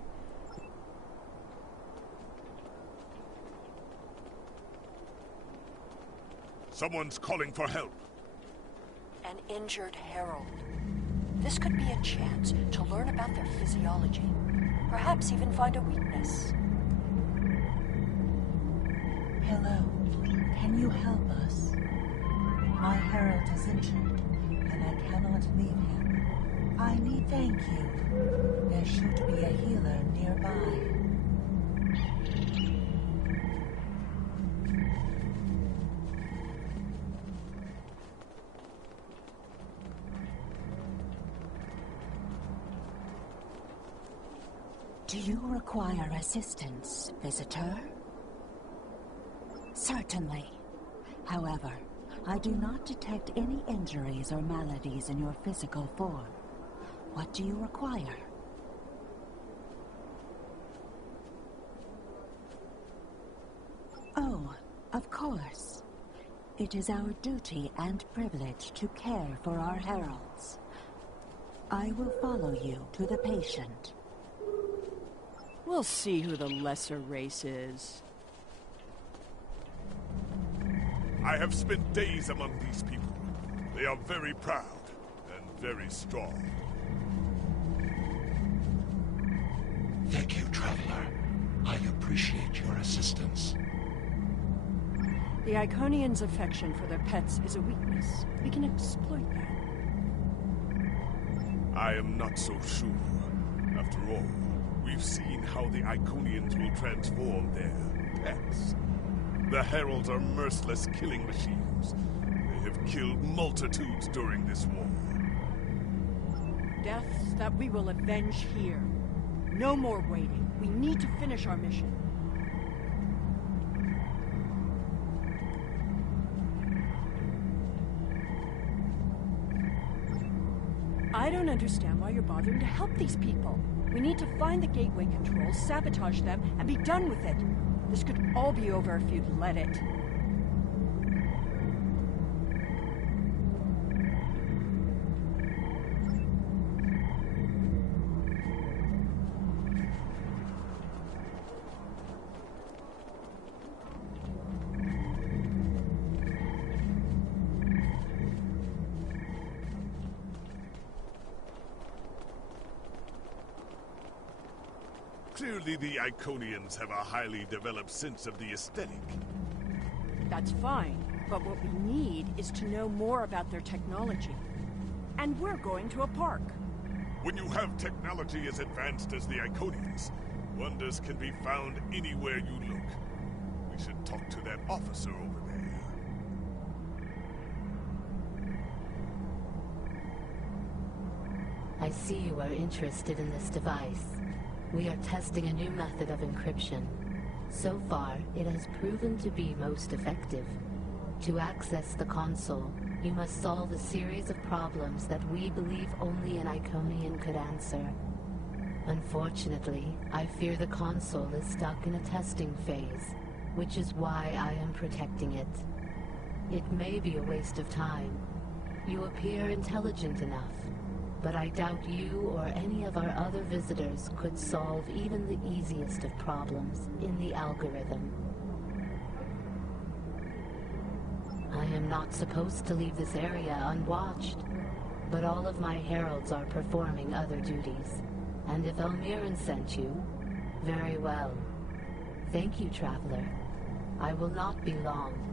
Someone's calling for help. An injured herald. This could be a chance to learn about their physiology. Perhaps even find a weakness. Hello. Can you help us? My herald is injured, and I cannot leave him. I need thank you. There should be a healer nearby. Do you require assistance, visitor? Certainly. However, I do not detect any injuries or maladies in your physical form. What do you require? Oh, of course. It is our duty and privilege to care for our heralds. I will follow you to the patient. We'll see who the lesser race is. I have spent days among these people. They are very proud and very strong. Thank you, Traveler. I appreciate your assistance. The Iconians' affection for their pets is a weakness. We can exploit that. I am not so sure. After all, we've seen how the Iconians will transform their pets. The Heralds are merciless killing machines. They have killed multitudes during this war. Deaths that we will avenge here. No more waiting. We need to finish our mission. I don't understand why you're bothering to help these people. We need to find the gateway controls, sabotage them, and be done with it. This could all be over if you'd let it. Clearly the Iconians have a highly developed sense of the aesthetic. That's fine, but what we need is to know more about their technology. And we're going to a park. When you have technology as advanced as the Iconians, wonders can be found anywhere you look. We should talk to that officer over there. I see you are interested in this device. We are testing a new method of encryption. So far, it has proven to be most effective. To access the console, you must solve a series of problems that we believe only an Iconian could answer. Unfortunately, I fear the console is stuck in a testing phase, which is why I am protecting it. It may be a waste of time. You appear intelligent enough, but I doubt you or any of our other visitors could solve even the easiest of problems in the algorithm. I am not supposed to leave this area unwatched, but all of my heralds are performing other duties. And if Elmiran sent you, very well. Thank you, Traveler. I will not be long.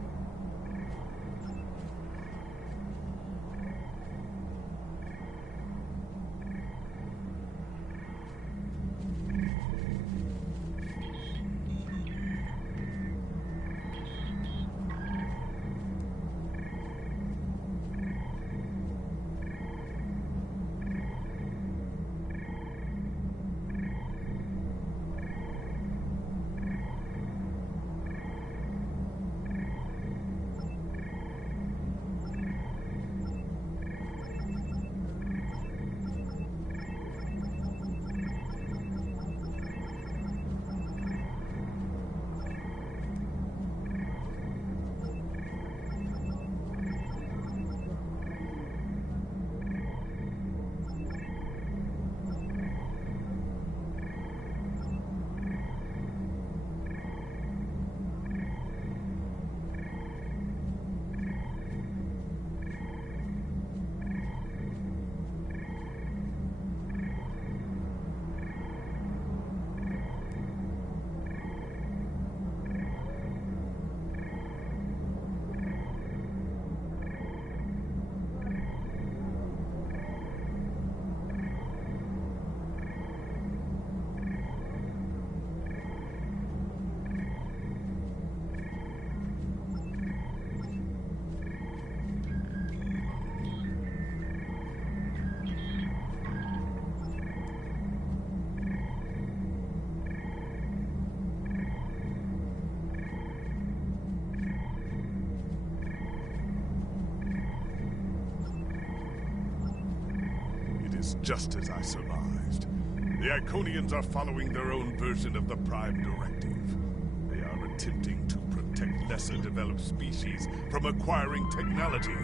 is just as I surmised. The Iconians are following their own version of the Prime Directive. They are attempting to protect lesser developed species from acquiring technology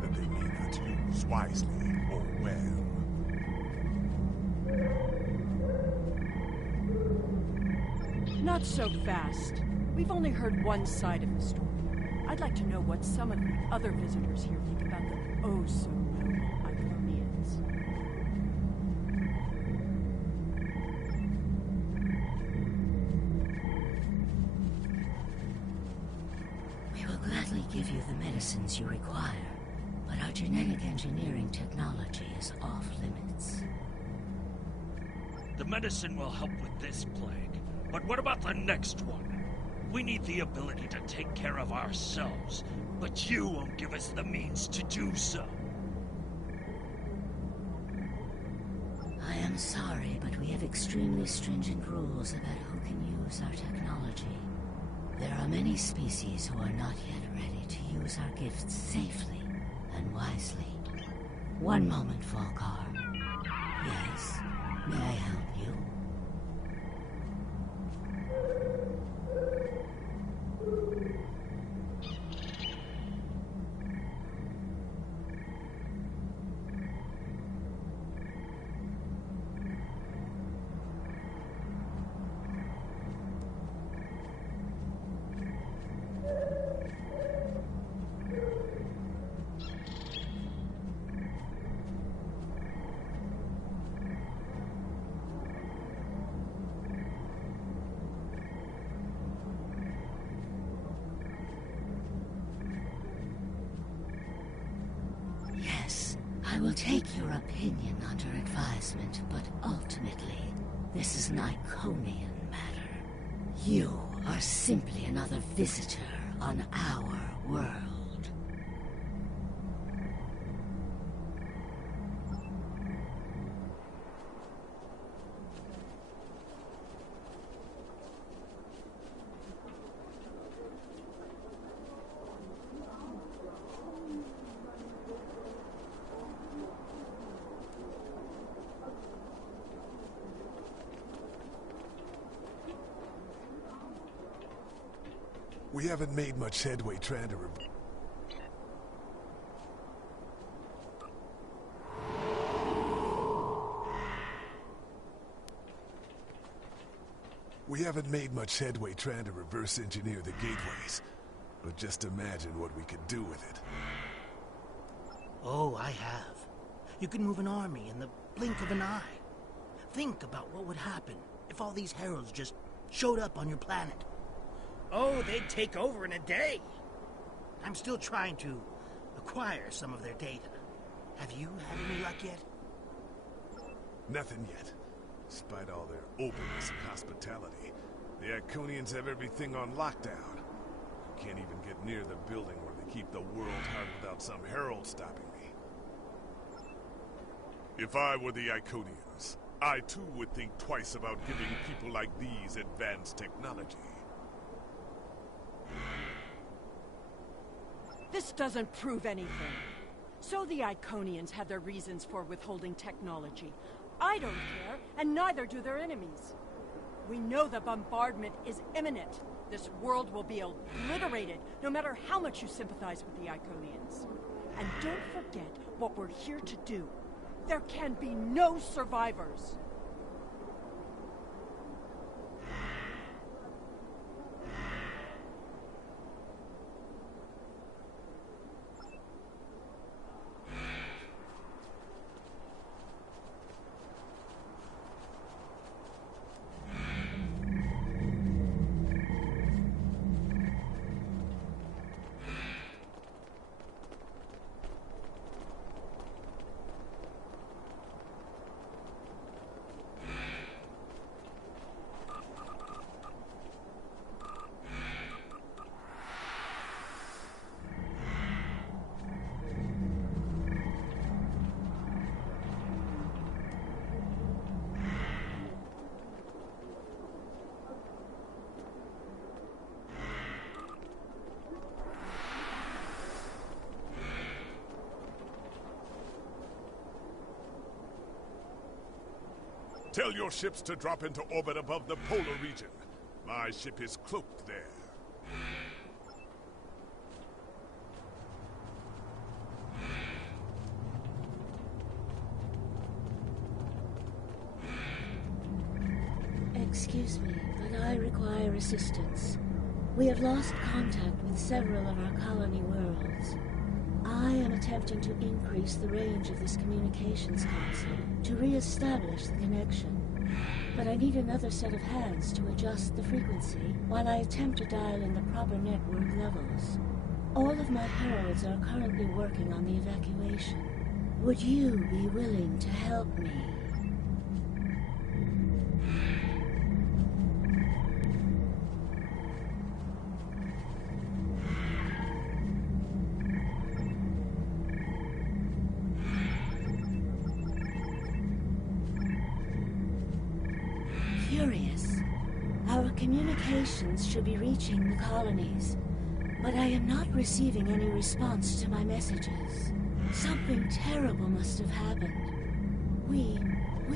that they may not use wisely or well. Not so fast. We've only heard one side of the story. I'd like to know what some of the other visitors here think about the oh-so-noble Iconians. We will gladly give you the medicines you require, but our genetic engineering technology is off limits. The medicine will help with this plague, but what about the next one? We need the ability to take care of ourselves, but you won't give us the means to do so. I am sorry, but we have extremely stringent rules about who can use our technology. There are many species who are not yet ready to use our gifts safely and wisely. One moment, Falkar. Yes, may I help you? Yes, I will take your opinion under advisement, but ultimately, this is an Iconian matter. You are simply another visitor on our world. We haven't made much headway trying to reverse engineer the gateways. But just imagine what we could do with it. Oh, I have. You can move an army in the blink of an eye. Think about what would happen if all these heralds just showed up on your planet. Oh, they'd take over in a day. I'm still trying to acquire some of their data. Have you had any luck yet? Nothing yet. Despite all their openness and hospitality, the Iconians have everything on lockdown. Can't even get near the building where they keep the world heart without some herald stopping me. If I were the Iconians, I too would think twice about giving people like these advanced technology. This doesn't prove anything. So the Iconians had their reasons for withholding technology. I don't care, and neither do their enemies. We know the bombardment is imminent. This world will be obliterated, no matter how much you sympathize with the Iconians. And don't forget what we're here to do. There can be no survivors. Tell your ships to drop into orbit above the polar region. My ship is cloaked there. Excuse me, but I require assistance. We have lost contact with several of our colony worlds. I am attempting to increase the range of this communications console to re-establish the connection. But I need another set of hands to adjust the frequency while I attempt to dial in the proper network levels. All of my heralds are currently working on the evacuation. Would you be willing to help me? Curious. Our communications should be reaching the colonies, but I am not receiving any response to my messages. Something terrible must have happened. We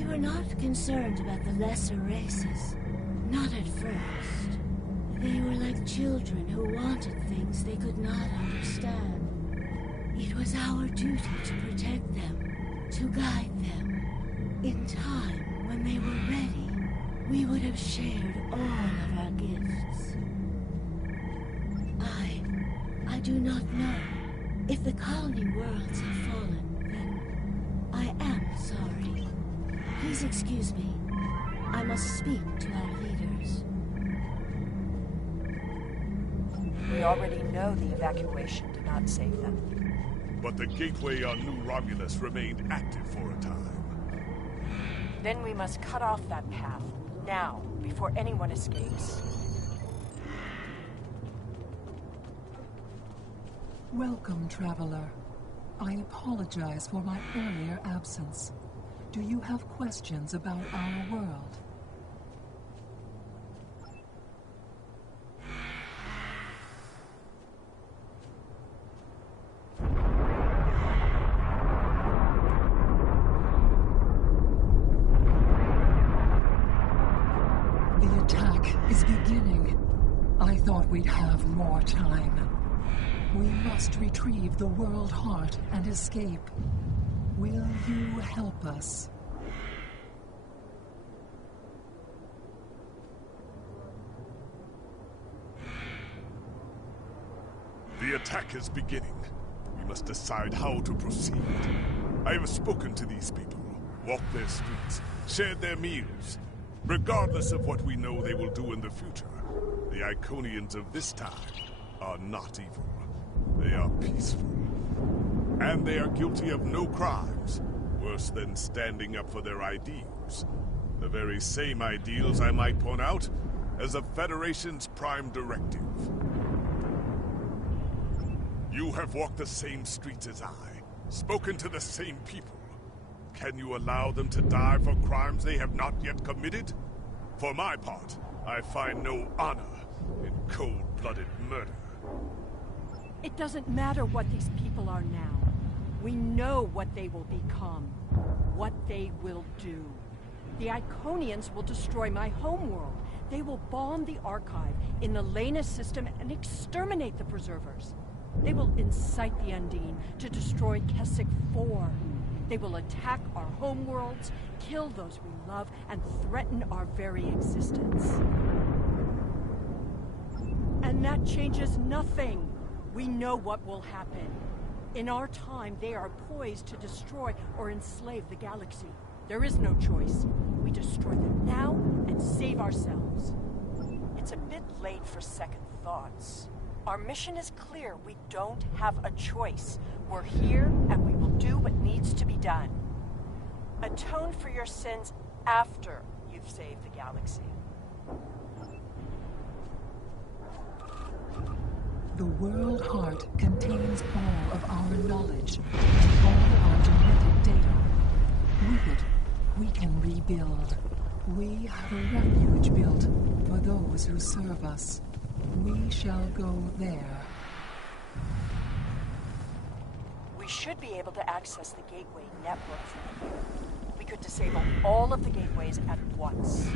were not concerned about the lesser races. Not at first. They were like children who wanted things they could not understand. It was our duty to protect them, to guide them. In time, when they were ready, we would have shared all of our gifts. I do not know. If the colony worlds have fallen, then I am sorry. Please excuse me. I must speak to our leaders. We already know the evacuation did not save them. But the gateway on New Romulus remained active for a time. Then we must cut off that path, now, before anyone escapes. Welcome, traveler. I apologize for my earlier absence. Do you have questions about our world? The attack is beginning. I thought we'd have more time. We must retrieve the World Heart and escape. Will you help us? The attack is beginning. We must decide how to proceed. I have spoken to these people, walked their streets, shared their meals. Regardless of what we know they will do in the future, the Iconians of this time are not evil. They are peaceful. And they are guilty of no crimes, worse than standing up for their ideals. The very same ideals, I might point out, as the Federation's prime directive. You have walked the same streets as I, spoken to the same people. Can you allow them to die for crimes they have not yet committed? For my part, I find no honor in cold-blooded murder. It doesn't matter what these people are now. We know what they will become, what they will do. The Iconians will destroy my homeworld. They will bomb the archive in the Lanus system and exterminate the Preservers. They will incite the Undine to destroy Keswick 4. They will attack our homeworlds, kill those we love, and threaten our very existence. And that changes nothing. We know what will happen. In our time, they are poised to destroy or enslave the galaxy. There is no choice. We destroy them now and save ourselves. It's a bit late for second thoughts. Our mission is clear. We don't have a choice. We're here, and we will do what needs to be done. Atone for your sins after you've saved the galaxy. The World Heart contains all of our knowledge and all our genetic data. With it, we can rebuild. We have a refuge built for those who serve us. We shall go there. We should be able to access the gateway network from here. We could disable all of the gateways at once.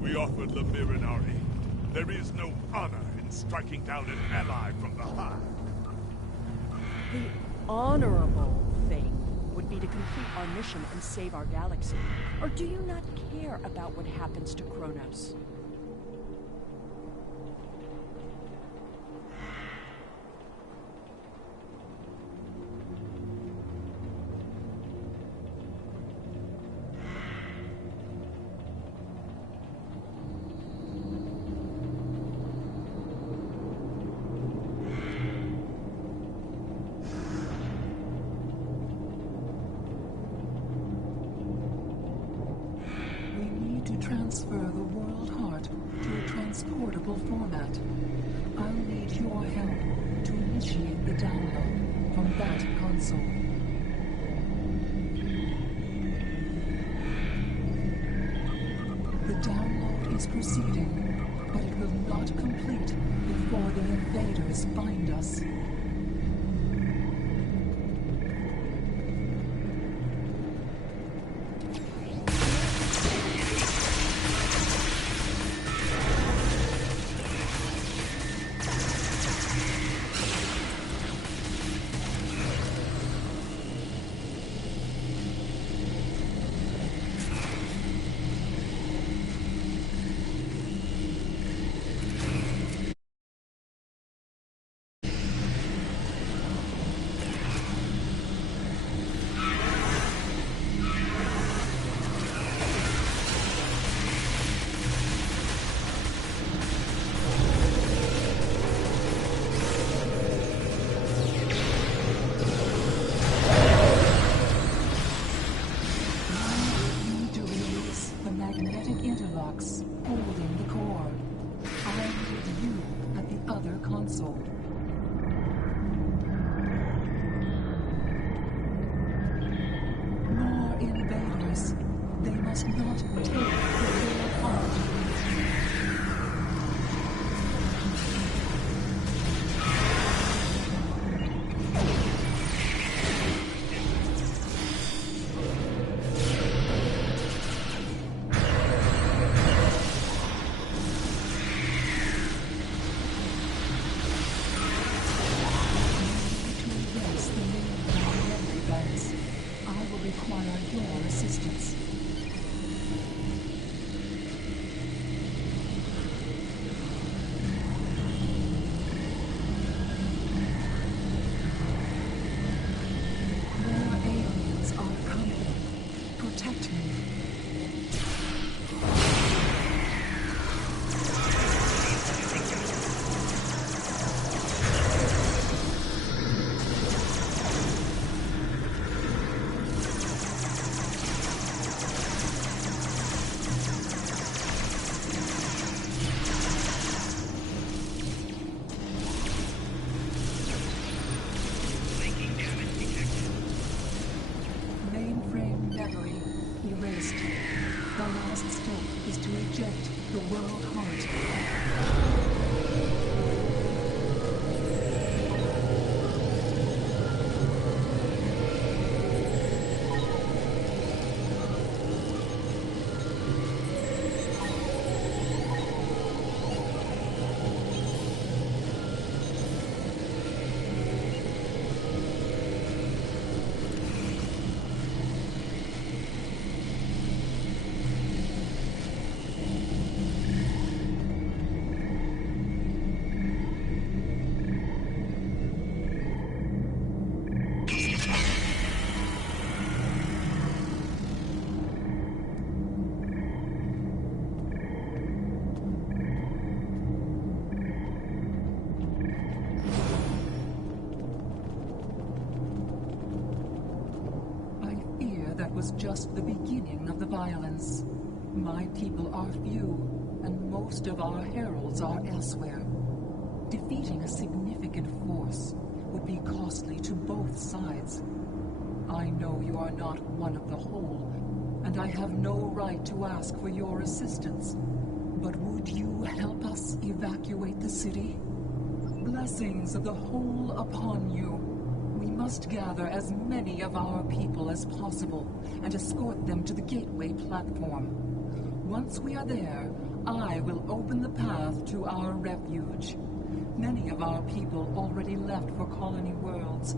We offered Lemire and Ari. There is no honor in striking down an ally from the Hive. The honorable thing would be to complete our mission and save our galaxy. Or do you not care about what happens to Kronos? Transfer the World Heart to a transportable format. I'll need your help to initiate the download from that console. The download is proceeding, but it will not complete before the invaders find us. Holding the core. I need you at the other console. More invaders. They must not take the World Heart. The World Heart. Was just the beginning of the violence. My people are few, and most of our heralds are elsewhere. Defeating a significant force would be costly to both sides. I know you are not one of the whole, and I have no right to ask for your assistance. But would you help us evacuate the city? Blessings of the whole upon you. We must must gather as many of our people as possible and escort them to the gateway platform. Once we are there, I will open the path to our refuge. Many of our people already left for Colony Worlds,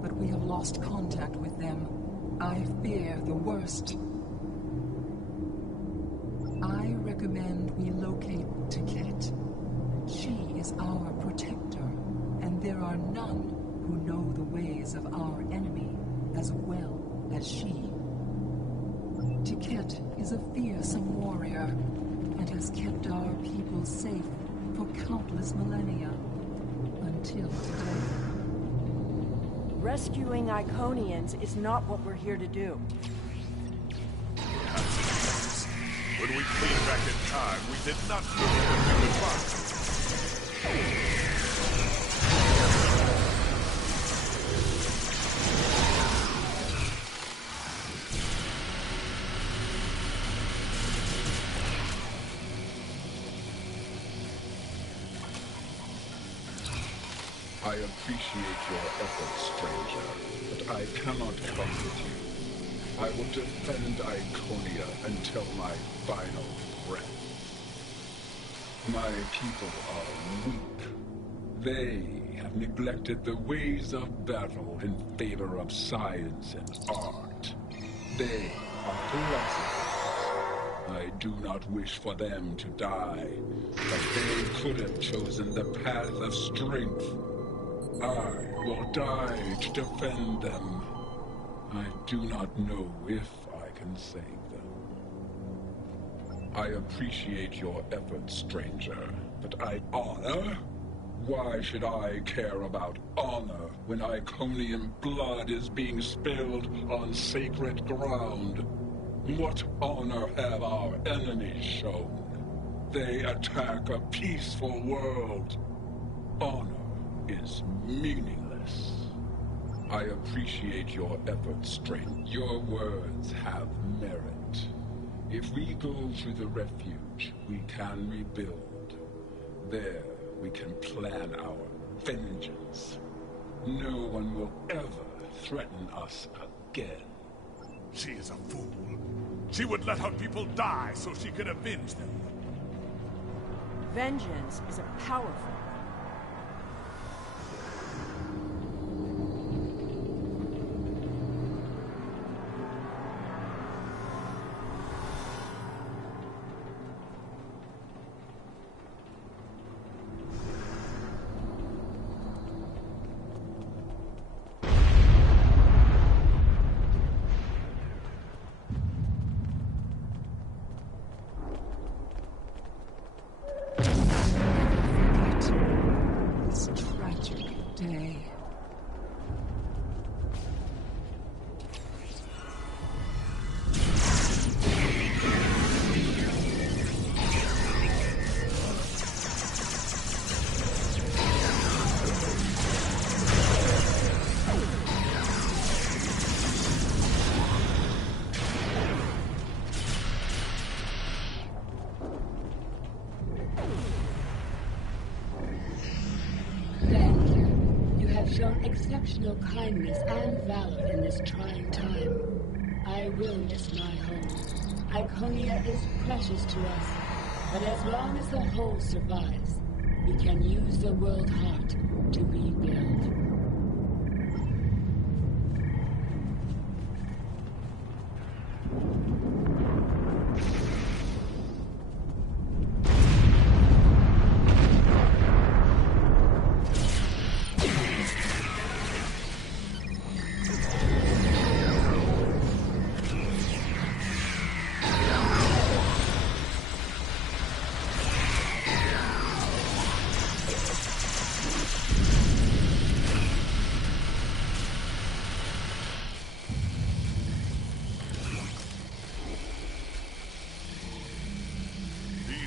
but we have lost contact with them. I fear the worst. I recommend we locate Tiket. She is our protector, and there are none who know the ways of our enemy as well as she. Tiket is a fearsome warrior and has kept our people safe for countless millennia until today. Rescuing Iconians is not what we're here to do. When we came back in time, we did not know what we would find. I appreciate your efforts, stranger, but I cannot come with you. I will defend Iconia until my final breath. My people are weak. They have neglected the ways of battle in favor of science and art. They are philosophers. I do not wish for them to die, but they could have chosen the path of strength. I will die to defend them. I do not know if I can save them. I appreciate your efforts, stranger, but honor? Why should I care about honor when Iconian blood is being spilled on sacred ground? What honor have our enemies shown? They attack a peaceful world. Honor is meaningless. I appreciate your efforts, stranger. Your words have merit. If we go to the refuge, we can rebuild. There, we can plan our vengeance. No one will ever threaten us again. She is a fool. She would let her people die so she could avenge them. Vengeance is a powerful. Exceptional kindness and valor in this trying time. I will miss my home. Iconia is precious to us, but as long as the whole survives, we can use the world heart to rebuild.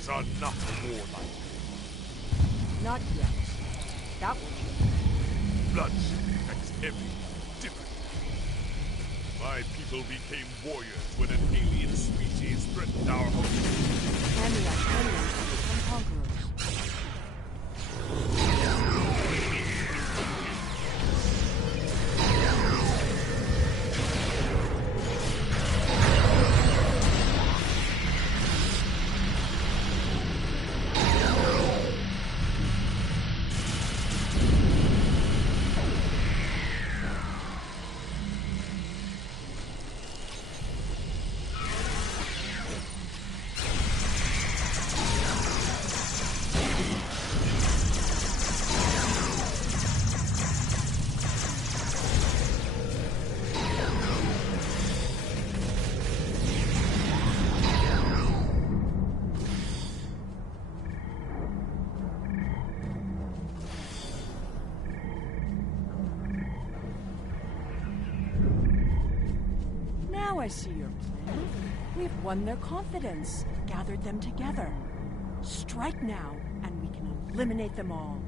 Are not warlike. Not yet. That will change. Bloodshed makes everything different. My people became warriors when an alien species threatened our home. And the Iconians have become conquerors. Now I see your plan. We've won their confidence, gathered them together. Strike now, and we can eliminate them all.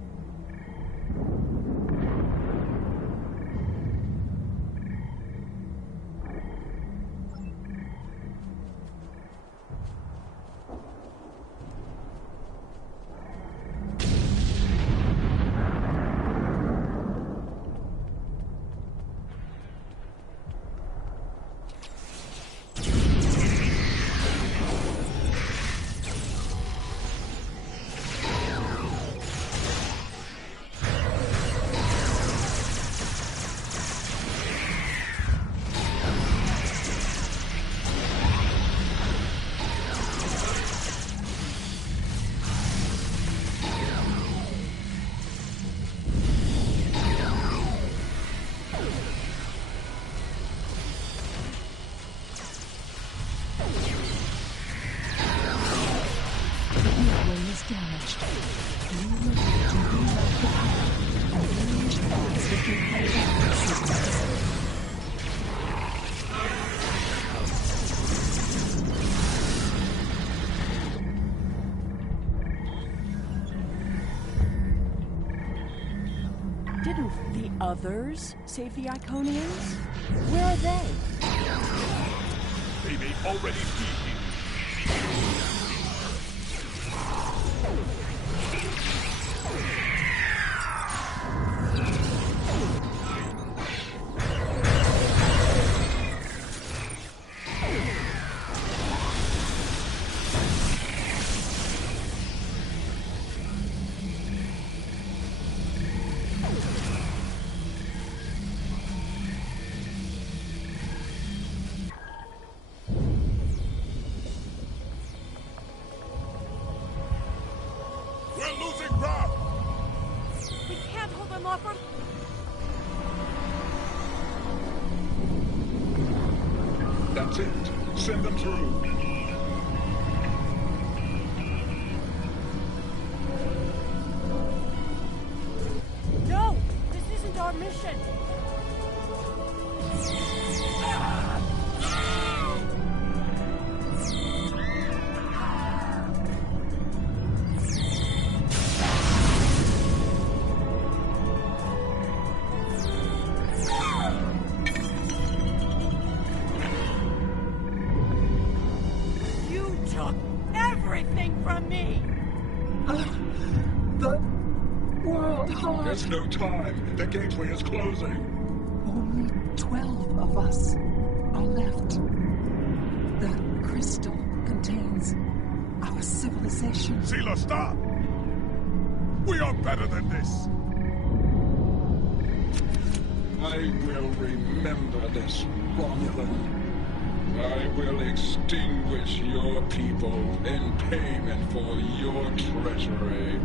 Didn't the others save the Iconians? Where are they? They may already be here. We're losing ground! We can't hold them off. That's it. Send them through. No! This isn't our mission! You took everything from me! The World Heart. There's no time. The gateway is closing. Only 12 of us are left. The crystal contains our civilization. Seela, stop! We are better than this! I will remember this, Romulan. I will extinguish your people in payment for your treachery.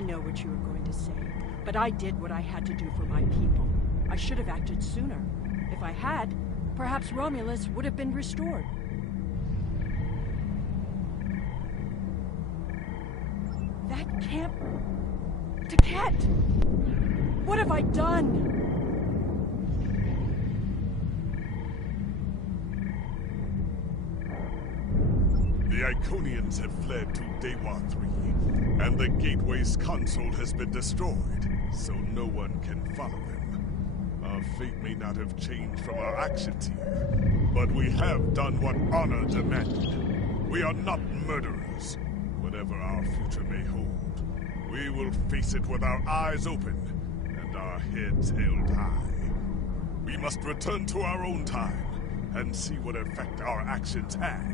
I know what you were going to say, but I did what I had to do for my people. I should have acted sooner. If I had, perhaps Romulus would have been restored. That can't... Taket! What have I done? The Iconians have fled to Dewa 3, and the Gateway's console has been destroyed, so no one can follow them. Our fate may not have changed from our actions here, but we have done what honor demanded. We are not murderers. Whatever our future may hold, we will face it with our eyes open and our heads held high. We must return to our own time and see what effect our actions had.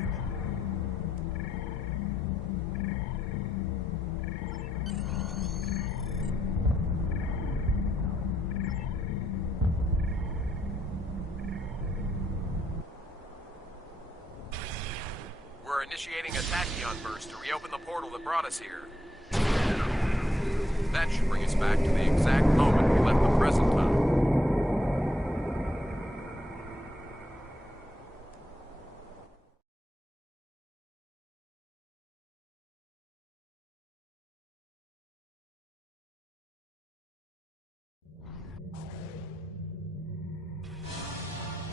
We're initiating a tachyon burst to reopen the portal that brought us here. That should bring us back to the exact moment we left the present time.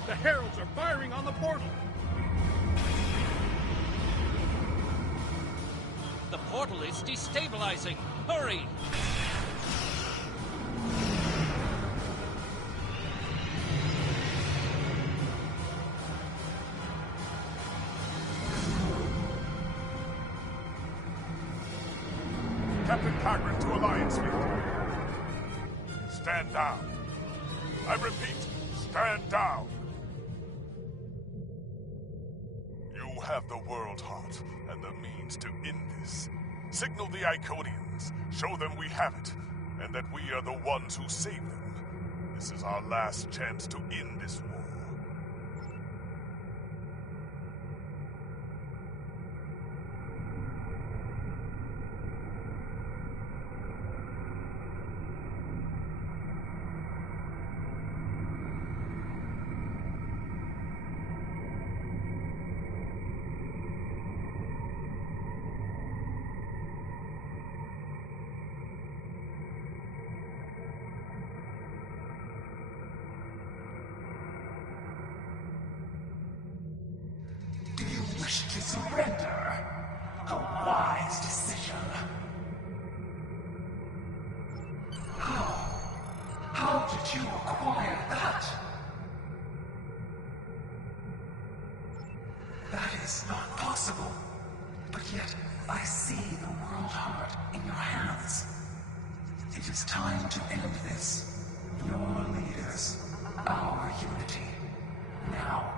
The Heralds are firing on the portal! The portal is destabilizing! Hurry! Captain Cagran to Alliance Fleet. Stand down. I repeat, stand down. You have the World Heart and the means to end this. Signal the Iconians, show them we have it, and that we are the ones who save them. This is our last chance to end this war. Wish to surrender. A wise decision. How did you acquire that? That is not possible. But yet, I see the World Heart in your hands. It is time to end this. Your leaders, our unity. Now.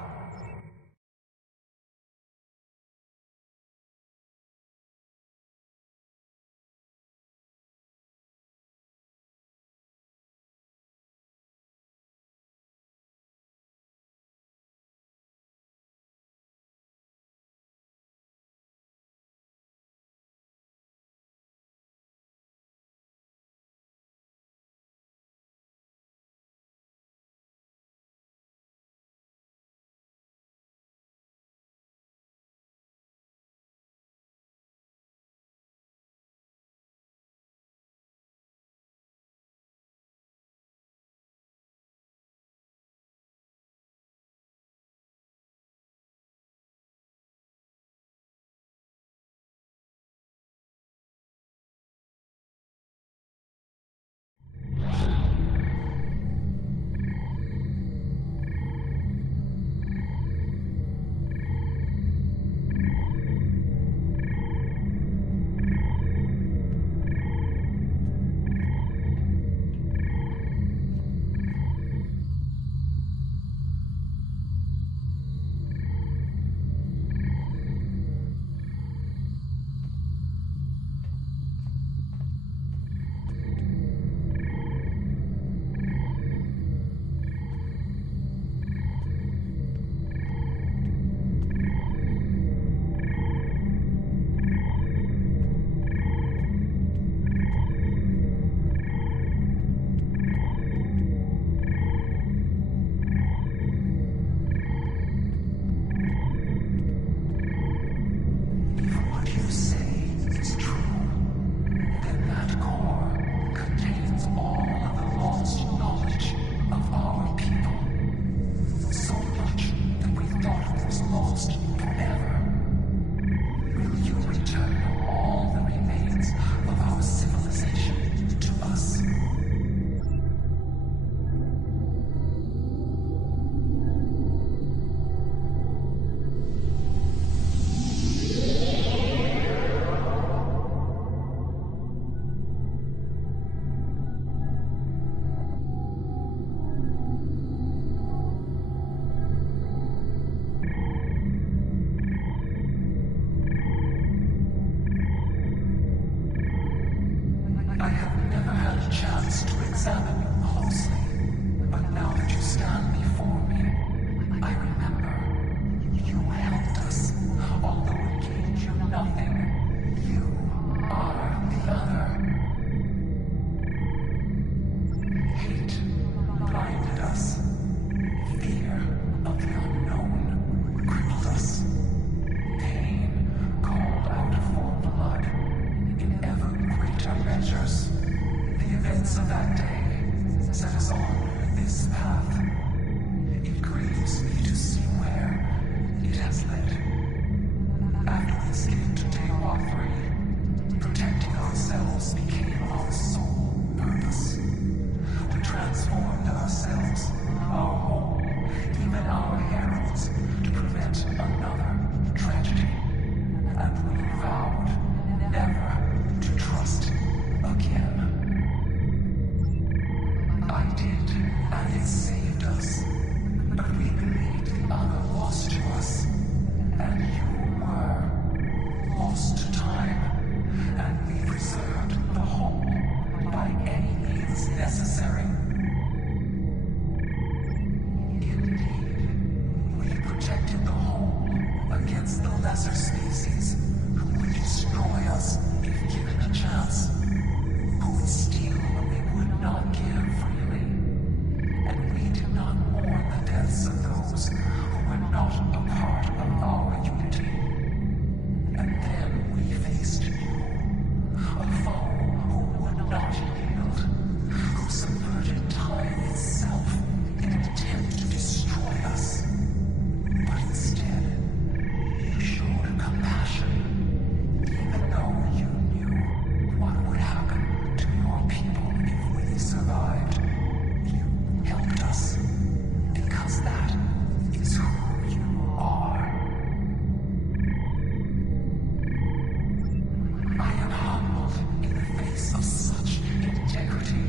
deaths of those who were not a part of our unity. And then we faced you, a foe who would not yield, who subverted time itself in an attempt to destroy us. But instead, you showed compassion, even though you knew what would happen to your people if we survived. You helped us, because that is who you are. I am humbled in the face of such integrity.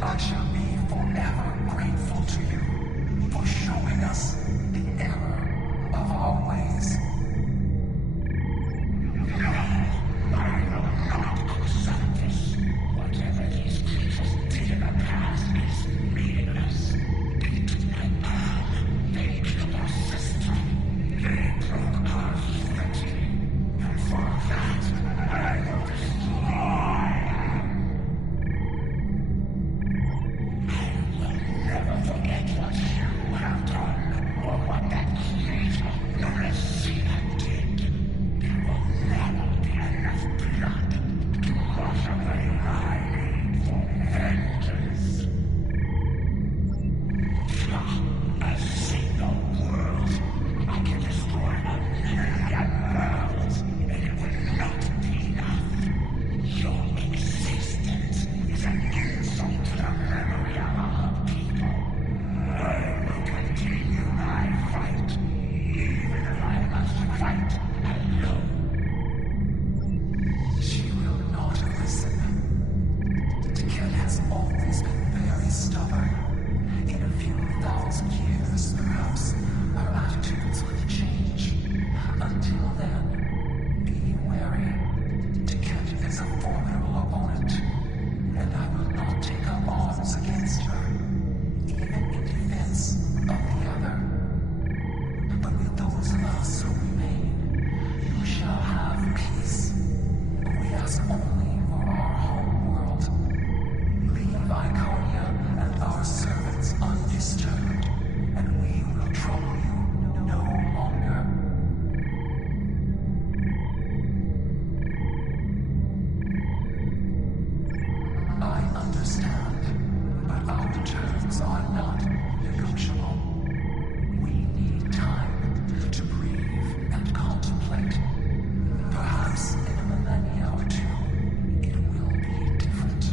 I shall be forever grateful to you for showing us the error of our ways. No, I will not accept this. Whatever these creatures did in the past is meaningless. Eat my palm. They killed our sister. They broke our unity. And for that, I will destroy them. I will never forget what you have done, or what that creator known as Cena did. There will never be enough blood to wash away my need for vengeance. A single world. I can destroy 1,000,000 worlds, and it will not be enough. Your existence is an insult to the memory of our people. I will continue my fight, even if I must fight alone. She will not listen. Tiket has always been very stubborn. In a few thousand years, perhaps, her attitudes will change. Until then, be wary. Tiket is a formidable opponent, and I will not take up arms against her, even in defense of the other. But with those of us who remain, you shall have peace. We ask only for our home world. Leave Iconia and our servants undisturbed, and we will trouble you no longer. I understand, but our terms are not negotiable. We need time to breathe and contemplate. Perhaps in a millennia or two, it will be different.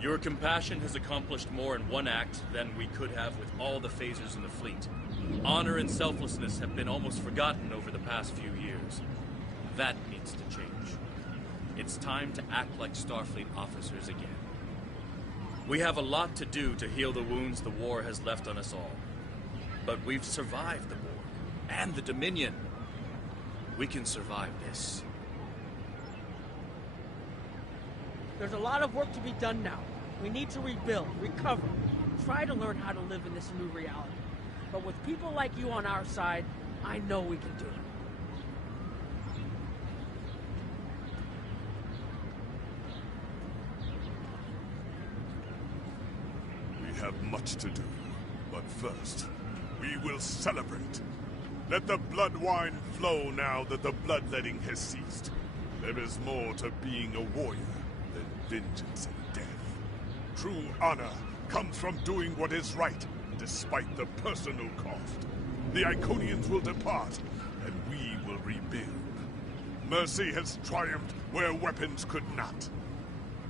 Your compassion has accomplished more in one act than we could have with all the phasers in the fleet. Honor and selflessness have been almost forgotten over the past few years. That needs to change. It's time to act like Starfleet officers again. We have a lot to do to heal the wounds the war has left on us all. But we've survived the war, and the Dominion. We can survive this. There's a lot of work to be done now. We need to rebuild, recover, try to learn how to live in this new reality. But with people like you on our side, I know we can do it. We have much to do, but first, we will celebrate. Let the blood wine flow now that the bloodletting has ceased. There is more to being a warrior than vengeance and death. True honor comes from doing what is right, despite the personal cost. The Iconians will depart, and we will rebuild. Mercy has triumphed where weapons could not.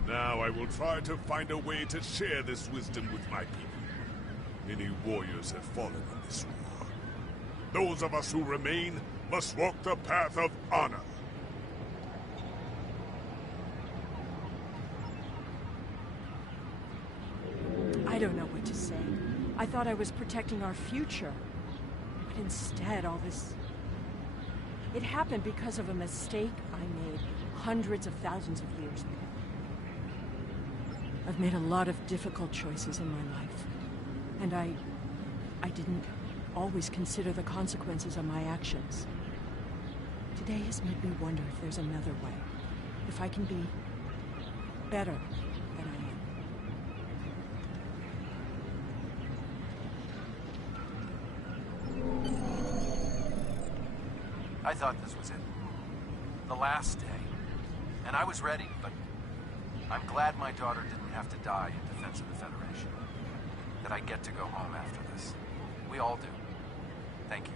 Now I will try to find a way to share this wisdom with my people. Many warriors have fallen in this war. Those of us who remain must walk the path of honor. I don't know what to say. I thought I was protecting our future. But instead, all this... It happened because of a mistake I made hundreds of thousands of years ago. I've made a lot of difficult choices in my life. And I didn't always consider the consequences of my actions. Today has made me wonder if there's another way. If I can be better than I am. I thought this was it. The last day. And I was ready, but I'm glad my daughter didn't have to die in defense of the Federation. That I get to go home after this. We all do. Thank you.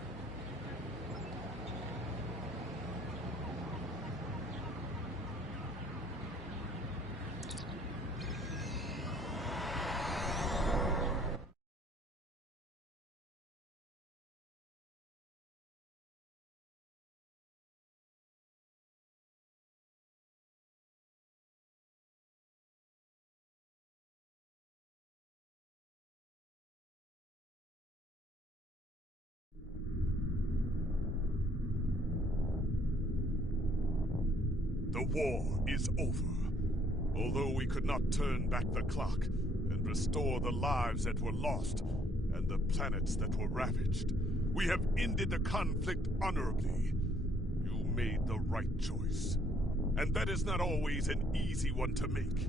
The war is over. Although we could not turn back the clock and restore the lives that were lost and the planets that were ravaged, we have ended the conflict honorably. You made the right choice. And that is not always an easy one to make.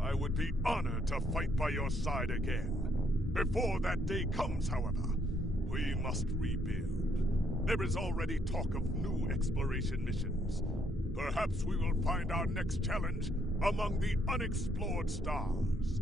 I would be honored to fight by your side again. Before that day comes, however, we must rebuild. There is already talk of new exploration missions. Perhaps we will find our next challenge among the unexplored stars.